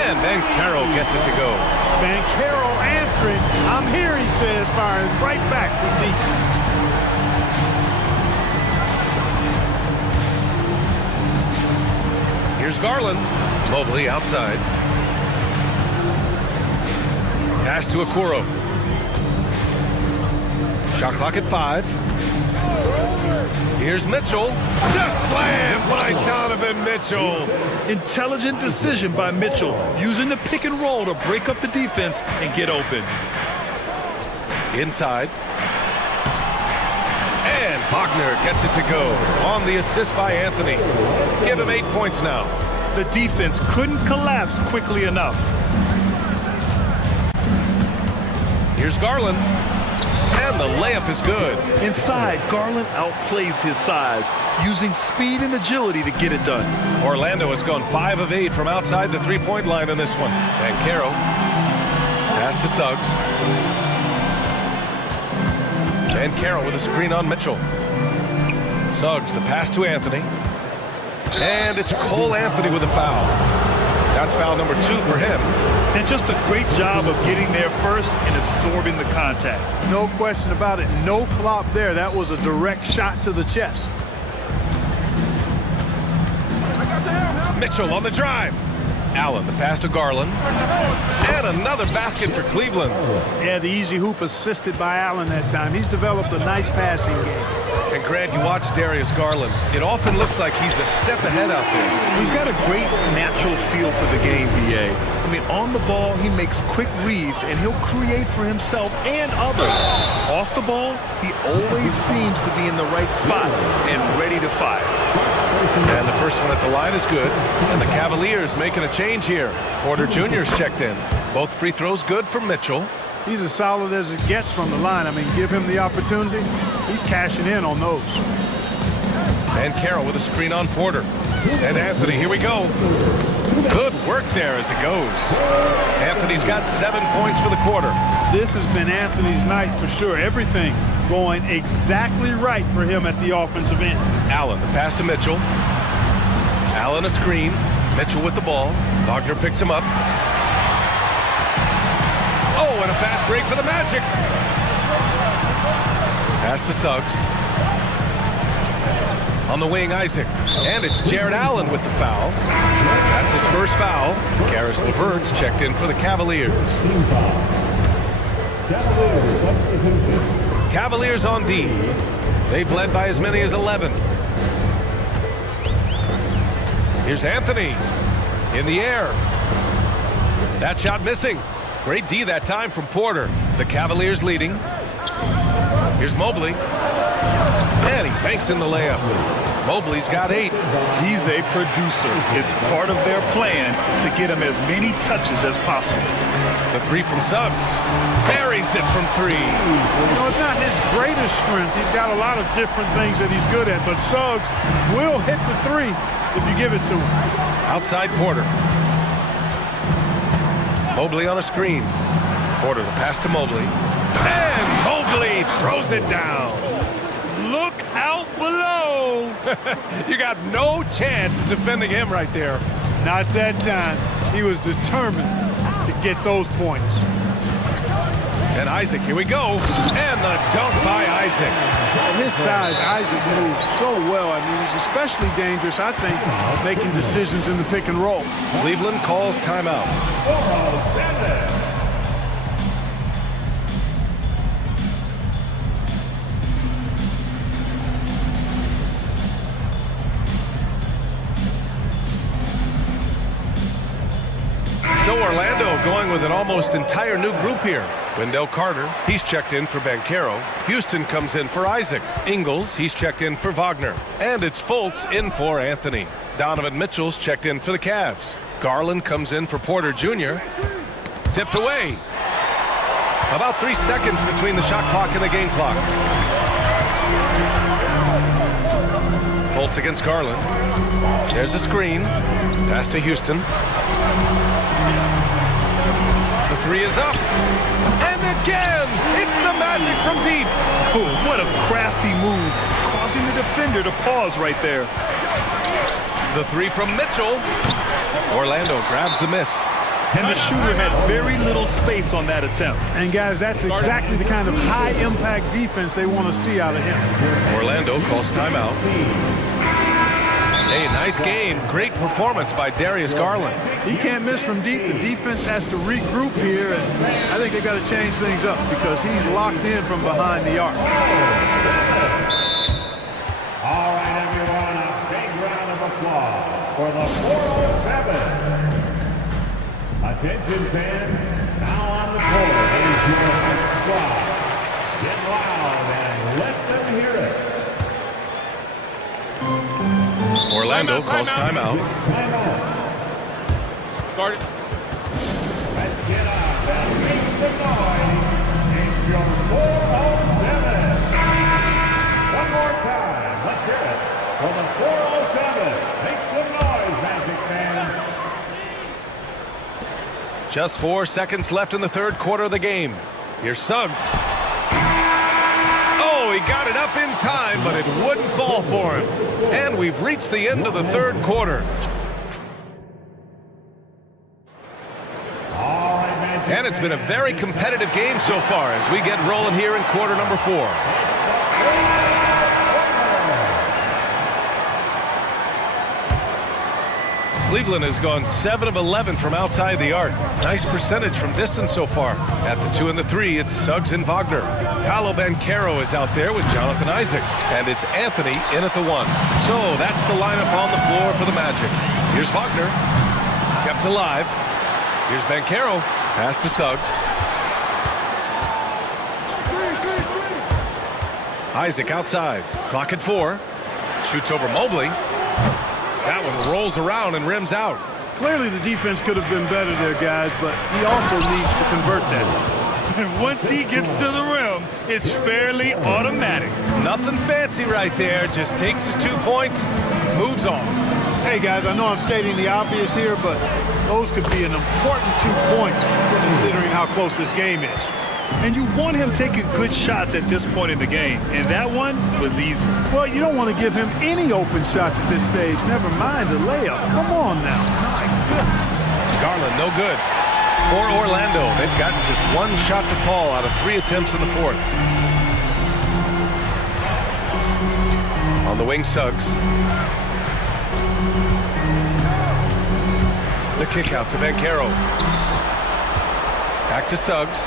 And then Carroll gets it to go. Van Carroll answering. I'm here, he says, firing right back from deep. Here's Garland. Mobley outside. Pass to Okoro. Shot clock at 5. Here's Mitchell. The slam by Donovan Mitchell. Intelligent decision by Mitchell, using the pick and roll to break up the defense and get open. Inside. And Wagner gets it to go on the assist by Anthony. Give him 8 points now. The defense couldn't collapse quickly enough. Here's Garland. And the layup is good. Inside, Garland outplays his size, using speed and agility to get it done. Orlando has gone 5 of 8 from outside the three-point line in this one. And Carroll. Pass to Suggs. And Carroll with a screen on Mitchell. Suggs, the pass to Anthony. And it's Cole Anthony with a foul. That's foul number 2 for him. And just a great job of getting there first and absorbing the contact. No question about it. No flop there. That was a direct shot to the chest. Mitchell on the drive. Allen, the pass to Garland. And another basket for Cleveland. Yeah, the easy hoop assisted by Allen that time. He's developed a nice passing game. And Grant, you watch Darius Garland. It often looks like he's a step ahead out there. He's got a great natural feel for the game, BA. I mean, on the ball, he makes quick reads, and he'll create for himself and others. Off the ball, he always seems to be in the right spot and ready to fire. And the first one at the line is good. And the Cavaliers making a change here. Porter Jr.'s checked in. Both free throws good from Mitchell. He's as solid as it gets from the line. I mean, give him the opportunity. He's cashing in on those. And Carroll with a screen on Porter. And Anthony, here we go. Good work there as it goes. Anthony's got 7 points for the quarter. This has been Anthony's night for sure. Everything going exactly right for him at the offensive end. Allen, the pass to Mitchell. Allen a screen. Mitchell with the ball. Wagner picks him up. Oh, and a fast break for the Magic. Pass to Suggs. On the wing, Isaac. And it's Jared Allen with the foul. That's his first foul. Karis LeVert's checked in for the Cavaliers. Cavaliers on D. They've led by as many as 11. Here's Anthony in the air. That shot missing. Great D that time from Porter. The Cavaliers leading. Here's Mobley. And he banks in the layup. Mobley's got 8. He's a producer. It's part of their plan to get him as many touches as possible. The 3 from Suggs. Buries it from 3. You know, it's not his greatest strength. He's got a lot of different things that he's good at, but Suggs will hit the 3 if you give it to him. Outside Porter. Mobley on a screen. Porter the pass to Mobley. And Mobley throws it down. Look out below. You got no chance of defending him right there. Not that time. He was determined to get those points. And Isaac, here we go. And the dunk by Isaac. At his size, Isaac moves so well. I mean, he's especially dangerous, I think, making decisions in the pick and roll. Cleveland calls timeout. So Orlando going with an almost entire new group here. Wendell Carter, he's checked in for Banchero. Houston comes in for Isaac. Ingles, he's checked in for Wagner. And it's Fultz in for Anthony. Donovan Mitchell's checked in for the Cavs. Garland comes in for Porter Jr. Tipped away. About 3 seconds between the shot clock and the game clock. Fultz against Garland. There's a screen. Pass to Houston. The 3 is up. And again, it's the Magic from deep. Oh, what a crafty move, causing the defender to pause right there. The 3 from Mitchell. Orlando grabs the miss. And the shooter had very little space on that attempt. And guys, that's exactly the kind of high-impact defense they want to see out of him. Orlando calls timeout. Hey, nice game. Great performance by Darius Garland. He can't miss from deep. The defense has to regroup here, and I think they've got to change things up because he's locked in from behind the arc. All right, everyone, a big round of applause for the 407. Attention fans, now on the court is your squad. Get loud and let them hear it. Orlando calls timeout. Start it. Let's get up and make some noise. It's your 407. One more time. Let's hear it for the 407. Make some noise, Magic fans. Just 4 seconds left in the third quarter of the game. Here's Suggs. Oh, he got it up in time, but it wouldn't fall for him. And we've reached the end of the third quarter. And it's been a very competitive game so far as we get rolling here in quarter number 4. Cleveland has gone 7 of 11 from outside the arc. Nice percentage from distance so far. At the 2 and the 3, it's Suggs and Wagner. Paolo Banchero is out there with Jonathan Isaac. And it's Anthony in at the 1. So that's the lineup on the floor for the Magic. Here's Wagner. Kept alive. Here's Banchero. Pass to Suggs. Isaac outside. Clock at 4. Shoots over Mobley. That one rolls around and rims out. Clearly the defense could have been better there, guys, but he also needs to convert that. And once he gets to the rim, it's fairly automatic. Nothing fancy right there. Just takes his 2 points, moves on. Hey, guys, I know I'm stating the obvious here, but those could be an important 2 points considering how close this game is. And you want him taking good shots at this point in the game, and that one was easy. Well, you don't want to give him any open shots at this stage, never mind the layup. Come on now. My goodness. Garland, no good. For Orlando, they've gotten just 1 shot to fall out of 3 attempts in the fourth. On the wing, Suggs. The kick out to Banchero. Back to Suggs.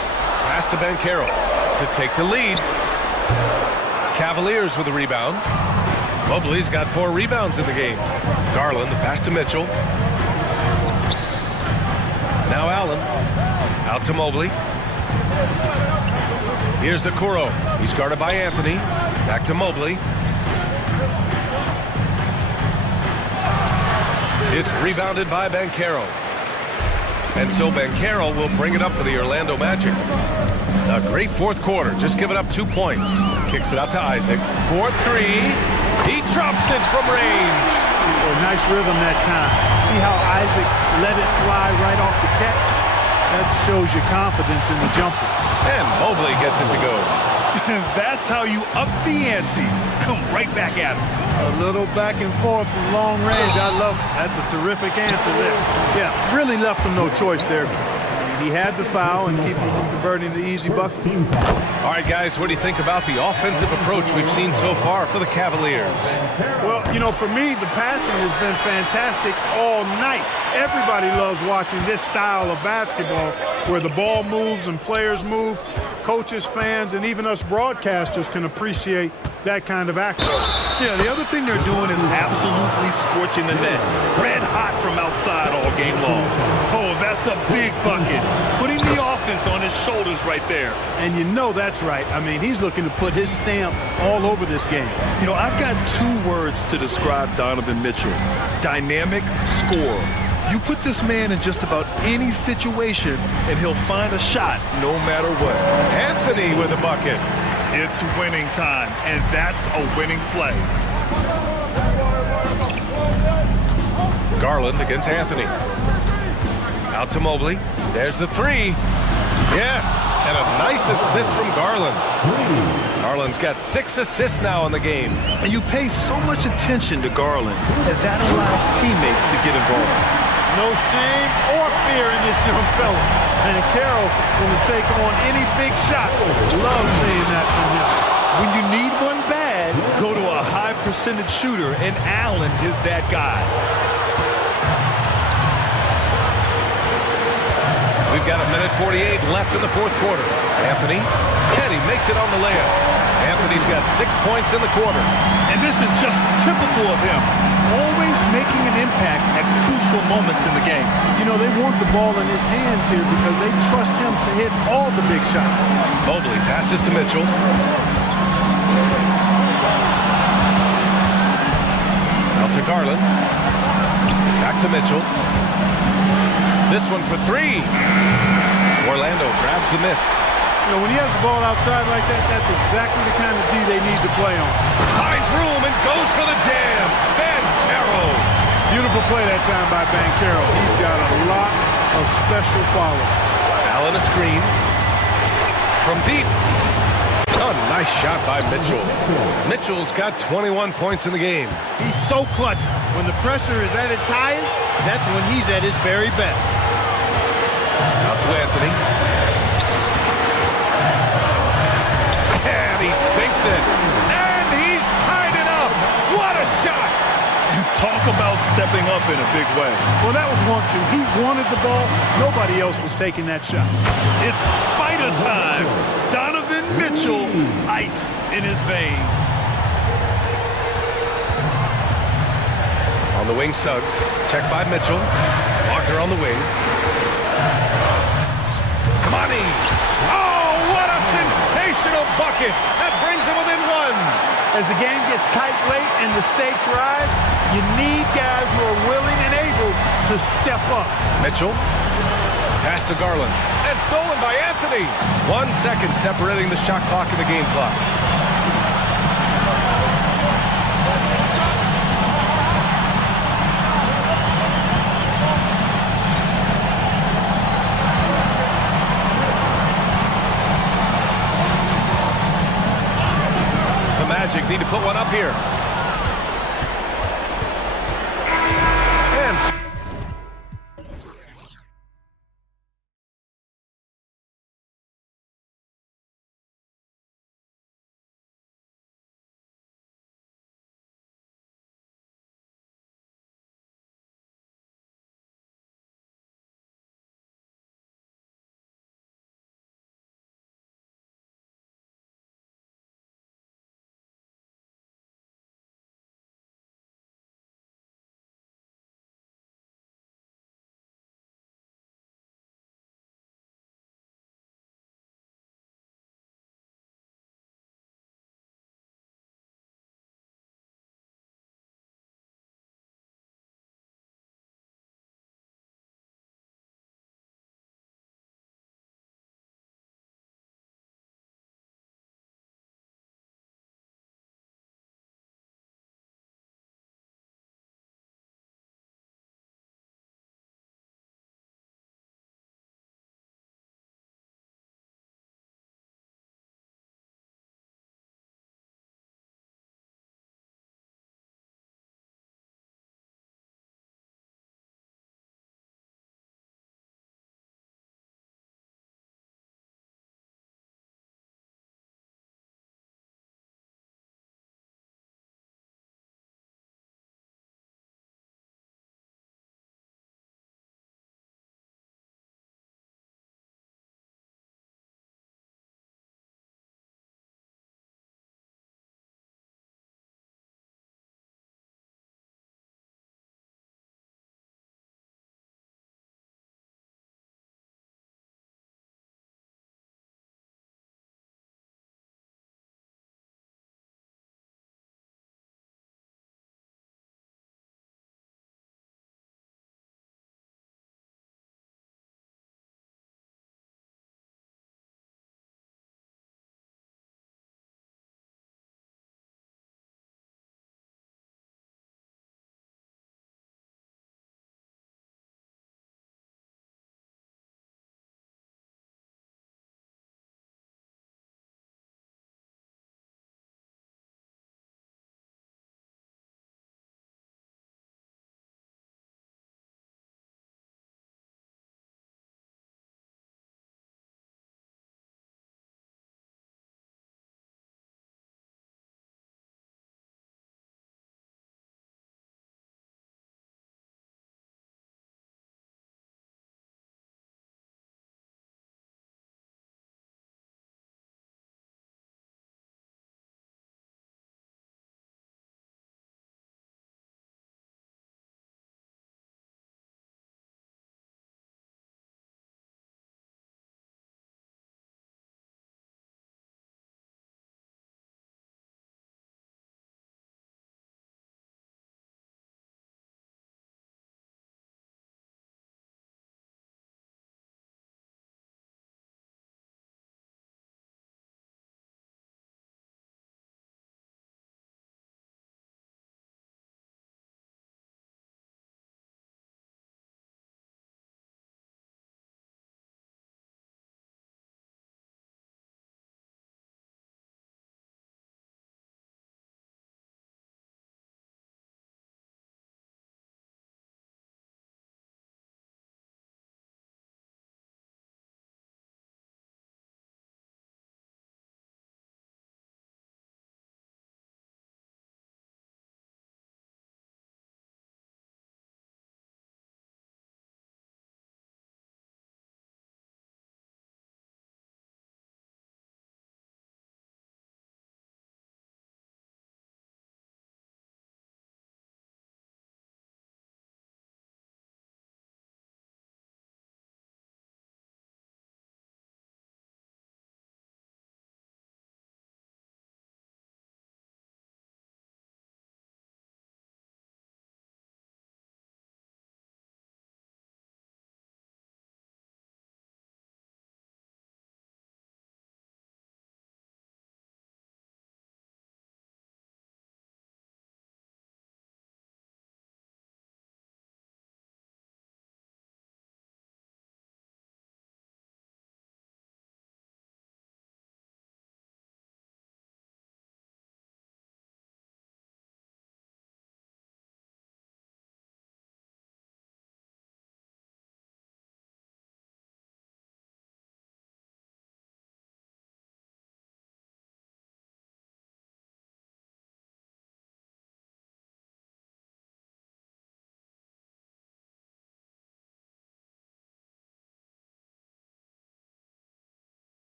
Pass to Banchero to take the lead. Cavaliers with the rebound. Mobley's got 4 rebounds in the game. Garland, the pass to Mitchell. Now Allen. Out to Mobley. Here's Okoro. He's guarded by Anthony. Back to Mobley. It's rebounded by Banchero. And so Banchero will bring it up for the Orlando Magic. A great fourth quarter. Just giving up 2 points. Kicks it out to Isaac. 4-3. He drops it from range. Oh, nice rhythm that time. See how Isaac let it fly right off the catch? That shows you confidence in the jumper. And Mobley gets it to go. That's how you up the ante. Come right back at him. A little back and forth from long range. I love it. That's a terrific answer there. Yeah, really left him no choice there. He had to foul and keep him from converting the easy bucket. All right, guys, what do you think about the offensive approach we've seen so far for the Cavaliers? Well, you know, for me, the passing has been fantastic all night. Everybody loves watching this style of basketball where the ball moves and players move. Coaches, fans, and even us broadcasters can appreciate that kind of action. Yeah, the other thing they're doing is absolutely scorching the net. Red hot from outside all game long. Oh, that's a big bucket. Putting the offense on his shoulders right there. And you know that's right. I mean, he's looking to put his stamp all over this game. You know, I've got 2 words to describe Donovan Mitchell. Dynamic scorer. You put this man in just about any situation, and he'll find a shot no matter what. Anthony with a bucket. It's winning time, and that's a winning play. Garland against Anthony. Out to Mobley. There's the 3. Yes, and a nice assist from Garland. Garland's got 6 assists now in the game. And you pay so much attention to Garland, and that allows teammates to get involved. No shame or fear in this young fella. And Carroll going to take on any big shot. Love seeing that from him. When you need one bad, go to a high percentage shooter, and Allen is that guy. We've got 1:48 left in the fourth quarter. Anthony, and he makes it on the layup. Anthony's got 6 points in the quarter. And this is just typical of him. Always making an impact at crucial moments in the game. You know, they want the ball in his hands here because they trust him to hit all the big shots. Mobley passes to Mitchell. Out to Garland. Back to Mitchell. This one for 3. Orlando grabs the miss. You know, when he has the ball outside like that, that's exactly the kind of D they need to play on. Finds room and goes for the jam. Banchero. Beautiful play that time by Banchero. He's got a lot of special qualities. Allen a screen. From deep. Oh, nice shot by Mitchell. Mitchell's got 21 points in the game. He's so clutch. When the pressure is at its highest, that's when he's at his very best. Out to Anthony. And he sinks it. And he's tied it up. What a shot. Talk about stepping up in a big way. Well, that was 1-2. He wanted the ball. Nobody else was taking that shot. It's spider time. Donovan Mitchell, ice in his veins. On the wing, Suggs. Check by Mitchell. Wagner on the wing. Money. Oh, what a sensational bucket. That brings him within 1. As the game gets tight late and the stakes rise, you need guys who are willing and able to step up. Mitchell. Pass to Garland. And stolen by Anthony. 1 second separating the shot clock and the game clock. Magic need to put one up here.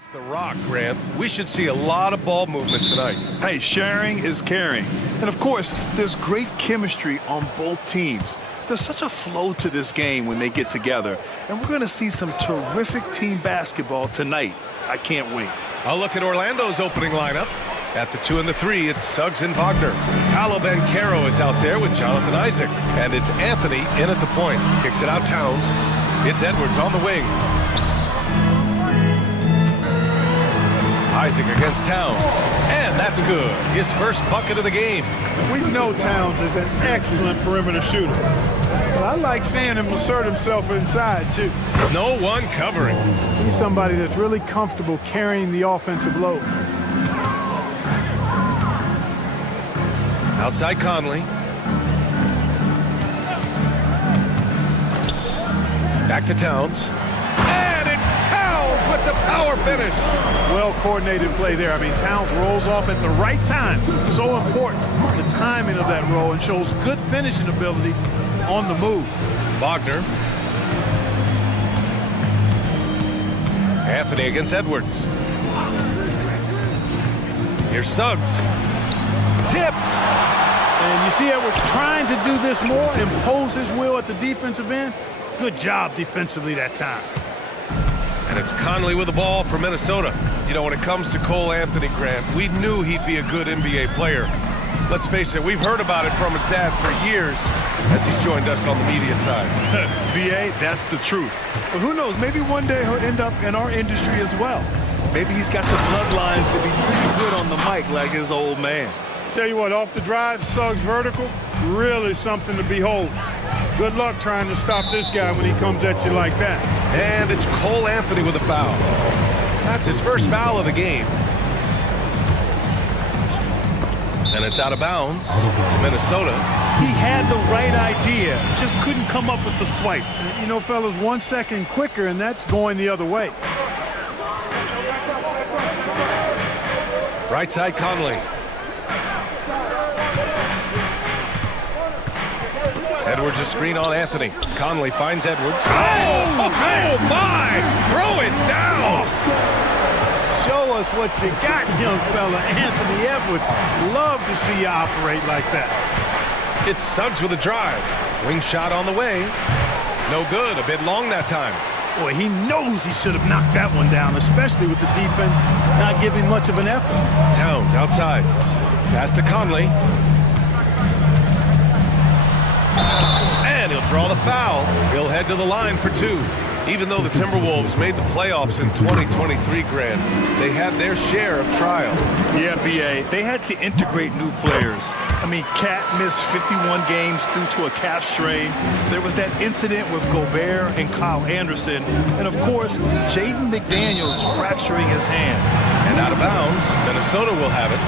Pass the rock, Grant. We should see a lot of ball movement tonight. Hey, sharing is caring. And of course, there's great chemistry on both teams. There's such a flow to this game when they get together. And we're going to see some terrific team basketball tonight. I can't wait. I'll look at Orlando's opening lineup. At the 2 and the 3, it's Suggs and Wagner. Paolo Banchero is out there with Jonathan Isaac. And it's Anthony in at the point. Kicks it out Towns. It's Edwards on the wing. Isaac against Towns. And that's good. His first bucket of the game. We know Towns is an excellent perimeter shooter. But I like seeing him assert himself inside, too. No one covering. He's somebody that's really comfortable carrying the offensive load. Outside Conley. Back to Towns. And it's Towns with the power finish. Well-coordinated play there. I mean, Towns rolls off at the right time. So important, the timing of that roll, and shows good finishing ability on the move. Wagner. Anthony against Edwards. Here's Suggs. Tipped. And you see Edwards trying to do this more, impose his will at the defensive end. Good job defensively that time. And it's Conley with the ball for Minnesota. You know, when it comes to Cole Anthony, Grant, we knew he'd be a good NBA player. Let's face it, we've heard about it from his dad for years as he's joined us on the media side. BA, that's the truth. But who knows, maybe one day he'll end up in our industry as well. Maybe he's got the bloodlines to be pretty good on the mic like his old man. Tell you what, off the drive, Suggs vertical, really something to behold. Good luck trying to stop this guy when he comes at you like that. And it's Cole Anthony with a foul. That's his first foul of the game. And it's out of bounds to Minnesota. He had the right idea, just couldn't come up with the swipe. You know, fellas, 1 second quicker, and that's going the other way. Right side Conley. Edwards a screen on Anthony. Conley finds Edwards. Oh my! Throw it down! Show us what you got, young fella. Anthony Edwards. Love to see you operate like that. It's Suggs with a drive. Wing shot on the way. No good. A bit long that time. Boy, he knows he should have knocked that one down, especially with the defense not giving much of an effort. Towns outside. Pass to Conley. And he'll draw the foul. He'll head to the line for 2. Even though the Timberwolves made the playoffs in 2023, Grant, they had their share of trials. Yeah, BA, they had to integrate new players. I mean, Cat missed 51 games due to a calf strain. There was that incident with Gobert and Kyle Anderson. And, of course, Jaden McDaniels fracturing his hand. And out of bounds, Minnesota will have it.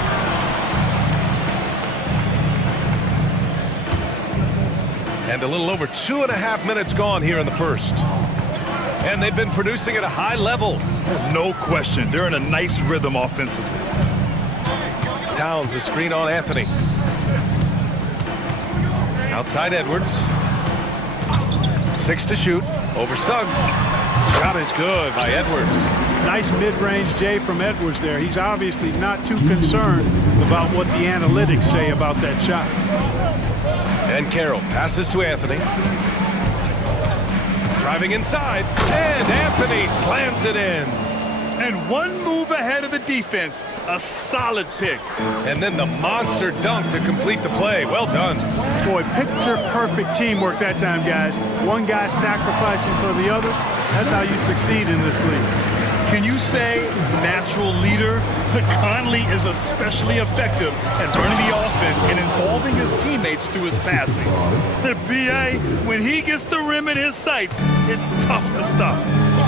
And a little over 2.5 minutes gone here in the first. And they've been producing at a high level. No question. They're in a nice rhythm offensively. Towns a screen on Anthony. Outside Edwards. 6 to shoot. Over Suggs. Shot is good by Edwards. Nice mid-range J from Edwards there. He's obviously not too concerned about what the analytics say about that shot. And Carroll passes to Anthony. Driving inside, and Anthony slams it in. And one move ahead of the defense, a solid pick. And then the monster dunk to complete the play. Well done. Boy, picture-perfect teamwork that time, guys. One guy sacrificing for the other. That's how you succeed in this league. Can you say natural leader? Conley is especially effective at running the offense and involving his teammates through his passing. BA, when he gets the rim in his sights, it's tough to stop.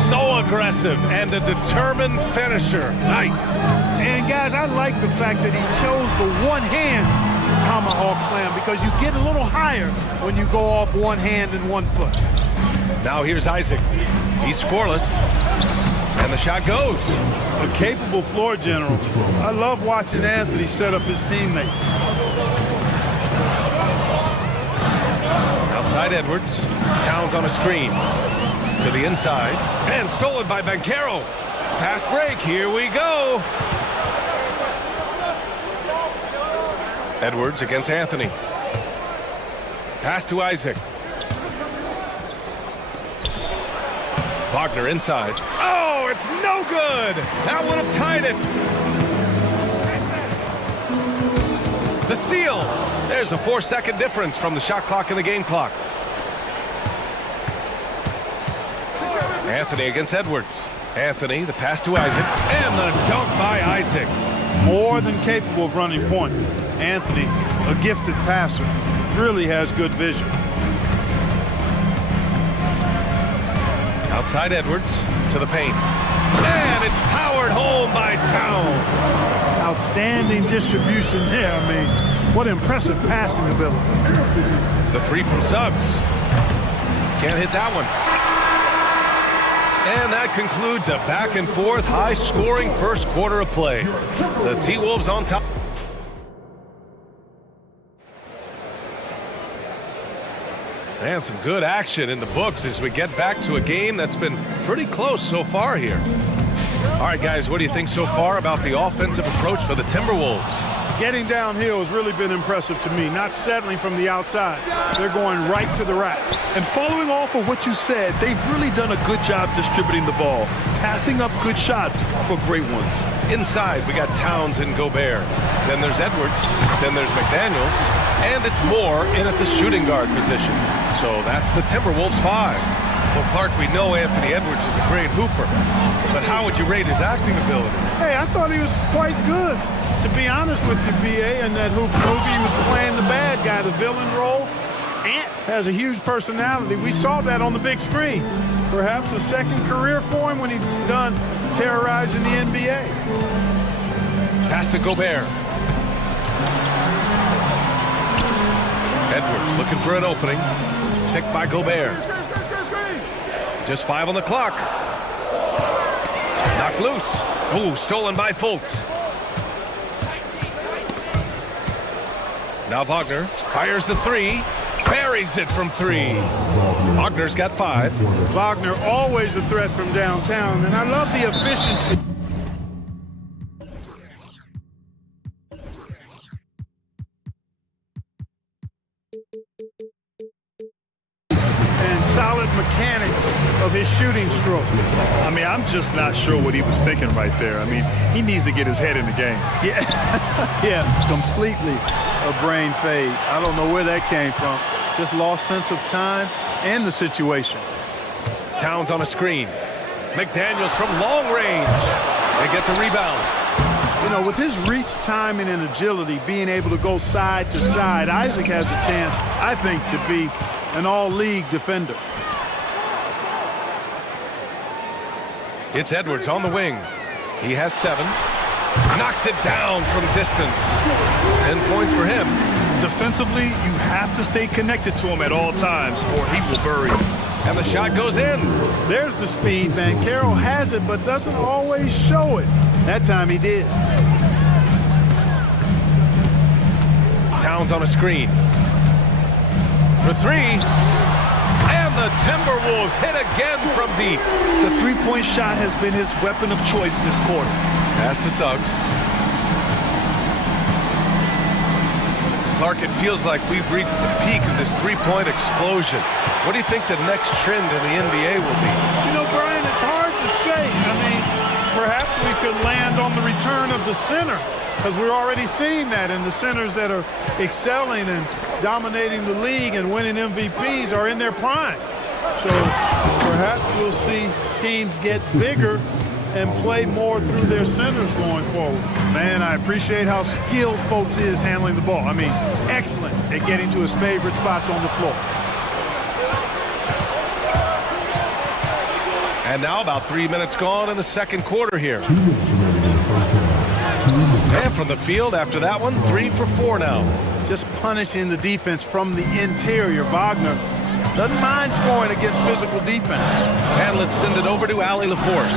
So aggressive and a determined finisher. Nice. And guys, I like the fact that he chose the one-hand tomahawk slam because you get a little higher when you go off one hand and 1 foot. Now here's Isaac. He's scoreless. And the shot goes. A capable floor general. I love watching Anthony set up his teammates. Outside Edwards. Towns on a screen. To the inside. And stolen by Banchero. Fast break, here we go. Edwards against Anthony. Pass to Isaac. Wagner inside. Oh, it's no good. That would have tied it. The steal. There's a 4-second difference from the shot clock and the game clock. Anthony against Edwards. Anthony, the pass to Isaac, and the dunk by Isaac. More than capable of running point. Anthony, a gifted passer, really has good vision. Outside Edwards to the paint. And it's powered home by Towns. Outstanding distribution there. I mean, what impressive passing ability. The three from Suggs. Can't hit that one. And that concludes a back-and-forth, high-scoring first quarter of play. The T-Wolves on top. And some good action in the books as we get back to a game that's been pretty close so far here. All right, guys, what do you think so far about the offensive approach for the Timberwolves? Getting downhill has really been impressive to me, not settling from the outside. They're going right to the rack. And following off of what you said, they've really done a good job distributing the ball, passing up good shots for great ones. Inside, we got Towns and Gobert. Then there's Edwards. Then there's McDaniels. And it's Moore in at the shooting guard position. So that's the Timberwolves 5. Well, Clark, we know Anthony Edwards is a great hooper. But how would you rate his acting ability? Hey, I thought he was quite good. To be honest with you, B.A., in that hoop movie, he was playing the bad guy, the villain role. Ant has a huge personality. We saw that on the big screen. Perhaps a second career for him when he's done terrorizing the NBA. Pass to Gobert. Edwards looking for an opening. Picked by Gobert. Just 5 on the clock. Knocked loose. Ooh, stolen by Fultz. Now Wagner fires the 3. Buries it from 3. Wagner's got 5. Wagner always a threat from downtown, and I love the efficiency. And solid mechanics of his shooting stroke. I mean, I'm just not sure what he was thinking right there. I mean, he needs to get his head in the game. Yeah, yeah, completely a brain fade. I don't know where that came from. Just lost sense of time and the situation. Towns on a screen. McDaniels from long range. They get the rebound. You know, with his reach, timing, and agility, being able to go side to side, Isaac has a chance, I think, to be an all-league defender. It's Edwards on the wing. He has 7. Knocks it down from distance. 10 points for him. Defensively, you have to stay connected to him at all times or he will bury you. And the shot goes in. There's the speed, Banchero has it, but doesn't always show it. That time he did. Towns on a screen. For 3. And the Timberwolves hit again from deep. The three-point shot has been his weapon of choice this quarter. Pass to Suggs. Clark, it feels like we've reached the peak of this three-point explosion. What do you think the next trend in the NBA will be? You know, Brian, it's hard to say. I mean, perhaps we could land on the return of the center, because we're already seeing that in the centers that are excelling and dominating the league and winning MVPs are in their prime. So perhaps we'll see teams get bigger and play more through their centers going forward. Man, I appreciate how skilled Fultz is handling the ball. I mean, excellent at getting to his favorite spots on the floor. And now about 3 minutes gone in the second quarter here. And from the field after that one, 3 for 4 now. Just punishing the defense from the interior. Wagner doesn't mind scoring against physical defense. And let's send it over to Allie LaForce.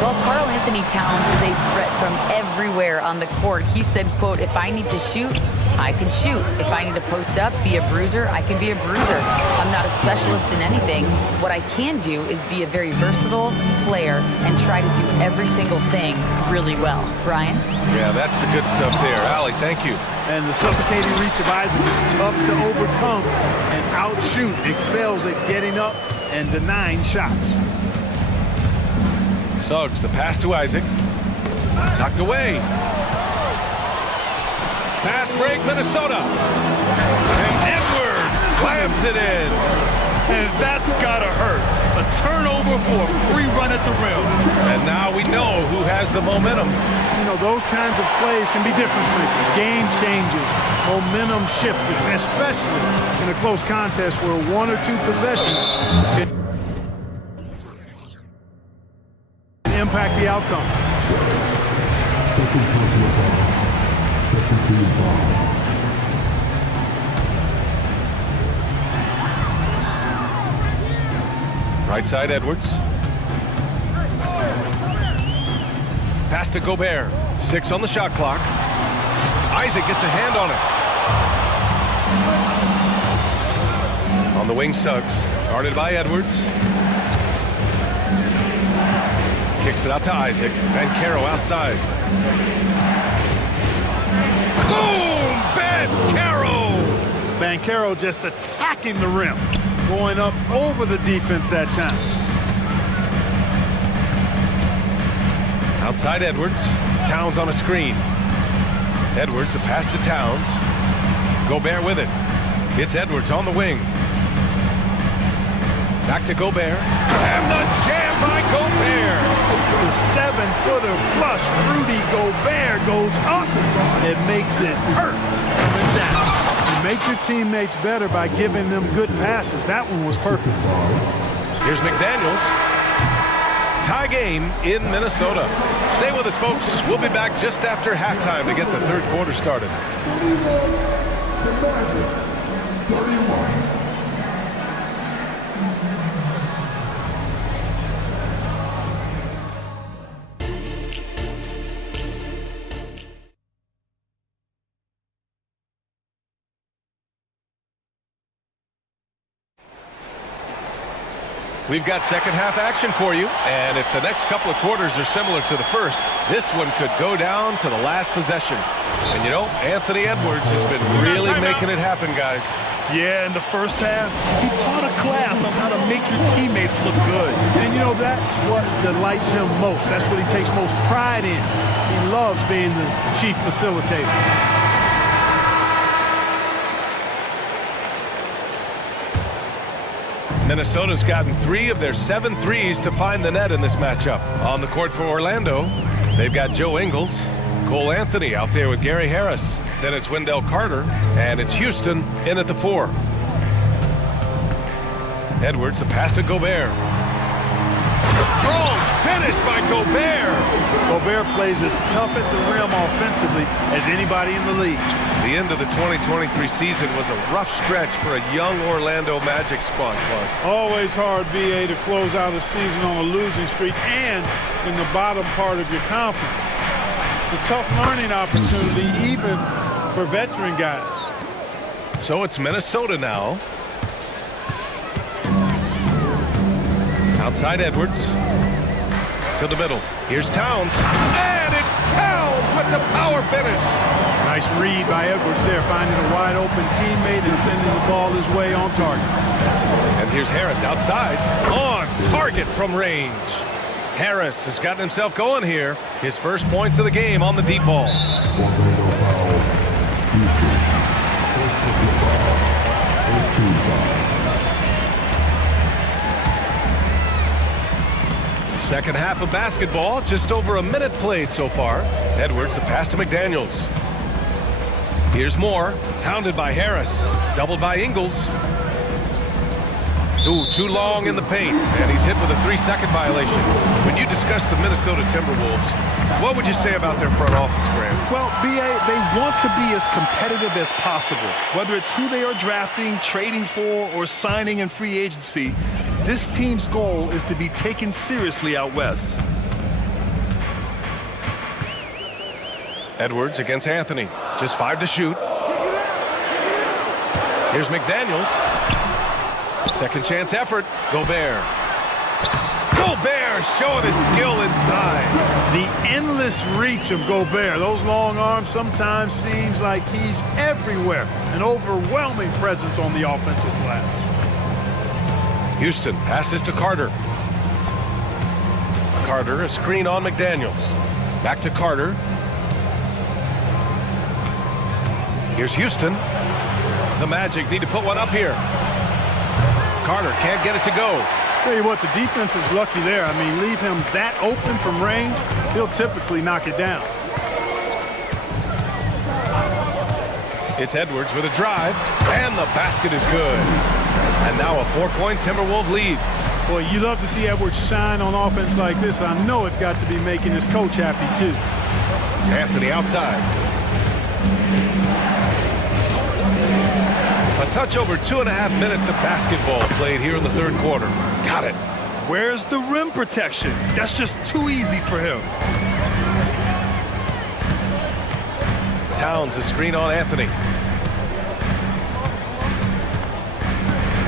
Well, Karl-Anthony Towns is a threat from everywhere on the court. He said, quote, "If I need to shoot, I can shoot. If I need to post up, be a bruiser, I can be a bruiser. I'm not a specialist in anything. What I can do is be a very versatile player and try to do every single thing really well. Brian? Yeah, that's the good stuff there. Allie, thank you. And the suffocating reach of Isaac is tough to overcome, and outshoot excels at getting up and denying shots. Suggs, the pass to Isaac. Knocked away. Fast break, Minnesota. And Edwards slams it in. And that's gotta hurt. A turnover for a free run at the rim. And now we know who has the momentum. You know, those kinds of plays can be difference makers, game changers, momentum shifters, especially in a close contest where 1 or 2 possessions can impact the outcome. Right side, Edwards. Pass to Gobert. 6 on the shot clock. Isaac gets a hand on it. On the wing, Suggs. Guarded by Edwards. Kicks it out to Isaac. Banchero outside. Boom! Banchero! Banchero just attacking the rim, going up over the defense that time. Outside Edwards. Towns on a screen. Edwards, the pass to Towns. Gobert with it. It's Edwards on the wing. Back to Gobert. And the jam by Gobert. The 7-footer plus Rudy Gobert goes up. It makes it hurt. Coming down. You make your teammates better by giving them good passes. That one was perfect. Here's McDaniels. Tie game in Minnesota. Stay with us, folks. We'll be back just after halftime to get the third quarter started. We've got second half action for you, and if the next couple of quarters are similar to the first, this one could go down to the last possession. And you know, Anthony Edwards has been really making it happen, guys. Yeah, in the first half, he taught a class on how to make your teammates look good. And you know, that's what delights him most. That's what he takes most pride in. He loves being the chief facilitator. Minnesota's gotten 3 of their 7 threes to find the net in this matchup. On the court for Orlando, they've got Joe Ingles, Cole Anthony out there with Gary Harris. Then it's Wendell Carter, and it's Houston in at the 4. Edwards, the pass to Gobert. Strong finish by Gobert. Gobert plays as tough at the rim offensively as anybody in the league. The end of the 2023 season was a rough stretch for a young Orlando Magic squad, Clark. Always hard, BA, to close out a season on a losing streak and in the bottom part of your conference. It's a tough learning opportunity, even for veteran guys. So it's Minnesota now. Outside Edwards. To the middle. Here's Towns. And it's Towns with the power finish. Nice read by Edwards there, finding a wide open teammate and sending the ball his way on target. And here's Harris outside. On target from range. Harris has gotten himself going here. His first points of the game on the deep ball. Second half of basketball, just over a minute played so far. Edwards, the pass to McDaniels. Here's Moore, pounded by Harris, doubled by Ingles. Ooh, too long in the paint, and he's hit with a 3-second violation. When you discuss the Minnesota Timberwolves, what would you say about their front office, Graham? Well, BA, they want to be as competitive as possible. Whether it's who they are drafting, trading for, or signing in free agency, this team's goal is to be taken seriously out west. Edwards against Anthony. Just 5 to shoot. Here's McDaniels. Second chance effort. Gobert. Gobert showing his skill inside. The endless reach of Gobert. Those long arms sometimes seems like he's everywhere. An overwhelming presence on the offensive glass. Houston passes to Carter. Carter, a screen on McDaniels. Back to Carter. Here's Houston. The Magic need to put one up here. Carter can't get it to go. Tell you what, the defense was lucky there. I mean, leave him that open from range, he'll typically knock it down. It's Edwards with a drive, and the basket is good. And now a 4-point Timberwolves lead. Boy, you love to see Edwards shine on offense like this. I know it's got to be making his coach happy, too. Anthony outside. A touch over 2.5 minutes of basketball played here in the third quarter. Got it. Where's the rim protection? That's just too easy for him. Towns, a screen on Anthony.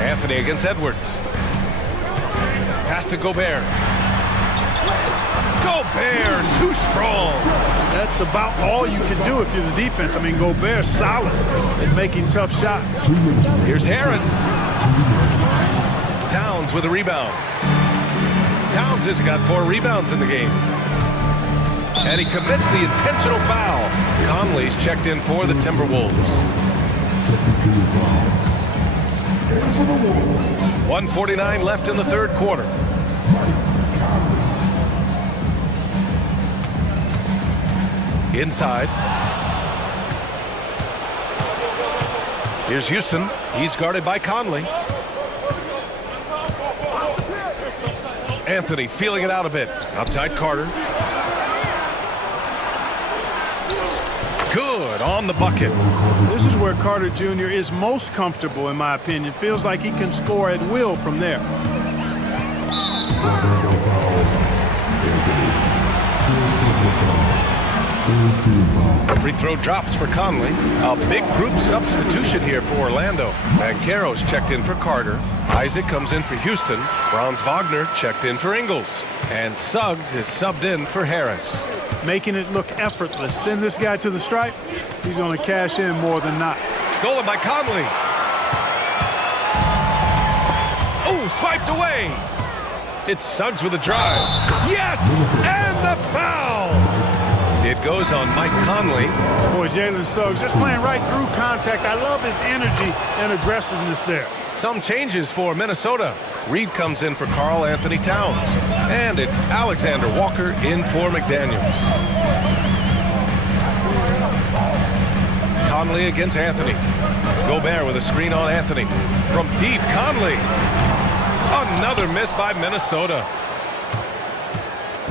Anthony against Edwards. Pass to Gobert. Gobert, too strong. That's about all you can do if you're the defense. I mean, Gobert's solid in making tough shots. Here's Harris. Towns with a rebound. Towns has got 4 rebounds in the game. And he commits the intentional foul. Conley's checked in for the Timberwolves. 1:49 left in the third quarter. Inside. Here's Houston. He's guarded by Conley. Anthony feeling it out a bit. Outside Carter. Good on the bucket. This is where Carter Jr. is most comfortable, in my opinion. Feels like he can score at will from there. Free throw drops for Conley. A big group substitution here for Orlando. Banchero's checked in for Carter. Isaac comes in for Houston. Franz Wagner checked in for Ingles. And Suggs is subbed in for Harris. Making it look effortless. Send this guy to the stripe. He's going to cash in more than not. Stolen by Conley. Oh, swiped away. It's Suggs with a drive. Yes! And the foul! It goes on Mike Conley. Boy, Jalen Suggs just playing right through contact. I love his energy and aggressiveness there. Some changes for Minnesota. Reed comes in for Karl Anthony Towns. And it's Alexander Walker in for McDaniels. Conley against Anthony. Gobert with a screen on Anthony. From deep, Conley. Another miss by Minnesota.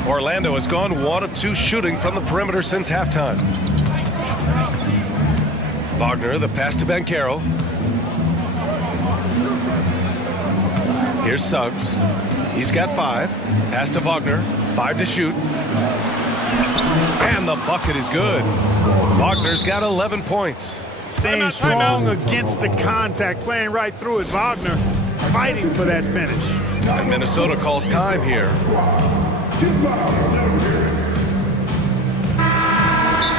Orlando has gone 1 of 2 shooting from the perimeter since halftime. Wagner, the pass to Banchero. Here's Suggs. He's got 5. Pass to Wagner. 5 to shoot. And the bucket is good. Wagner's got 11 points. Staying strong against the contact, playing right through it. Wagner fighting for that finish. And Minnesota calls time here.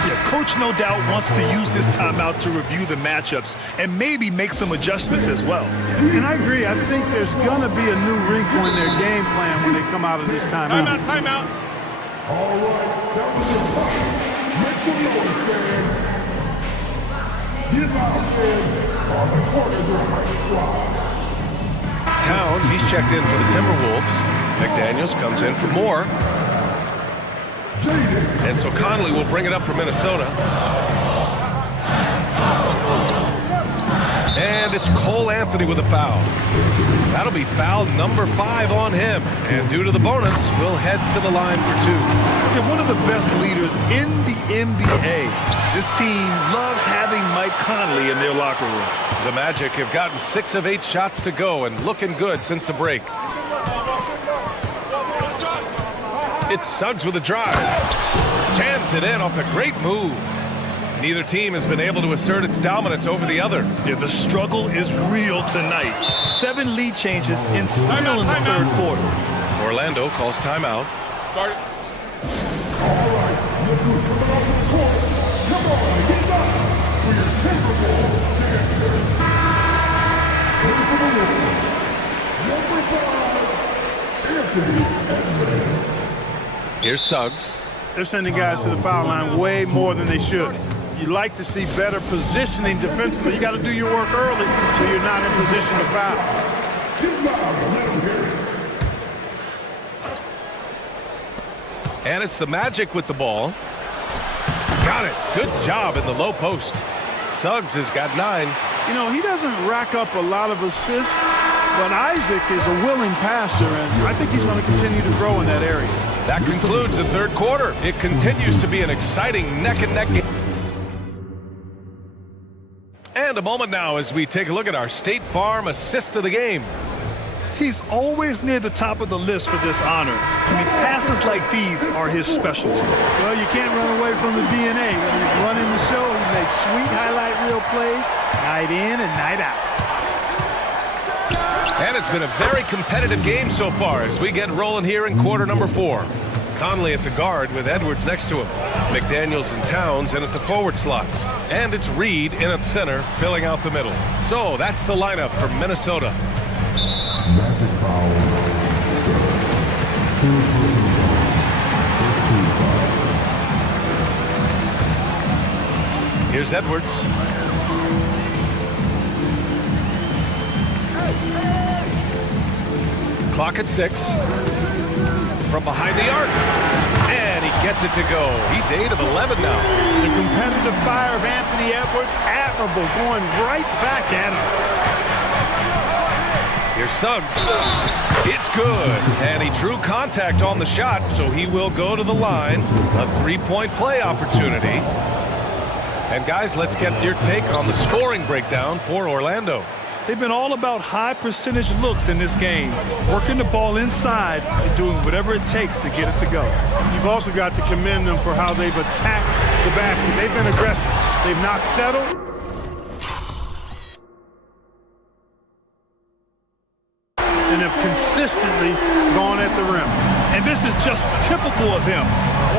Yeah, coach no doubt wants to use this timeout to review the matchups and maybe make some adjustments as well. And I agree. I think there's going to be a new wrinkle in their game plan when they come out of this timeout. Timeout. All right, that was the fight. Make some noise, fans. Get out, fans. On the corner, the right squad. Towns, he's checked in for the Timberwolves. McDaniels comes in for more. And so Conley will bring it up for Minnesota. And it's Cole Anthony with a foul. That'll be foul number 5 on him. And due to the bonus, we'll head to the line for 2. They're one of the best leaders in the NBA. This team loves having Mike Conley in their locker room. The Magic have gotten 6 of 8 shots to go and looking good since the break. It's Suggs with a drive. Jams it in off the great move. Neither team has been able to assert its dominance over the other. Yeah, the struggle is real tonight. 7 lead changes and still in the third quarter. Orlando calls timeout. Start it. All right, look who's coming off the court. Come on, get up for your Timberwolves dancer. Ready for the Wolves. Number 5, Anthony Edwards. Here's Suggs. They're sending guys to the foul line way more than they should. You like to see better positioning defensively. You got to do your work early so you're not in position to foul. And it's the Magic with the ball. Got it. Good job in the low post. Suggs has got 9. You know, he doesn't rack up a lot of assists, but Isaac is a willing passer, and I think he's going to continue to grow in that area. That concludes the third quarter. It continues to be an exciting neck-and-neck game. And a moment now as we take a look at our State Farm assist of the game. He's always near the top of the list for this honor. I mean, passes like these are his specialty. Well, you can't run away from the DNA. When he's running the show, he makes sweet highlight reel plays, night in and night out. And it's been a very competitive game so far as we get rolling here in quarter number 4. Conley at the guard with Edwards next to him. McDaniels and Towns in at the forward slots. And it's Reed in at center, filling out the middle. So that's the lineup for Minnesota. Magic foul. Here's Edwards. Clock at 6. From behind the arc. And he gets it to go. He's 8 of 11 now. The competitive fire of Anthony Edwards, admirable, going right back at him. Here's Suggs. It's good. And he drew contact on the shot, so he will go to the line. A 3-point play opportunity. And guys, let's get your take on the scoring breakdown for Orlando. They've been all about high percentage looks in this game, working the ball inside and doing whatever it takes to get it to go. You've also got to commend them for how they've attacked the basket. They've been aggressive. They've not settled. And have consistently gone at the rim. And this is just typical of him,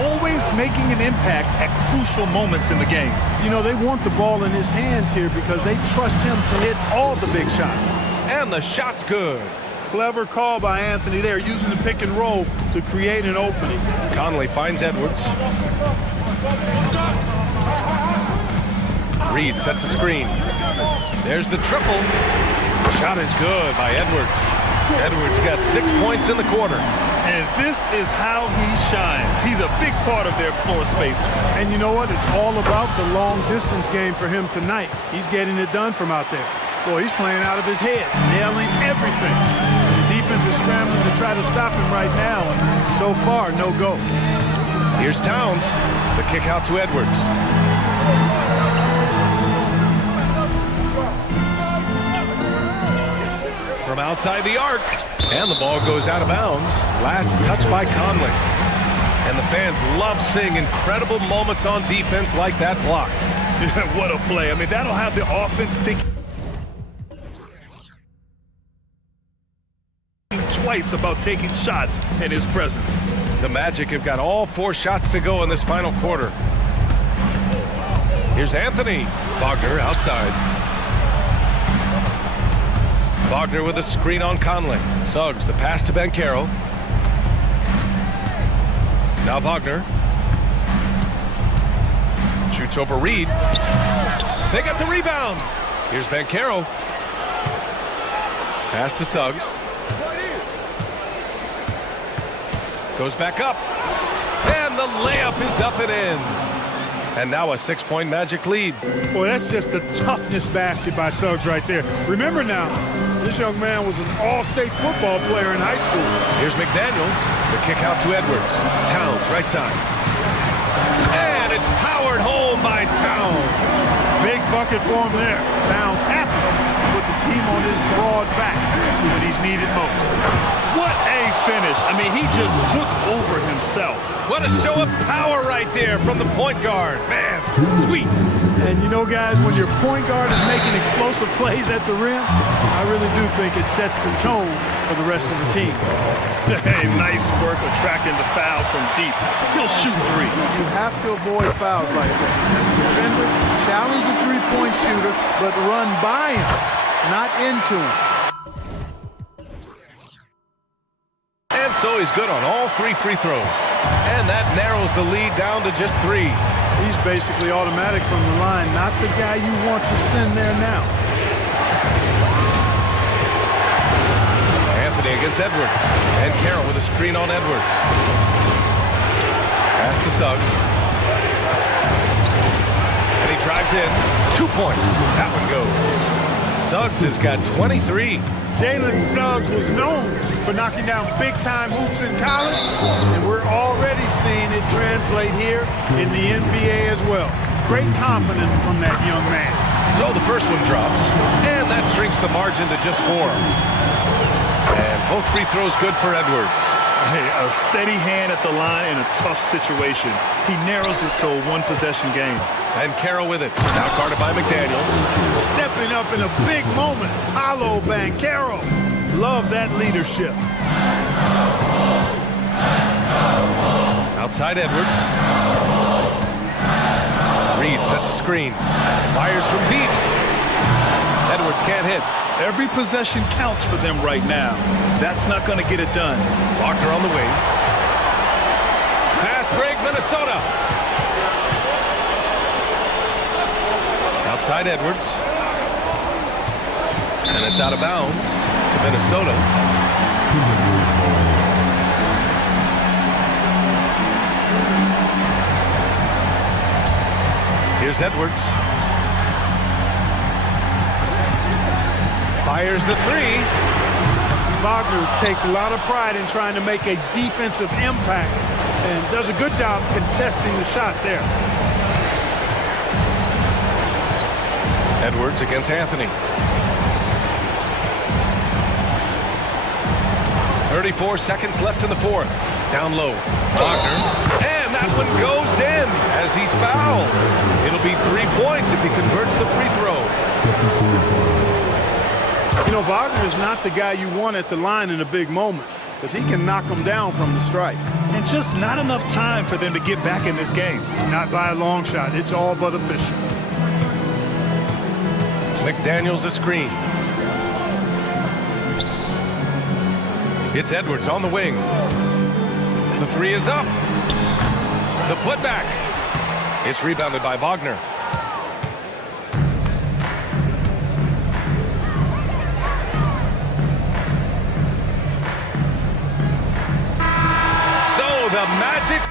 always making an impact at crucial moments in the game. You know, they want the ball in his hands here because they trust him to hit all the big shots. And the shot's good. Clever call by Anthony there, using the pick and roll to create an opening. Conley finds Edwards. Reed sets a screen. There's the triple. Shot is good by Edwards. Edwards got 6 points in the quarter. And this is how he shines. He's a big part of their floor space. And you know what? It's all about the long distance game for him tonight. He's getting it done from out there. Boy, he's playing out of his head, nailing everything. The defense is scrambling to try to stop him right now, and so far, no go. Here's Towns. The kick out to Edwards. From outside the arc. And the ball goes out of bounds. Last touch by Conley. And the fans love seeing incredible moments on defense like that block. What a play. I mean, that'll have the offense thinking twice about taking shots in his presence. The Magic have got all 4 shots to go in this final quarter. Here's Anthony. Wagner outside. Wagner with a screen on Conley. Suggs, the pass to Banchero. Now Wagner. Shoots over Reed. They got the rebound. Here's Banchero. Pass to Suggs. Goes back up. And the layup is up and in. And now a 6-point Magic lead. Boy, that's just the toughness basket by Suggs right there. Remember now, this young man was an all-state football player in high school. Here's McDaniels. The kick out to Edwards. Towns, right side. And it's powered home by Towns. Big bucket for him there. Towns happy with the team on his broad back when he's needed most. What a finish. I mean, he just took over himself. What a show of power right there from the point guard. Man, sweet. And you know, guys, when your point guard is making explosive plays at the rim, I really do think it sets the tone for the rest of the team. Hey, nice work attracting the foul from deep. He'll shoot three. You have to avoid fouls like that. As a defender, challenge the three-point shooter, but run by him, not into him. And so he's good on all 3 free throws. And that narrows the lead down to just 3. He's basically automatic from the line, not the guy you want to send there now. Anthony against Edwards. And Carroll with a screen on Edwards. Pass to Suggs. And he drives in. 2 points. That one goes. Suggs has got 23. Jalen Suggs was known for knocking down big-time hoops in college, and we're already seeing it translate here in the NBA as well. Great confidence from that young man. So the first one drops, and that shrinks the margin to just 4. And both free throws good for Edwards. Hey, a steady hand at the line in a tough situation. He narrows it to a one-possession game. And Carroll with it. Now guarded by McDaniels. Stepping up in a big moment. Paolo Banchero. Love that leadership. Outside Edwards. Reed sets a screen. Fires from deep. Edwards can't hit. Every possession counts for them right now. That's not going to get it done. Wagner on the wing. Fast break, Minnesota. Outside Edwards. And it's out of bounds to Minnesota. Here's Edwards. Fires the 3. Wagner takes a lot of pride in trying to make a defensive impact and does a good job contesting the shot there. Edwards against Anthony. 34 seconds left in the 4th. Down low. Wagner. And that one goes in as he's fouled. It'll be 3 points if he converts the free throw. You know, Wagner is not the guy you want at the line in a big moment because he can knock them down from the strike. And just not enough time for them to get back in this game. Not by a long shot. It's all but official. McDaniels a screen. It's Edwards on the wing. The 3 is up. The putback. It's rebounded by Wagner. So the Magic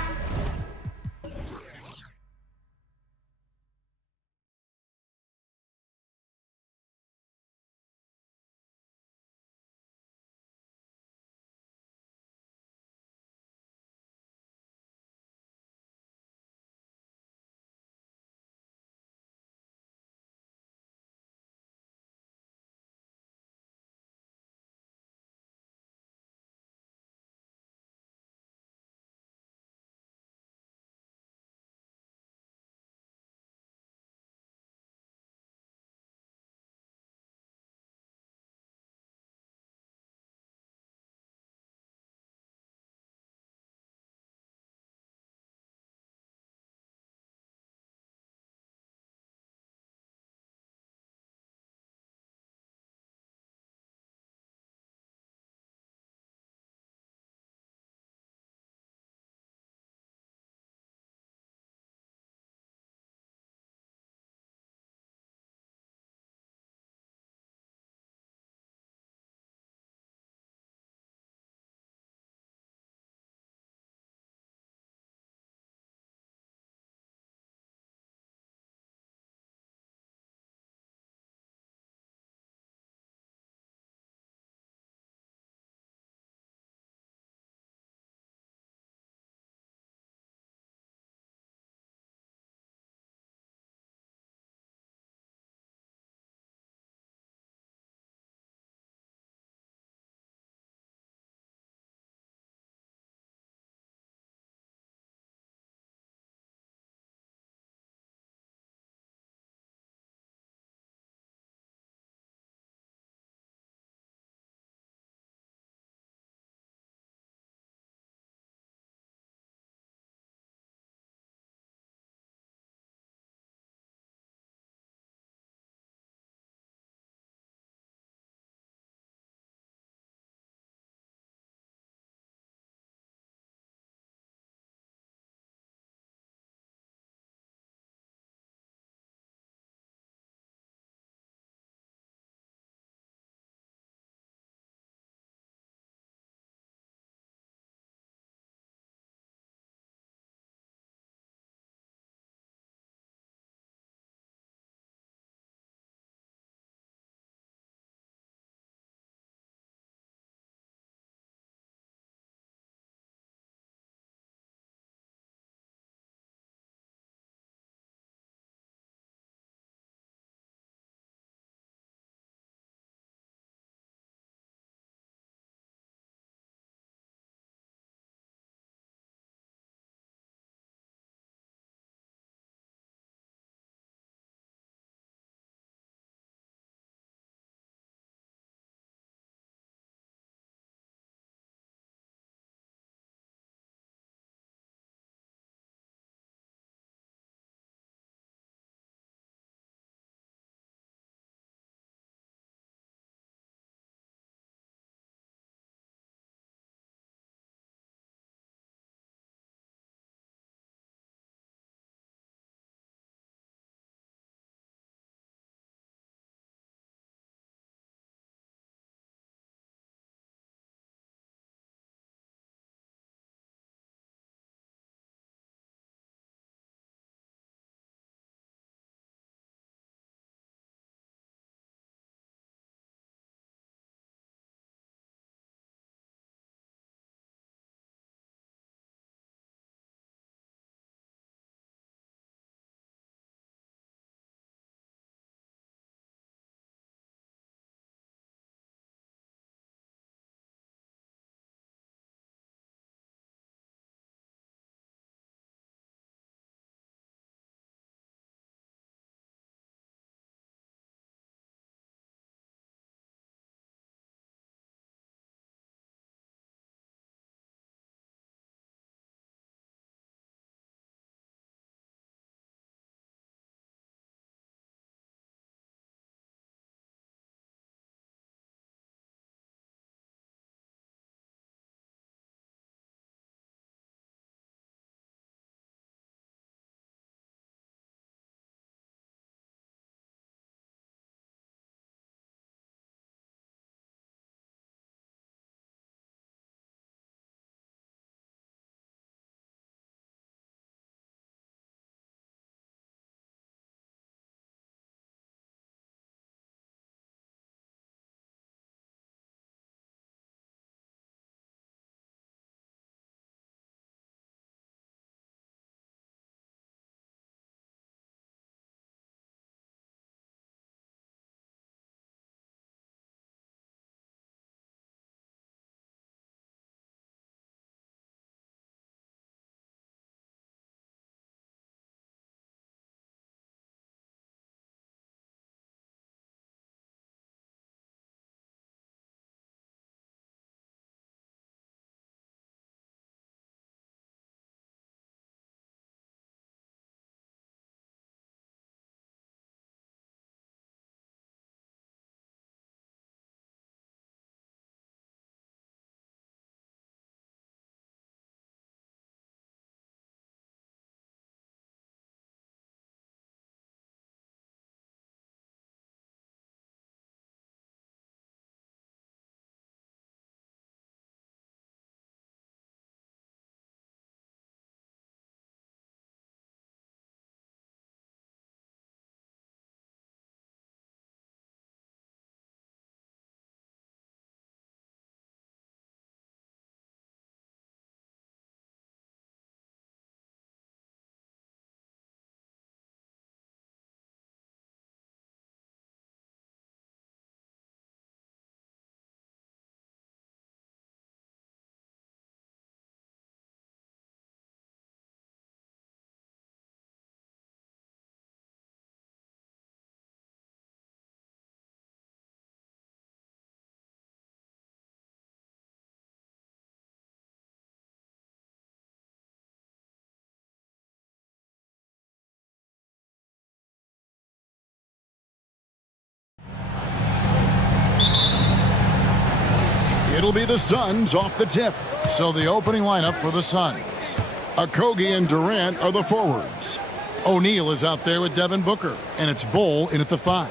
It'll be the Suns off the tip. So the opening lineup for the Suns. Okogie and Durant are the forwards. O'Neal is out there with Devin Booker, and it's Bol in at the 5.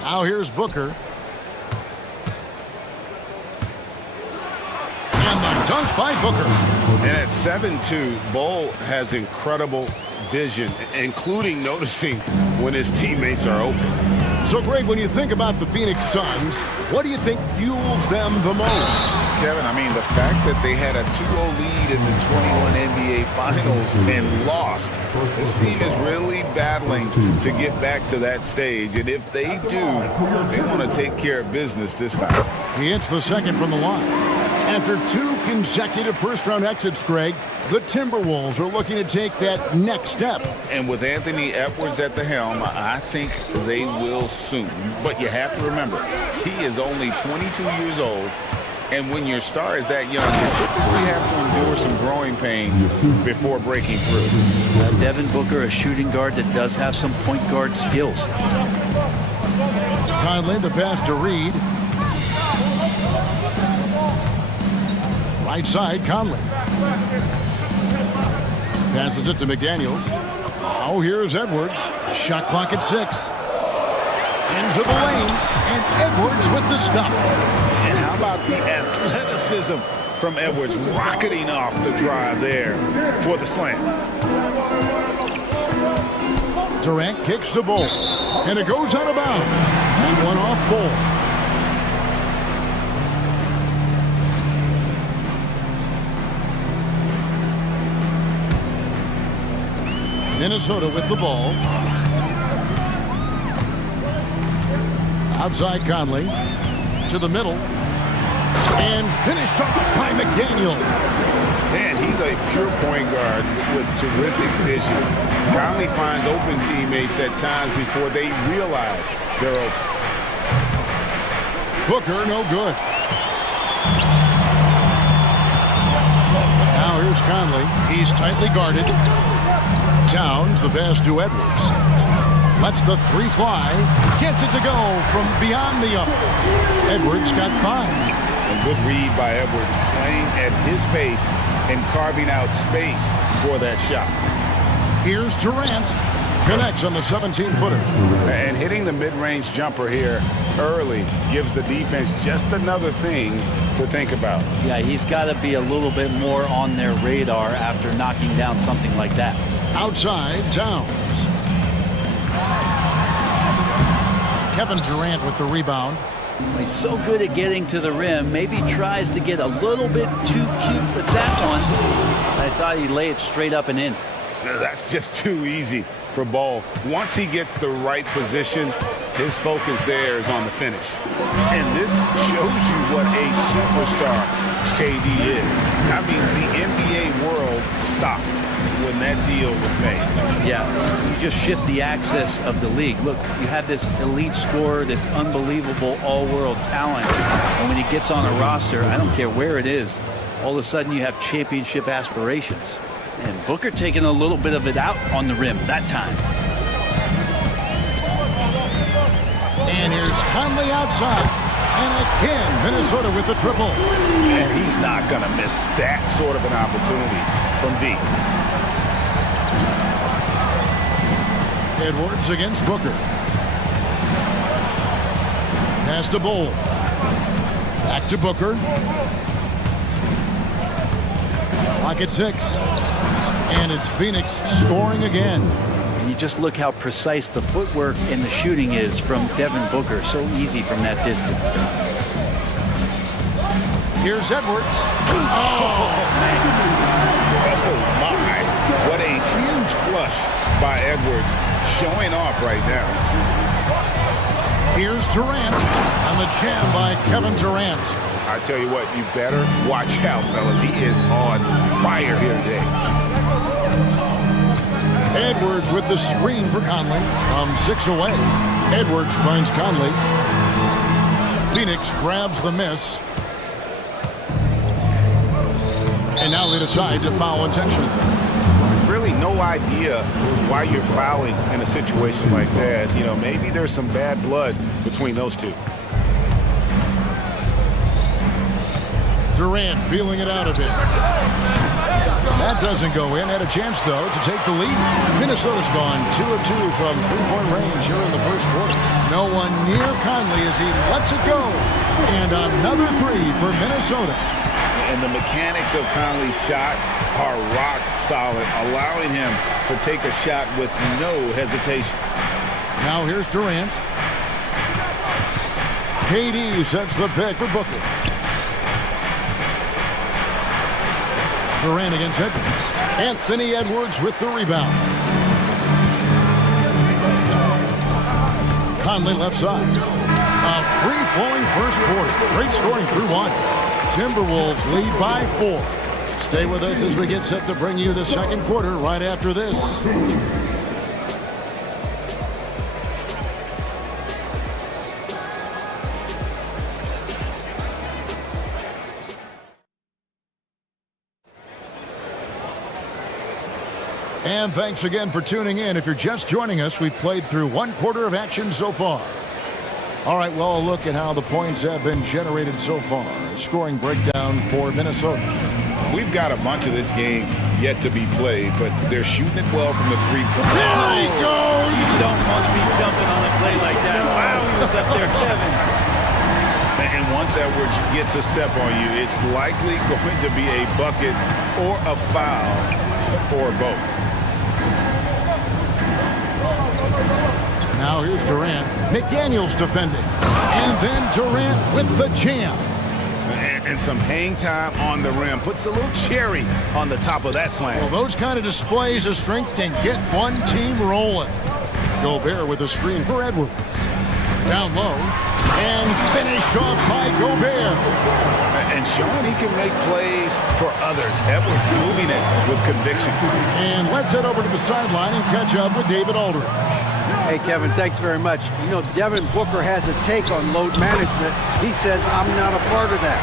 Now here's Booker. And the dunk by Booker. And at 7'2", Bol has incredible vision, including noticing when his teammates are open. So, Greg, when you think about the Phoenix Suns, what do you think fuels them the most? Kevin, I mean, the fact that they had a 2-0 lead in the 21 NBA Finals and lost. This team is really battling to get back to that stage, and if they do, they want to take care of business this time. He hits the second from the line. After 2 consecutive first-round exits, Greg, the Timberwolves are looking to take that next step. And with Anthony Edwards at the helm, I think they will soon. But you have to remember, he is only 22 years old. And when your star is that young, you typically have to endure some growing pains before breaking through. Devin Booker, a shooting guard that does have some point guard skills. Conley, the pass to Reed. Right side, Conley. Passes it to McDaniels. Oh, here's Edwards. Shot clock at 6. Into the lane, and Edwards with the stop. And how about the athleticism from Edwards rocketing off the drive there for the slam. Durant kicks the ball, and it goes out of bounds. And one off ball. Minnesota with the ball. Outside Conley. To the middle. And finished off by McDaniel. Man, he's a pure point guard with terrific vision. Conley finds open teammates at times before they realize they're open. Booker, no good. Now here's Conley. He's tightly guarded. Towns, the pass to Edwards. Lets the 3 fly. Gets it to go from beyond the arc. Edwards got 5. A good read by Edwards, playing at his pace and carving out space for that shot. Here's Durant. Connects on the 17-footer. And hitting the mid-range jumper here early gives the defense just another thing to think about. Yeah, he's got to be a little bit more on their radar after knocking down something like that. Outside, Towns. Kevin Durant with the rebound. He's so good at getting to the rim. Maybe tries to get a little bit too cute with that one. I thought he'd lay it straight up and in. That's just too easy for Bol. Once he gets the right position, his focus there is on the finish. And this shows you what a superstar KD is. I mean, the NBA world stopped when that deal was made. Yeah, you just shift the axis of the league. Look, you have this elite scorer, this unbelievable all-world talent, and when he gets on a roster, I don't care where it is, all of a sudden you have championship aspirations. And Booker taking a little bit of it out on the rim that time. And here's Conley outside. And again, Minnesota with the triple. And he's not going to miss that sort of an opportunity from deep. Edwards against Booker. Pass to Bol. Back to Booker. Clock at 6. And it's Phoenix scoring again. And you just look how precise the footwork and the shooting is from Devin Booker. So easy from that distance. Here's Edwards. Oh, man. Oh, my. What a huge flush by Edwards, showing off right now. Here's Durant. And the jam by Kevin Durant. I tell you what, you better watch out, fellas. He is on fire here today. Edwards with the screen for Conley. From 6 away. Edwards finds Conley. Phoenix grabs the miss. And now they decide to foul intentionally. Really no idea why you're fouling in a situation like that. You know, maybe there's some bad blood between those two. Durant feeling it out a bit. That doesn't go in. Had a chance, though, to take the lead. Minnesota's gone 2 of 2 from three-point range here in the first quarter. No one near Conley as he lets it go. And another three for Minnesota. And the mechanics of Conley's shot are rock solid, allowing him to take a shot with no hesitation. Now here's Durant. KD sets the pick for Booker. Durant against Edwards. Anthony Edwards with the rebound. Conley left side. A free-flowing first quarter. Great scoring through one. Timberwolves lead by 4. Stay with us as we get set to bring you the second quarter right after this. And thanks again for tuning in. If you're just joining us, we've played through one quarter of action so far. All right, well, a look at how the points have been generated so far. A scoring breakdown for Minnesota. We've got a bunch of this game yet to be played, but they're shooting it well from the three-point. There he goes! You don't want to be jumping on a play like that. Wow, he was up there, Kevin. And once Edwards gets a step on you, it's likely going to be a bucket or a foul or both. Now here's Durant. McDaniels defending. And then Durant with the jam. And some hang time on the rim. Puts a little cherry on the top of that slam. Well, those kind of displays of strength can get one team rolling. Gobert with a screen for Edwards. Down low. And finished off by Gobert. And showing he can make plays for others. Edwards moving it with conviction. And let's head over to the sideline and catch up with David Aldridge. Hey, Kevin, thanks very much. You know, Devin Booker has a take on load management. He says, I'm not a part of that.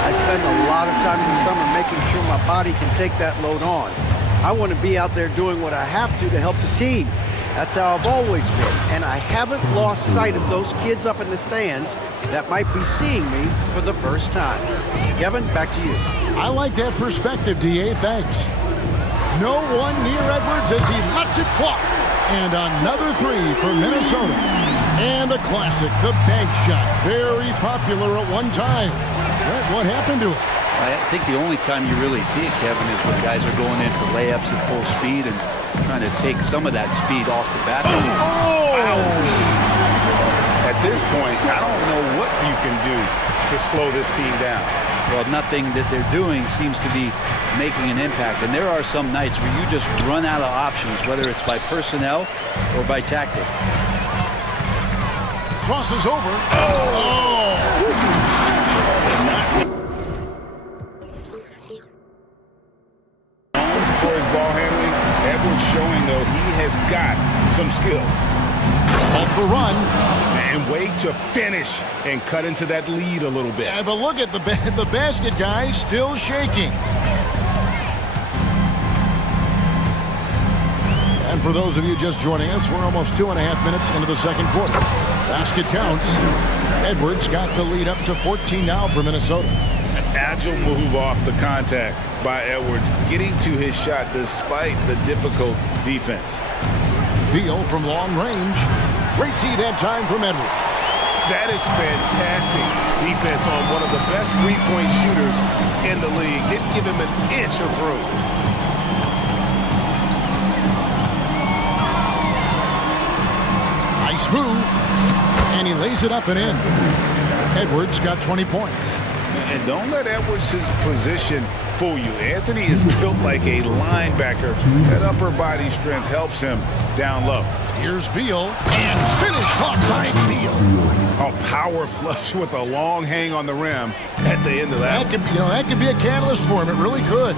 I spend a lot of time in the summer making sure my body can take that load on. I want to be out there doing what I have to help the team. That's how I've always been. And I haven't lost sight of those kids up in the stands that might be seeing me for the first time. Kevin, back to you. I like that perspective, D.A. Thanks. No one near Edwards as he lets it fly. And another three for Minnesota. And the classic, the bank shot. Very popular at one time. What happened to it? I think the only time you really see it, Kevin, is when guys are going in for layups at full speed and trying to take some of that speed off the bat. At this point, I don't know what you can do to slow this team down. Well, nothing that they're doing seems to be making an impact. And there are some nights where you just run out of options, whether it's by personnel or by tactic. Crosses over. For his ball handling, Edwards showing, though, he has got some skills. Off the run. And wait to finish and cut into that lead a little bit. Yeah, but look at the basket guy still shaking. And for those of you just joining us, we're almost 2.5 minutes into the second quarter. Basket counts. Edwards got the lead up to 14 now for Minnesota. An agile move off the contact by Edwards, getting to his shot despite the difficult defense. Beal from long range. Great tee that time from Edwards. That is fantastic defense on one of the best three-point shooters in the league. Didn't give him an inch of room. Nice move. And he lays it up and in. Edwards got 20 points. And don't let Edwards' position fool you. Anthony is built like a linebacker. That upper body strength helps him down low. Here's Beal, and finished off by Beal. A power flush with a long hang on the rim at the end of that. That could be a catalyst for him. It really could.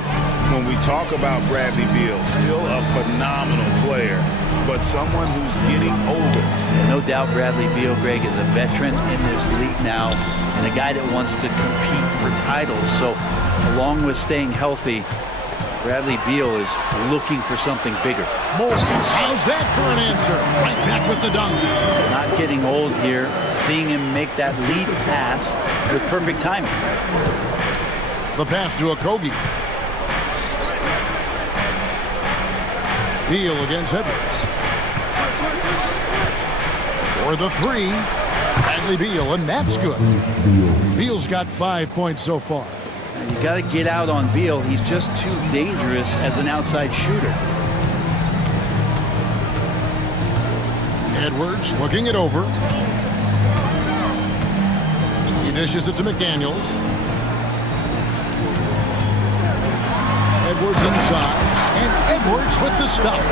When we talk about Bradley Beal, still a phenomenal player, but someone who's getting older. No doubt Bradley Beal, Greg, is a veteran in this league now and a guy that wants to compete for titles. So along with staying healthy, Bradley Beal is looking for something bigger. More. How's that for an answer? Right back with the dunk. Not getting old here. Seeing him make that lead pass with perfect timing. The pass to Okogie. Beal against Edwards. For the three, Bradley Beal, and that's good. Beal's got 5 points so far. You got to get out on Beal. He's just too dangerous as an outside shooter. Edwards looking it over. He dishes it to McDaniels. Edwards inside, and Edwards with the stop.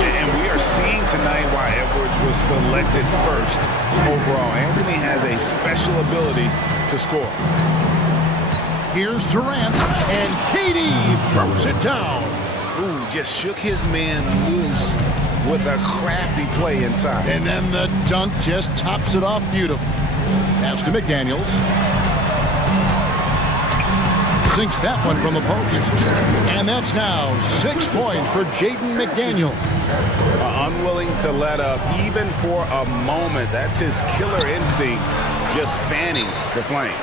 And we are seeing tonight why Edwards was selected first overall. Anthony has a special ability to score. Here's Durant, and KD throws it down. Ooh, just shook his man loose with a crafty play inside. And then the dunk just tops it off beautifully. Pass to McDaniels. Sinks that one from the post. And that's now 6 points for Jaden McDaniel. Unwilling to let up even for a moment. That's his killer instinct, just fanning the flame.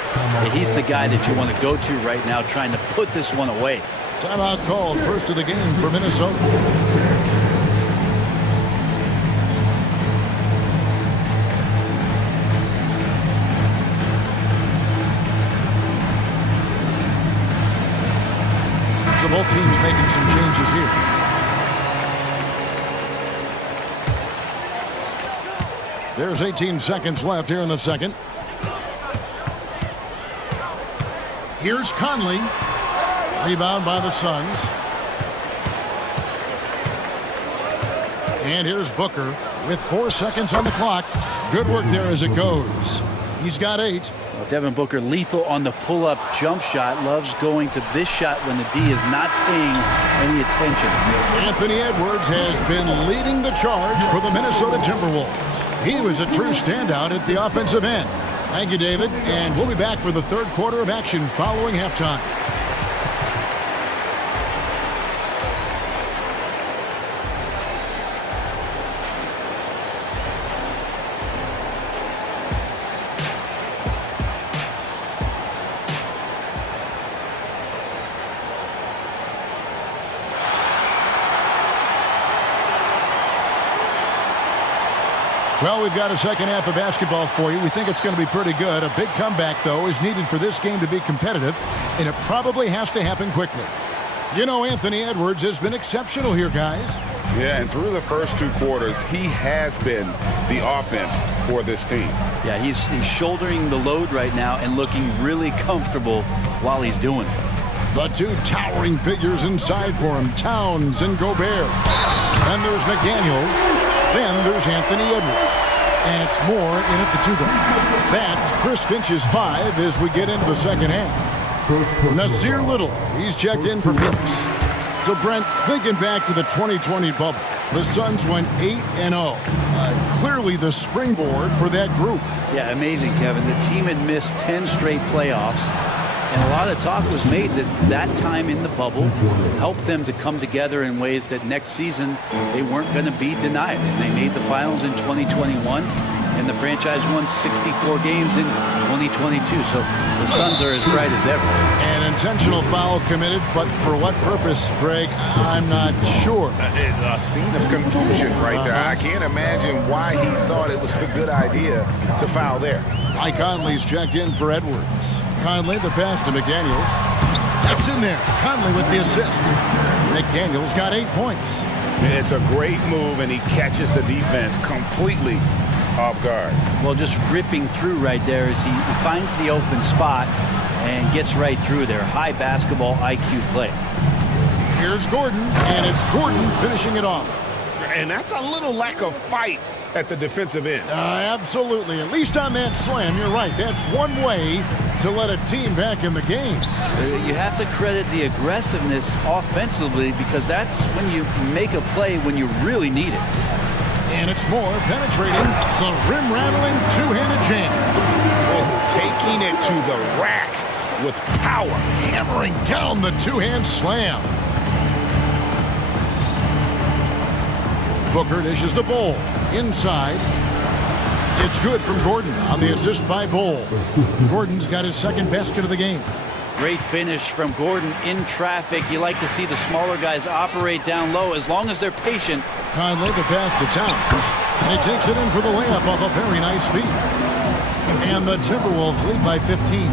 He's the guy that you want to go to right now, trying to put this one away. Timeout called, first of the game for Minnesota. So both teams making some changes here. There's 18 seconds left here in the second. Here's Conley. Rebound by the Suns. And here's Booker with 4 seconds on the clock. Good work there as it goes. He's got 8. Well, Devin Booker lethal on the pull-up jump shot. Loves going to this shot when the D is not paying any attention. Anthony Edwards has been leading the charge for the Minnesota Timberwolves. He was a true standout at the offensive end. Thank you, David. And we'll be back for the third quarter of action following halftime. Well, we've got a second half of basketball for you. We think it's going to be pretty good. A big comeback, though, is needed for this game to be competitive, and it probably has to happen quickly. You know, Anthony Edwards has been exceptional here, guys. Yeah, and through the first 2 quarters, he has been the offense for this team. Yeah, he's shouldering the load right now and looking really comfortable while he's doing it. The two towering figures inside for him, Towns and Gobert. Then there's McDaniels. Then there's Anthony Edwards. And it's more in at the 2 guard. That's Chris Finch's 5 as we get into the second half. Nasir Little, he's checked in for Phoenix. So, Brent, thinking back to the 2020 bubble, the Suns went 8-0. Clearly the springboard for that group. Yeah, amazing, Kevin. The team had missed 10 straight playoffs. And a lot of talk was made that time in the bubble helped them to come together in ways that next season they weren't going to be denied. And they made the finals in 2021, and the franchise won 64 games in 2022. So the Suns are as bright as ever. An intentional foul committed, but for what purpose, Greg? I'm not sure. A scene of confusion right there. I can't imagine why he thought it was a good idea to foul there. Mike Conley's checked in for Edwards. Conley, the pass to McDaniels. That's in there. Conley with the assist. McDaniels got 8 points. It's a great move, and he catches the defense completely off guard. Well, just ripping through right there as he finds the open spot and gets right through there. High basketball IQ play. Here's Gordon, and it's Gordon finishing it off. And that's a little lack of fight at the defensive end. Absolutely. At least on that slam, you're right. That's one way to let a team back in the game. You have to credit the aggressiveness offensively because that's when you make a play when you really need it. And it's more penetrating the rim-rattling two-handed jam. Oh, taking it to the rack with power. Hammering down the two-hand slam. Booker dishes the Bol. Inside. It's good from Gordon on the assist by Bol. Gordon's got his second basket of the game. Great finish from Gordon in traffic. You like to see the smaller guys operate down low as long as they're patient. Conley the pass to Towns. And he takes it in for the layup off a very nice feed. And the Timberwolves lead by 15.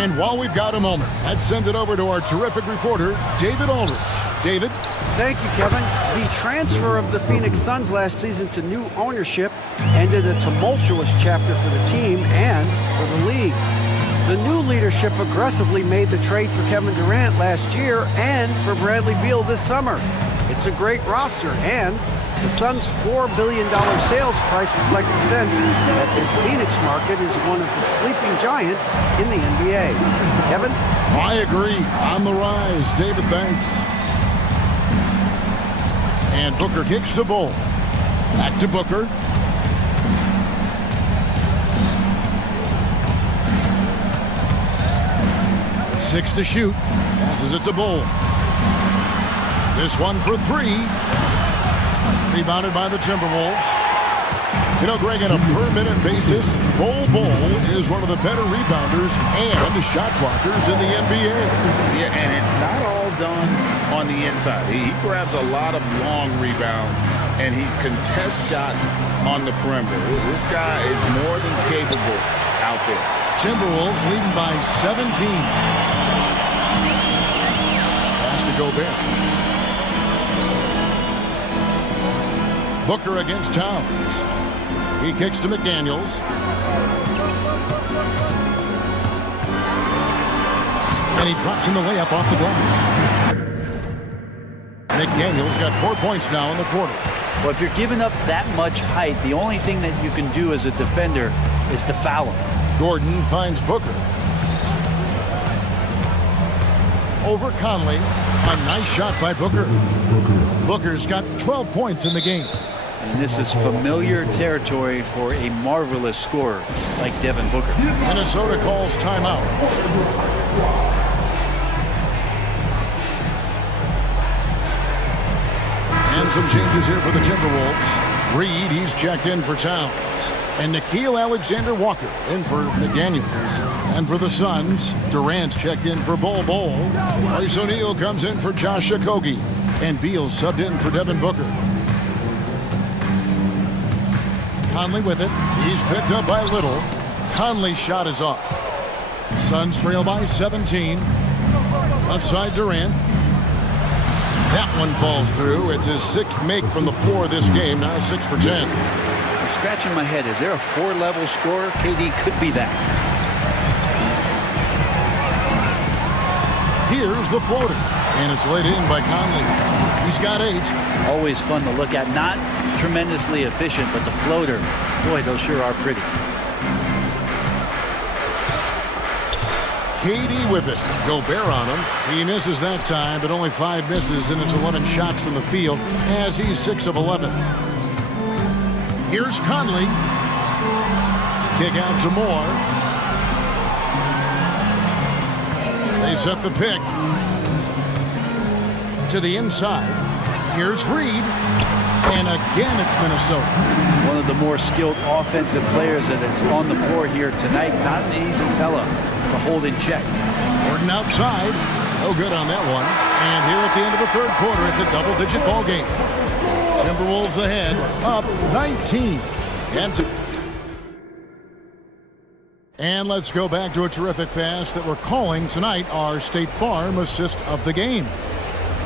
And while we've got a moment, let's send it over to our terrific reporter, David Aldridge. David? Thank you, Kevin. The transfer of the Phoenix Suns last season to new ownership ended a tumultuous chapter for the team and for the league. The new leadership aggressively made the trade for Kevin Durant last year and for Bradley Beal this summer. It's a great roster, and the Suns' $4 billion sales price reflects the sense that this Phoenix market is one of the sleeping giants in the NBA. Kevin? I agree. On the rise. David, thanks. And Booker kicks to Bull. Back to Booker. Six to shoot. Passes it to Bull. This one for three. Rebounded by the Timberwolves. You know, Greg, on a per-minute basis, Bull is one of the better rebounders and shot blockers in the NBA. Yeah, and it's not all done on the inside. He grabs a lot of long rebounds, and he contests shots on the perimeter. This guy is more than capable out there. Timberwolves leading by 17. Pass to Gobert. Booker against Towns. He kicks to McDaniels. And he drops in the layup off the glass. McDaniels got 4 points now in the quarter. Well, if you're giving up that much height, the only thing that you can do as a defender is to foul him. Gordon finds Booker. Over Conley. A nice shot by Booker. Booker's got 12 points in the game. And this is familiar territory for a marvelous scorer like Devin Booker. Minnesota calls timeout. And some changes here for the Timberwolves. Reed, he's checked in for Towns. And Nickeil Alexander-Walker in for McDaniels. And for the Suns, Durant's checked in for Bull. Royce O'Neal comes in for Josh Okogie. And Beal subbed in for Devin Booker. Conley with it. He's picked up by Little. Conley's shot is off. Suns trail by 17. Left side Durant. That one falls through. It's his sixth make from the floor this game. Now 6 for 10. I'm scratching my head. Is there a 4-level scorer? KD could be that. Here's the floater. And it's laid in by Conley. He's got 8. Always fun to look at. Not tremendously efficient, but the floater, boy, those sure are pretty. KD with it. Gobert on him. He misses that time, but only 5 misses in his 11 shots from the field as he's 6 of 11. Here's Conley. Kick out to Moore. They set the pick to the inside. Here's Reed. And again, it's Minnesota. One of the more skilled offensive players that is on the floor here tonight. Not an easy fella to hold in check. Gordon outside. No good on that one. And here at the end of the third quarter, it's a double-digit ball game. Timberwolves ahead, up 19. And let's go back to a terrific pass that we're calling tonight our State Farm assist of the game.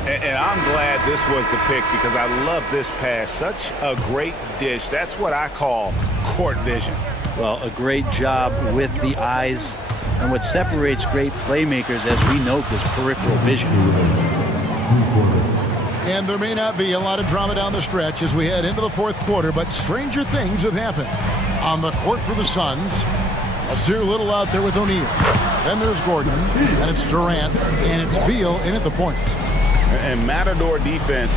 And I'm glad this was the pick because I love this pass. Such a great dish. That's what I call court vision. Well, a great job with the eyes. And what separates great playmakers, as we note, is peripheral vision. And there may not be a lot of drama down the stretch as we head into the fourth quarter, but stranger things have happened. On the court for the Suns, Nasir Little out there with O'Neal. Then there's Gordon, and it's Durant, and it's Beal in at the point. And Matador defense,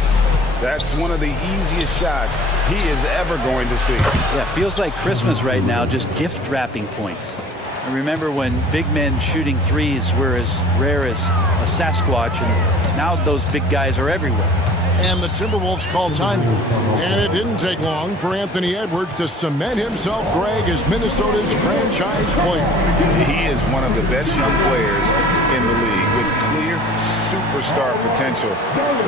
that's one of the easiest shots he is ever going to see. Yeah, feels like Christmas right now, just gift wrapping points. I remember when big men shooting threes were as rare as a Sasquatch, and now those big guys are everywhere. And the Timberwolves call timeout. And it didn't take long for Anthony Edwards to cement himself, Greg, as Minnesota's franchise player. He is one of the best young players in the league with clear superstar potential.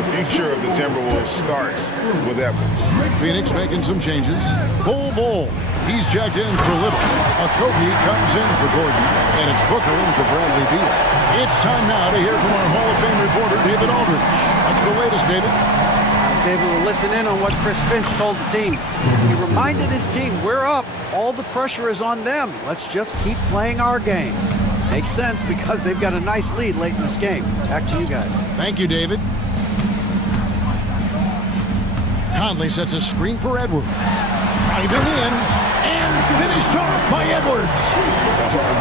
The future of the Timberwolves starts with Edwards. Phoenix making some changes. Bull. He's checked in for Little. Okogie comes in for Gordon. And it's Booker in for Bradley Beal. It's time now to hear from our Hall of Fame reporter, David Aldridge. What's the latest, David? I was able to listen in on what Chris Finch told the team. He reminded his team, we're up. All the pressure is on them. Let's just keep playing our game. Makes sense because they've got a nice lead late in this game. Back to you guys. Thank you, David. Conley sets a screen for Edwards. Driving in and finished off by Edwards.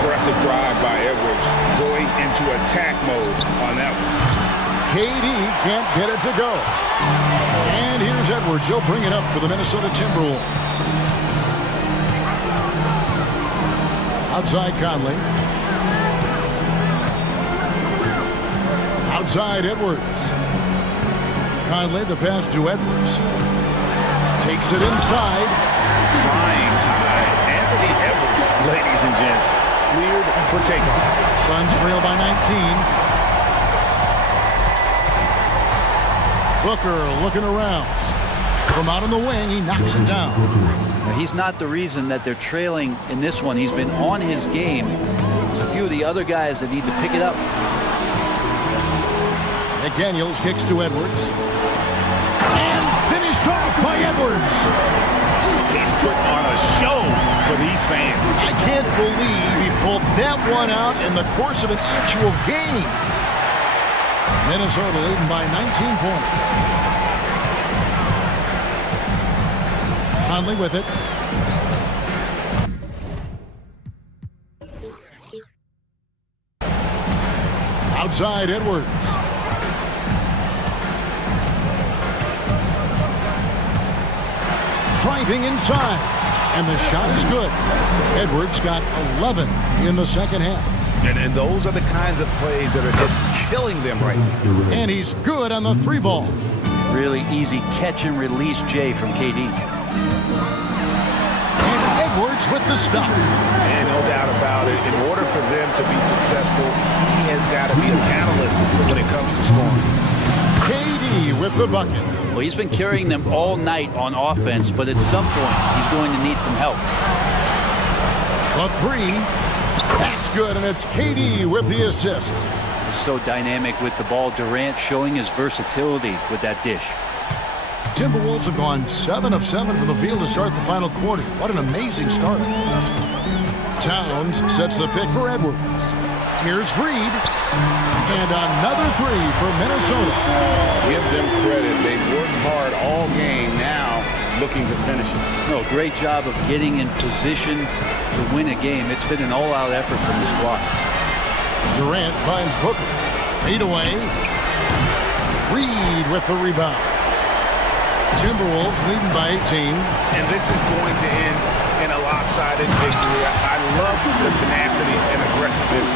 Aggressive drive by Edwards, going into attack mode on that one. KD can't get it to go. And here's Edwards. He'll bring it up for the Minnesota Timberwolves. Outside Conley. Outside Edwards. Conley, the pass to Edwards. Takes it inside. Flying high. Anthony Edwards, ladies and gents, cleared for takeoff. Suns trail by 19. Booker looking around. From out on the wing, he knocks it down. He's not the reason that they're trailing in this one. He's been on his game. There's a few of the other guys that need to pick it up. McDaniels kicks to Edwards. And finished off by Edwards. He's put on a show for these fans. I can't believe he pulled that one out in the course of an actual game. Minnesota leading by 19 points. Conley with it. Outside Edwards. Driving inside. And the shot is good. Edwards got 11 in the second half. And those are the kinds of plays that are just killing them right now. And he's good on the three ball. Really easy catch and release, Jay, from KD. And Edwards with the stop. And no doubt about it, in order for them to be successful, he has got to be a catalyst when it comes to scoring. KD with the bucket. Well, he's been carrying them all night on offense, but at some point, he's going to need some help. A three. That's good, and it's KD with the assist. So dynamic with the ball. Durant showing his versatility with that dish. Timberwolves have gone 7 of 7 from the field to start the final quarter. What an amazing start. Towns sets the pick for Edwards. Here's Reed. And another three for Minnesota. Give them credit. They've worked hard all game, now looking to finish it. No, great job of getting in position to win a game. It's been an all-out effort from the squad. Durant finds Booker. Fade away. Reed with the rebound. Timberwolves leading by 18. And this is going to end in a lopsided victory. I love the tenacity and aggressiveness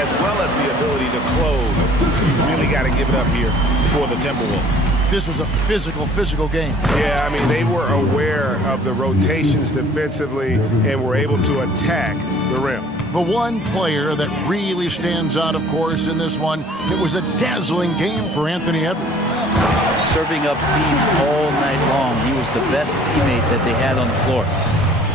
as well as the ability to close. You really got to give it up here for the Timberwolves. This was a physical game. Yeah, I mean, they were aware of the rotations defensively and were able to attack the rim. The one player that really stands out, of course, in this one, it was a dazzling game for Anthony Edwards. Serving up feeds all night long. He was the best teammate that they had on the floor.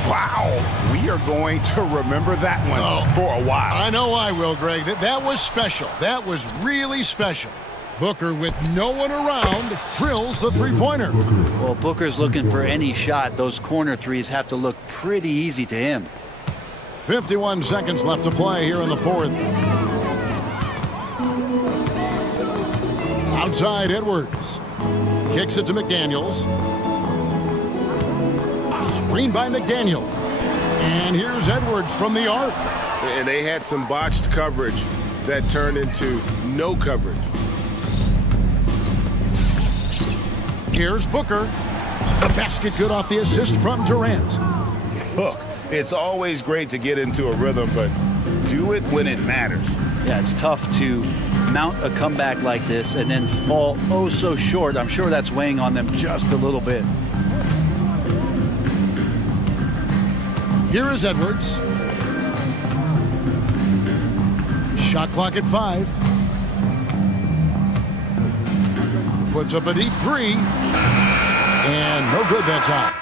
Wow, we are going to remember that one for a while. I know I will, Greg. That was special. That was really special. Booker, with no one around, drills the three-pointer. Well, Booker's looking for any shot. Those corner threes have to look pretty easy to him. 51 seconds left to play here in the fourth. Outside Edwards. Kicks it to McDaniels. Screen by McDaniels. And here's Edwards from the arc. And they had some botched coverage that turned into no coverage. Here's Booker. The basket good off the assist from Durant. Look, it's always great to get into a rhythm, but do it when it matters. Yeah, it's tough to mount a comeback like this and then fall oh so short. I'm sure that's weighing on them just a little bit. Here is Edwards. Shot clock at 5. Puts up a deep 3. And no good that time.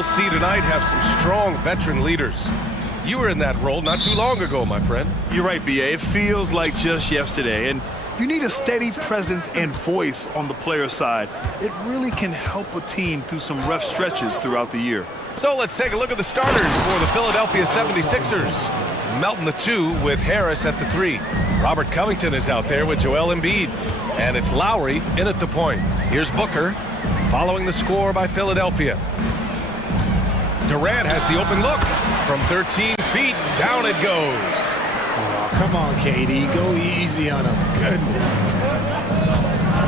we'll see tonight have some strong veteran leaders. You were in that role not too long ago, my friend. You're right, B.A. It feels like just yesterday. And you need a steady presence and voice on the player side. It really can help a team through some rough stretches throughout the year. So let's take a look at the starters for the Philadelphia 76ers. Melton the 2 with Harris at the 3. Robert Covington is out there with Joel Embiid. And it's Lowry in at the point. Here's Booker following the score by Philadelphia. Durant has the open look. From 13 feet, down it goes. Oh, come on, KD. Go easy on him. Goodness.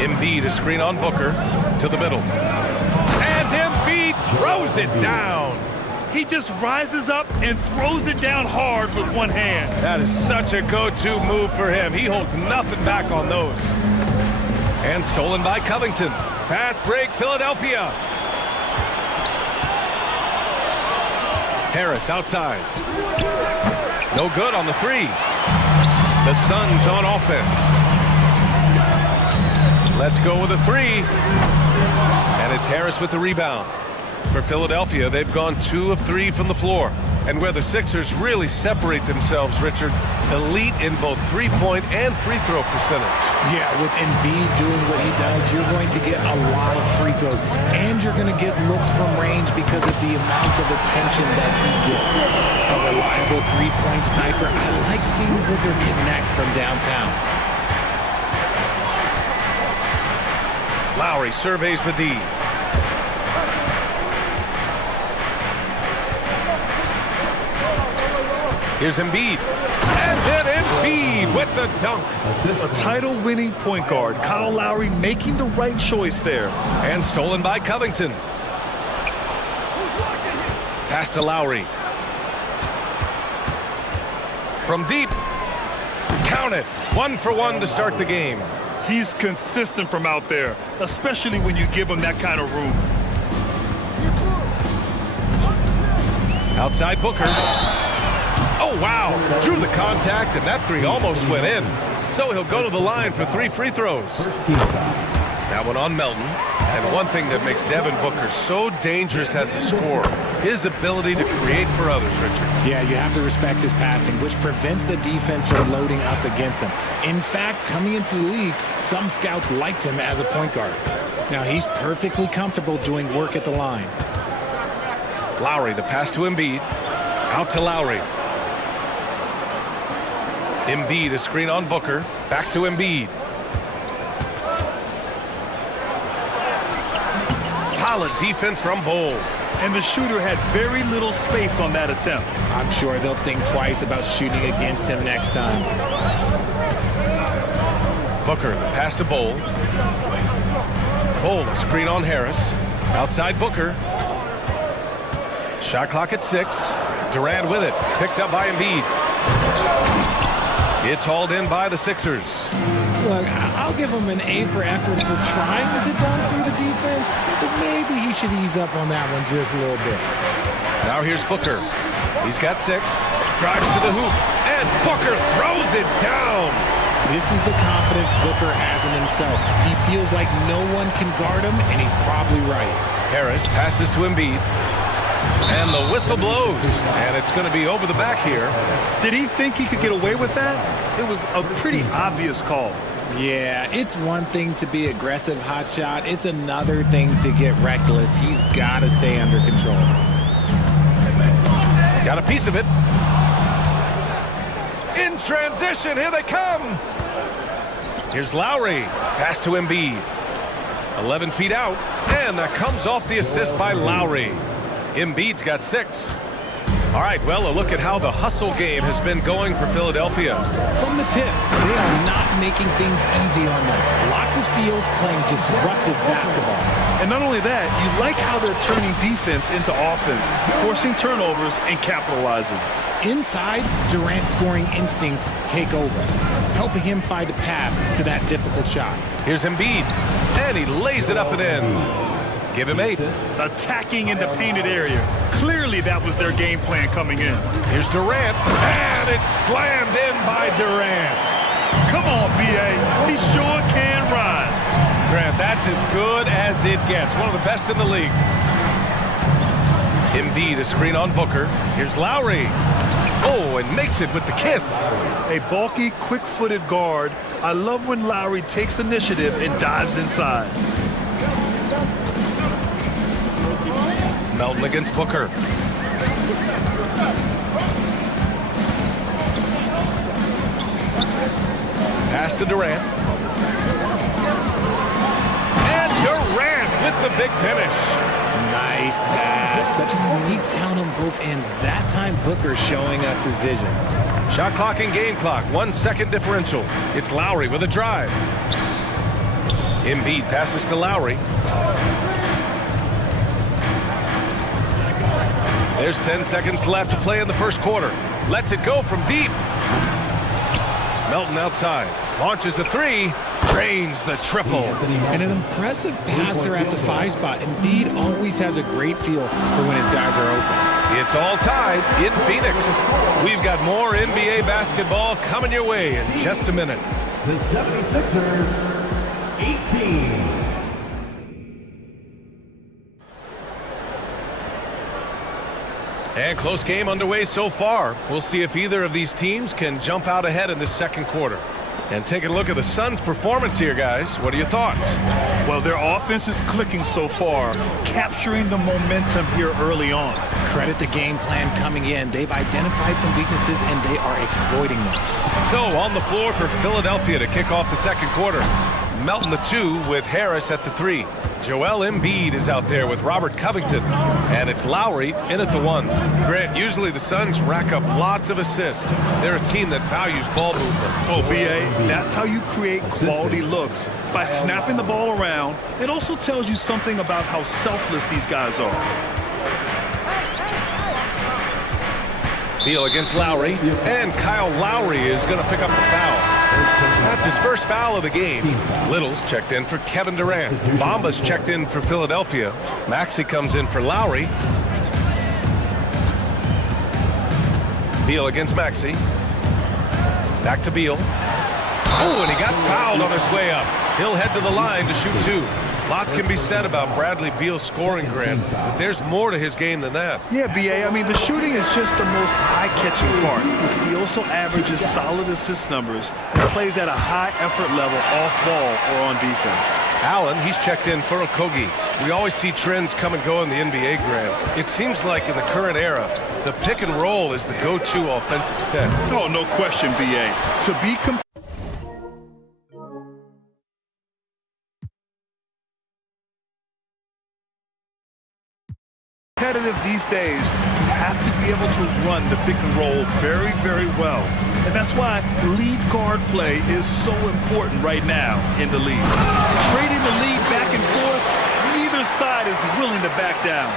Embiid, a screen on Booker to the middle. And Embiid throws it down. He just rises up and throws it down hard with one hand. That is such a go-to move for him. He holds nothing back on those. And stolen by Covington. Fast break, Philadelphia. Harris outside. No good on the 3. The Suns on offense. Let's go with a 3. And it's Harris with the rebound. For Philadelphia, they've gone 2 of 3 from the floor. And where the Sixers really separate themselves, Richard, elite in both three-point and free throw percentage. Yeah, with Embiid doing what he does, you're going to get a lot of free throws. And you're going to get looks from range because of the amount of attention that he gets. A reliable three-point sniper. I like seeing Booker connect from downtown. Lowry surveys the D. Here's Embiid. And then Embiid with the dunk. A title-winning point guard, Kyle Lowry making the right choice there. And stolen by Covington. Pass to Lowry. From deep. Count it. 1 for 1 to start the game. He's consistent from out there, especially when you give him that kind of room. Outside Booker. Oh, wow. Drew the contact, and that 3 almost went in. So he'll go to the line for 3 free throws. That one on Melton. And one thing that makes Devin Booker so dangerous as a scorer, his ability to create for others, Richard. Yeah, you have to respect his passing, which prevents the defense from loading up against him. In fact, coming into the league, some scouts liked him as a point guard. Now, he's perfectly comfortable doing work at the line. Lowry, the pass to Embiid. Out to Lowry. Embiid, a screen on Booker. Back to Embiid. Solid defense from Bol. And the shooter had very little space on that attempt. I'm sure they'll think twice about shooting against him next time. Booker, the pass to Bol. Bol, a screen on Harris. Outside Booker. Shot clock at 6. Durant with it. Picked up by Embiid. It's hauled in by the Sixers. Look, I'll give him an A for effort for trying to dunk through the defense, but maybe he should ease up on that one just a little bit. Now here's Booker. He's got 6. Drives to the hoop. And Booker throws it down. This is the confidence Booker has in himself. He feels like no one can guard him, and he's probably right. Harris passes to Embiid. And the whistle blows. And it's going to be over the back here. Did he think he could get away with that? It was a pretty obvious call. Yeah, it's one thing to be aggressive hot shot. It's another thing to get reckless. He's got to stay under control. Got a piece of it. In transition, here they come. Here's Lowry. Pass to Embiid. 11 feet out. And that comes off the assist by Lowry. Embiid's got 6. All right, well, a look at how the hustle game has been going for Philadelphia. From the tip, they are not making things easy on them. Lots of steals, playing disruptive basketball. And not only that, you like how they're turning defense into offense, forcing turnovers and capitalizing. Inside, Durant's scoring instincts take over, helping him find a path to that difficult shot. Here's Embiid, and he lays it up and in. Give him 8. Attacking in the painted area. Clearly that was their game plan coming in. Here's Durant, and it's slammed in by Durant. Come on, B.A. He sure can rise. Grant, that's as good as it gets. One of the best in the league. Embiid, a screen on Booker. Here's Lowry. Oh, and makes it with the kiss. A bulky, quick-footed guard. I love when Lowry takes initiative and dives inside. Melton against Booker. Pass to Durant. And Durant with the big finish. Nice pass. Such a unique talent on both ends. That time, Booker showing us his vision. Shot clock and game clock. 1 second differential. It's Lowry with a drive. Embiid passes to Lowry. There's 10 seconds left to play in the first quarter. Lets it go from deep. Melton outside. Launches a three. Drains the triple. And an impressive passer at the 5 spot. Embiid always has a great feel for when his guys are open. It's all tied in Phoenix. We've got more NBA basketball coming your way in just a minute. The 76ers, 18. And close game underway so far. We'll see if either of these teams can jump out ahead in this second quarter. And take a look at the Suns' performance here, guys. What are your thoughts? Well, their offense is clicking so far, capturing the momentum here early on. Credit the game plan coming in. They've identified some weaknesses, and they are exploiting them. So, on the floor for Philadelphia to kick off the second quarter. Melton the 2 with Harris at the 3. Joel Embiid is out there with Robert Covington. And it's Lowry in at the 1. Grant, usually the Suns rack up lots of assists. They're a team that values ball movement. Oh, B.A., that's how you create quality looks. By snapping the ball around, it also tells you something about how selfless these guys are. Beal against Lowry. And Kyle Lowry is going to pick up the foul. That's his first foul of the game. Little's checked in for Kevin Durant. Bamba's checked in for Philadelphia. Maxey comes in for Lowry. Beal against Maxey. Back to Beal. Oh, and he got fouled on his way up. He'll head to the line to shoot 2. Lots can be said about Bradley Beal's scoring, Grant, but there's more to his game than that. Yeah, B.A., I mean, the shooting is just the most eye-catching part. He also averages solid assist numbers and plays at a high-effort level off ball or on defense. Allen, he's checked in for Okogie. We always see trends come and go in the NBA, Grant. It seems like in the current era, the pick and roll is the go-to offensive set. Oh, no question, B.A. To be competitive these days, you have to be able to run the pick and roll very, very well. And that's why lead guard play is so important right now in the league. Trading the lead back and forth, neither side is willing to back down.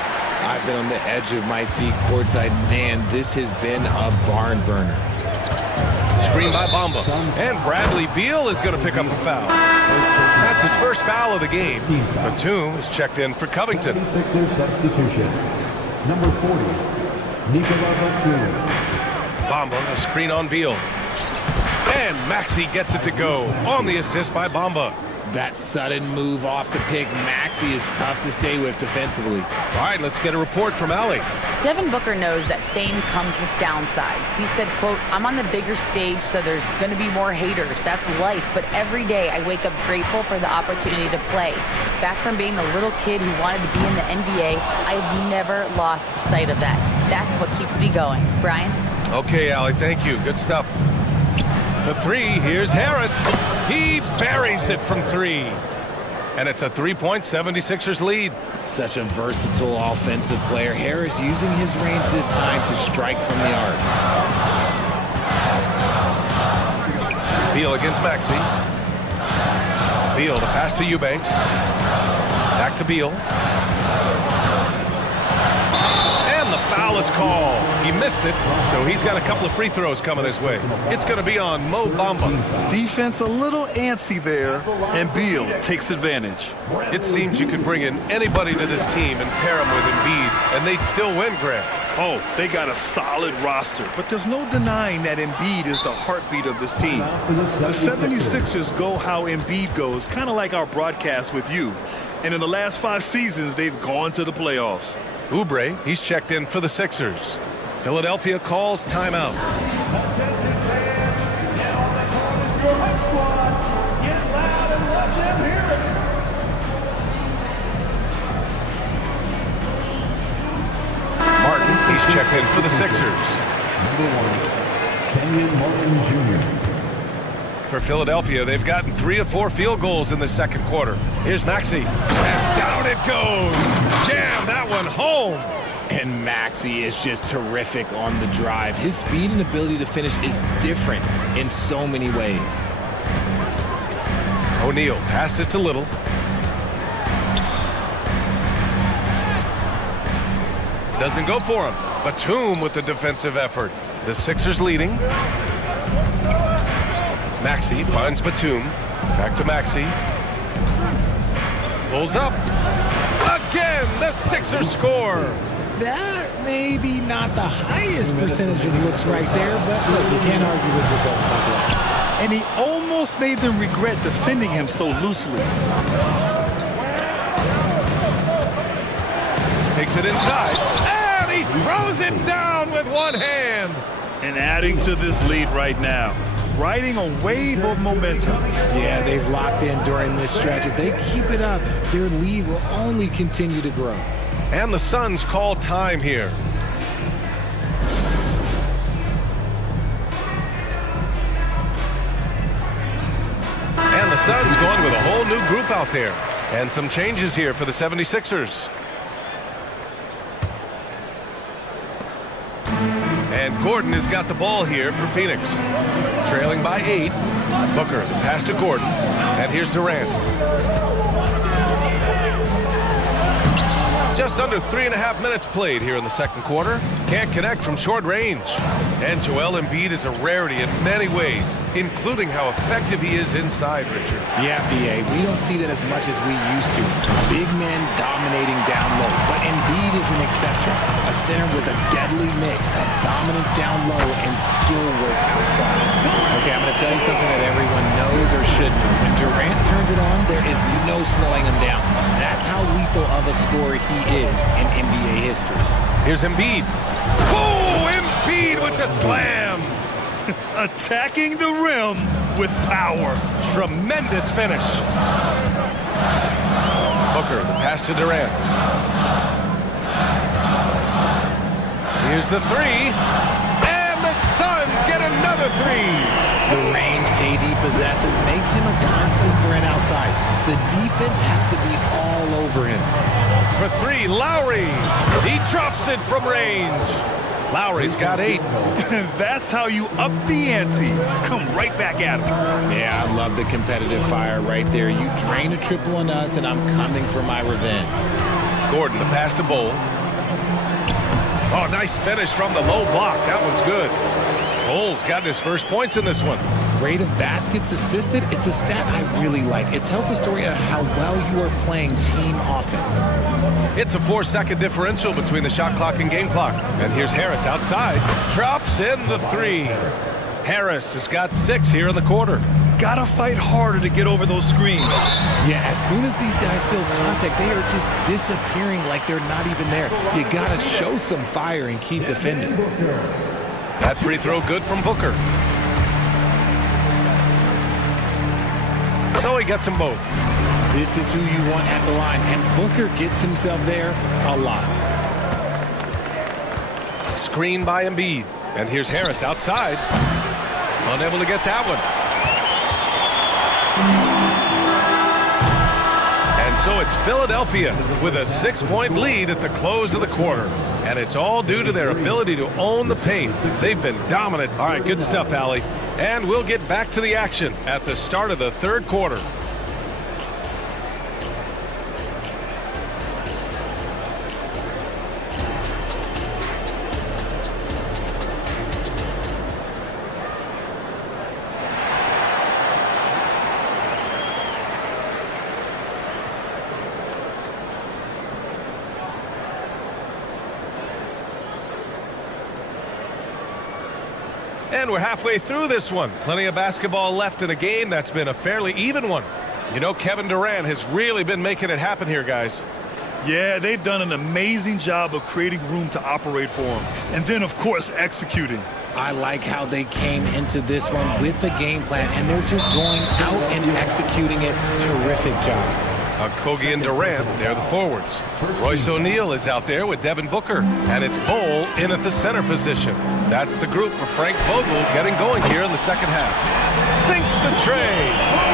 I've been on the edge of my seat courtside. Man, this has been a barn burner. Screen by Bamba. And Bradley Beal is going to pick up the foul. That's his first foul of the game. Batum is checked in for Covington. 76ers substitution. Number 40, Nikola Batum. Bamba, a screen on Beal. And Maxey gets it to go on the assist by Bamba. That sudden move off the pick, Maxey is tough to stay with defensively. All right, let's get a report from Allie. Devin Booker knows that fame comes with downsides. He said, quote, "I'm on the bigger stage, so there's going to be more haters. That's life. But every day I wake up grateful for the opportunity to play. Back from being the little kid who wanted to be in the NBA, I have never lost sight of that. That's what keeps me going." Brian? Okay, Allie, thank you. Good stuff. The 3, here's Harris. He buries it from 3. And it's a 3-point 76ers lead. Such a versatile offensive player. Harris using his range this time to strike from the arc. Beal against Maxey. Beal to pass to Eubanks. Back to Beal. And the foul is called. He missed it, so he's got a couple of free throws coming his way. It's going to be on Mo Bamba. Defense a little antsy there, and Beal takes advantage. It seems you could bring in anybody to this team and pair them with Embiid, and they'd still win, Grant. Oh, they got a solid roster, but there's no denying that Embiid is the heartbeat of this team. The 76ers go how Embiid goes, kind of like our broadcast with you. And in the last 5 seasons, they've gone to the playoffs. Oubre, he's checked in for the Sixers. Philadelphia calls timeout. Attention fans, get on the court is your home squad. Get loud and let them hear it. Martin, he's checked in for the Sixers. Number 1, Kenyon Martin Jr. For Philadelphia, they've gotten 3 of 4 field goals in the second quarter. Here's Maxey. And down it goes. Jam that one home. And Maxey is just terrific on the drive. His speed and ability to finish is different in so many ways. O'Neal passed it to Little. Doesn't go for him. Batum with the defensive effort. The Sixers leading. Maxey finds Batum. Back to Maxey. Pulls up. Again, the Sixers score. That may be not the highest percentage of looks right there, but look, you can't argue with this all. And he almost made them regret defending him so loosely. Takes it inside. And he throws it down with one hand. And adding to this lead right now. Riding a wave of momentum. Yeah, they've locked in during this stretch. If they keep it up, their lead will only continue to grow. And the Suns call time here. And the Suns going with a whole new group out there. And some changes here for the 76ers. And Gordon has got the ball here for Phoenix. Trailing by 8. Booker, the pass to Gordon. And here's Durant. Just under 3.5 minutes played here in the second quarter. Can't connect from short range. And Joel Embiid is a rarity in many ways, including how effective he is inside, Richard. Yeah, BA, we don't see that as much as we used to. Big men dominating down low, but Embiid is an exception. A center with a deadly mix of dominance down low and skill work outside. Okay, I'm going to tell you something that everyone knows or should know. When Durant turns it on, there is no slowing him down. That's how lethal of a scorer he is in NBA history. Here's Embiid. Oh, Embiid with the slam. Attacking the rim with power. Tremendous finish. Booker, the pass to Durant. Here's the 3. And the Suns get another 3. The range KD possesses makes him a constant threat outside. The defense has to be all over him. For 3, Lowry. He drops it from range. Lowry's got 8. That's how you up the ante. Come right back at him. Yeah, I love the competitive fire right there. You drain a triple on us, and I'm coming for my revenge. Gordon, the pass to Bowl. Oh, nice finish from the low block. That one's good. Bowles got his first points in this one. Rate of baskets assisted, it's a stat I really like. It tells the story of how well you are playing team offense. It's a 4-second differential between the shot clock and game clock. And here's Harris outside. Drops in the 3. Harris has got 6 here in the quarter. Gotta fight harder to get over those screens. Yeah, as soon as these guys feel contact, they are just disappearing like they're not even there. You gotta show some fire and keep defending. That free throw good from Booker. So he gets them both. This is who you want at the line, and Booker gets himself there a lot. Screen by Embiid. And here's Harris outside. Unable to get that one. And so it's Philadelphia with a 6-point lead at the close of the quarter. And it's all due to their ability to own the paint. They've been dominant. All right, good stuff, Allie. And we'll get back to the action at the start of the third quarter. And we're halfway through this one. Plenty of basketball left in a game that's been a fairly even one. You know, Kevin Durant has really been making it happen here, guys. Yeah, they've done an amazing job of creating room to operate for him. And then, of course, executing. I like how they came into this one with a game plan, and they're just going out and executing it. Terrific job. Kogi and Durant, they're the forwards. Royce O'Neal is out there with Devin Booker, and it's Bol in at the center position. That's the group for Frank Vogel getting going here in the second half. Sinks the tray.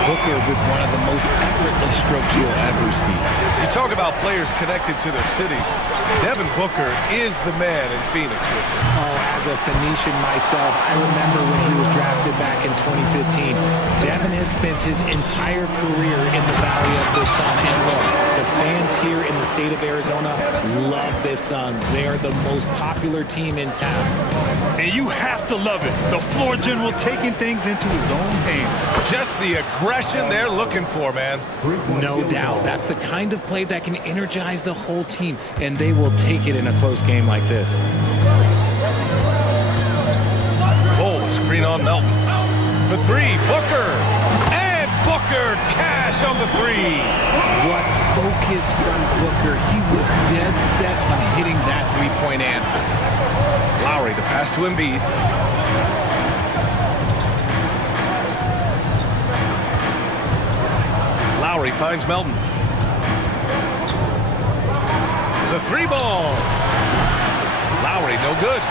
Booker with one of the most effortless strokes you'll ever see. You talk about players connected to their cities. Devin Booker is the man in Phoenix, Richard. Oh, as a Phoenician myself, I remember when he was drafted back in 2015. Devin has spent his entire career in the Valley of the Sun. And look, the fans here in the state of Arizona love the Suns. They are the most popular team in town. And you have to love it. The floor general taking things into his own hands. Just the aggression they're looking for, man. No doubt. That's the kind of play that can energize the whole team, and they will take it in a close game like this. Bol, screen on Melton. For three, Booker. And Booker, cash on the three. What focus from Booker. He was dead set on hitting that three-point answer. Lowry, the pass to Embiid. Lowry finds Melton. The three ball. Lowry, no good.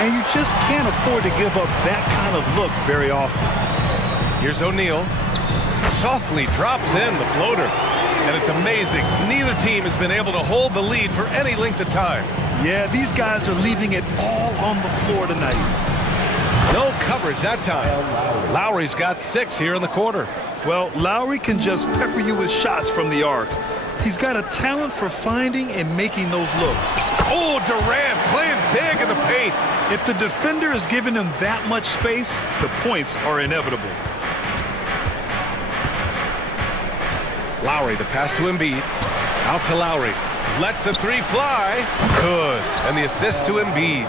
And you just can't afford to give up that kind of look very often. Here's O'Neal. Softly drops in the floater. And it's amazing. Neither team has been able to hold the lead for any length of time. Yeah, these guys are leaving it all on the floor tonight. No coverage that time. Lowry's got 6 here in the quarter. Well, Lowry can just pepper you with shots from the arc. He's got a talent for finding and making those looks. Oh, Durant playing big in the paint. If the defender is giving him that much space, the points are inevitable. Lowry, the pass to Embiid. Out to Lowry. Lets the three fly. Good. And the assist to Embiid.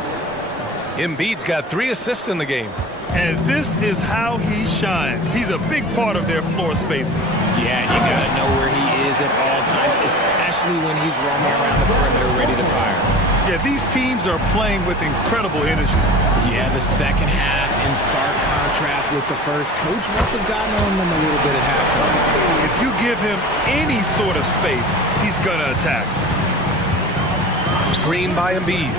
Embiid's got 3 assists in the game. And this is how he shines. He's a big part of their floor spacing. Yeah, and you gotta know where he is at all times, especially when he's roaming around the perimeter ready to fire. Yeah, these teams are playing with incredible energy. Yeah, the second half in stark contrast with the first. Coach must have gotten on them a little bit at halftime. If you give him any sort of space, he's gonna attack. Screen by Embiid.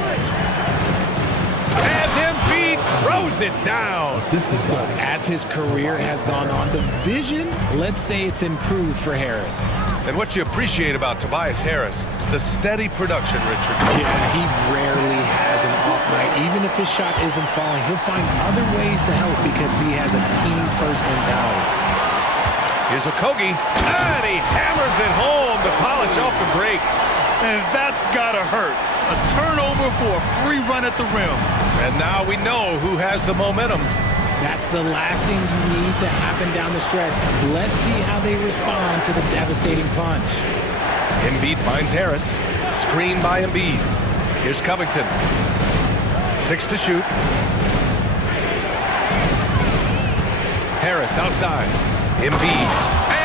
And Embiid throws it down. As his career has gone on, the vision, let's say it's improved for Harris. And what you appreciate about Tobias Harris, the steady production, Richard. Yeah, he rarely has an off night. Even if the shot isn't falling, he'll find other ways to help because he has a team-first mentality. Here's Okogie, and he hammers it home to polish off the break. And that's gotta hurt. A turnover for a free run at the rim. And now we know who has the momentum. That's the last thing you need to happen down the stretch. Let's see how they respond to the devastating punch. Embiid finds Harris. Screen by Embiid. Here's Covington. 6 to shoot. Harris outside. Embiid.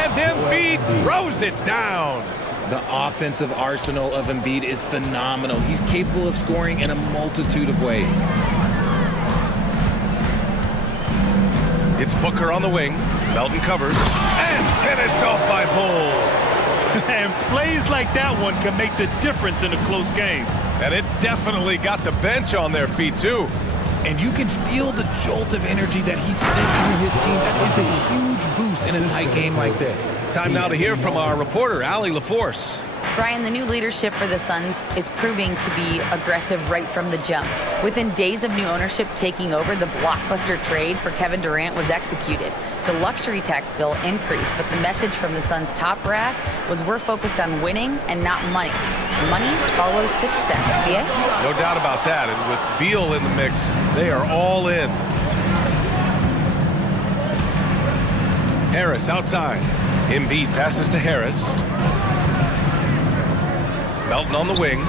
And Embiid throws it down. The offensive arsenal of Embiid is phenomenal. He's capable of scoring in a multitude of ways. It's Booker on the wing. Melton covers. And finished off by Bol. And plays like that one can make the difference in a close game. And it definitely got the bench on their feet, too. And you can feel the jolt of energy that he sent through his team. That is a huge boost in a tight game like this. Time now to hear from our reporter, Allie LaForce. Brian, the new leadership for the Suns is proving to be aggressive right from the jump. Within days of new ownership taking over, the blockbuster trade for Kevin Durant was executed. The luxury tax bill increased, but the message from the Suns' top brass was we're focused on winning and not money. Money follows success. Yeah? No doubt about that. And with Beal in the mix, they are all in. Harris outside. Embiid passes to Harris. Melton on the wing.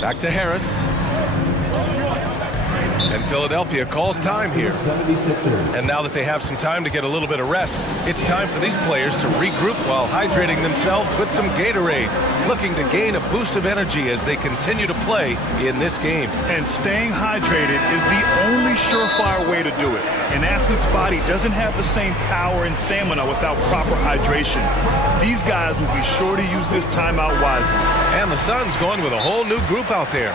Back to Harris. And Philadelphia calls time here. And now that they have some time to get a little bit of rest, it's time for these players to regroup while hydrating themselves with some Gatorade, looking to gain a boost of energy as they continue to play in this game. And staying hydrated is the only surefire way to do it. An athlete's body doesn't have the same power and stamina without proper hydration. These guys will be sure to use this timeout wisely. And the Suns going with a whole new group out there.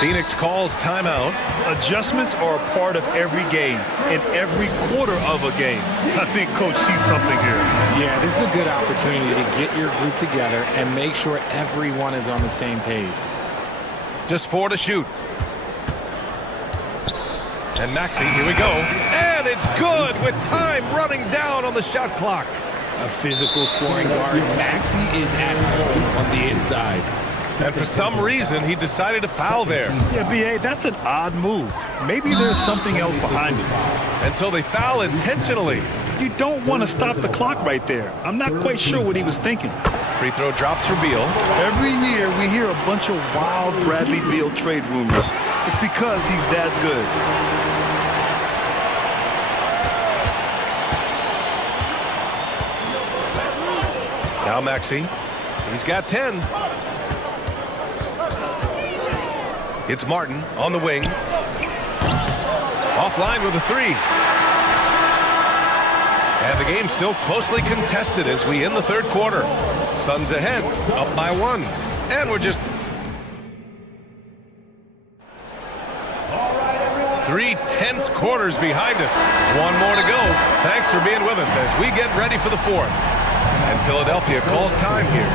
Phoenix calls timeout. Adjustments are a part of every game and every quarter of a game. I think Coach sees something here. Yeah, this is a good opportunity to get your group together and make sure everyone is on the same page. Just 4 to shoot. And Maxey, here we go. And it's good with time running down on the shot clock. A physical scoring guard. Maxey is at home on the inside. And for some reason, he decided to foul there. Yeah, B.A., that's an odd move. Maybe there's something else behind it. And so they foul intentionally. You don't want to stop the clock right there. I'm not quite sure what he was thinking. Free throw drops for Beal. Every year we hear a bunch of wild Bradley Beal trade rumors. It's because he's that good. Now Maxey. He's got 10. It's Martin on the wing. Offline with a 3. And the game's still closely contested as we end the third quarter. Suns ahead, up by 1. And we're just 3 tense quarters behind us. 1 more to go. Thanks for being with us as we get ready for the fourth. And Philadelphia calls time here.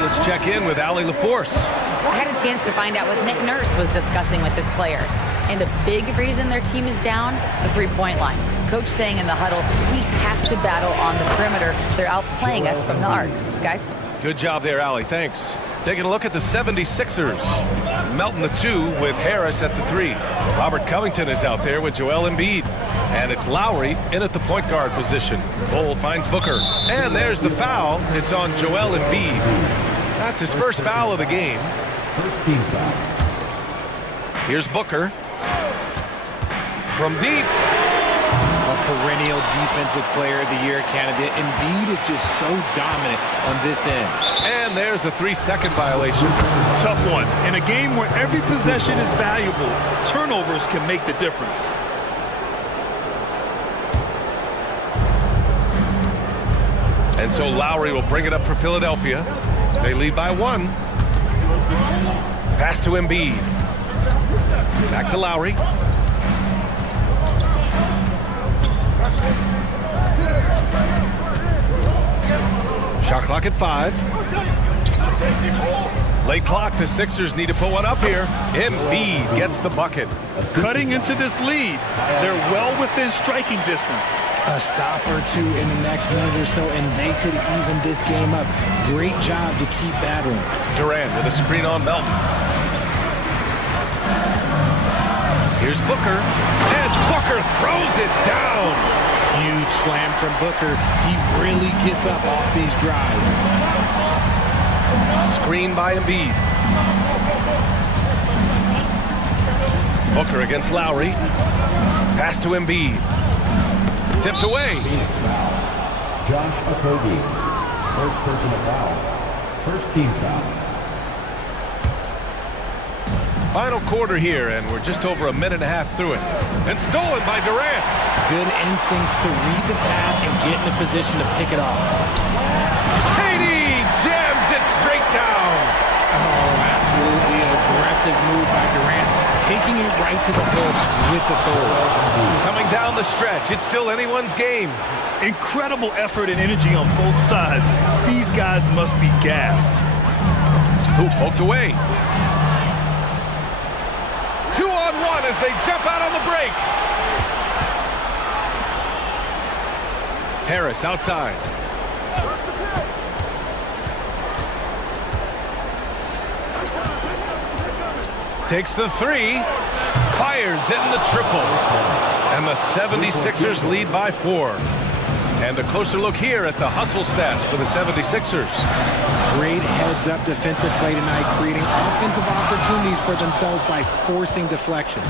Let's check in with Allie LaForce. I had a chance to find out what Nick Nurse was discussing with his players. And a big reason their team is down, the three-point line. Coach saying in the huddle, we have to battle on the perimeter. They're outplaying us from the arc. Guys? Good job there, Allie. Thanks. Taking a look at the 76ers. Melton the 2 with Harris at the 3. Robert Covington is out there with Joel Embiid. And it's Lowry in at the point guard position. Bull finds Booker. And there's the foul. It's on Joel Embiid. That's his first foul of the game. First team foul. Here's Booker. From deep. A perennial defensive player of the year candidate. Embiid is just so dominant on this end. And there's a 3-second violation. Tough one. In a game where every possession is valuable, turnovers can make the difference. And so Lowry will bring it up for Philadelphia. They lead by 1. Pass to Embiid. Back to Lowry. Shot clock at 5. Late clock, the Sixers need to put one up here. Embiid gets the bucket. Cutting into this lead. They're well within striking distance. A stop or two in the next minute or so, and they could even this game up. Great job to keep battling. Durant with a screen on Melton. Here's Booker. And Booker throws it down. Huge slam from Booker. He really gets up off these drives. Screen by Embiid. Booker against Lowry. Pass to Embiid. Tipped away. Josh Okogie. First personal foul. First team foul. Final quarter here, and we're just over a minute and a half through it. And stolen by Durant. Good instincts to read the path and get in a position to pick it off. KD jams it straight down. Oh, absolutely aggressive move by Durant, taking it right to the hoop with authority. Coming down the stretch, it's still anyone's game. Incredible effort and energy on both sides. These guys must be gassed. Who poked away? 2-on-1 as they jump out on the break. Harris outside. Takes the three. Fires in the triple. And the 76ers lead by 4. And a closer look here at the hustle stats for the 76ers. Great heads-up defensive play tonight, creating offensive opportunities for themselves by forcing deflections.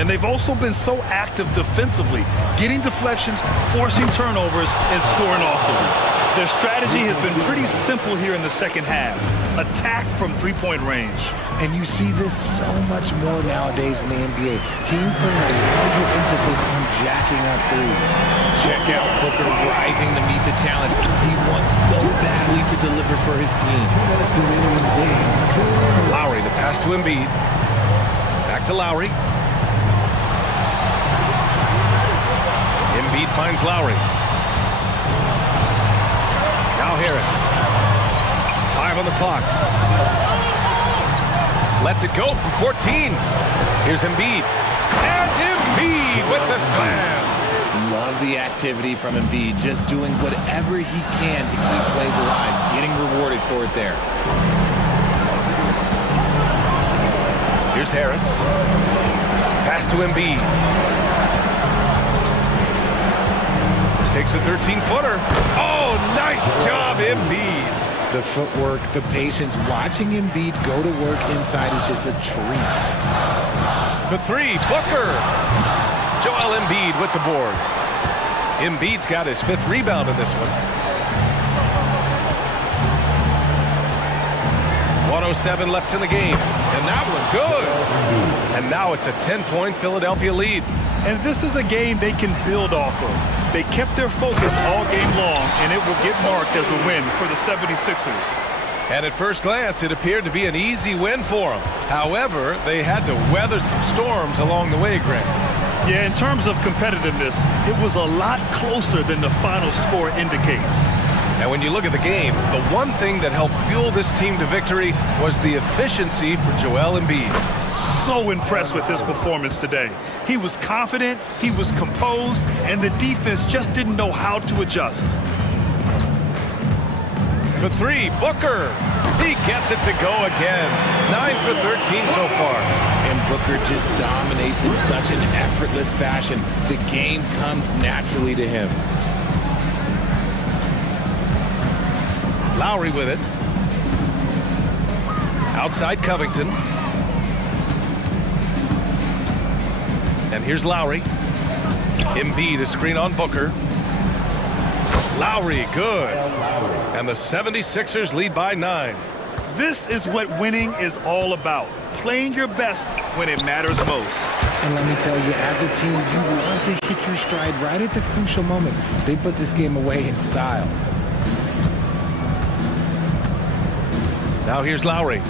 And they've also been so active defensively, getting deflections, forcing turnovers, and scoring off of them. Their strategy has been pretty simple here in the second half. Attack from three-point range. And you see this so much more nowadays in the NBA. Teams putting a larger emphasis on jacking up threes. Check out Booker rising to meet the challenge. He wants so badly to deliver for his team. Lowry, the pass to Embiid. Back to Lowry. Embiid finds Lowry. Now Harris. 5 on the clock. Lets it go from 14. Here's Embiid. And Embiid with the slam. Love the activity from Embiid, just doing whatever he can to keep plays alive, getting rewarded for it there. Here's Harris. Pass to Embiid. Takes a 13-footer. Oh, nice job, Embiid. The footwork, the patience, watching Embiid go to work inside is just a treat. For 3, Booker. Joel Embiid with the board. Embiid's got his 5th rebound in this one. 1:07 left in the game. And that one good. And now it's a 10-point Philadelphia lead. And this is a game they can build off of. They kept their focus all game long, and it will get marked as a win for the 76ers. And at first glance, it appeared to be an easy win for them. However, they had to weather some storms along the way, Grant. Yeah, in terms of competitiveness, it was a lot closer than the final score indicates. And when you look at the game, the one thing that helped fuel this team to victory was the efficiency for Joel Embiid. So impressed with his performance today. He was confident, he was composed, and the defense just didn't know how to adjust. For 3, Booker. He gets it to go again. 9 for 13 so far. And Booker just dominates in such an effortless fashion. The game comes naturally to him. Lowry with it. Outside Covington. And here's Lowry. Embiid, a screen on Booker. Lowry, good. And the 76ers lead by 9. This is what winning is all about. Playing your best when it matters most. And let me tell you, as a team, you love to hit your stride right at the crucial moments. They put this game away in style. Now here's Lowry.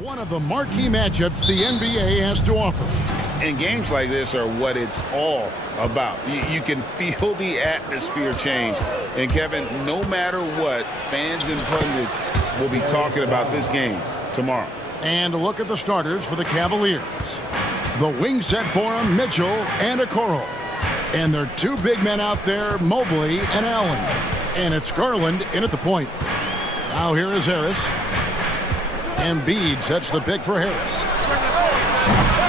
One of the marquee matchups the NBA has to offer. And games like this are what it's all about. You can feel the atmosphere change. And Kevin, no matter what, fans and pundits will be talking about this game tomorrow. And a look at the starters for the Cavaliers. The wing set for them, Mitchell and Okoro. And their two big men out there, Mobley and Allen. And it's Garland in at the point. Now here is Harris. Embiid sets the pick for Harris.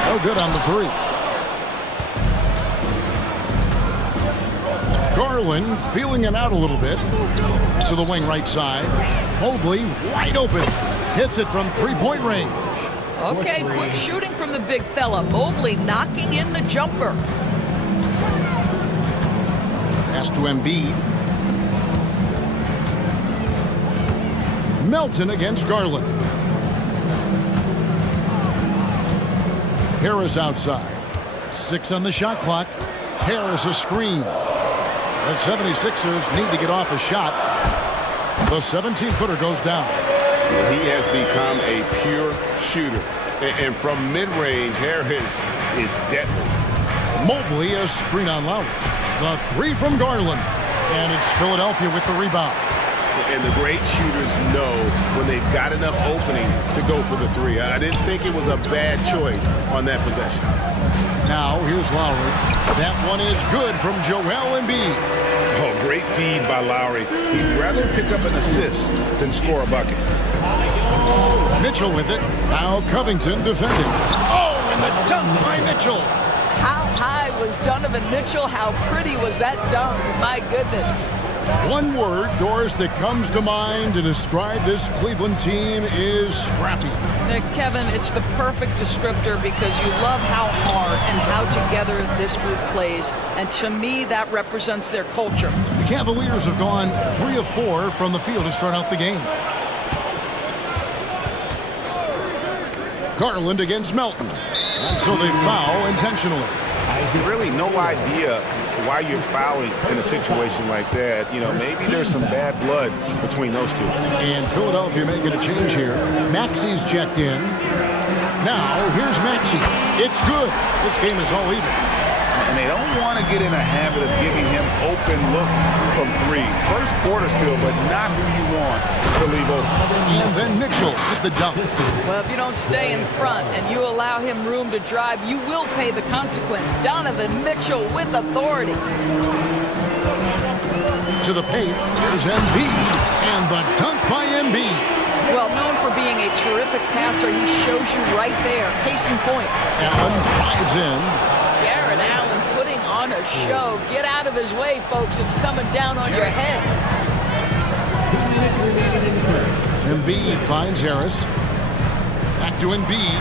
No good on the three. Garland feeling it out a little bit. To the wing right side. Mobley wide open. Hits it from three-point range. Okay, quick shooting from the big fella. Mobley knocking in the jumper. Pass to Embiid. Melton against Garland. Harris outside. 6 on the shot clock. Harris a screen. The 76ers need to get off a shot. The 17-footer goes down. He has become a pure shooter. And from mid-range, Harris is deadly. Mobley a screen on Lowry. The three from Garland. And it's Philadelphia with the rebound. And the great shooters know when they've got enough opening to go for the three. I didn't think it was a bad choice on that possession. Now, here's Lowry. That one is good from Joel Embiid. Oh, great feed by Lowry. He'd rather pick up an assist than score a bucket. Mitchell with it. Now Covington defending. Oh, and the dunk by Mitchell. How high was Donovan Mitchell? How pretty was that dunk? My goodness. One word, Doris, that comes to mind to describe this Cleveland team is scrappy. Kevin, it's the perfect descriptor because you love how hard and how together this group plays. And to me, that represents their culture. The Cavaliers have gone 3 of 4 from the field to start out the game. Garland against Melton. And so they foul intentionally. Really no idea why you're fouling in a situation like that. You know, maybe there's some bad blood between those two. And Philadelphia making a change here. Maxi's checked in. Now, here's Maxi. It's good. This game is all even. And they don't want to get in a habit of giving him open looks from three. First quarter still, but not who you want to leave open. And then Mitchell with the dunk. Well, if you don't stay in front and you allow him room to drive, you will pay the consequence. Donovan Mitchell with authority. To the paint, here's Embiid. And the dunk by Embiid. Well, known for being a terrific passer, he shows you right there. Case in point. Allen drives in. Jared Allen putting on a show. Get out of his way, folks. It's coming down on your head. 2 minutes remaining in the first. Embiid finds Harris. Back to Embiid.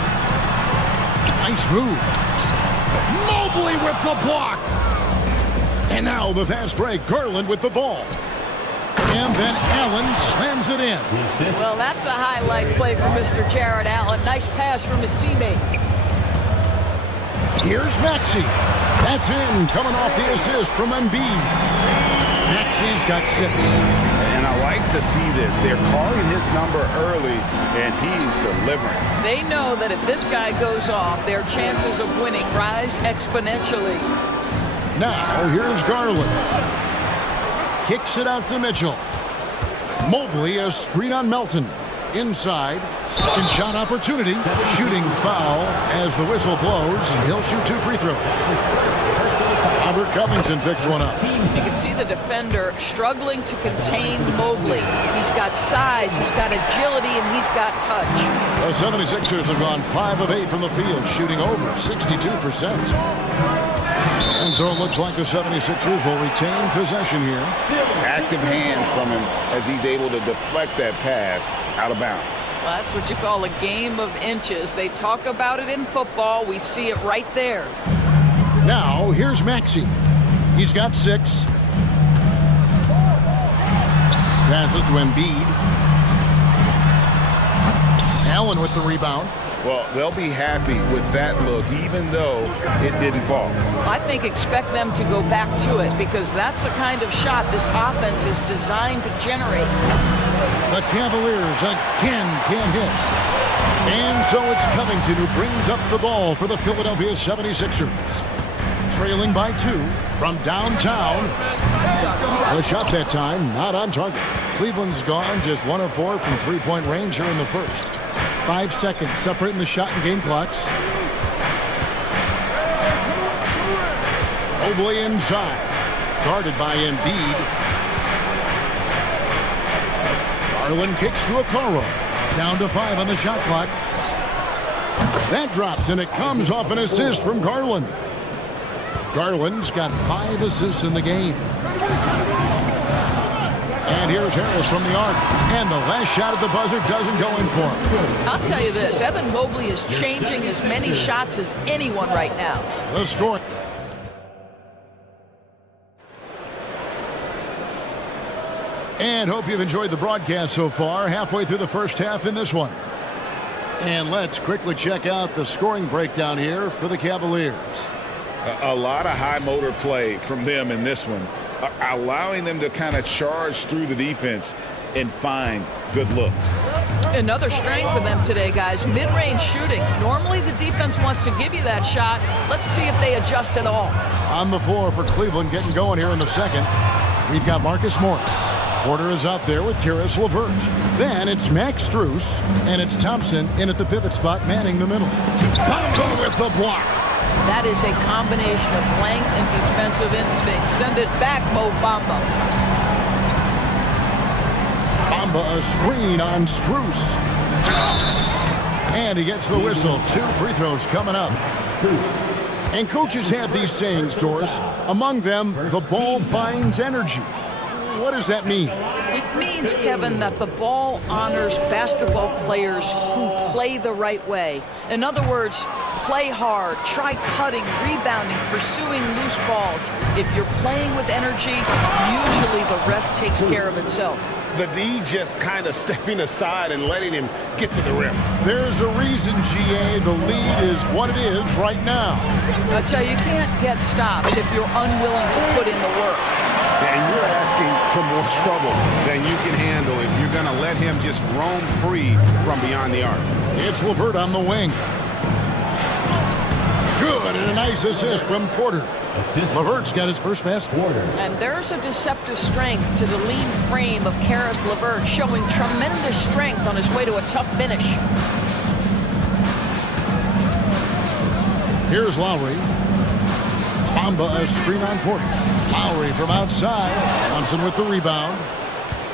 Nice move. Mobley with the block. And now the fast break. Garland with the ball. And then Allen slams it in. Well, that's a highlight play for Mr. Jared Allen. Nice pass from his teammate. Here's Maxi. That's in, coming off the assist from Embiid. Maxi's got 6. And I like to see this. They're calling his number early, and he's delivering. They know that if this guy goes off, their chances of winning rise exponentially. Now, here's Garland. Kicks it out to Mitchell. Mobley, a screen on Melton. Inside, second shot opportunity. Shooting foul as the whistle blows. He'll shoot 2 free throws. Robert Covington picks one up. You can see the defender struggling to contain Mobley. He's got size, he's got agility, and he's got touch. The 76ers have gone 5 of 8 from the field, shooting over 62%. And so it looks like the 76ers will retain possession here. Active hands from him as he's able to deflect that pass out of bounds. Well, that's what you call a game of inches. They talk about it in football. We see it right there. Now, here's Maxi. He's got 6. Passes to Embiid. Allen with the rebound. Well, they'll be happy with that look, even though it didn't fall. I think expect them to go back to it because that's the kind of shot this offense is designed to generate. The Cavaliers again can't hit. And so it's Covington who brings up the ball for the Philadelphia 76ers. Trailing by 2 from downtown. The shot that time not on target. Cleveland's gone just 1 of 4 from three-point range here in the first. 5 seconds separating the shot and game clocks. Mobley inside. Guarded by Embiid. Garland kicks to Okoro. Down to 5 on the shot clock. That drops, and it comes off an assist from Garland. Garland's got 5 assists in the game. And here's Harris from the arc. And the last shot at the buzzer doesn't go in for him. I'll tell you this, Evan Mobley is changing as many shots as anyone right now. The score. And hope you've enjoyed the broadcast so far. Halfway through the first half in this one. And let's quickly check out the scoring breakdown here for the Cavaliers. A lot of high motor play from them in this one, allowing them to kind of charge through the defense and find good looks. Another strength for them today, guys. Mid-range shooting. Normally the defense wants to give you that shot. Let's see if they adjust at all. On the floor for Cleveland getting going here in the second. We've got Marcus Morris. Porter is out there with Karis LeVert. Then it's Max Strus, and it's Thompson in at the pivot spot, manning the middle. Bamba with the block. That is a combination of length and defensive instinct. Send it back, Mo Bamba. Bamba a screen on Strus. And he gets the whistle. 2 free throws coming up. And coaches have these sayings, Doris. Among them, the ball binds energy. What does that mean? It means, Kevin, that the ball honors basketball players who play the right way. In other words, play hard, try cutting, rebounding, pursuing loose balls. If you're playing with energy, usually the rest takes care of itself. The D just kind of stepping aside and letting him get to the rim. There's a reason, GA, the lead is what it is right now. I tell you, you can't get stops if you're unwilling to put in the work. And you're asking for more trouble than you can handle if you're going to let him just roam free from beyond the arc. It's LeVert on the wing. Good, and a nice assist from Porter. LeVert's got his first basket. And there's a deceptive strength to the lean frame of Karis LeVert, showing tremendous strength on his way to a tough finish. Here's Lowry. Bamba a screen on Porter. Lowry from outside. Thompson with the rebound.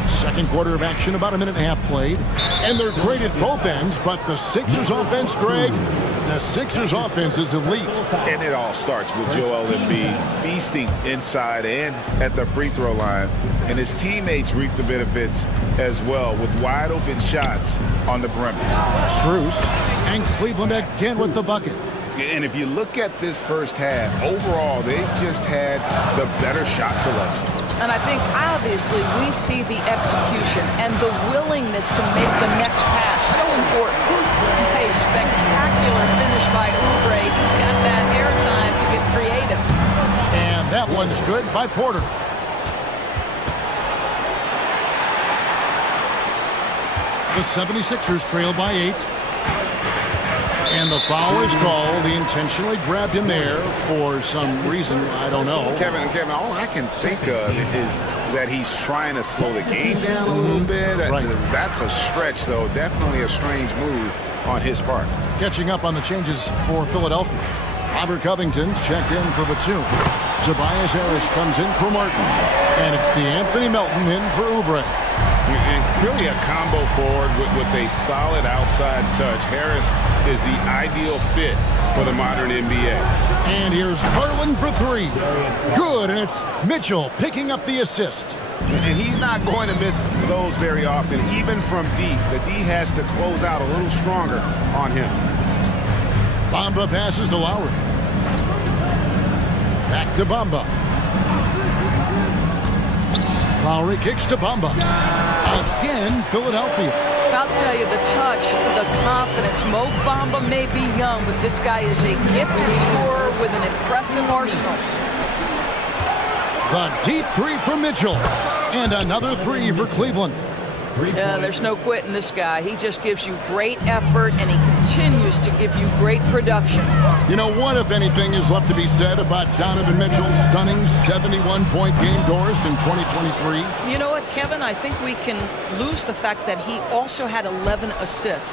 Second quarter of action, about a minute and a half played. And they're great at both ends, but the Sixers offense, Greg, the Sixers offense is elite. And it all starts with Joel Embiid feasting inside and at the free throw line. And his teammates reap the benefits as well with wide open shots on the perimeter. Strus and Cleveland again with the bucket. And if you look at this first half, overall, they've just had the better shot selection. And I think, obviously, we see the execution and the willingness to make the next pass so important. A spectacular finish by Oubre. He's got that airtime to get creative. And that one's good by Porter. The 76ers trail by 8. And the foul is called. He intentionally grabbed him there for some reason. I don't know. Kevin, all I can think of is that he's trying to slow the game down a little bit. Right. That's a stretch, though. Definitely a strange move on his part. Catching up on the changes for Philadelphia. Robert Covington's checked in for Batum. Tobias Harris comes in for Martin. And it's DeAnthony Melton in for Oubre. And really a combo forward with a solid outside touch. Harris is the ideal fit for the modern NBA. And here's Garland for 3. Good, and it's Mitchell picking up the assist. And he's not going to miss those very often, even from deep. The D has to close out a little stronger on him. Bamba passes to Lowry. Back to Bamba. Lowry kicks to Bamba. Again, Philadelphia. I'll tell you, the touch, the confidence. Mo Bamba may be young, but this guy is a gifted scorer with an impressive arsenal. The deep 3 for Mitchell. And another 3 for Cleveland. Yeah, there's no quitting this guy. He just gives you great effort, and he continues to give you great production. You know, what, if anything, is left to be said about Donovan Mitchell's stunning 71-point game, Doris, in 2023? You know what, Kevin? I think we can lose the fact that he also had 11 assists.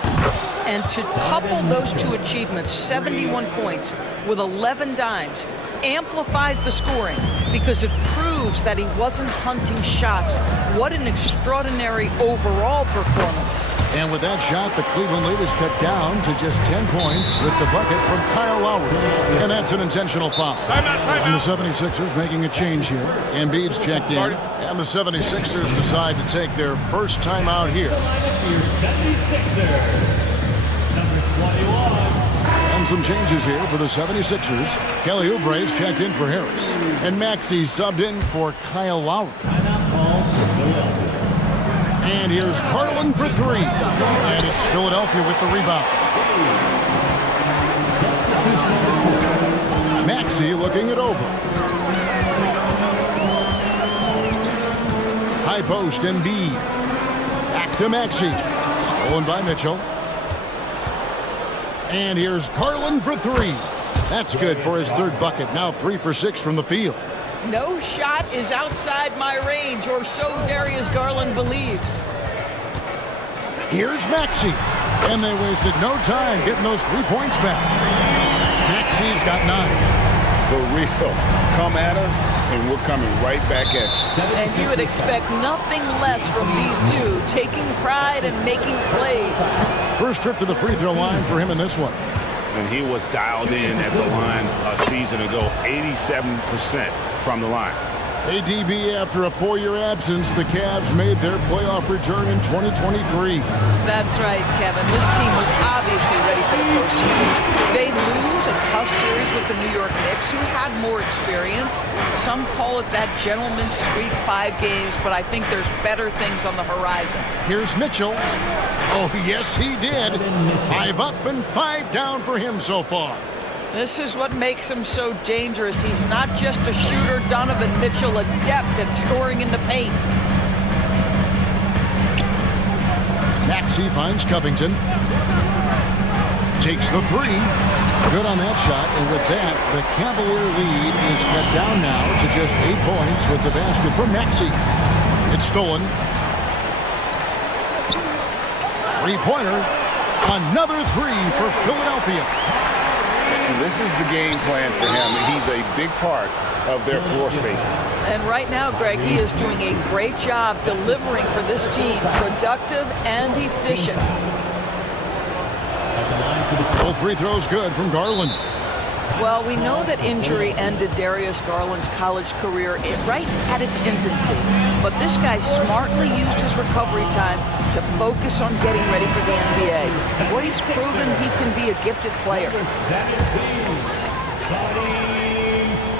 And to couple those two achievements, 71 points with 11 dimes, amplifies the scoring because it proves that he wasn't hunting shots. What an extraordinary overall performance. And with that shot, the Cleveland lead is cut down to just 10 points with the bucket from Kyle Lowry. And that's an intentional foul. Timeout. And the 76ers making a change here. Embiid's checked in. And the 76ers decide to take their first timeout here. And some changes here for the 76ers. Kelly Oubre's checked in for Harris. And Maxey subbed in for Kyle Lowry. And here's Garland for three. And it's Philadelphia with the rebound. Maxey looking it over. High post, Embiid. Back to Maxey. Stolen by Mitchell. And here's Garland for three. That's good for his third bucket. Now 3 for 6 from the field. No shot is outside my range, or so Darius Garland believes. Here's Maxey. And they wasted no time getting those 3 points back. Maxey's got 9. The real come at us, and we're coming right back at you. And you would expect nothing less from these two, taking pride and making plays. First trip to the free throw line for him in this one. And he was dialed in at the line a season ago, 87% from the line. ADB, after a 4-year absence, the Cavs made their playoff return in 2023. That's right, Kevin. This team was obviously ready for the postseason. They lose a tough series with the New York Knicks, who had more experience. Some call it that gentleman's sweep, 5 games, but I think there's better things on the horizon. Here's Mitchell. Oh, yes, he did. 5 up and 5 down for him so far. This is what makes him so dangerous. He's not just a shooter. Donovan Mitchell, adept at scoring in the paint. Maxey finds Covington. Takes the 3. Good on that shot. And with that, the Cavalier lead is cut down now to just 8 points with the basket from Maxey. It's stolen. 3-pointer. Another 3 for Philadelphia. And this is the game plan for him. He's a big part of their floor spacing. And right now, Greg, he is doing a great job delivering for this team, productive and efficient. Both free throws good from Garland. Well, we know that injury ended Darius Garland's college career right at its infancy. But this guy smartly used his recovery time to focus on getting ready for the NBA. Well, he's proven he can be a gifted player.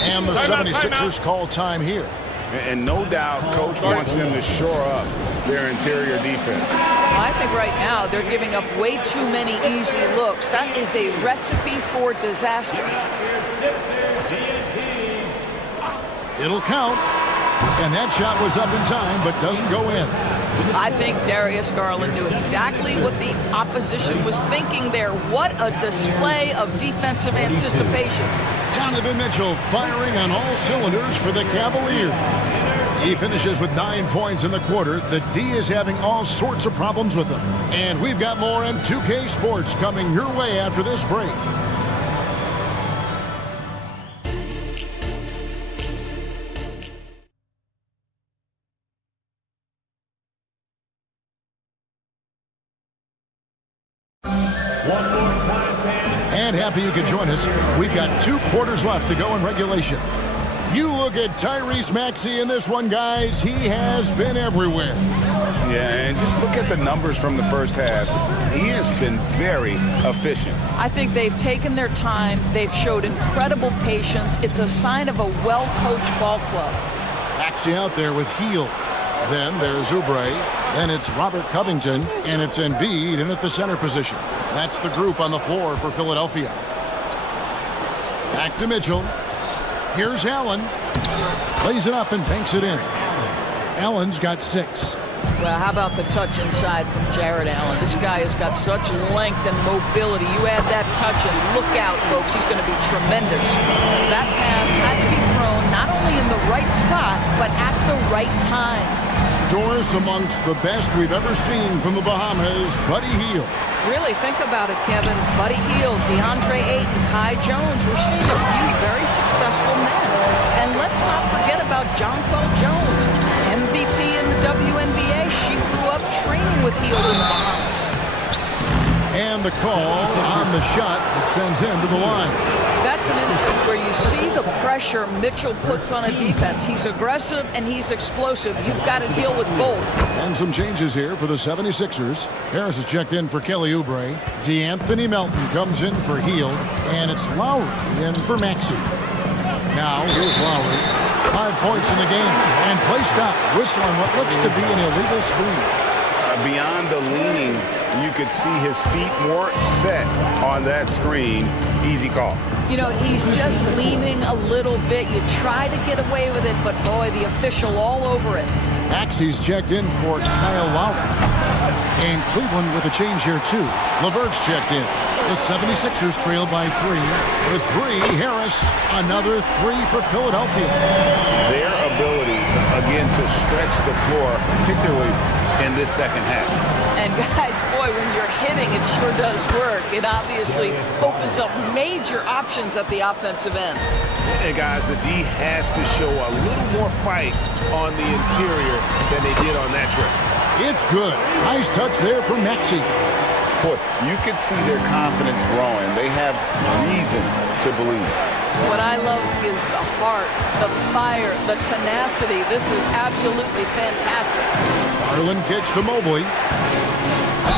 And the 76ers call time here. And no doubt, Coach wants them to shore up their interior defense. I think right now they're giving up way too many easy looks. That is a recipe for disaster. It'll count. And that shot was up in time, but doesn't go in. I think Darius Garland knew exactly what the opposition was thinking there. What a display of defensive anticipation. Donovan Mitchell firing on all cylinders for the Cavaliers. He finishes with 9 points in the quarter. The D is having all sorts of problems with him. And we've got more M2K Sports coming your way after this break. And happy you could join us. We've got 2 quarters left to go in regulation. You look at Tyrese Maxey in this one, guys. He has been everywhere. Yeah, and just look at the numbers from the first half. He has been very efficient. I think they've taken their time. They've showed incredible patience. It's a sign of a well-coached ball club. Maxey out there with Heel. Then there's Oubre. Then it's Robert Covington. And it's Embiid in at the center position. That's the group on the floor for Philadelphia. Back to Mitchell. Here's Allen. Lays it up and banks it in. Allen's got 6. Well, how about the touch inside from Jared Allen? This guy has got such length and mobility. You add that touch and look out, folks. He's going to be tremendous. That pass had to be thrown not only in the right spot, but at the right time. Doris amongst the best we've ever seen from the Bahamas, Buddy Hield. Really, think about it, Kevin. Buddy Hield, DeAndre Ayton, Kai Jones. We're seeing a few very successful men. And let's not forget about John Paul Jones, MVP in the WNBA. She grew up training with Hield in the Bahamas. And the call on the shot that sends him to the line. That's an instance where you see the pressure Mitchell puts on a defense. He's aggressive and he's explosive. You've got to deal with both. And some changes here for the 76ers. Harris is checked in for Kelly Oubre. DeAnthony Melton comes in for Hield. And it's Lowry in for Maxey. Now, here's Lowry. 5 points in the game. And play stops. Whistle on what looks to be an illegal screen. Beyond the leaning, you could see his feet more set on that screen. Easy call. You know, he's just leaning a little bit. You try to get away with it, but boy, the official all over it. Maxey's checked in for Kyle Lowry. And Cleveland with a change here, too. LeVert's checked in. The 76ers trail by 3. With 3, Harris. Another 3 for Philadelphia. Their ability, again, to stretch the floor, particularly in this second half. And guys, boy, when you're hitting, it sure does work. It obviously opens up major options at the offensive end. And guys, the D has to show a little more fight on the interior than they did on that trip. It's good. Nice touch there for Maxey. Boy, you can see their confidence growing. They have reason to believe. What I love is the heart, the fire, the tenacity. This is absolutely fantastic. Garland kicks to Mobley.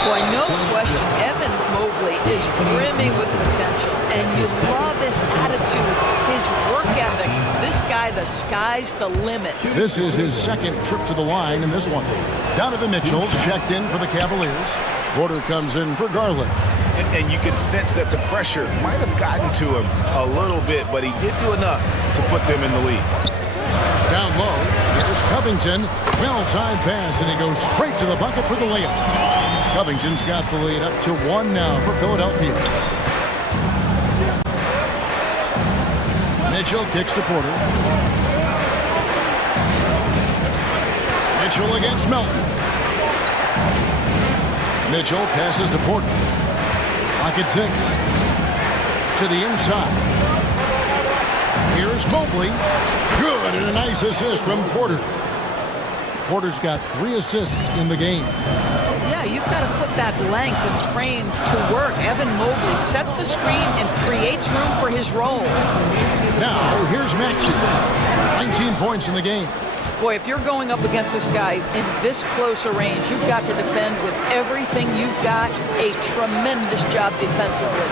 Boy, no question, Evan Mobley is brimming with potential, and you love his attitude, his work ethic. This guy, the sky's the limit. This is his second trip to the line in this one. Donovan Mitchell's checked in for the Cavaliers. Porter comes in for Garland. And you can sense that the pressure might have gotten to him a little bit, but he did do enough to put them in the lead. Down low, here's Covington. Well-timed pass, and he goes straight to the bucket for the layup. Covington's got the lead up to 1 now for Philadelphia. Mitchell kicks to Porter. Mitchell against Melton. Mitchell passes to Porter. Pocket 6. To the inside. Here's Mobley. Good, and a nice assist from Porter. Porter's got 3 assists in the game. Yeah, you've got to put that length and frame to work. Evan Mobley sets the screen and creates room for his role. Now, here's Maxey. 19 points in the game. Boy, if you're going up against this guy in this close a range, you've got to defend with everything you've got. A tremendous job defensively.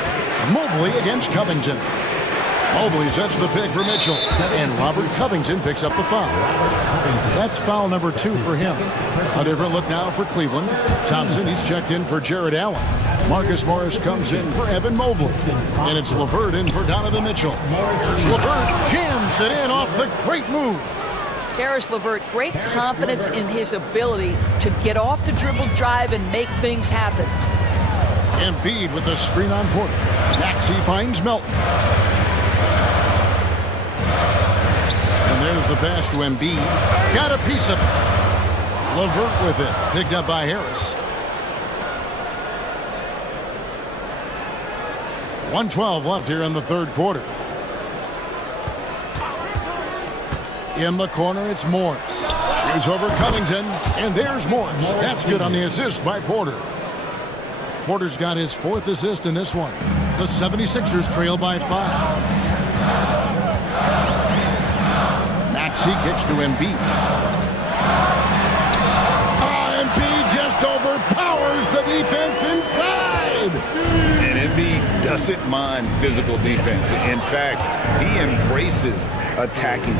Mobley against Covington. Mobley sets the pick for Mitchell, and Robert Covington picks up the foul. That's foul number 2 for him. A different look now for Cleveland. Thompson, he's checked in for Jared Allen. Marcus Morris comes in for Evan Mobley. And it's LeVert in for Donovan Mitchell. Here's LeVert, jams it in off the great move. Caris LeVert, great confidence in his ability to get off the dribble drive and make things happen. Embiid with a screen on Porter. Maxey finds Melton. And there's the pass to Embiid. Got a piece of it. LeVert with it. Picked up by Harris. 1:12 left here in the third quarter. In the corner, it's Morris. Shoots over Covington, and there's Morris. That's good on the assist by Porter. Porter's got his 4th assist in this one. The 76ers trail by 5. Maxey kicks to Embiid. Embiid just overpowers the defense inside. And Embiid doesn't mind physical defense. In fact, he embraces attacking.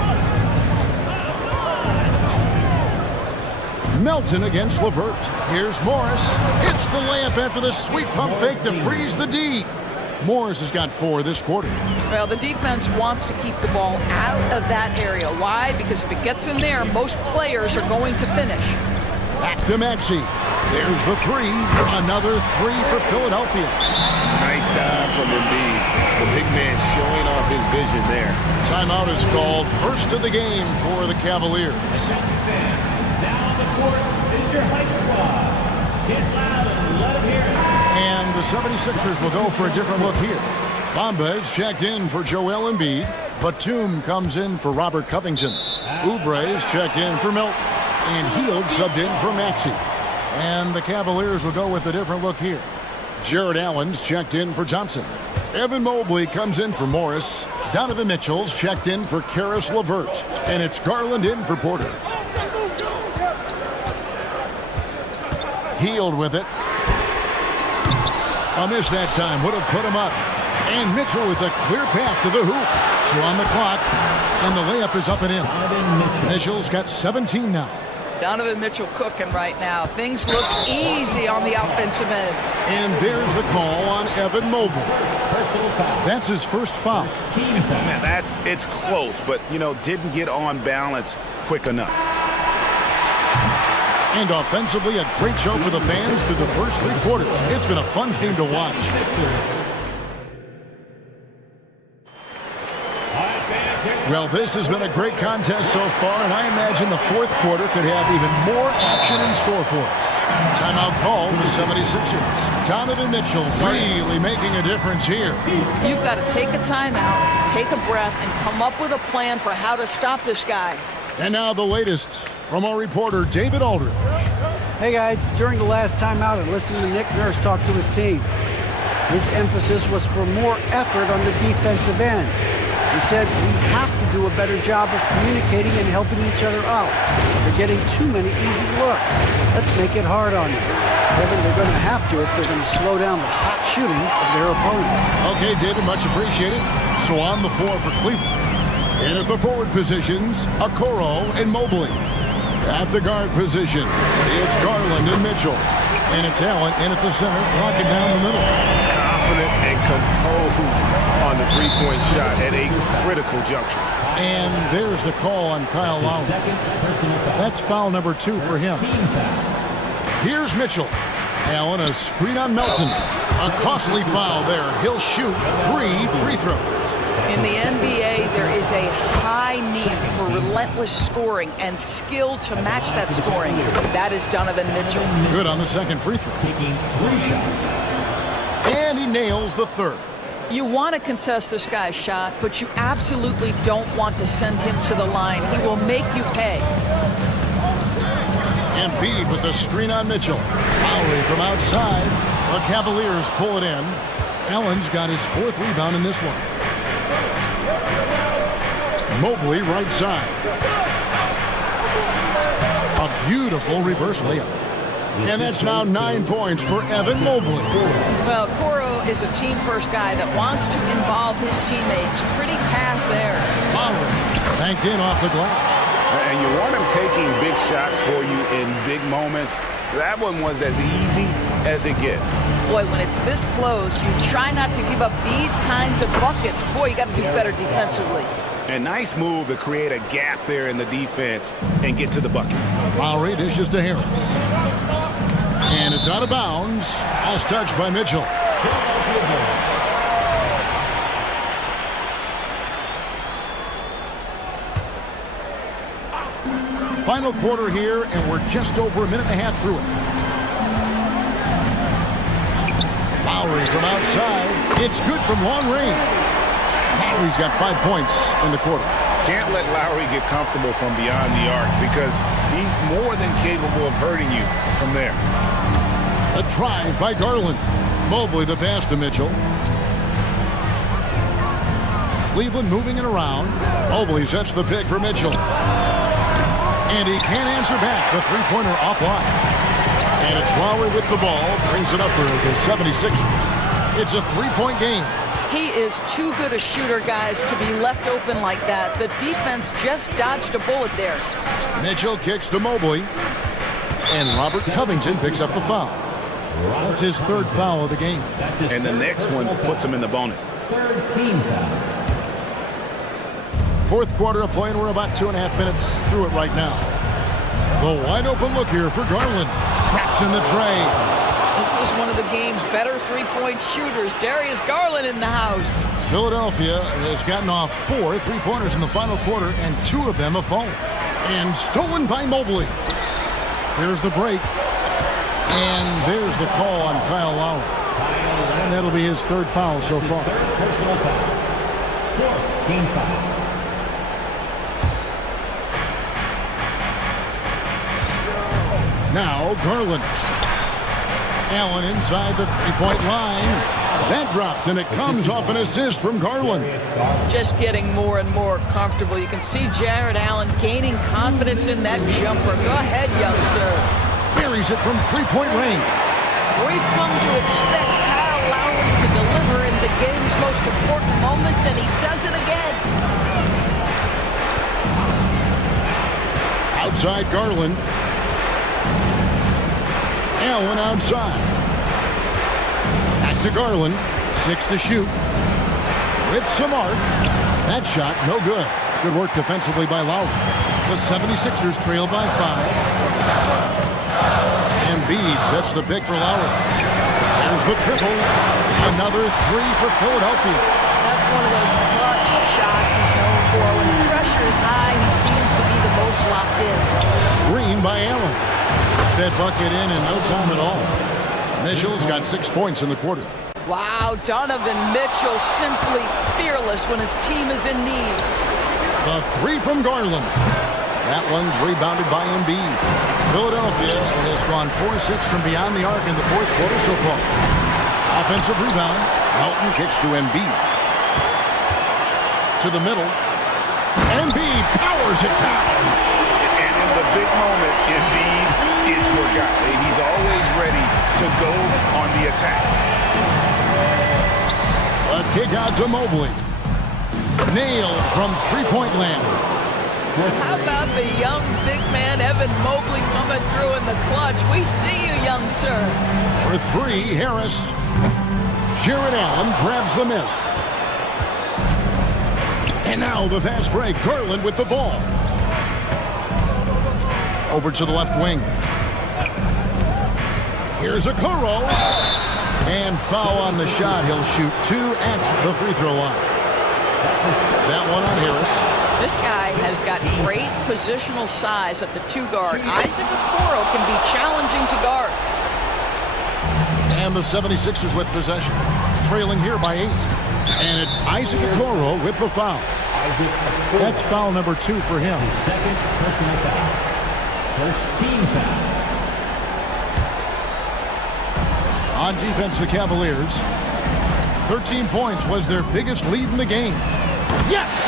Melton against LeVert. Here's Morris. Hits the layup after the sweet pump fake to freeze the D. Morris has got 4 this quarter. Well, the defense wants to keep the ball out of that area. Why? Because if it gets in there, most players are going to finish. Back to Maxey. There's the three. Another three for Philadelphia. Nice time from Embiid. The big man showing off his vision there. Timeout is called. First of the game for the Cavaliers. Now on the court is your hype squad. Get loud and let them hear it. And the 76ers will go for a different look here. Bamba is checked in for Joel Embiid. Batum comes in for Robert Covington. Oubre is checked in for Milton. And Hield subbed in for Maxey. And the Cavaliers will go with a different look here. Jared Allen's checked in for Thompson. Evan Mobley comes in for Morris. Donovan Mitchell's checked in for Karis LeVert. And it's Garland in for Porter. Hield with it. A miss that time would have put him up. And Mitchell with a clear path to the hoop. 2 on the clock. And the layup is up and in. Mitchell's got 17 now. Donovan Mitchell cooking right now. Things look easy on the offensive end. And there's the call on Evan Mobley. That's his first foul. Man, it's close, but, didn't get on balance quick enough. And offensively, a great show for the fans through the first 3 quarters. It's been a fun game to watch. Well, this has been a great contest so far, and I imagine the 4th quarter could have even more action in store for us. Timeout call, the 76ers. Donovan Mitchell really making a difference here. You've got to take a timeout, take a breath, and come up with a plan for how to stop this guy. And now the latest from our reporter, David Aldridge. Hey guys, during the last timeout, I listened to Nick Nurse talk to his team. His emphasis was for more effort on the defensive end. He said we have to do a better job of communicating and helping each other out. They're getting too many easy looks. Let's make it hard on them. Kevin, they're going to have to if they're going to slow down the hot shooting of their opponent. Okay, David, much appreciated. So on the floor for Cleveland. And at the forward positions, Okoro and Mobley. At the guard position, it's Garland and Mitchell. And it's Allen in at the center, knocking down the middle. Confident and composed on the three-point shot at a critical juncture. And there's the call on Kyle Lowry. That's foul number 2 for him. Here's Mitchell. Allen, a screen on Melton. A costly foul there. He'll shoot 3 free throws. In the NBA, there is a high need for relentless scoring and skill to match that scoring. That is Donovan Mitchell. Good on the second free throw. Taking 3 shots. And he nails the third. You want to contest this guy's shot, but you absolutely don't want to send him to the line. He will make you pay. Embiid with the screen on Mitchell. Lowry from outside. The Cavaliers pull it in. Allen's got his 4th rebound in this one. Mobley right side. A beautiful reverse layup. And that's now 9 points for Evan Mobley. Well, Koro is a team-first guy that wants to involve his teammates. Pretty pass there. Lowry banked in off the glass. And you want him taking big shots for you in big moments. That one was as easy as it gets. Boy, when it's this close, you try not to give up these kinds of buckets. Boy, you got to do better defensively. A nice move to create a gap there in the defense and get to the bucket. Lowry dishes to Harris. And it's out of bounds. Last touch by Mitchell. Final quarter here, and we're just over a minute and a half through it. Lowry from outside. It's good from long range. Lowry's got 5 points in the quarter. Can't let Lowry get comfortable from beyond the arc because he's more than capable of hurting you from there. A drive by Garland. Mobley the pass to Mitchell. Cleveland moving it around. Mobley sets the pick for Mitchell. And he can't answer back. The three-pointer offline. And it's Lowry with the ball. Brings it up for the 76ers. It's a 3-point game. He is too good a shooter, guys, to be left open like that. The defense just dodged a bullet there. Mitchell kicks to Mobley. And Robert Covington picks up the foul. That's his 3rd foul of the game. And the next one puts him in the bonus. 3rd team foul. 4th quarter of play, and we're about 2.5 minutes through it right now. The wide open look here for Garland. Traps in the tray. This is one of the game's better three-point shooters. Darius Garland in the house. Philadelphia has gotten off 4 3-pointers in the final quarter, and 2 of them have fallen. And stolen by Mobley. Here's the break. And there's the call on Kyle Lowry. And that'll be his 3rd foul so far. Third personal foul. 4th team foul. Now Garland. Allen inside the 3-point line. That drops, and it comes off an assist from Garland. Just getting more and more comfortable. You can see Jared Allen gaining confidence in that jumper. Go ahead, young sir. Buries it from 3-point range. We've come to expect Kyle Lowry to deliver in the game's most important moments, and he does it again. Outside Garland. Allen outside. Back to Garland. 6 to shoot. With some arc. That shot, no good. Good work defensively by Lowry. The 76ers trail by 5. Embiid sets the pick for Lowry. There's the triple. Another 3 for Philadelphia. That's one of those clutch shots he's known for. When the pressure is high, he seems to be the most locked in. Screen by Allen. That bucket in no time at all. Mitchell's got 6 points in the quarter. Wow, Donovan Mitchell simply fearless when his team is in need. The 3 from Garland. That one's rebounded by Embiid. Philadelphia has gone 4-6 from beyond the arc in the 4th quarter so far. Offensive rebound. Melton kicks to Embiid. To the middle. Embiid powers it down. And in the big moment, Embiid is your guy. He's always ready to go on the attack. A kick out to Mobley. Nailed from 3-point land. How about the young big man Evan Mobley coming through in the clutch? We see you, young sir. For 3, Harris. Jared Allen grabs the miss. And now the fast break. Garland with the ball. Over to the left wing. Here's a Okoro. And foul on the shot. He'll shoot 2 at the free throw line. That one on Harris. This guy has got great positional size at the 2 guard. Isaac Okoro can be challenging to guard. And the 76ers with possession. Trailing here by 8. And it's Isaac Okoro with the foul. That's foul number 2 for him. His 2nd personal foul. 1st team foul. On defense, the Cavaliers. 13 points was their biggest lead in the game. Yes!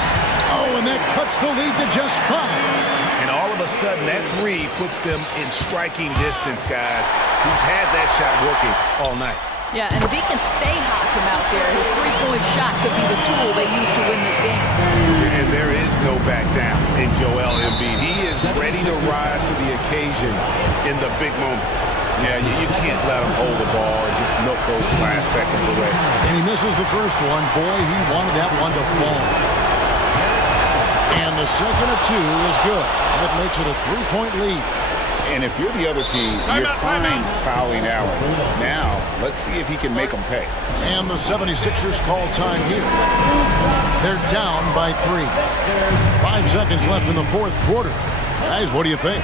Oh, and that cuts the lead to just 5. And all of a sudden, that 3 puts them in striking distance, guys. He's had that shot working all night. Yeah, and if he can stay hot from out there, his 3-point shot could be the tool they use to win this game. And there is no back down in Joel Embiid. He is ready to rise to the occasion in the big moment. Yeah, you can't let him hold the ball and just milk those last seconds away. And he misses the first one. Boy, he wanted that one to fall. And the second of 2 is good. That makes it a 3-point lead. And if you're the other team, you're fine fouling out. Now, let's see if he can make them pay. And the 76ers call time here. They're down by 3. 5 seconds left in the 4th quarter. Guys, what do you think?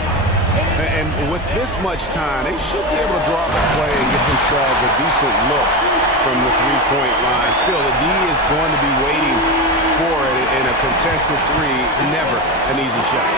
And with this much time, they should be able to draw up a play and get themselves a decent look from the 3-point line. Still, the D is going to be waiting for it, and a contested 3, never an easy shot.